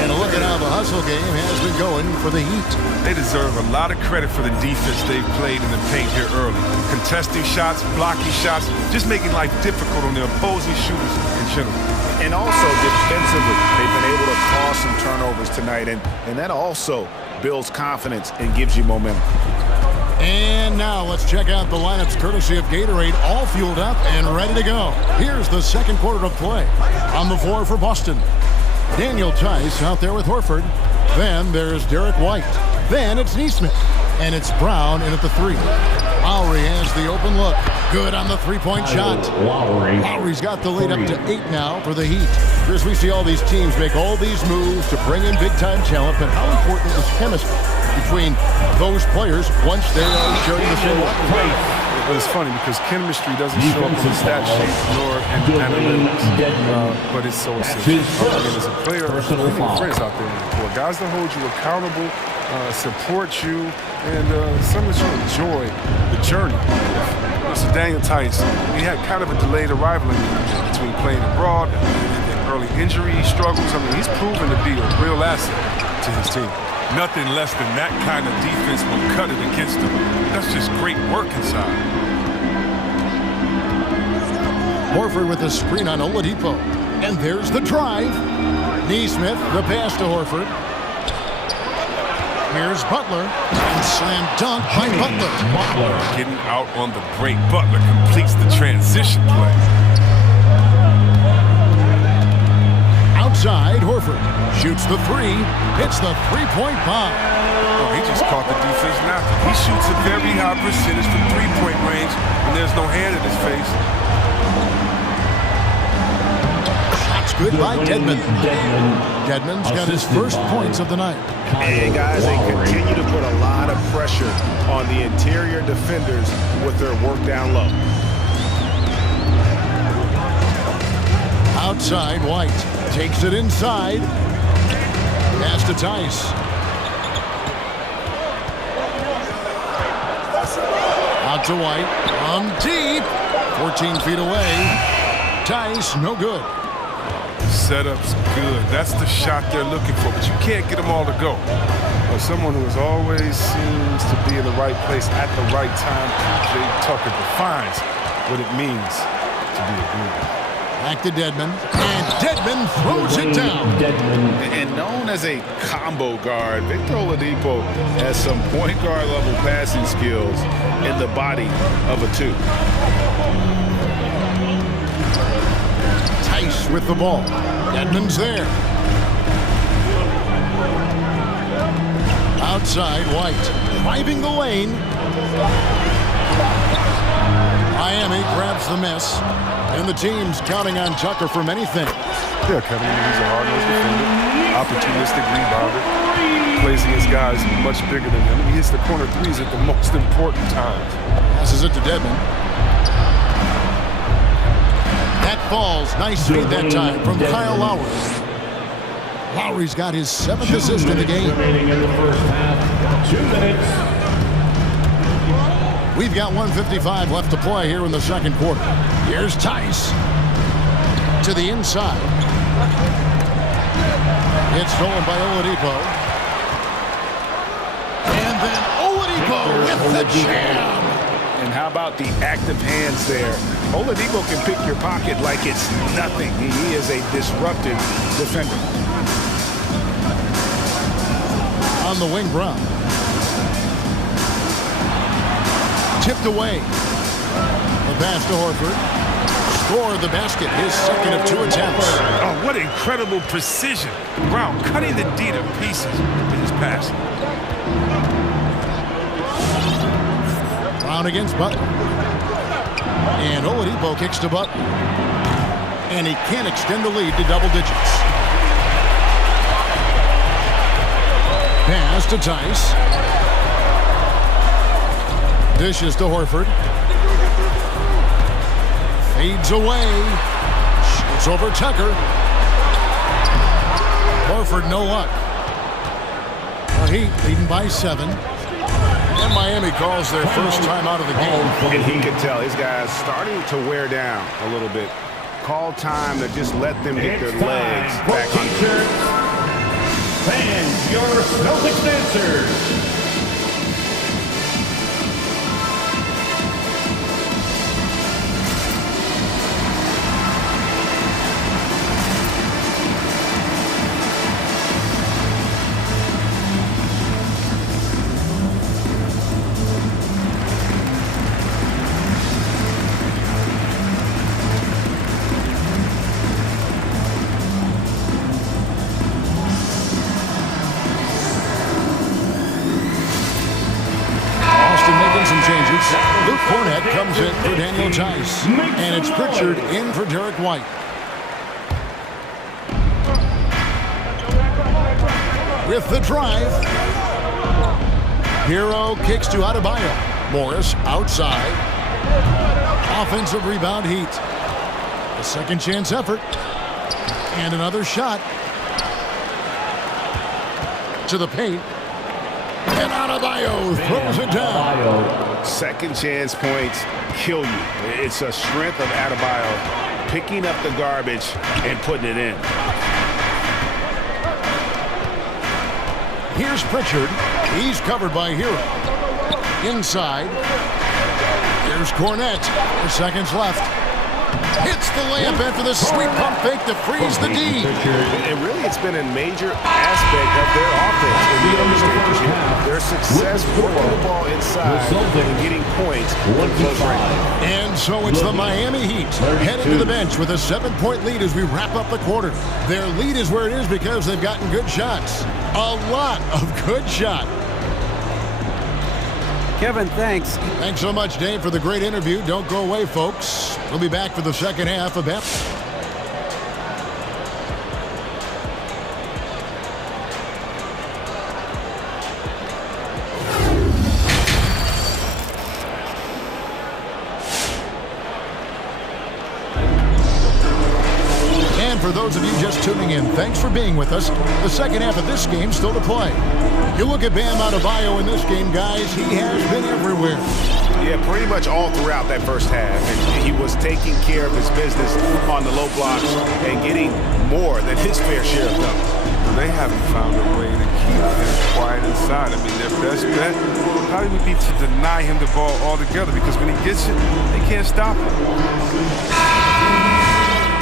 And a look at how the hustle game has been going for the Heat. They deserve a lot of credit for the defense they've played in the paint here early. Contesting shots, blocking shots, just making life difficult on the opposing shooters in general. And also defensively, they've been able to cause some turnovers tonight. And that also builds confidence and gives you momentum. And now let's check out the lineups courtesy of Gatorade, all fueled up and ready to go. Here's the second quarter of play. On the floor for Boston, Daniel Tice out there with Horford. Then there's Derek White. Then it's Nesmith. And it's Brown in at the 3. Lowry has the open look. Good on the three-point shot. Lowry's got the lead up to 8 now for the Heat. Chris, we see all these teams make all these moves to bring in big-time talent, but how important is chemistry between those players once they are sharing the same locker? But it's funny because chemistry doesn't show up in the stat sheet nor in analytics, but it's so essential. I mean, as a player, friends out there, guys that hold you accountable, support you, and some of you enjoy the journey. So Daniel Tice, he had kind of a delayed arrival between playing abroad and early injury struggles. I mean, he's proven to be a real asset to his team. Nothing less than that kind of defense will cut it against them. That's just great work inside. Horford with the screen on Oladipo. And there's the drive. Nesmith, the pass to Horford. Here's Butler. And slam dunk by Butler. Getting out on the break. Butler completes the transition play. Outside, Horford shoots the 3, hits the three-point bomb. Oh, he just caught the defense now. He shoots a very high percentage from three-point range, and there's no hand in his face. Shots good by Dedmon. Dedmon's got his first points of the night. And guys, they continue to put a lot of pressure on the interior defenders with their work down low. Outside, White takes it inside. Pass to Tice. Out to White. From deep. 14 feet away. Tice, no good. Setup's good. That's the shot they're looking for, but you can't get them all to go. But someone who is always seems to be in the right place at the right time, Jay Tucker defines what it means to be a leader. Back to Dedmon, and Dedmon throws it down. And known as a combo guard, Victor Oladipo has some point guard level passing skills in the body of a 2. Tice with the ball. Dedmon's there. Outside, White driving the lane. Miami grabs the miss. And the team's counting on Tucker for many things. Yeah, Kevin, he's a hard-nosed defender, opportunistic rebounder, plays against guys much bigger than him. He hits the corner threes at the most important times. Passes it to Dedmon. That falls. Nice feed that time from Kyle Lowry. Lowry's got his 7th assist in the game. Remaining in the first half. 2 minutes. We've got 1:55 left to play here in the second quarter. Here's Tice to the inside. It's stolen by Oladipo. And then Oladipo with the jam. And how about the active hands there? Oladipo can pick your pocket like it's nothing. He is a disruptive defender. On the wing, Brown. Tipped away. The pass to Horford. Scored the basket, his second of 2 attempts. Oh, what incredible precision. Brown cutting the D to pieces in his pass. Brown against Butler. And Oladipo kicks to Butler. And he can't extend the lead to double digits. Pass to Tice. Dishes to Horford. Fades away. Shoots over Tucker. Horford, no luck. The Heat leading by 7. And Miami calls their first time out of the game. And he could tell his guys starting to wear down a little bit. Call time to just let them get their legs back on track. Fans, your Celtics answers. Comes in for Daniel Tice. And it's Pritchard in for Derek White. With the drive. Hero kicks to Adebayo. Morris outside. Offensive rebound Heat. A second chance effort. And another shot. To the paint. And Adebayo throws it down. Second chance points kill you. It's a strength of Adebayo picking up the garbage and putting it in. Here's Pritchard. He's covered by Hero. Inside. Here's Cornette. 4 seconds left. Hits the layup after the sweet pump fake to freeze the D. And really, it's been a major aspect of their offense. And we understand here. Their success working the ball inside and getting points in close range. And so it's the Miami Heat heading to the bench with a 7-point lead as we wrap up the quarter. Their lead is where it is because they've gotten good shots. A lot of good shots. Kevin, thanks. Thanks so much, Dave, for the great interview. Don't go away, folks. We'll be back for the second half of that. And for those of you just tuning in, thanks for being with us. The second half of this game still to play. You look at Bam Adebayo in this game, guys, he has been everywhere. Yeah, pretty much all throughout that first half. And he was taking care of his business on the low blocks and getting more than his fair share of them. They haven't found a way to keep him quiet inside. I mean, their best bet probably would be to deny him the ball altogether because when he gets it, they can't stop him.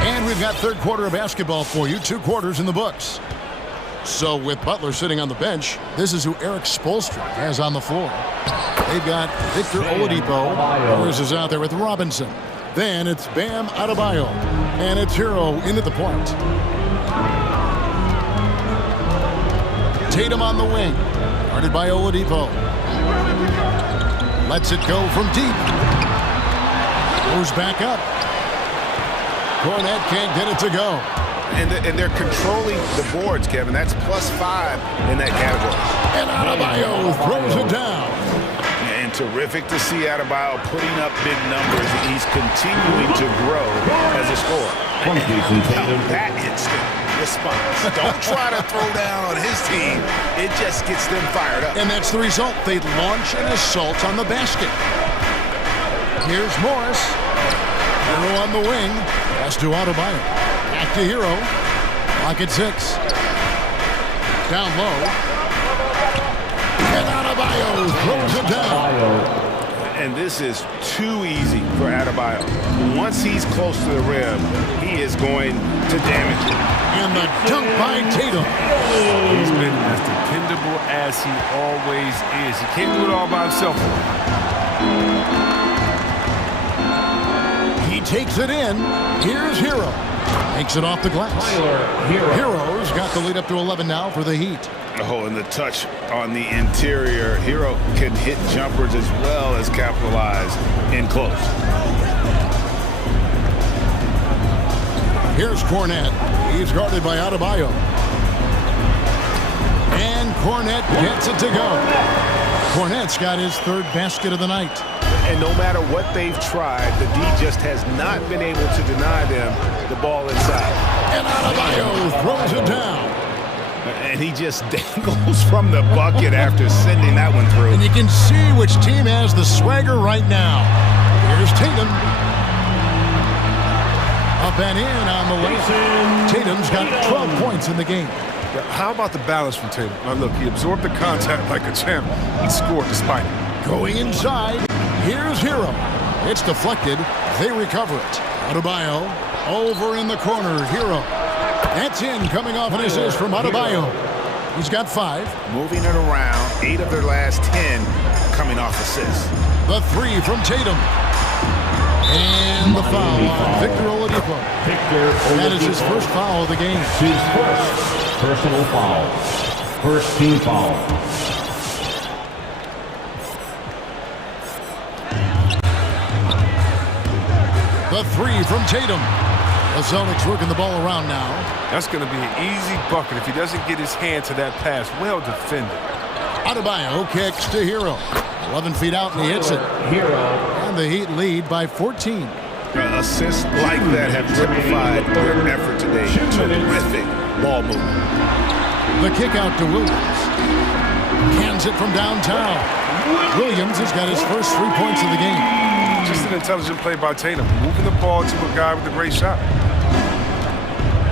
And we've got third quarter of basketball for you, 2 quarters in the books. So with Butler sitting on the bench, this is who Eric Spoelstra has on the floor. They've got Victor Oladipo. Morris is out there with Robinson. Then it's Bam Adebayo. And it's Hero in at the point. Tatum on the wing. Guarded by Oladipo. Lets it go from deep. Goes back up. Cornette can't get it to go. And they're controlling the boards, Kevin. That's +5 in that category. And Adebayo throws it down. And terrific to see Adebayo putting up big numbers. He's continuing to grow as a scorer. That instant response. Don't try to throw down on his team. It just gets them fired up. And that's the result. They launch an assault on the basket. Here's Morris. Hero on the wing. Pass to Adebayo. Back to Hero. Clock at 6. Down low. And Adebayo throws it down. And this is too easy for Adebayo. Once he's close to the rim, he is going to damage it. And the dunk by Tatum. He's been as dependable as he always is. He can't do it all by himself. He takes it in. Here's Hero. Takes it off the glass. Hero's got the lead up to 11 now for the Heat. Oh, and the touch on the interior. Hero can hit jumpers as well as capitalize in close. Here's Cornette. He's guarded by Adebayo. And Cornette gets it to go. Cornette's got his third basket of the night. And no matter what they've tried, the D just has not been able to deny them the ball inside. And Adebayo throws it down. And he just dangles from the bucket after sending that one through. And you can see which team has the swagger right now. Here's Tatum. Up and in on the layup. Tatum's got 12 points in the game. How about the balance from Tatum? Now look, he absorbed the contact like a champ. He scored despite it. Going inside, here's Hero. It's deflected. They recover it. Adebayo over in the corner. Hero. That's in, coming off an assist from Adebayo. He's got 5. Moving it around, 8 of their last 10 coming off assists. The 3 from Tatum. And the foul on Victor Oladipo. That is his first foul of the game. His first personal foul. First team foul. The 3 from Tatum. The Celtics working the ball around now. That's going to be an easy bucket if he doesn't get his hand to that pass. Well defended. Adebayo kicks to Hero. 11 feet out and he hits it. And the Heat lead by 14. Assists like that have typified their effort today. Terrific ball movement. The kick out to Williams. Cans it from downtown. Williams has got his first 3 points of the game. Just an intelligent play by Tatum. Moving the ball to a guy with a great shot.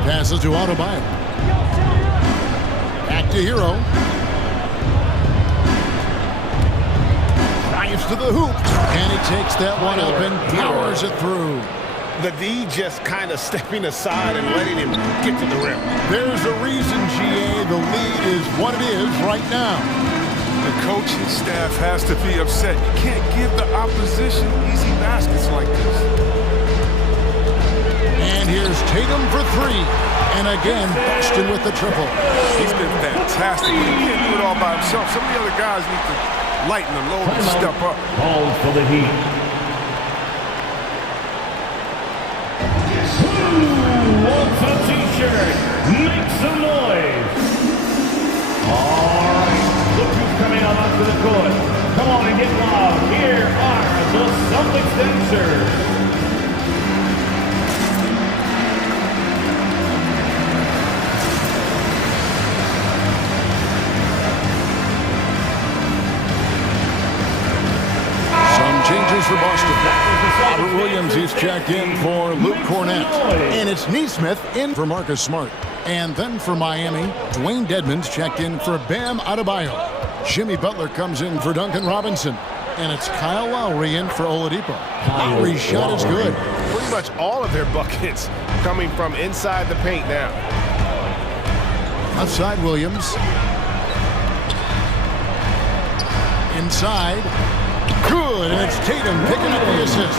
Passes to Adebayo. Back to Hero. Drives to the hoop. And he takes that one up and powers it through. The D just kind of stepping aside and letting him get to the rim. There's a reason, GA, the lead is what it is right now. The coaching staff has to be upset. You can't give the opposition easy baskets like this. And here's Tatum for 3. And again, Boston with the triple. He's been fantastic. He can't do it all by himself. Some of the other guys need to lighten the load and step up. Ball for the Heat. Who wants a t-shirt? Make some noise. All right, look who's coming out onto the court. Come on and get loud. Here are the Celtics dancers. Changes for Boston. Robert Williams is checked in for Luke Cornette. And it's Neesmith in for Marcus Smart. And then for Miami, Dwayne Dedmon's checked in for Bam Adebayo. Jimmy Butler comes in for Duncan Robinson. And it's Kyle Lowry in for Oladipo. Lowry's shot is good. Pretty much all of their buckets coming from inside the paint now. Outside Williams. Inside. Good, and it's Tatum picking up the assist.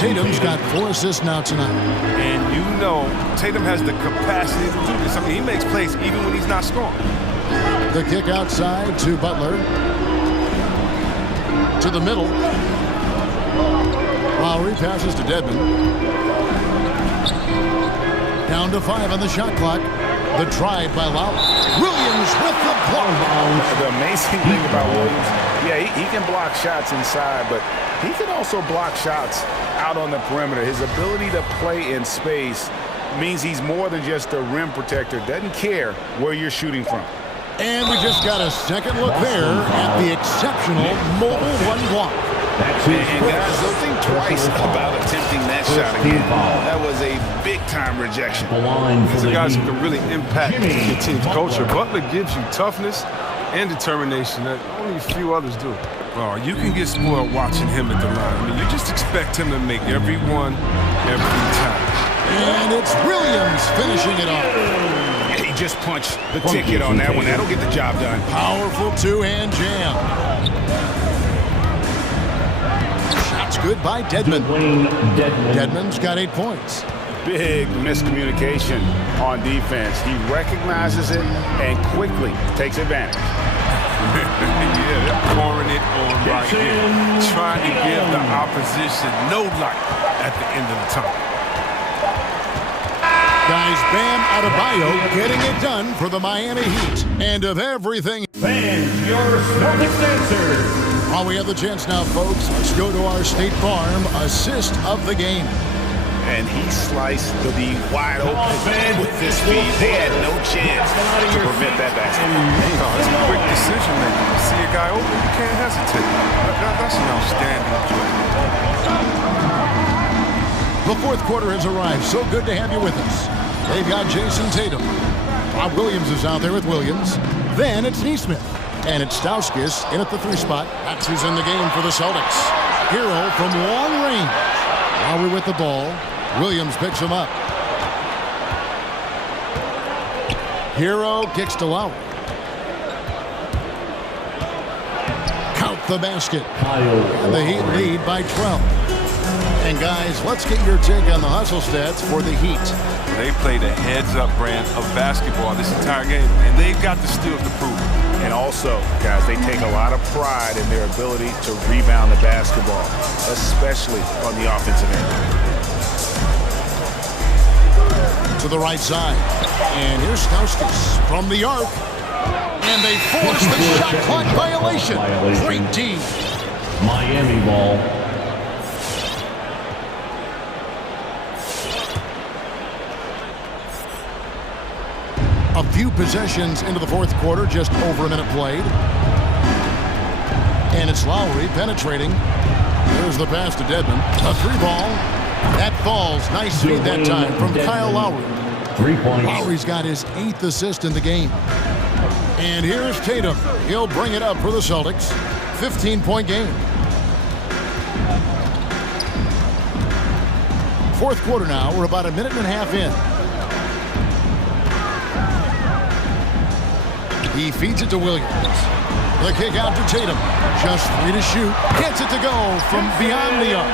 Tatum's got 4 assists now tonight. And you know Tatum has the capacity to do this. I mean, he makes plays even when he's not scoring. The kick outside to Butler. To the middle. Lowry passes to Dedmon. Down to 5 on the shot clock. The drive by Lowry. Williams with the block. The amazing thing about Williams, yeah, he can block shots inside, but he can also block shots out on the perimeter. His ability to play in space means he's more than just a rim protector. Doesn't care where you're shooting from. And we just got a second look there at the exceptional mobile 1 block. And guys, don't think twice about attempting that shot again. That was a big-time rejection. These are guys who can really impact your team's culture. Butler gives you toughness and determination that only a few others do. Oh, you can get spoiled watching him at the line. I mean, you just expect him to make every one, every time. And it's Williams finishing it off. He just punched the ticket on that one. That'll get the job done. Powerful two-hand jam. Shots good by Dedmon. Dedmon's got 8 points. Big miscommunication on defense. He recognizes it and quickly takes advantage. Yeah, they're pouring it on right here. Trying to give the opposition no light at the end of the tunnel. Guys, Bam Adebayo getting it done for the Miami Heat. And of everything... Fans, your Celtics answer. While we have the chance now, folks, let's go to our State Farm assist of the game. And he sliced the D wide open with this speed. They had no chance to prevent that basket. It's a quick decision making. You see a guy open, you can't hesitate. That's an outstanding play. The fourth quarter has arrived. So good to have you with us. They've got Jason Tatum. Rob Williams is out there with Williams. Then it's Neesmith. And it's Stauskas in at the 3 spot. That's who's in the game for the Celtics. Hero from long range. Lowry with the ball. Williams picks him up. Hero kicks to Lowry. Count the basket. And the Heat lead by 12. And guys, let's get your take on the hustle stats for the Heat. They played a heads-up brand of basketball this entire game, and they've got the steals to prove it. And also, guys, they take a lot of pride in their ability to rebound the basketball, especially on the offensive end. To the right side. And here's Stauskas from the arc. And they force the shot clock violation. Great team. Miami ball. A few possessions into the fourth quarter, just over a minute played. And it's Lowry penetrating. There's the pass to Dedmon. A 3-ball. That falls. Nice speed that time from Kyle Lowry. 3 points. Lowry's got his 8th assist in the game. And here's Tatum. He'll bring it up for the Celtics. 15-point game. Fourth quarter now. We're about a minute and a half in. He feeds it to Williams. The kick out to Tatum. Just 3 to shoot. Gets it to go from beyond the arc.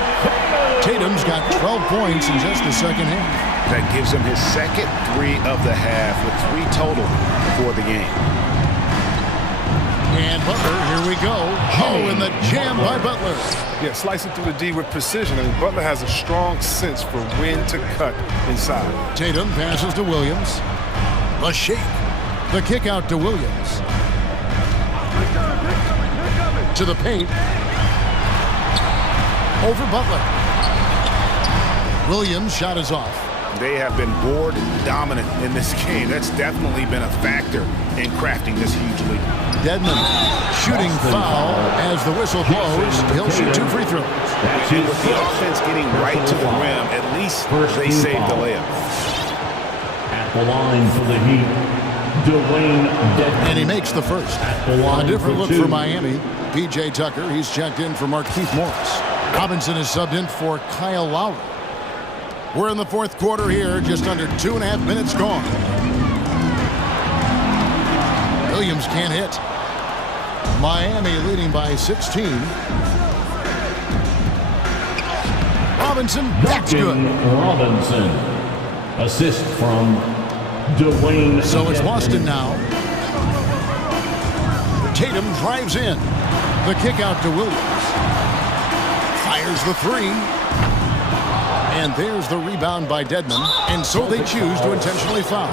Tatum's got 12 points in just the second half. That gives him his second 3 of the half with 3 total for the game. And Butler, here we go. Oh, and the jam by Butler. Yeah, slicing through the D with precision. I mean, Butler has a strong sense for when to cut inside. Tatum passes to Williams. The shake. The kick out to Williams. To the paint. Over Butler. Williams' shot is off. They have been board dominant in this game. That's definitely been a factor in crafting this huge lead. Dedmon shooting foul as the whistle blows. He'll shoot 2 free throws. And with the offense getting right to the rim, at least they saved the layup. At the line for the Heat. And he makes the first. A different look for Miami. P.J. Tucker, he's checked in for Markieff Morris. Robinson is subbed in for Kyle Lowry. We're in the fourth quarter here, just under 2.5 minutes gone. Williams can't hit. Miami leading by 16. Robinson, that's good. Robinson. Assist from Dwayne. So it's Boston now. Tatum drives in. The kick out to Williams. Fires the 3. And there's the rebound by Dedmon. And so they choose to intentionally foul.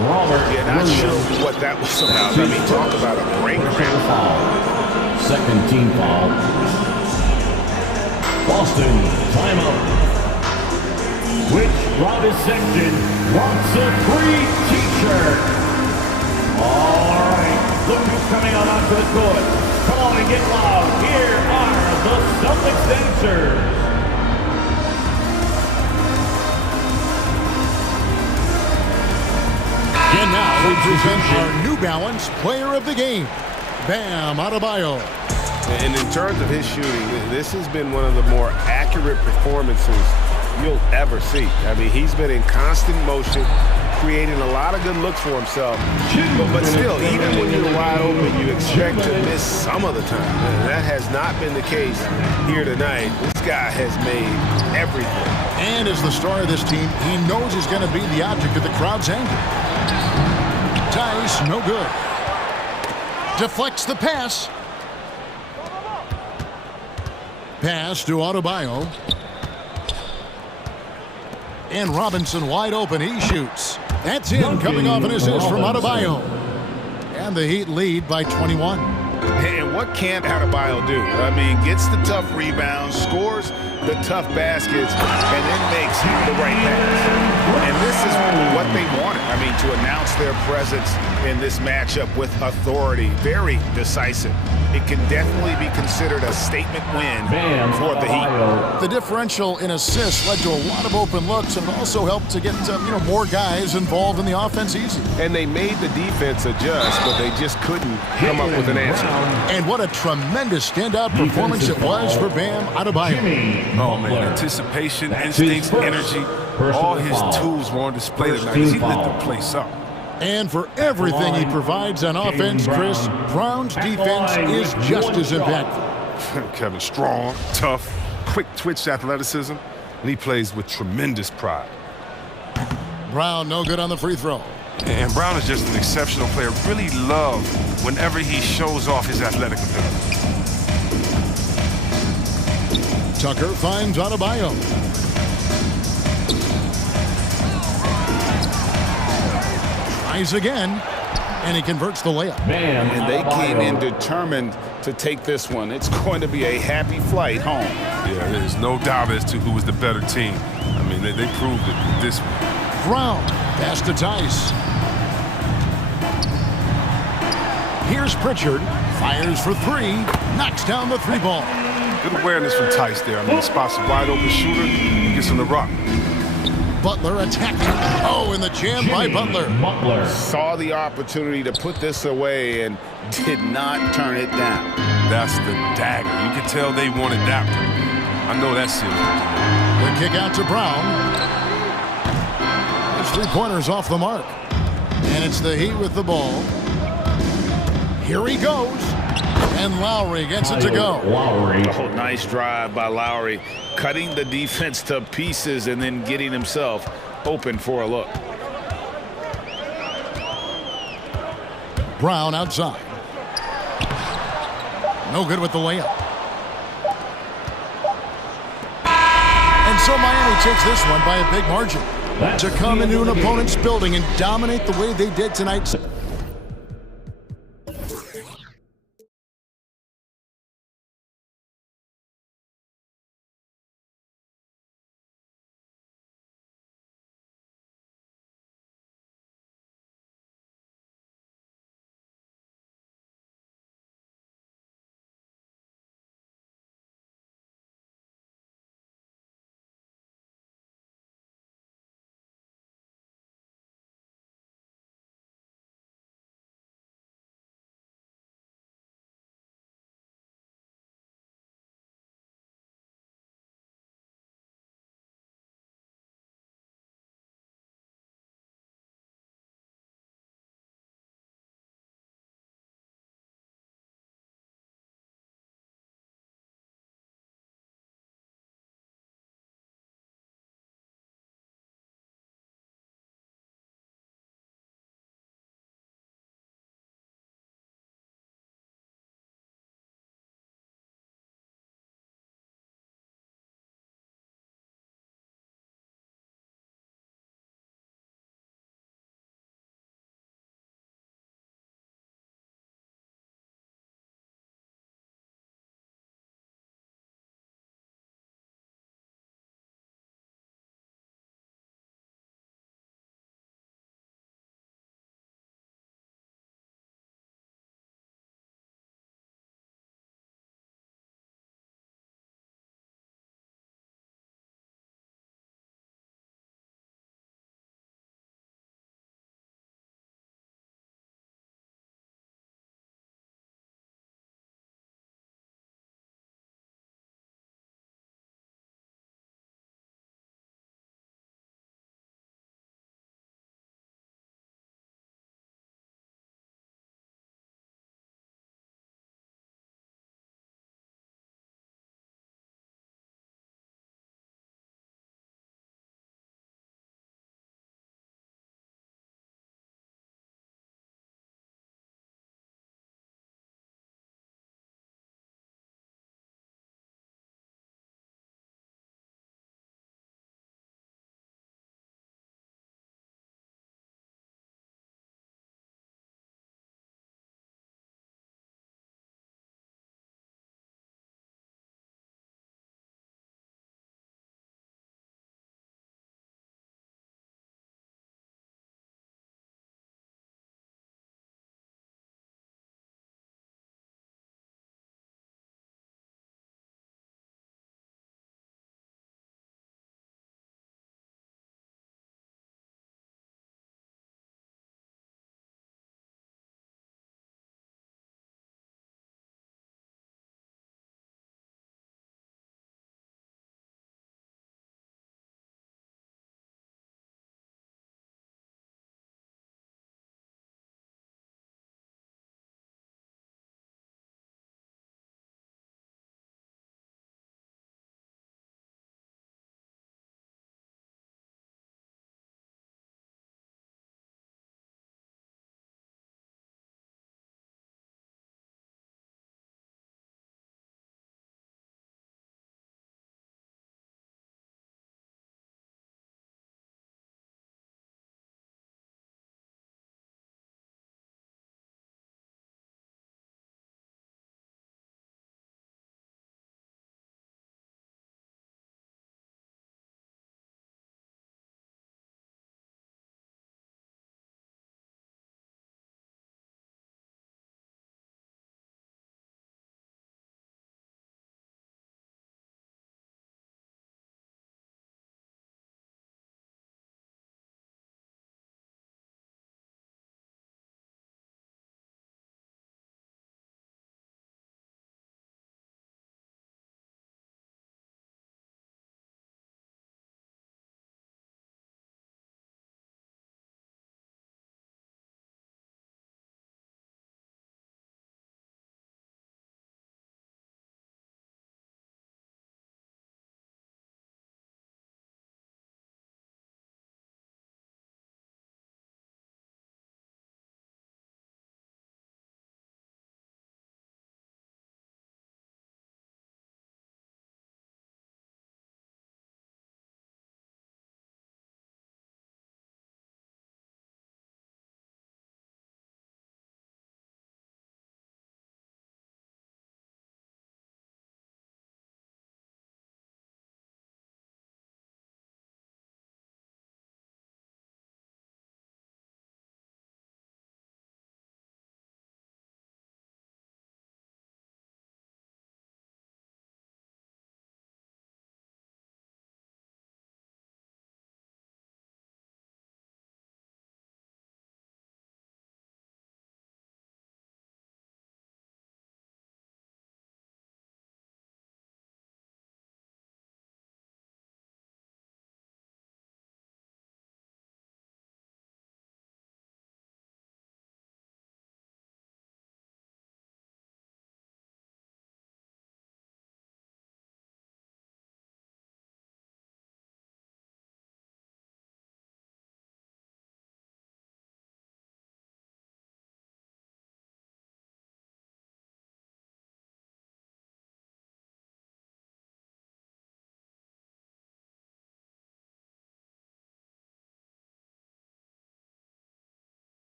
Yeah, not sure what that was about. I mean, talk about a great foul. Second team foul. Boston, timeout. Which Robin section wants a free t-shirt? All right, look who's coming out onto the court. Come on and get loud. Here are the Celtics. Celtics dancers. And now we present our New Balance Player of the Game, Bam Adebayo. And in terms of his shooting, this has been one of the more accurate performances you'll ever see. I mean, he's been in constant motion, creating a lot of good looks for himself. But still, even when you're wide open, you expect to miss some of the time. And that has not been the case here tonight. This guy has made everything. And as the star of this team, he knows he's going to be the object of the crowd's anger. Tice, no good. Deflects the pass. Pass to Adebayo. And Robinson wide open. He shoots. That's in, coming off an assist from Adebayo. And the Heat lead by 21. And what can't Adebayo do? I mean, gets the tough rebounds, scores the tough baskets, and then makes the right pass. And this is what they wanted. I mean, to announce their presence in this matchup with authority. Very decisive. It can definitely be considered a statement win for the Heat. The differential in assists led to a lot of open looks and also helped to get more guys involved in the offense easy. And they made the defense adjust, but they just couldn't come up with an answer. And what a tremendous standout performance it was for Bam Adebayo. Oh, man, anticipation, instincts, energy, all his tools were on display tonight as he lit the place up. And for everything he provides on offense, Chris, Brown's defense is just as impactful. Kevin, strong, tough, quick twitch athleticism, and he plays with tremendous pride. Brown no good on the free throw. And Brown is just an exceptional player. Really love whenever he shows off his athletic ability. Tucker finds Adebayo. Tries again, and he converts the layup. And they came in determined to take this one. It's going to be a happy flight home. Yeah, there's no doubt as to who was the better team. I mean, they proved it with this one. Brown, pass to Tice. Here's Pritchard, fires for three, knocks down the three ball. Good awareness from Tice there. I mean, the spot's a wide open shooter, he gets on the rock. Butler attacking. Oh, and the jam by Butler. Saw the opportunity to put this away and did not turn it down. That's the dagger. You can tell they wanted that one. I know that's it. The kick out to Brown. There's 3 pointers off the mark. And it's the Heat with the ball. Here he goes. And Lowry gets it to go. Oh, nice drive by Lowry. Cutting the defense to pieces and then getting himself open for a look. Brown outside. No good with the layup. And so Miami takes this one by a big margin. To come into an opponent's building and dominate the way they did tonight.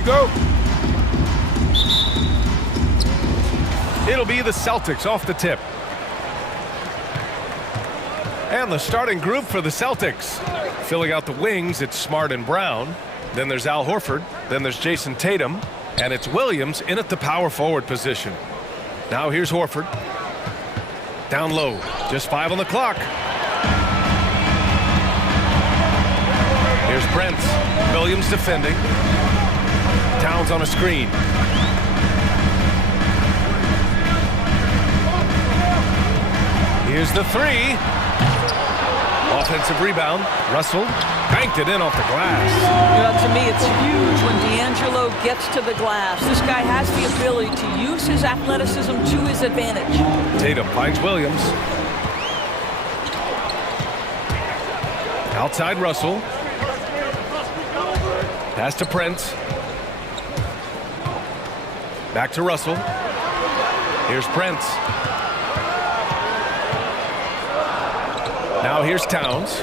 we go. It'll be the Celtics off the tip. And the starting group for the Celtics. Filling out the wings, it's Smart and Brown. Then there's Al Horford. Then there's Jason Tatum. And it's Williams in at the power forward position. Now here's Horford. Down low. Just 5 on the clock. Here's Prince. Williams defending. Towns on a screen. Here's the three. Offensive rebound. Russell banked it in off the glass. You know, to me, it's huge when D'Angelo gets to the glass. This guy has the ability to use his athleticism to his advantage. Tatum finds Williams. Outside Russell. Pass to Prince. Back to Russell. Here's Prince. Now here's Towns.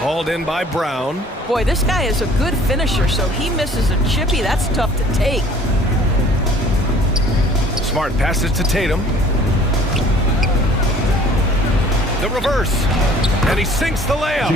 Hauled in by Brown. Boy, this guy is a good finisher, so he misses a chippy. That's tough to take. Smart passes to Tatum. The reverse. And he sinks the layup.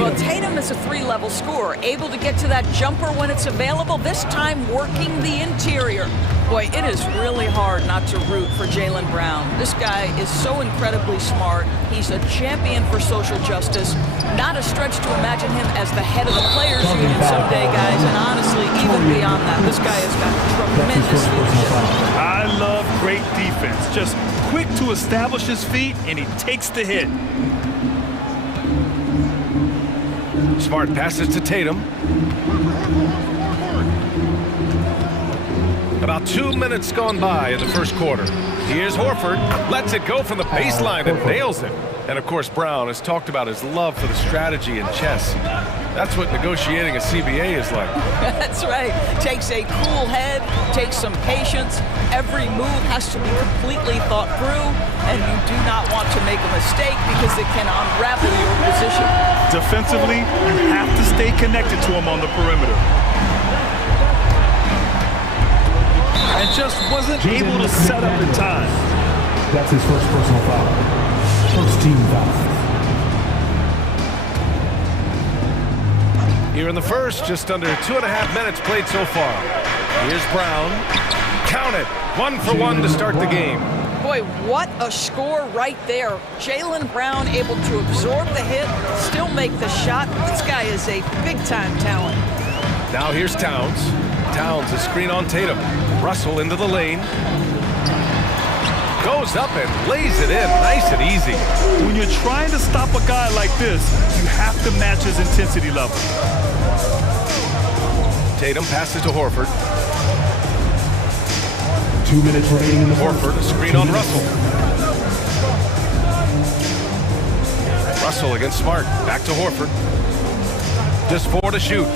Well, Tatum is a 3-level scorer, able to get to that jumper when it's available, this time working the interior. Boy, it is really hard not to root for Jaylen Brown. This guy is so incredibly smart. He's a champion for social justice. Not a stretch to imagine him as the head of the players union someday, guys. And honestly, even beyond that, this guy has got tremendous leadership. I love great defense. Just quick to establish his feet, and he takes the hit. Smart passes to Tatum. About 2 minutes gone by in the first quarter. Here's Horford. Lets it go from the baseline and nails it. And of course, Brown has talked about his love for the strategy in chess. That's what negotiating a CBA is like. That's right. Takes a cool head, takes some patience. Every move has to be completely thought through, and you do not want to make a mistake because it can unravel your position. Defensively, you have to stay connected to him on the perimeter. And just wasn't able to set up in time. That's his first personal foul. First team foul. Here in the first, just under 2.5 minutes played so far. Here's Brown. Count it. 1 for 1 to start the game. Boy, what a score right there. Jaylen Brown able to absorb the hit, still make the shot. This guy is a big-time talent. Now here's Towns. Towns, a screen on Tatum. Russell into the lane. Goes up and lays it in nice and easy. When you're trying to stop a guy like this, you have to match his intensity level. Tatum passes to Horford. 2 minutes remaining in the first. Horford, a screen on Russell. Russell against Smart. Back to Horford. Just 4 to shoot.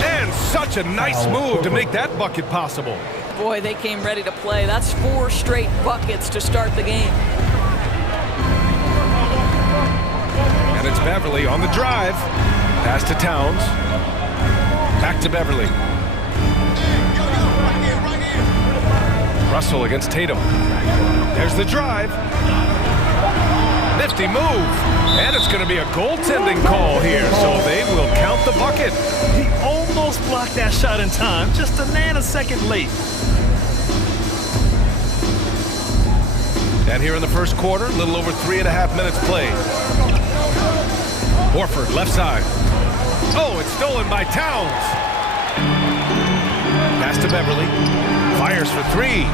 And such a nice move to make that bucket possible. Boy, they came ready to play. That's 4 straight buckets to start the game. And it's Beverly on the drive. Pass to Towns. Back to Beverly. Russell against Tatum. There's the drive. Nifty move. And it's going to be a goaltending call here, so they will count the bucket. He almost blocked that shot in time, just a nanosecond late. And here in the first quarter, a little over 3.5 minutes played. Horford, left side. Oh, it's stolen by Towns. Pass to Beverly. Fires for 3.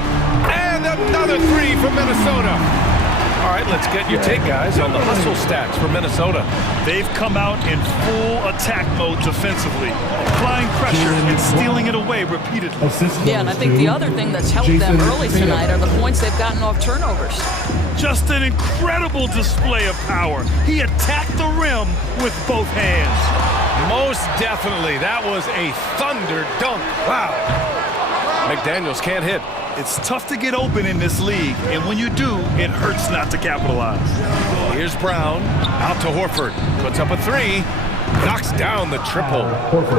And another 3 from Minnesota. All right, let's get your take, guys, on the hustle stats for Minnesota. They've come out in full attack mode defensively, applying pressure and stealing it away repeatedly. Yeah, and I think the other thing that's helped them early tonight are the points they've gotten off turnovers. Just an incredible display of power. He attacked the rim with both hands. Most definitely. That was a thunder dunk. Wow. McDaniels can't hit. It's tough to get open in this league, and when you do, it hurts not to capitalize. Here's Brown, out to Horford. Puts up a three, knocks down the triple.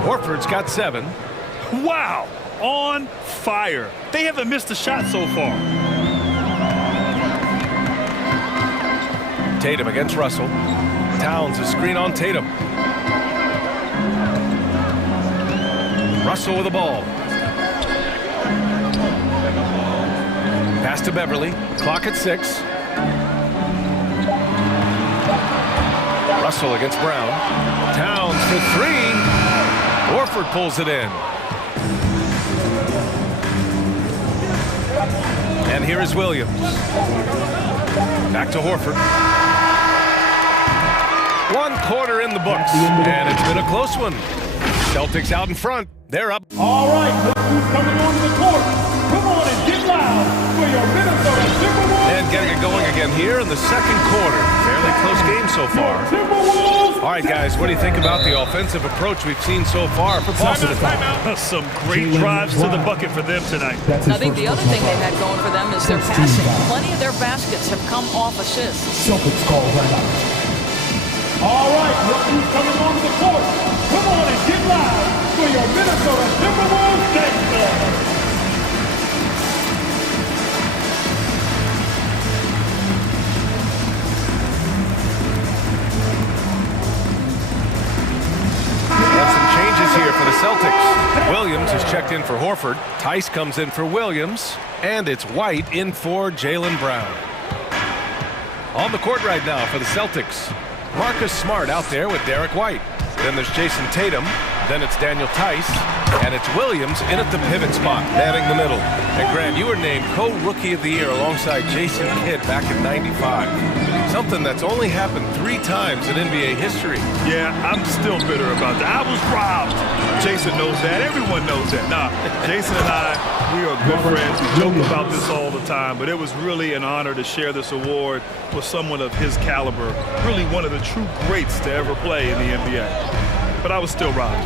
Horford's got 7. Wow, on fire. They haven't missed a shot so far. Tatum against Russell. Towns a screen on Tatum. Russell with the ball. Pass to Beverly. Clock at 6. Russell against Brown. Towns for 3. Horford pulls it in. And here is Williams. Back to Horford. 1 quarter in the books, and it's been a close one. Celtics out in front. They're up. All right, look who's coming onto the court. Come on and get loud for your Minnesota Timberwolves. And getting it going again here in the second quarter. Fairly close game so far. All right, guys, what do you think about the offensive approach we've seen so far for Boston? Some great drives to the bucket for them tonight. I think the other thing they've had going for them is their passing. Plenty of their baskets have come off assists. Celtics call right out. All right, look who's coming onto the court. Come on and get loud for your Minnesota Timberwolves baseball. Here for the Celtics. Williams is checked in for Horford. Tice comes in for Williams. And it's White in for Jaylen Brown. On the court right now for the Celtics. Marcus Smart out there with Derek White. Then there's Jason Tatum. Then it's Daniel Tice. And it's Williams in at the pivot spot, manning the middle. And Grant, you were named co-rookie of the year alongside Jason Kidd back in '95. Something that's only happened 3 times in NBA history. Yeah, I'm still bitter about that. I was robbed. Jason knows that. Everyone knows that. Nah, Jason and I, we are good friends. We joke about this all the time, but it was really an honor to share this award with someone of his caliber. Really one of the true greats to ever play in the NBA. But I was still robbed.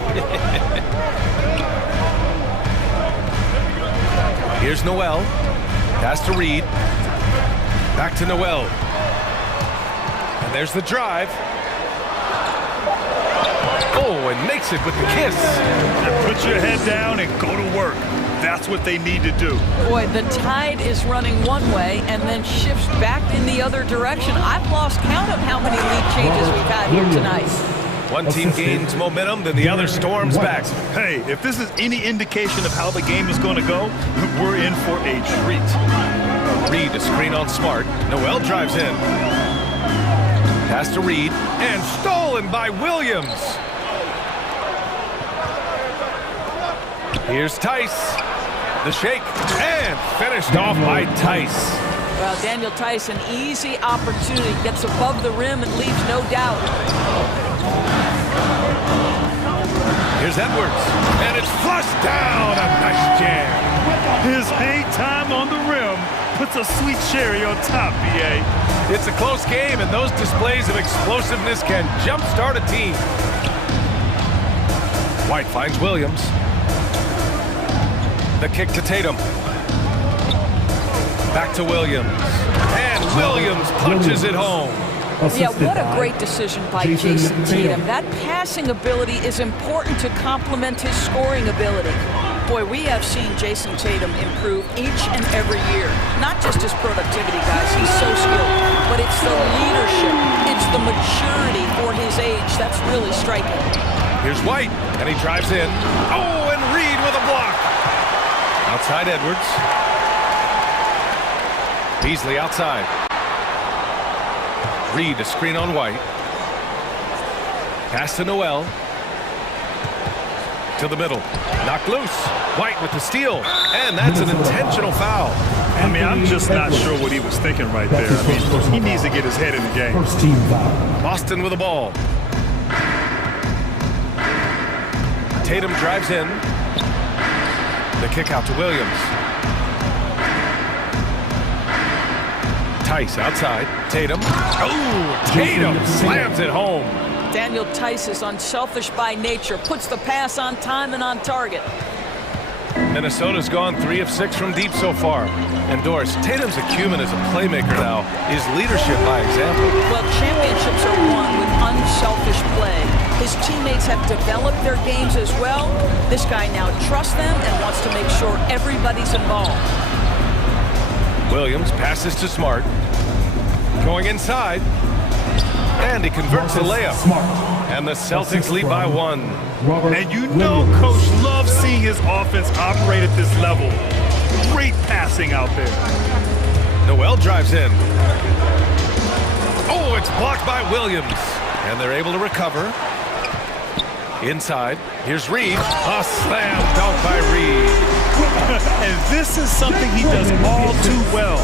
Here's Noel. Pass to Reed. Back to Noel. And there's the drive. Oh, and makes it with the kiss. And put your head down and go to work. That's what they need to do. Boy, the tide is running one way and then shifts back in the other direction. I've lost count of how many lead changes we've had here tonight. One team gains momentum, then the other storms back. Hey, if this is any indication of how the game is going to go, we're in for a treat. Reed, a screen on Smart. Noel drives in. Pass to Reed, and stolen by Williams. Here's Tice. The shake, and finished off by Tice. Well, Daniel Tice, an easy opportunity, gets above the rim and leaves no doubt. Here's Edwards, and it's flushed down. A nice jam. His hang time on the rim puts a sweet cherry on top, BA. It's a close game, and those displays of explosiveness can jumpstart a team. White finds Williams. The kick to Tatum. Back to Williams. And Williams punches it home. Yeah, what a great decision by Jason Tatum. That passing ability is important to complement his scoring ability. Boy, we have seen Jason Tatum improve each and every year. Not just his productivity, guys. He's so skilled. But it's the leadership. It's the maturity for his age that's really striking. Here's White, and he drives in. Oh, and Reed with a block. Outside Edwards. Beasley outside. Reed, a screen on White. Pass to Noel. To the middle. Knocked loose. White with the steal. And that's an intentional foul. I mean, I'm just not sure what he was thinking right there. I mean, he needs to get his head in the game. Boston with the ball. Tatum drives in. The kick out to Williams. Tice outside. Tatum. Oh, Tatum slams it home. Daniel Tice is unselfish by nature, puts the pass on time and on target. Minnesota's gone 3 of 6 from deep so far. And Doris, Tatum's acumen as a playmaker now is leadership by example. Well, championships are won with unselfish play. His teammates have developed their games as well. This guy now trusts them and wants to make sure everybody's involved. Williams passes to Smart. Going inside. And he converts the layup. And the Celtics lead by 1. And you know Coach loves seeing his offense operate at this level. Great passing out there. Noel drives in. Oh, it's blocked by Williams. And they're able to recover. Inside. Here's Reed. A slam dunk by Reed. And this is something he does all too well.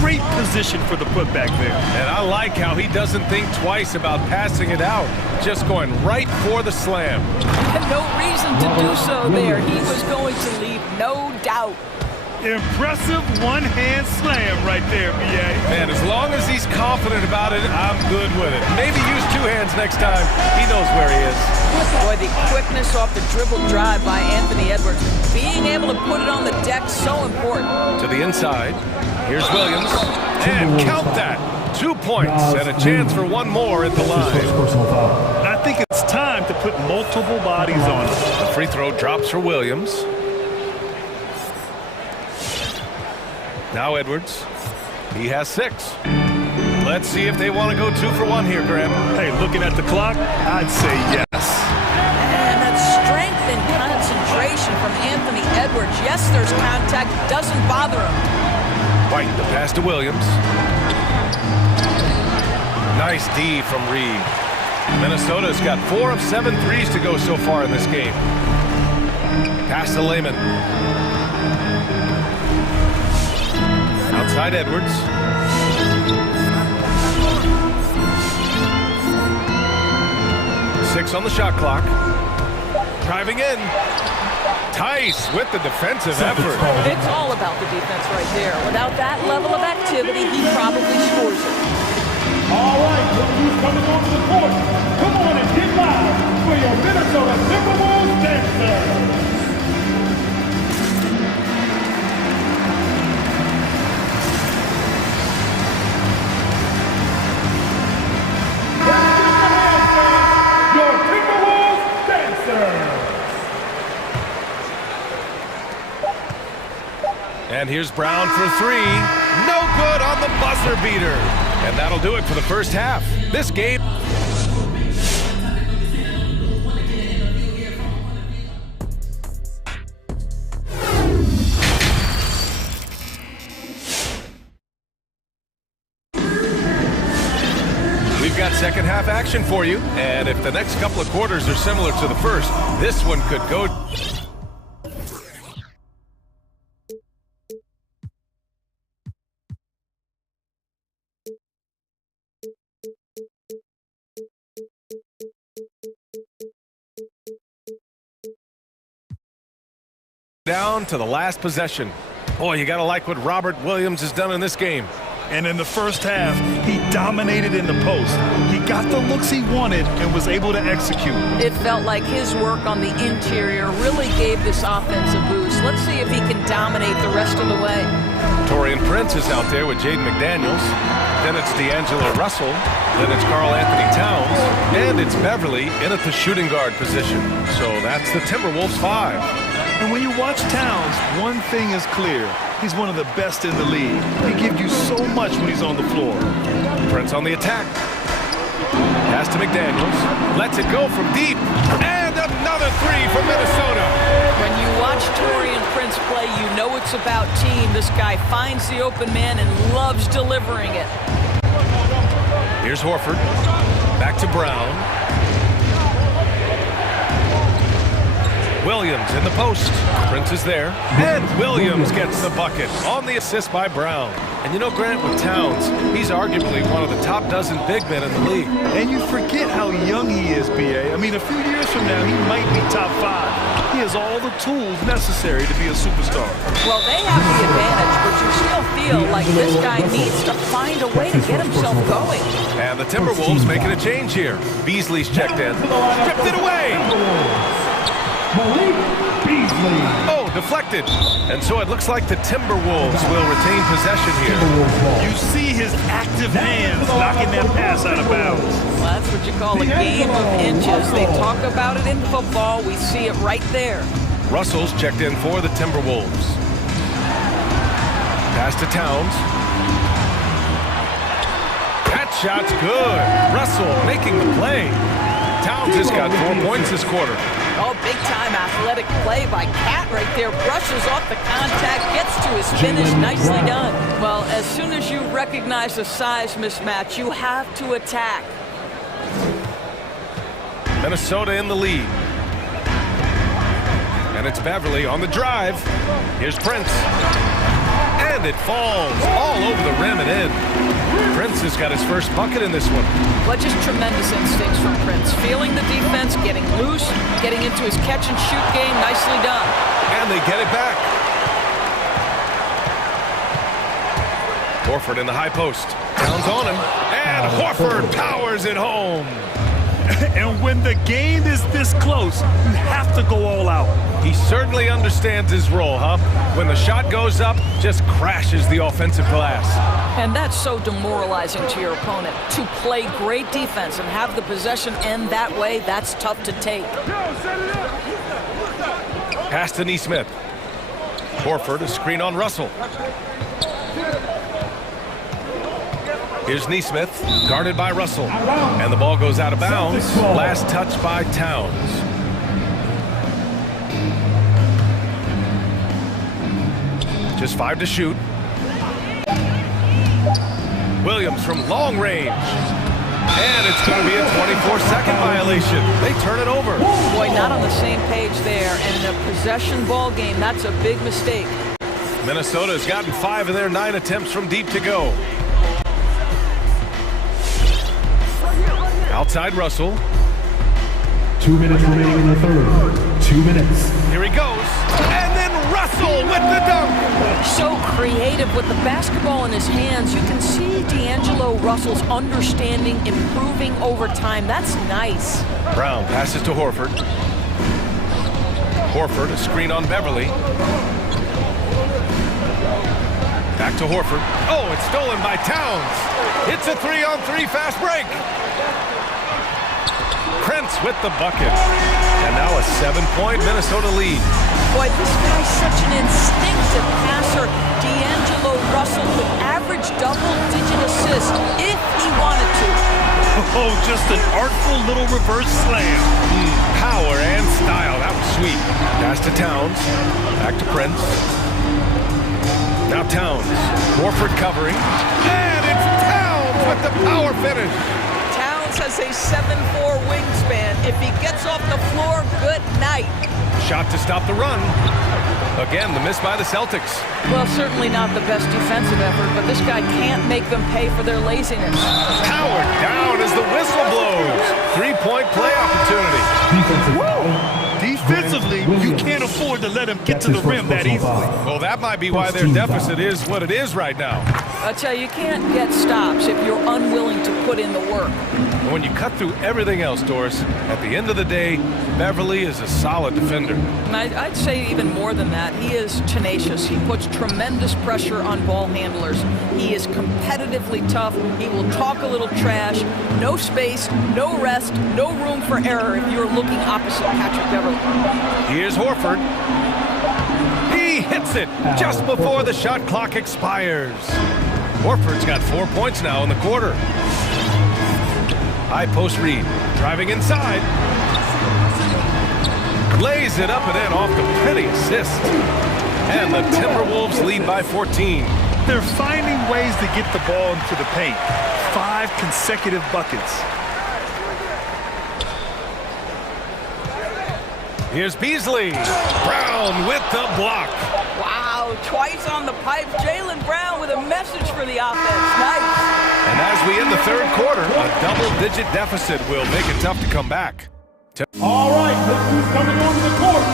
Great position for the putback there. And I like how he doesn't think twice about passing it out. Just going right for the slam. And no reason to do so there. He was going to leave no doubt. Impressive one-hand slam right there, B.A. Man, as long as he's confident about it, I'm good with it. Maybe use 2 hands next time. He knows where he is. Boy, the quickness off the dribble drive by Anthony Edwards. Being able to put it on the deck, so important. To the inside. Here's Williams. And count that. 2 points and a chance for 1 more at the line. And I think it's time to put multiple bodies on it. The free throw drops for Williams. Now Edwards. He has 6. Let's see if they want to go 2 for 1 here, Graham. Hey, looking at the clock, I'd say yes. And that strength and concentration from Anthony Edwards. Yes, there's contact. Doesn't bother him. White, the pass to Williams. Nice D from Reed. Minnesota's got 4 of 7 threes to go so far in this game. Pass to Lehman. Outside Edwards. Six on the shot clock. Driving in. Tice with the defensive effort. It's all about the defense right there. Without that level of activity, he probably scores it. All right, look who's coming onto the court. Come on and get loud for your Minnesota Timberwolves dancers. And here's Brown for 3. No good on the buzzer beater. And that'll do it for the first half. This game. We've got second half action for you. And if the next couple of quarters are similar to the first, this one could go down to the last possession. Boy, you gotta like what Robert Williams has done in this game. And in the first half, he dominated in the post. He got the looks he wanted and was able to execute. It felt like his work on the interior really gave this offense a boost. Let's see if he can dominate the rest of the way. Torian Prince is out there with Jaden McDaniels. Then it's D'Angelo Russell. Then it's Karl Anthony Towns. And it's Beverly in at the shooting guard position. So that's the Timberwolves 5. And when you watch Towns, one thing is clear. He's one of the best in the league. He gives you so much when he's on the floor. Prince on the attack. Pass to McDaniels. Lets it go from deep. And another 3 for Minnesota. When you watch Torian Prince play, you know it's about team. This guy finds the open man and loves delivering it. Here's Horford. Back to Brown. Williams in the post. Prince is there. And Williams gets the bucket on the assist by Brown. And you know, Grant, with Towns, he's arguably one of the top dozen big men in the league. And you forget how young he is, B.A. I mean, a few years from now, he might be top 5. He has all the tools necessary to be a superstar. Well, they have the advantage, but you still feel like this guy needs to find a way to get himself going. And the Timberwolves making a change here. Beasley's checked in. Stripped it away. Oh, deflected. And so it looks like the Timberwolves will retain possession here. You see his active hands knocking that pass out of bounds. Well, that's what you call a game of inches. They talk about it in football. We see it right there. Russell's checked in for the Timberwolves. Pass to Towns. That shot's good. Russell making the play. Towns has got 4 points this quarter. Oh, big-time athletic play by Cat right there. Brushes off the contact, gets to his finish. Nicely done. Well, as soon as you recognize the size mismatch, you have to attack. Minnesota in the lead. And it's Beverly on the drive. Here's Prince. And it falls all over the rim and in. Prince has got his first bucket in this one. Well, just tremendous instincts from Prince. Feeling the defense, getting loose, getting into his catch-and-shoot game. Nicely done. And they get it back. Horford in the high post. Towns on him. And Horford powers it home. And when the game is this close, you have to go all out. He certainly understands his role, huh? When the shot goes up, just crashes the offensive glass. And that's so demoralizing to your opponent. To play great defense and have the possession end that way, that's tough to take. Pass to Nesmith. Horford, a screen on Russell. Here's Nesmith, guarded by Russell. And the ball goes out of bounds. Last touch by Towns. Just 5 to shoot. Williams from long range. And it's going to be a 24-second violation. They turn it over. Boy, not on the same page there. And in a possession ball game, that's a big mistake. Minnesota has gotten 5 of their 9 attempts from deep to go. Outside Russell. 2 minutes remaining in the third. 2 minutes. Here he goes. And then Russell with the dunk. So creative with the basketball in his hands. You can see D'Angelo Russell's understanding improving over time. That's nice. Brown passes to Horford. Horford, a screen on Beverly. Back to Horford. Oh, it's stolen by Towns. It's a 3-on-3 fast break. Prince with the bucket. And now a 7-point Minnesota lead. Boy, this guy's such an instinctive passer. D'Angelo Russell could average double-digit assists if he wanted to. Oh, just an artful little reverse slam. Power and style. That was sweet. Pass to Towns. Back to Prince. Now Towns. Horford covering. And it's Towns with the power finish. Has a 7'4" wingspan. If he gets off the floor, good night. Shot to stop the run. Again, the miss by the Celtics. Well, certainly not the best defensive effort, but this guy can't make them pay for their laziness. Powered down as the whistle blows. 3-point play opportunity. Defensively, you can't afford to let him get to the rim that easily. Well, that might be why their deficit is what it is right now. I tell you, you can't get stops if you're unwilling to put in the work. And when you cut through everything else, Doris, at the end of the day, Beverly is a solid defender. And I'd say even more than that. He is tenacious. He puts tremendous pressure on ball handlers. He is competitively tough. He will talk a little trash. No space, no rest, no room for error if you're looking opposite Patrick Beverly. Here's Horford. He hits it just before the shot clock expires. Horford's got 4 points now in the quarter. High post read. Driving inside. Lays it up and in off the pretty assist. And the Timberwolves lead by 14. They're finding ways to get the ball into the paint. 5 consecutive buckets. Here's Beasley. Brown with the block. Wow, twice on the pipe. Jaylen Brown with a message for the offense. Nice. And as we end the third quarter, a double-digit deficit will make it tough to come back. All right, look who's coming onto the court.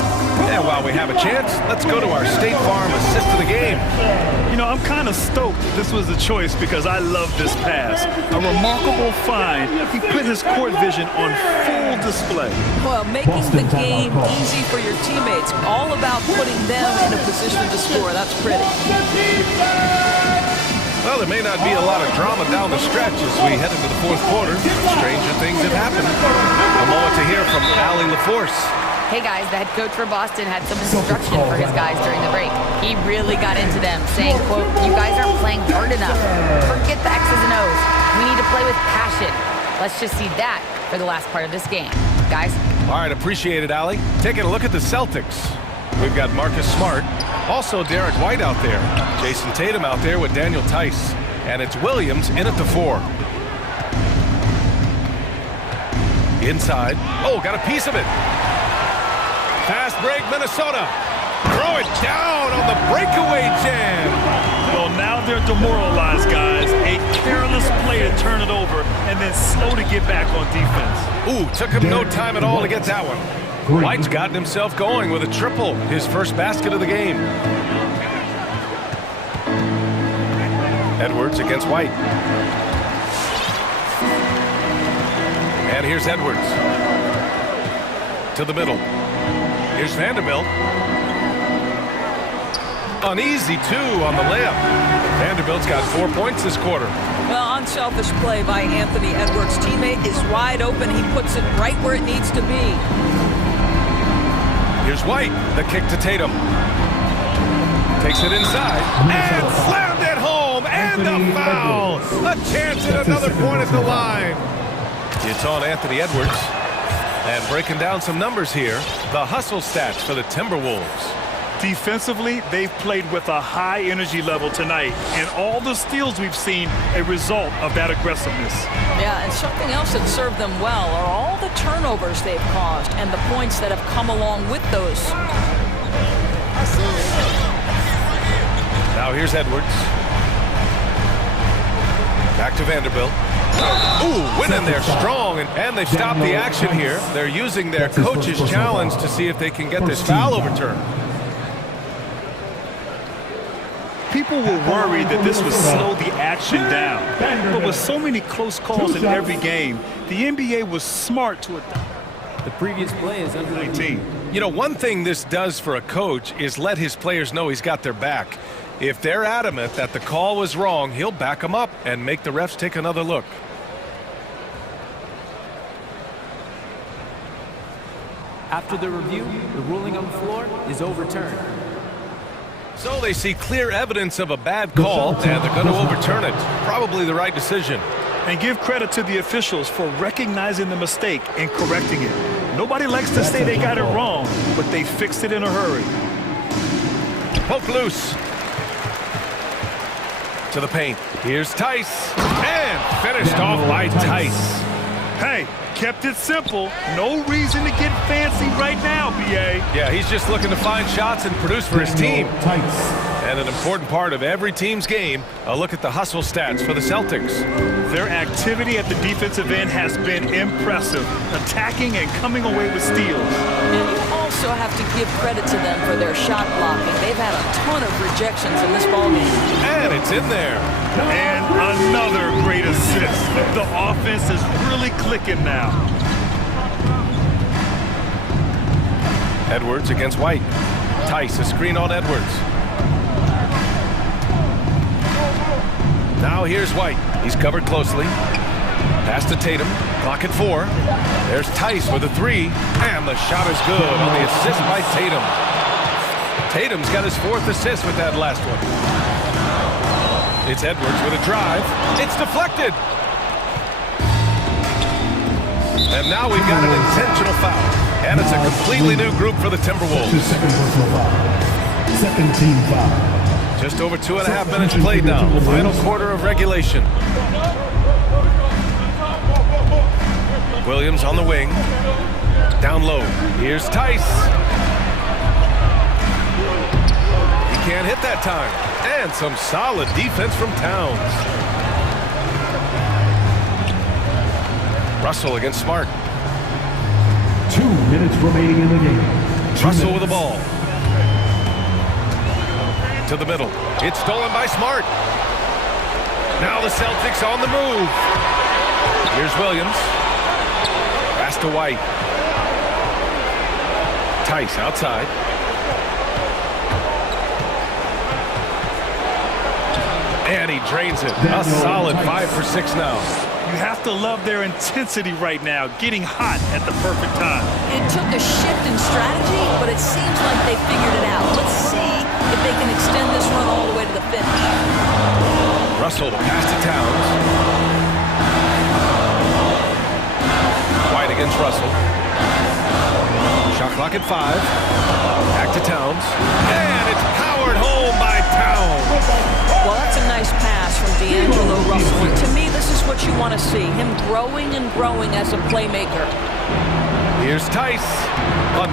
And while we have a chance, let's go to our State Farm assist of the game. You know, I'm kind of stoked this was the choice because I love this pass. A remarkable find. He put his court vision on full display. Well, making the game easy for your teammates. All about putting them in a position to score. That's pretty. Well, there may not be a lot of drama down the stretch as we head into the fourth quarter. Stranger things have happened. A moment to hear from Allie LaForce. Hey guys, the head coach for Boston had some instruction for his guys during the break. He really got into them, saying, quote, "You guys aren't playing hard enough. Forget the X's and O's. We need to play with passion." Let's just see that for the last part of this game. Guys? All right, appreciate it, Allie. Taking a look at the Celtics. We've got Marcus Smart, also Derek White out there, Jason Tatum out there with Daniel Tice, and it's Williams in at the 4. Inside. Oh, got a piece of it. Fast break, Minnesota. Throw it down on the breakaway jam. Well, now they're demoralized, guys. A careless play to turn it over and then slow to get back on defense. Ooh, took him no time at all to get that one. White's gotten himself going with a triple, his first basket of the game. Edwards against White. And here's Edwards. To the middle. Here's Vanderbilt. An easy 2 on the layup. Vanderbilt's got 4 points this quarter. Well, unselfish play by Anthony Edwards' teammate is wide open. He puts it right where it needs to be. Here's White, the kick to Tatum. Takes it inside and slammed it home, and the foul. A chance at another point at the line. It's on Anthony Edwards. And breaking down some numbers here, the hustle stats for the Timberwolves. Defensively, they've played with a high energy level tonight, and all the steals we've seen a result of that aggressiveness. Yeah, and something else that served them well are all the turnovers they've caused and the points that have come along with those. Now here's Edwards. Back to Vanderbilt. Ooh, winning there strong, and they've stopped the action here. They're using their coach's challenge to see if they can get this foul overturned. People were worried that this would slow the action down. But with so many close calls in every game, the NBA was smart to adopt. The previous play is under 19. You know, one thing this does for a coach is let his players know he's got their back. If they're adamant that the call was wrong, he'll back them up and make the refs take another look. After the review, the ruling on the floor is overturned. So they see clear evidence of a bad call, and they're going to overturn it. Probably the right decision. And give credit to the officials for recognizing the mistake and correcting it. Nobody likes to say they got it wrong, but they fixed it in a hurry. Poke loose. To the paint. Here's Tice. And finished off by Tice. Hey, kept it simple. No reason to get fancy right now, B.A. Yeah, he's just looking to find shots and produce for his team. And an important part of every team's game, a look at the hustle stats for the Celtics. Their activity at the defensive end has been impressive, attacking and coming away with steals. And you also have to give credit to them for their shot blocking. They've had a ton of rejections in this ballgame. And it's in there. And another great assist. The offense is really clicking now. Edwards against White. Tice, a screen on Edwards. Now here's White. He's covered closely. Pass to Tatum. Clock at 4. There's Tice with a 3. And the shot is good on the assist by Tatum. Tatum's got his 4th assist with that last one. It's Edwards with a drive. It's deflected. And now we've got an intentional foul. And it's a completely new group for the Timberwolves. Second team foul. Just over 2.5 minutes played now. Final quarter of regulation. Williams on the wing. Down low. Here's Tice. He can't hit that time. And some solid defense from Towns. Russell against Smart. 2 minutes remaining in the game. Russell with the ball. To the middle. It's stolen by Smart. Now the Celtics on the move. Here's Williams. Pass to White. Tice outside. And he drains it. A solid 5 for 6 now. You have to love their intensity right now, getting hot at the perfect time. It took a shift in strategy, but it seems like they figured it out. Let's see if they can extend this run all the way to the finish. Russell, the pass to Towns. White against Russell. Shot clock at 5. Back to Towns. And it's powered home by Towns. Well, that's a nice pass from D'Angelo Russell. And to me, this is what you want to see. Him growing and growing as a playmaker. Here's Tice.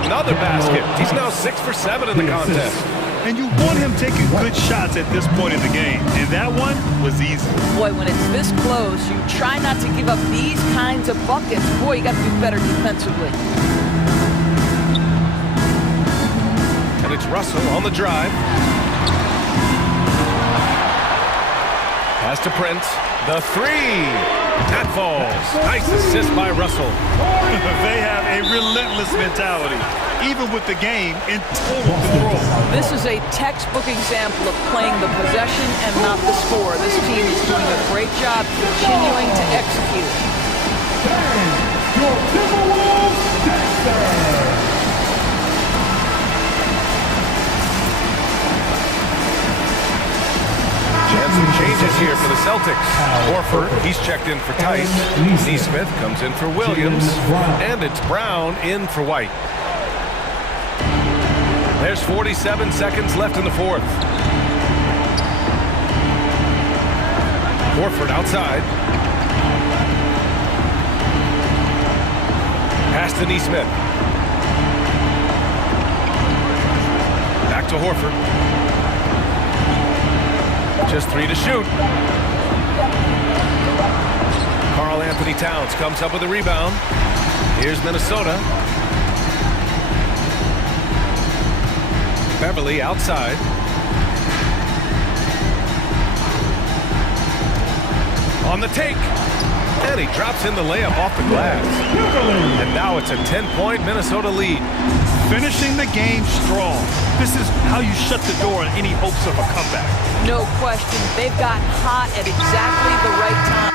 Another basket. He's now 6 for 7 in the contest. And you want him taking good shots at this point in the game. And that one was easy. Boy, when it's this close, you try not to give up these kinds of buckets. Boy, you got to do better defensively. And it's Russell on the drive. Pass to Prince. The 3. That falls. Nice assist by Russell. They have a relentless mentality, even with the game in total control. This is a textbook example of playing the possession and not the score. This team is doing a great job continuing to execute. Your Timberwolves Dexter. And some changes here for the Celtics. Horford, he's checked in for Tice. Neesmith comes in for Williams. And it's Brown in for White. There's 47 seconds left in the fourth. Horford outside. Pass to Neesmith. Back to Horford. Just 3 to shoot. Karl Anthony Towns comes up with a rebound. Here's Minnesota. Beverly outside. On the take. And he drops in the layup off the glass. And now it's a 10-point Minnesota lead. Finishing the game strong. This is how you shut the door on any hopes of a comeback. No question. They've gotten hot at exactly the right time.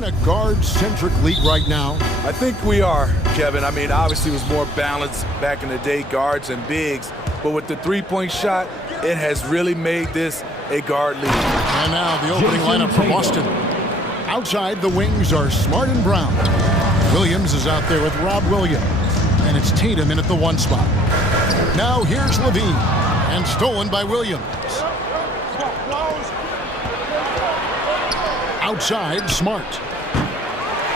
in a guard-centric league right now? I think we are, Kevin. I mean, obviously it was more balanced back in the day, guards and bigs. But with the three-point shot, it has really made this a guard league. And now the opening lineup for Boston. Outside, the wings are Smart and Brown. Williams is out there with Rob Williams. And it's Tatum in at the 1 spot. Now here's Levine. And stolen by Williams. Outside, Smart.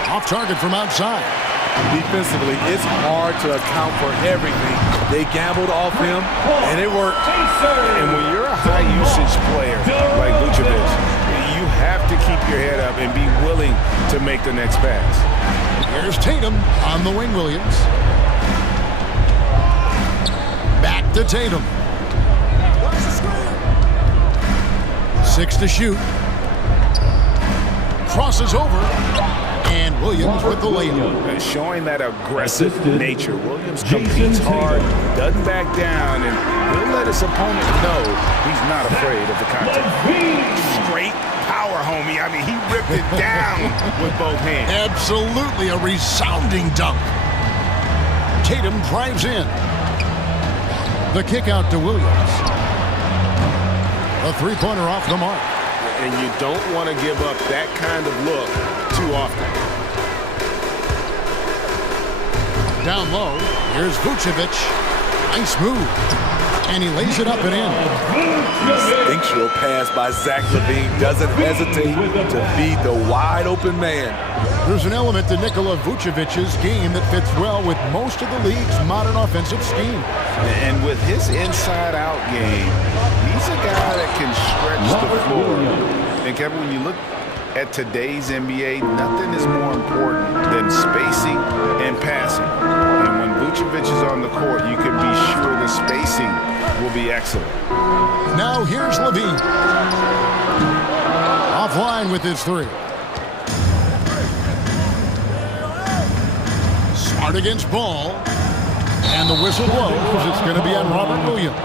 Off target from outside. Defensively, it's hard to account for everything. They gambled off him, and it worked. And when you're a high-usage player like Vucevic, you have to keep your head up and be willing to make the next pass. Here's Tatum on the wing, Williams. Back to Tatum. 6 to shoot. Crosses over. And Williams with the layup. Showing that aggressive nature. Williams competes hard, doesn't back down, and he'll let his opponent know he's not afraid of the contact. Straight power, homie. I mean, he ripped it down with both hands. Absolutely a resounding dunk. Tatum drives in. The kick out to Williams. A three-pointer off the mark. And you don't want to give up that kind of look too often. Down low, here's Vucevic. Nice move. And he lays it up and in. Instinctual pass by Zach LaVine doesn't hesitate to feed the wide-open man. There's an element to Nikola Vucevic's game that fits well with most of the league's modern offensive scheme. And with his inside-out game, he's a guy that can stretch the floor. And Kevin, when you look at today's NBA, nothing is more important than spacing and passing. And when Vucevic is on the court, you can be sure the spacing will be excellent. Now here's Levine. Offline with his three. Smart against Ball. And the whistle blows. It's going to be on Robert Williams.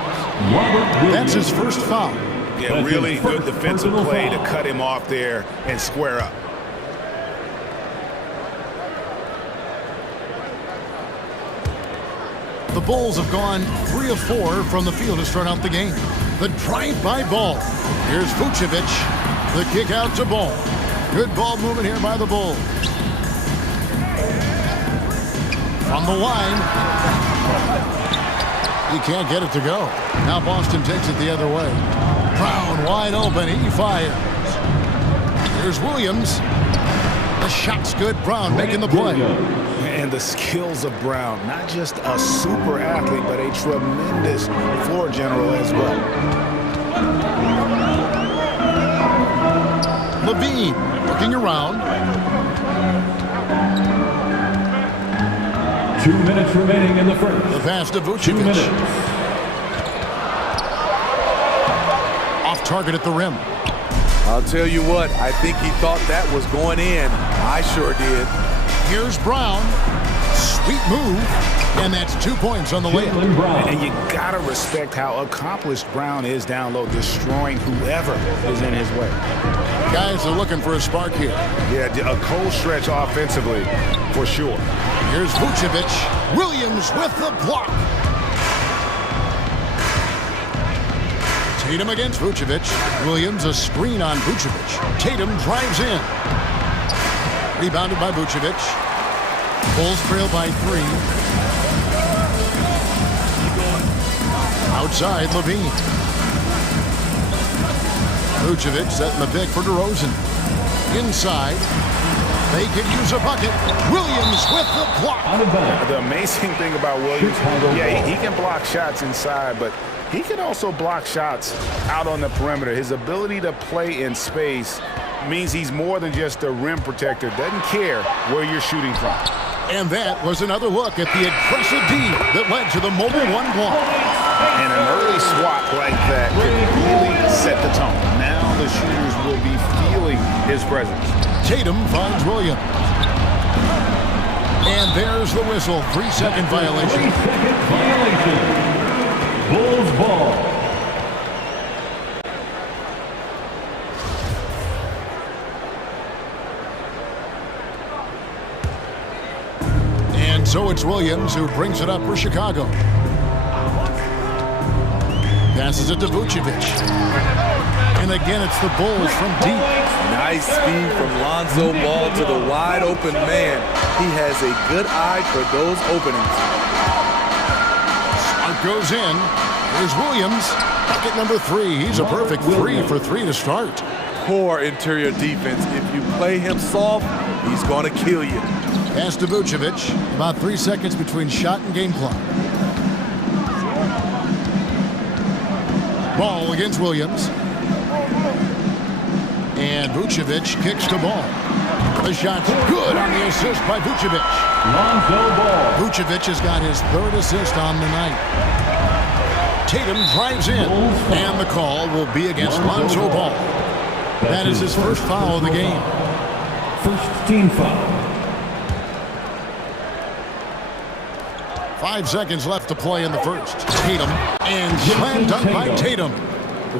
That's his first foul. Yeah, really good defensive play to cut him off there and square up. The Bulls have gone 3 of 4 from the field to start out the game. The drive by Ball. Here's Vucevic. The kick out to Ball. Good ball movement here by the Bulls. From the line. He can't get it to go. Now Boston takes it the other way. Brown wide open. He fires. Here's Williams. The shot's good. Brown making the play. And the skills of Brown. Not just a super athlete, but a tremendous floor general as well. Levine looking around. 2 minutes remaining in the first. The pass to Vucevic. 2 minutes. Off target at the rim. I'll tell you what, I think he thought that was going in. I sure did. Here's Brown. Sweet move. And that's 2 points on the layup. And you got to respect how accomplished Brown is down low, destroying whoever is in his way. Guys are looking for a spark here. Yeah, a cold stretch offensively, for sure. Here's Vucevic. Williams with the block. Tatum against Vucevic. Williams a screen on Vucevic. Tatum drives in. Rebounded by Vucevic. Bulls trail by 3. Outside, Levine. Vucevic setting the pick for DeRozan. Inside. They could use a bucket. Williams with the block. The amazing thing about Williams, yeah, he can block shots inside, but he can also block shots out on the perimeter. His ability to play in space means he's more than just a rim protector. Doesn't care where you're shooting from. And that was another look at the aggressive D that led to the mobile 1 block. And an early swat like that can really set the tone. Now the shooters will be feeling his presence. Tatum finds Williams. And there's the whistle. 3-second violation. 3-second violation. Bulls ball. So it's Williams who brings it up for Chicago. Passes it to Vucevic. And again, it's the Bulls from deep. Nice feed from Lonzo Ball to the wide open man. He has a good eye for those openings. Smart goes in. Here's Williams. Bucket number 3. He's a perfect 3 for 3 to start. Poor interior defense. If you play him soft, he's going to kill you. Pass to Vucevic. About 3 seconds between shot and game clock. Ball against Williams. And Vucevic kicks the ball. The shot's good on the assist by Vucevic. Lonzo Ball. Vucevic has got his 3rd assist on the night. Tatum drives in, and the call will be against Lonzo Ball. That is his first foul of the game. First team foul. 5 seconds left to play in the first. Tatum, and slam dunk by Tatum.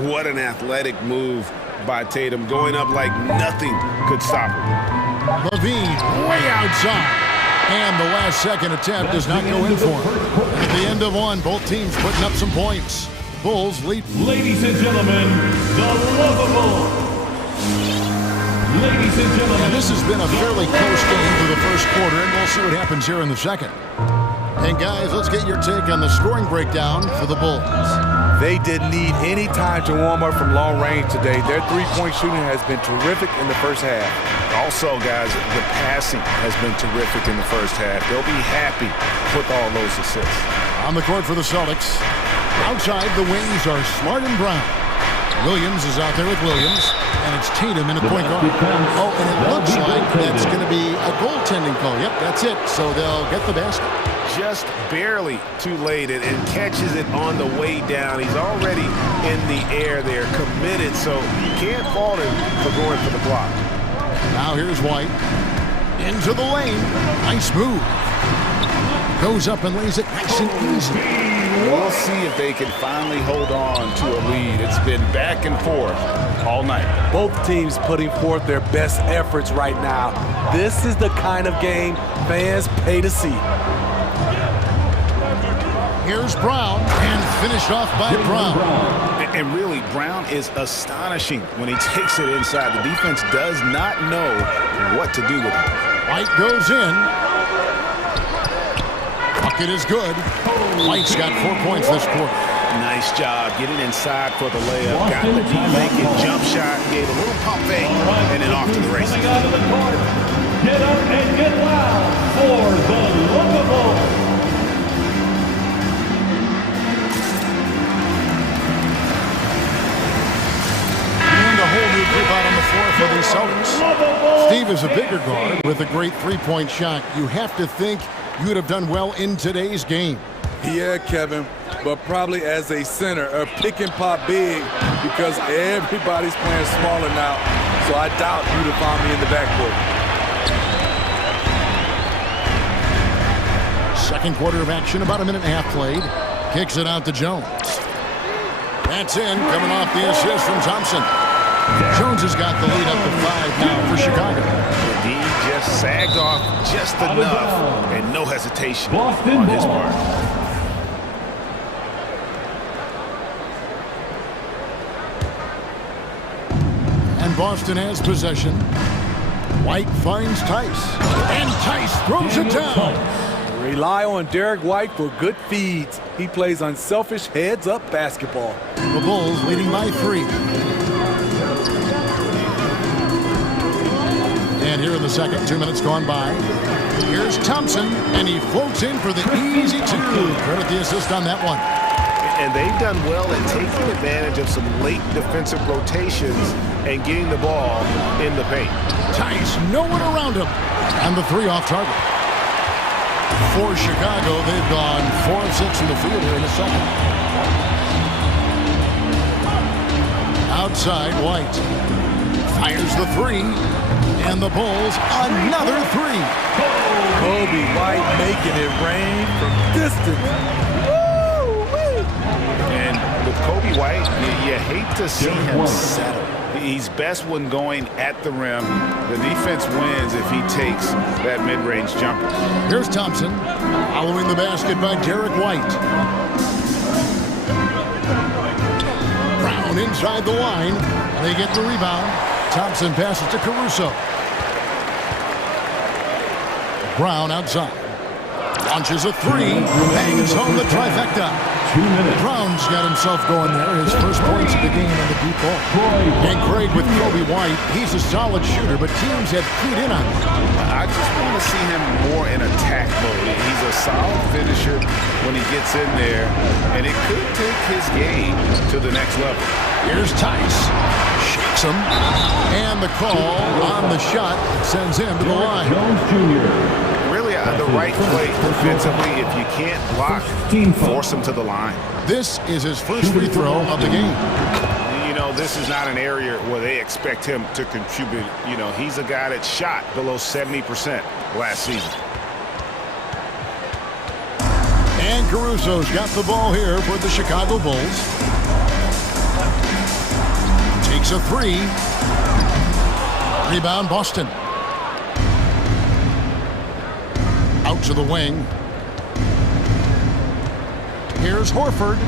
What an athletic move by Tatum, going up like nothing could stop him. Levine way outside. And the last second attempt does not go in for him. At the end of one, both teams putting up some points. Bulls lead. Ladies and gentlemen, the lovable. Ladies and gentlemen. And this has been a fairly close game for the first quarter, and we'll see what happens here in the second. And guys, let's get your take on the scoring breakdown for the Bulls. They didn't need any time to warm up from long range today. Their three-point shooting has been terrific in the first half. Also, guys, the passing has been terrific in the first half. They'll be happy with all those assists. On the court for the Celtics. Outside, the wings are Smart and Brown. Williams is out there with Williams, and it's Tatum in a point guard. Oh, and it looks like that's going to be a goaltending call. Yep, that's it. So they'll get the basket. Just barely too late and catches it on the way down. He's already in the air there, committed, so you can't fault him for going for the block. Now here's White. Into the lane. Nice move. Goes up and lays it nice and easy. We'll see if they can finally hold on to a lead. It's been back and forth all night. Both teams putting forth their best efforts right now. This is the kind of game fans pay to see. Here's Brown, and finished off by Brown. And really, Brown is astonishing when he takes it inside. The defense does not know what to do with it. White goes in. Bucket is good. White's got 4 points this quarter. Nice job getting inside for the layup. Got the deep jump shot, gave a little pump fake, and then off to the races. Get up and get loud for the Lookable. And a whole new group out on the floor for the Celtics. Steve is a bigger guard with a great three-point shot. You have to think you would have done well in today's game. Yeah, Kevin, but probably as a center, a pick and pop big because everybody's playing smaller now. So I doubt you'd have found me in the backcourt. Second quarter of action, about a minute and a half played. Kicks it out to Jones. That's in, coming off the assist from Thompson. Jones has got the lead up to 5 now for Chicago. He just sagged off just enough, and no hesitation on his part. And Boston has possession. White finds Tice, and Tice throws it down. Rely on Derek White for good feeds. He plays unselfish heads-up basketball. The Bulls leading by 3. And here in the second, 2 minutes gone by. Here's Thompson, and he floats in for the easy 2. Credit the assist on that one. And they've done well at taking advantage of some late defensive rotations and getting the ball in the paint. Tice, no one around him. And the 3 off target. For Chicago, they've gone 4 of 6 from the field here in the second. Outside, White fires the 3, and the Bulls another 3. Kobe White making it rain from distance. And with Kobe White, you hate to see him settle. He's best when going at the rim. The defense wins if he takes that mid-range jumper. Here's Thompson, following the basket by Derek White. Brown inside the line. They get the rebound. Thompson passes to Caruso. Brown outside. Launches a three. Bangs home the trifecta. Brown's got himself going there. His first points of the game on the deep ball. And Craig with Kobe White. He's a solid shooter, but teams have keyed in on him. I just want to see him more in attack mode. He's a solid finisher when he gets in there, and it could take his game to the next level. Here's Tice. Shakes him. And the call on the shot sends him to the line. Jones Jr. Really the right play defensively. If you can't block, force him to the line. This is his first free throw of the game. You know, this is not an area where they expect him to contribute. You know, he's a guy that shot below 70% last season. And Caruso's got the ball here for the Chicago Bulls. Takes a three. Rebound Boston. Out to the wing. Here's Horford.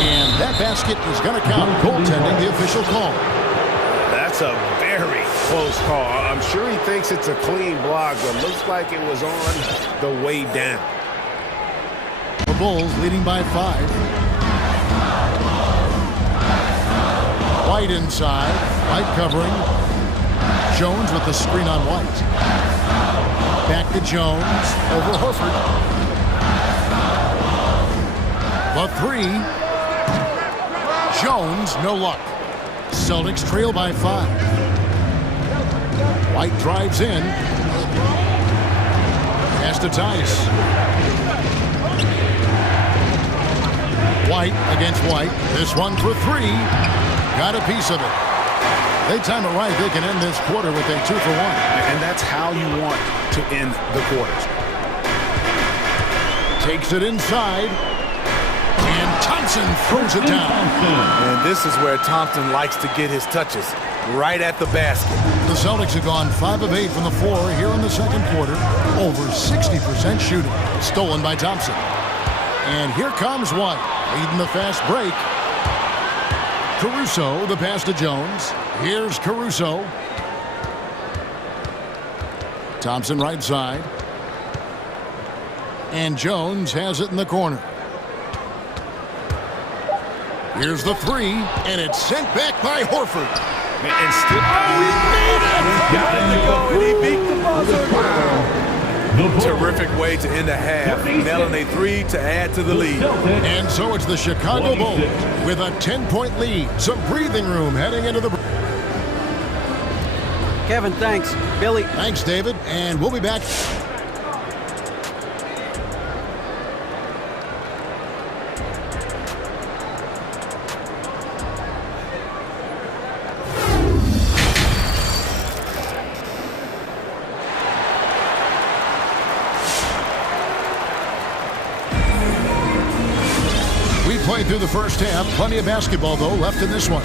And that basket is going to count. Goaltending, the official call. That's a very close call. I'm sure he thinks it's a clean block, but looks like it was on the way down. The Bulls leading by 5. White inside. White covering. Jones with the screen on White. Back to Jones. Over Horford. The three. Jones, no luck. Celtics trail by 5. White drives in. Pass to Tice. White against White. This one for 3. Got a piece of it. They time it right, they can end this quarter with a 2 for 1. And that's how you want to end the quarters. Takes it inside. And Thompson throws it down. And this is where Thompson likes to get his touches, right at the basket. The Celtics have gone 5 of 8 from the floor here in the second quarter. Over 60% shooting. Stolen by Thompson. And here comes White, leading the fast break. Caruso, the pass to Jones. Here's Caruso. Thompson right side. And Jones has it in the corner. Here's the 3, and it's sent back by Horford. And still, he got it to go, and he beat the buzzer. Wow. Terrific way to end the half, nailing a 3 to add to the lead. And so it's the Chicago Bulls with a 10-point lead. Some breathing room heading into the... Kevin, thanks. Billy. Thanks, David. And we'll be back. We played through the first half. Plenty of basketball, though, left in this one.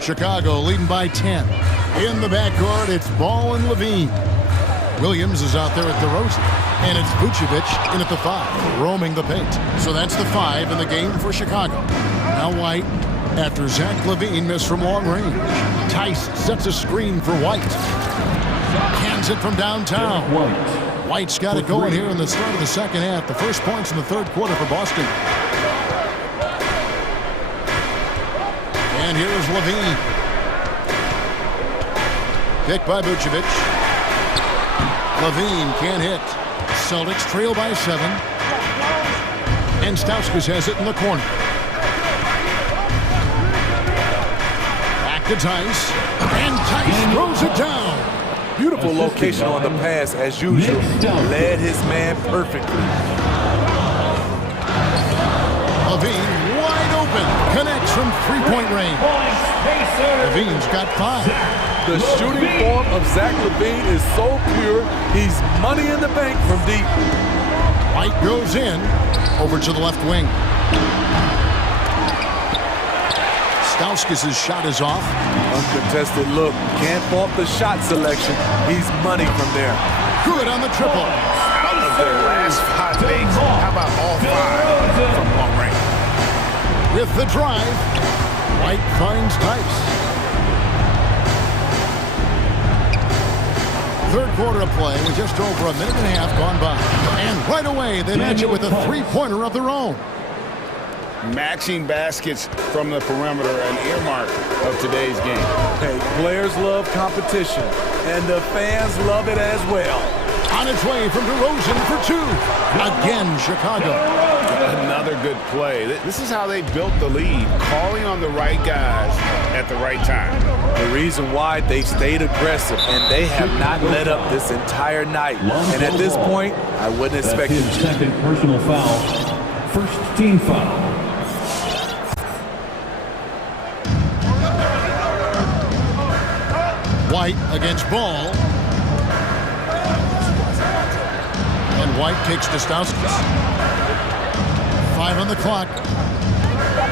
Chicago leading by 10. In the backcourt, it's Ball and Levine. Williams is out there at the Rosen. And it's Vucevic in at the 5, roaming the paint. So that's the 5 in the game for Chicago. Now White, after Zach Levine missed from long range. Tice sets a screen for White. Cans it from downtown. White's got it going here in the start of the second half. The first points in the third quarter for Boston. And here's Levine. Picked by Vucevic. Levine can't hit. Celtics trail by 7. And Stauskas has it in the corner. Back to Tice. And Tice throws it down. Beautiful location on the pass as usual. Led his man perfectly. Levine wide open. Connects from three-point range. Levine's got 5. The shooting form of Zach Levine is so pure, he's money in the bank from deep. White goes in. Over to the left wing. Stauskas' shot is off. Uncontested look. Can't fault the shot selection. He's money from there. Good on the triple. Out of their last 5 makes, how about all 5 from long range? With the drive, White finds Tice. Third quarter of play with just over a minute and a half gone by. And right away, they match it with a three-pointer of their own. Matching baskets from the perimeter, an earmark of today's game. Hey, players love competition, and the fans love it as well. On its way from DeRozan for 2. Again, Chicago. Another good play. This is how they built the lead, calling on the right guys at the right time. The reason why they've stayed aggressive, and they have not let up this entire night. And at this point, I wouldn't expect his second personal foul. First team foul. White against Ball. And White takes to Stauskas. 5 on the clock.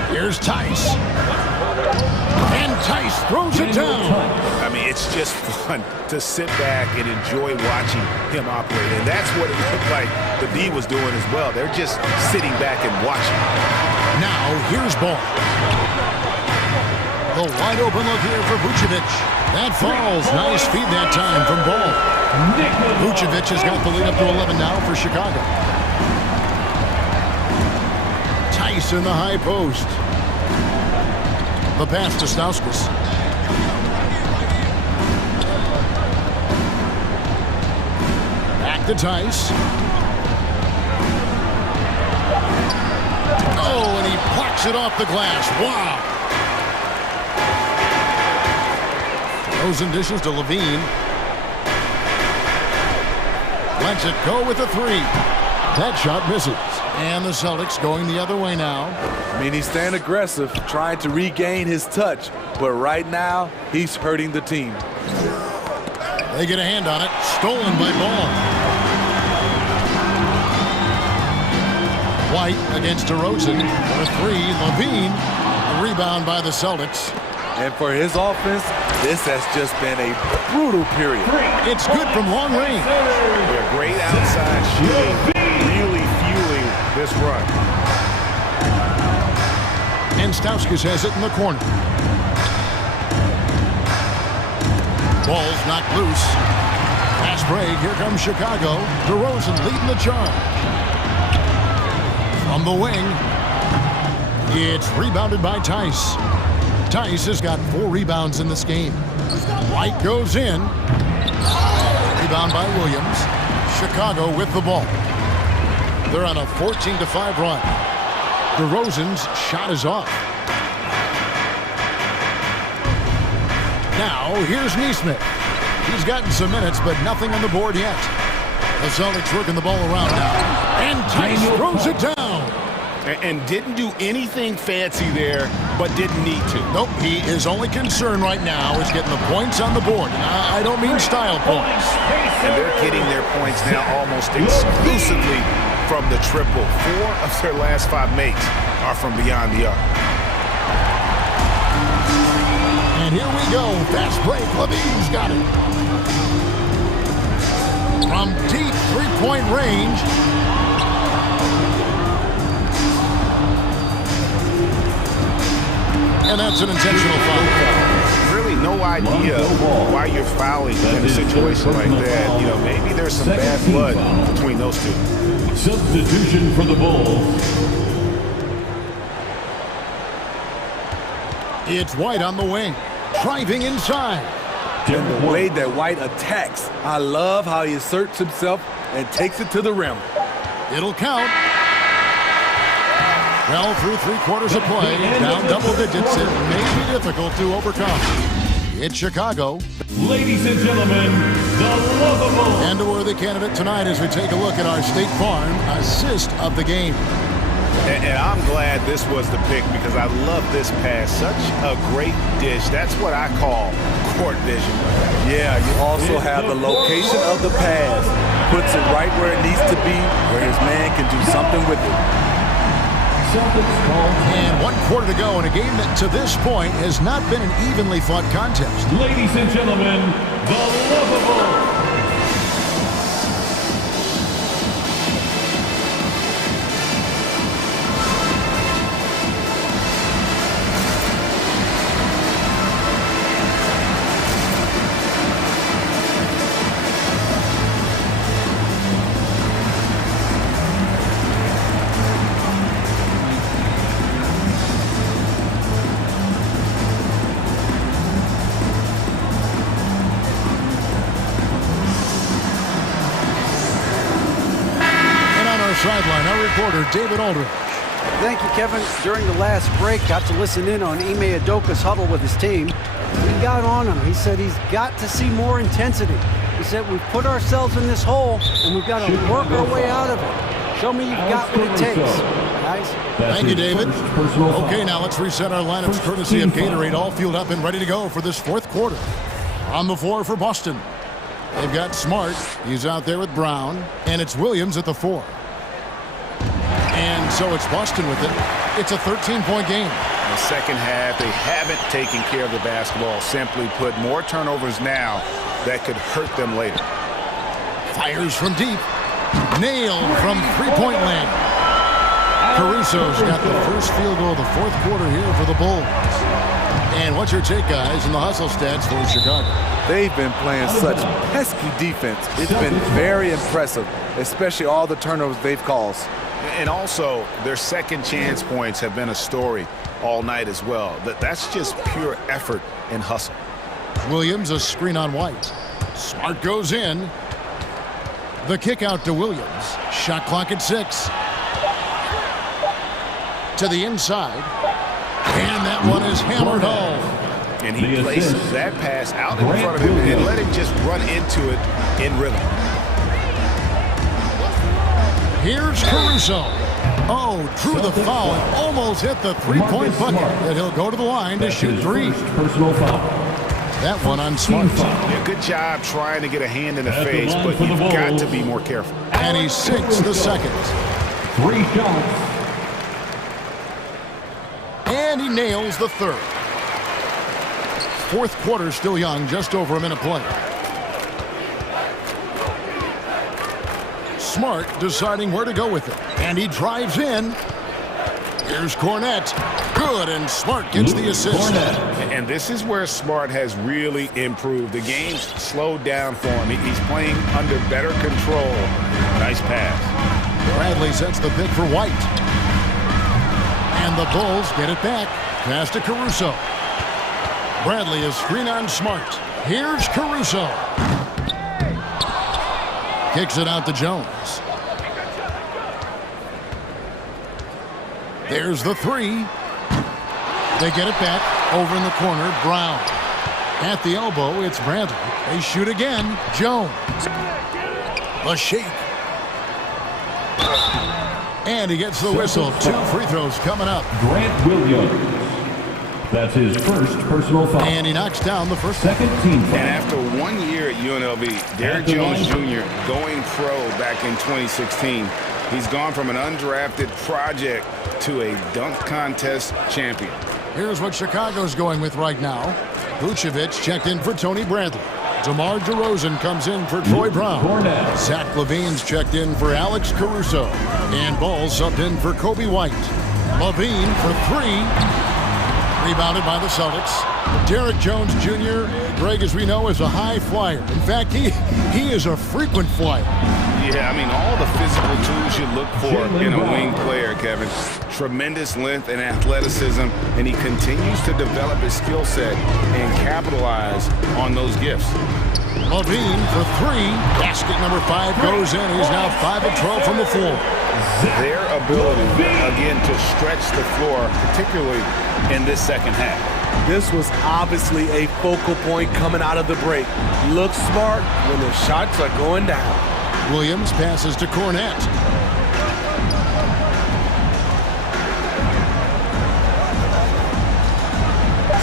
Here's Tice. And Tice throws it down. I mean, it's just fun to sit back and enjoy watching him operate. And that's what it looked like the D was doing as well. They're just sitting back and watching. Now, here's Ball. The wide open look here for Vucevic. That falls. Nice feed that time from Ball. Vucevic has got the lead up to 11 now for Chicago. Tice in the high post. The pass to Stauskas. Back to Tice. Oh, and he plucks it off the glass. Wow. Rosen dishes to Levine. Lets it go with a 3. That shot misses. And the Celtics going the other way now. I mean, he's staying aggressive, trying to regain his touch. But right now, he's hurting the team. They get a hand on it. Stolen by Ball. White against DeRozan. For a 3. Levine. A rebound by the Celtics. And for his offense, this has just been a brutal period. It's good from long range. They're great outside shooting, really fueling this run. And Stauskas has it in the corner. Ball's knocked loose. Fast break. Here comes Chicago. DeRozan leading the charge. From the wing, it's rebounded by Tice. Tice has got 4 rebounds in this game. White goes in. Rebound by Williams. Chicago with the ball. They're on a 14-5 run. DeRozan's shot is off. Now, here's Nesmith. He's gotten some minutes, but nothing on the board yet. The Celtics working the ball around now. And Tice throws it down. And didn't do anything fancy there, but didn't need to. Nope, his only concern right now is getting the points on the board. And I don't mean style points. And they're getting their points now almost exclusively from the triple. 4 of their last 5 makes are from beyond the arc. And here we go. Fast break. Levine's got it. From deep three-point range. And that's an intentional foul. Really no idea why you're fouling in a situation like that. You know, maybe there's some bad blood between those two. Substitution for the Bulls. It's White on the wing, driving inside. And the way that White attacks, I love how he asserts himself and takes it to the rim. It'll count. Well, through 3 quarters of play, down double digits, it may be difficult to overcome. It's Chicago. Ladies and gentlemen, the lovable. And a worthy candidate tonight as we take a look at our State Farm assist of the game. And I'm glad this was the pick because I love this pass. Such a great dish. That's what I call court vision. Yeah, you also have the location of the pass. Puts it right where it needs to be, where his man can do something with it. Celtics call. And 1 quarter to go in a game that to this point has not been an evenly fought contest. Ladies and gentlemen, the lovable. Sideline, our reporter, David Aldridge. Thank you, Kevin. During the last break, got to listen in on Ime Udoka's huddle with his team. We got on him. He said he's got to see more intensity. He said we've put ourselves in this hole, and we've got to work our way out of it. Show me you've got what it takes, guys. Thank you, David. Okay, now let's reset our lineups courtesy of Gatorade, all fueled up and ready to go for this 4th quarter. On the floor for Boston, they've got Smart. He's out there with Brown, and it's Williams at the 4. And so it's Boston with it. It's a 13-point game. In the second half, they haven't taken care of the basketball. Simply put, more turnovers now that could hurt them later. Fires from deep. Nailed from three-point land. Caruso's got the first field goal of the 4th quarter here for the Bulls. And what's your take, guys, in the hustle stats for Chicago? They've been playing such pesky defense. It's been very impressive, especially all the turnovers they've caused. And also, their second chance points have been a story all night as well. That's just pure effort and hustle. Williams, a screen on White. Smart goes in. The kick out to Williams. Shot clock at 6. To the inside. And that one is hammered home. And he places that pass out in front of him and let him just run into it in rhythm. Here's Caruso. Oh, drew the foul and almost hit the three-point bucket. And he'll go to the line to shoot 3. Personal foul. That one on Smart. Yeah, good job trying to get a hand in the face, but you've got to be more careful. And he sinks the second. 3 shots. And he nails the 3rd. 4th quarter still young, just over a minute play. Smart deciding where to go with it. And he drives in. Here's Cornette. Good, and Smart gets the assist. And this is where Smart has really improved. The game's slowed down for him. He's playing under better control. Nice pass. Bradley sets the pick for White. And the Bulls get it back. Pass to Caruso. Bradley is screen on Smart. Here's Caruso. Kicks it out to Jones. There's the 3. They get it back over in the corner. Brown. At the elbow, it's Bradley. They shoot again. Jones. The shake. And he gets the whistle. 2 free throws coming up. Grant Williams. That's his first personal foul. And he knocks down the first. Second team foul. And after 1 year at UNLV, Derrick Jones Jr. going pro back in 2016. He's gone from an undrafted project to a dunk contest champion. Here's what Chicago's going with right now. Vucevic checked in for Tony Bradley. DeMar DeRozan comes in for Troy Brown. Zach LaVine's checked in for Alex Caruso. And Ball subbed in for Kobe White. LaVine for 3. Rebounded by the Celtics. Derrick Jones Jr., Greg, as we know, is a high flyer. In fact, he is a frequent flyer. Yeah, I mean, all the physical tools you look for in a wing player, Kevin. Tremendous length and athleticism, and he continues to develop his skill set and capitalize on those gifts. LaVine for 3. Basket number 5 goes in. He's now 5 of 12 from the floor. Their ability, again, to stretch the floor, particularly in this second half. This was obviously a focal point coming out of the break. Look smart when the shots are going down. Williams passes to Cornette.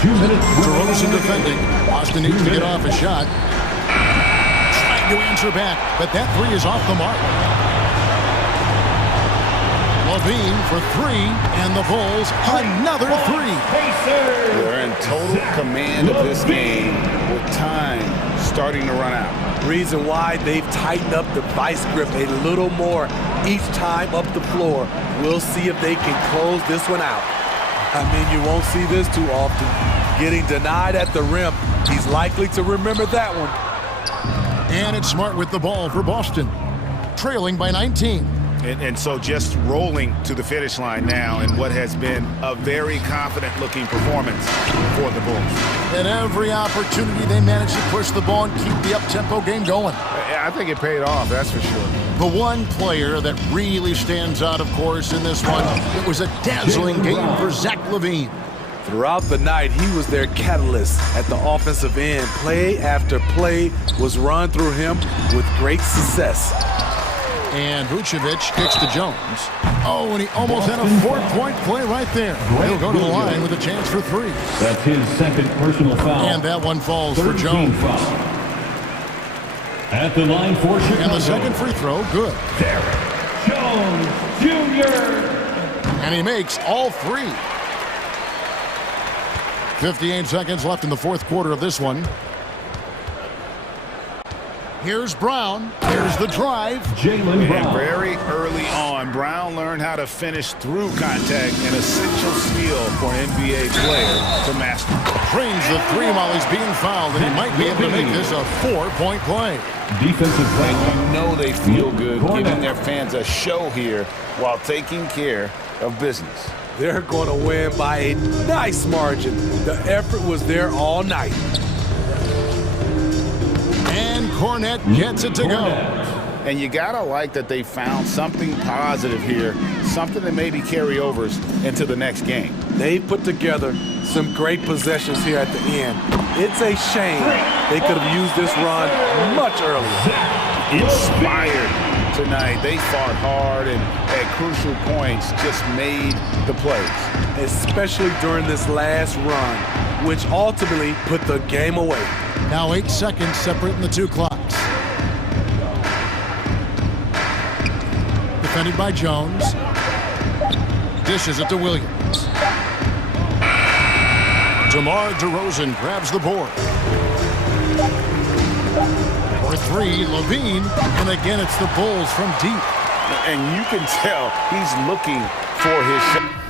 DeRozan defending. Boston needs to get off a shot. Trying to answer back, but that 3 is off the mark. Levine for three, and the Bulls another three. They're in total command of this game with time starting to run out. Reason why they've tightened up the vice grip a little more each time up the floor. We'll see if they can close this one out. I mean, you won't see this too often. Getting denied at the rim, he's likely to remember that one. And it's Smart with the ball for Boston, trailing by 19. And so just rolling to the finish line now in what has been a very confident-looking performance for the Bulls. At every opportunity, they managed to push the ball and keep the up-tempo game going. I think it paid off, that's for sure. The one player that really stands out, of course, in this one, it was a dazzling game for Zach LaVine. Throughout the night, he was their catalyst at the offensive end. Play after play was run through him with great success. And Vucevic kicks to Jones. Oh, and he almost had a four-point play right there. He'll go to the line with a chance for three. That's his second personal foul. And that one falls for Jones. Foul. At the line for Chicago. And the second free throw, good. Derek Jones Jr. And he makes all three. 58 seconds left in the fourth quarter of this one. Here's Brown. Here's the drive. Jaylen Brown. And very early on, Brown learned how to finish through contact, an essential skill for an NBA player to master. Trains the three while he's being fouled, and he might be able to make this a four-point play. Defensive foul. And you know they feel good giving their fans a show here while taking care of business. They're going to win by a nice margin. The effort was there all night. And Cornette gets it to go. And you gotta like that they found something positive here, something that maybe carry overs into the next game. They've put together some great possessions here at the end. It's a shame they could have used this run much earlier. Inspired tonight. They fought hard and at crucial points just made the plays. Especially during this last run, which ultimately put the game away. Now 8 seconds separating the two clocks. Defended by Jones. Dishes it to Williams. DeMar DeRozan grabs the board. For three, Levine. And again, it's the Bulls from deep. And you can tell he's looking for his shot.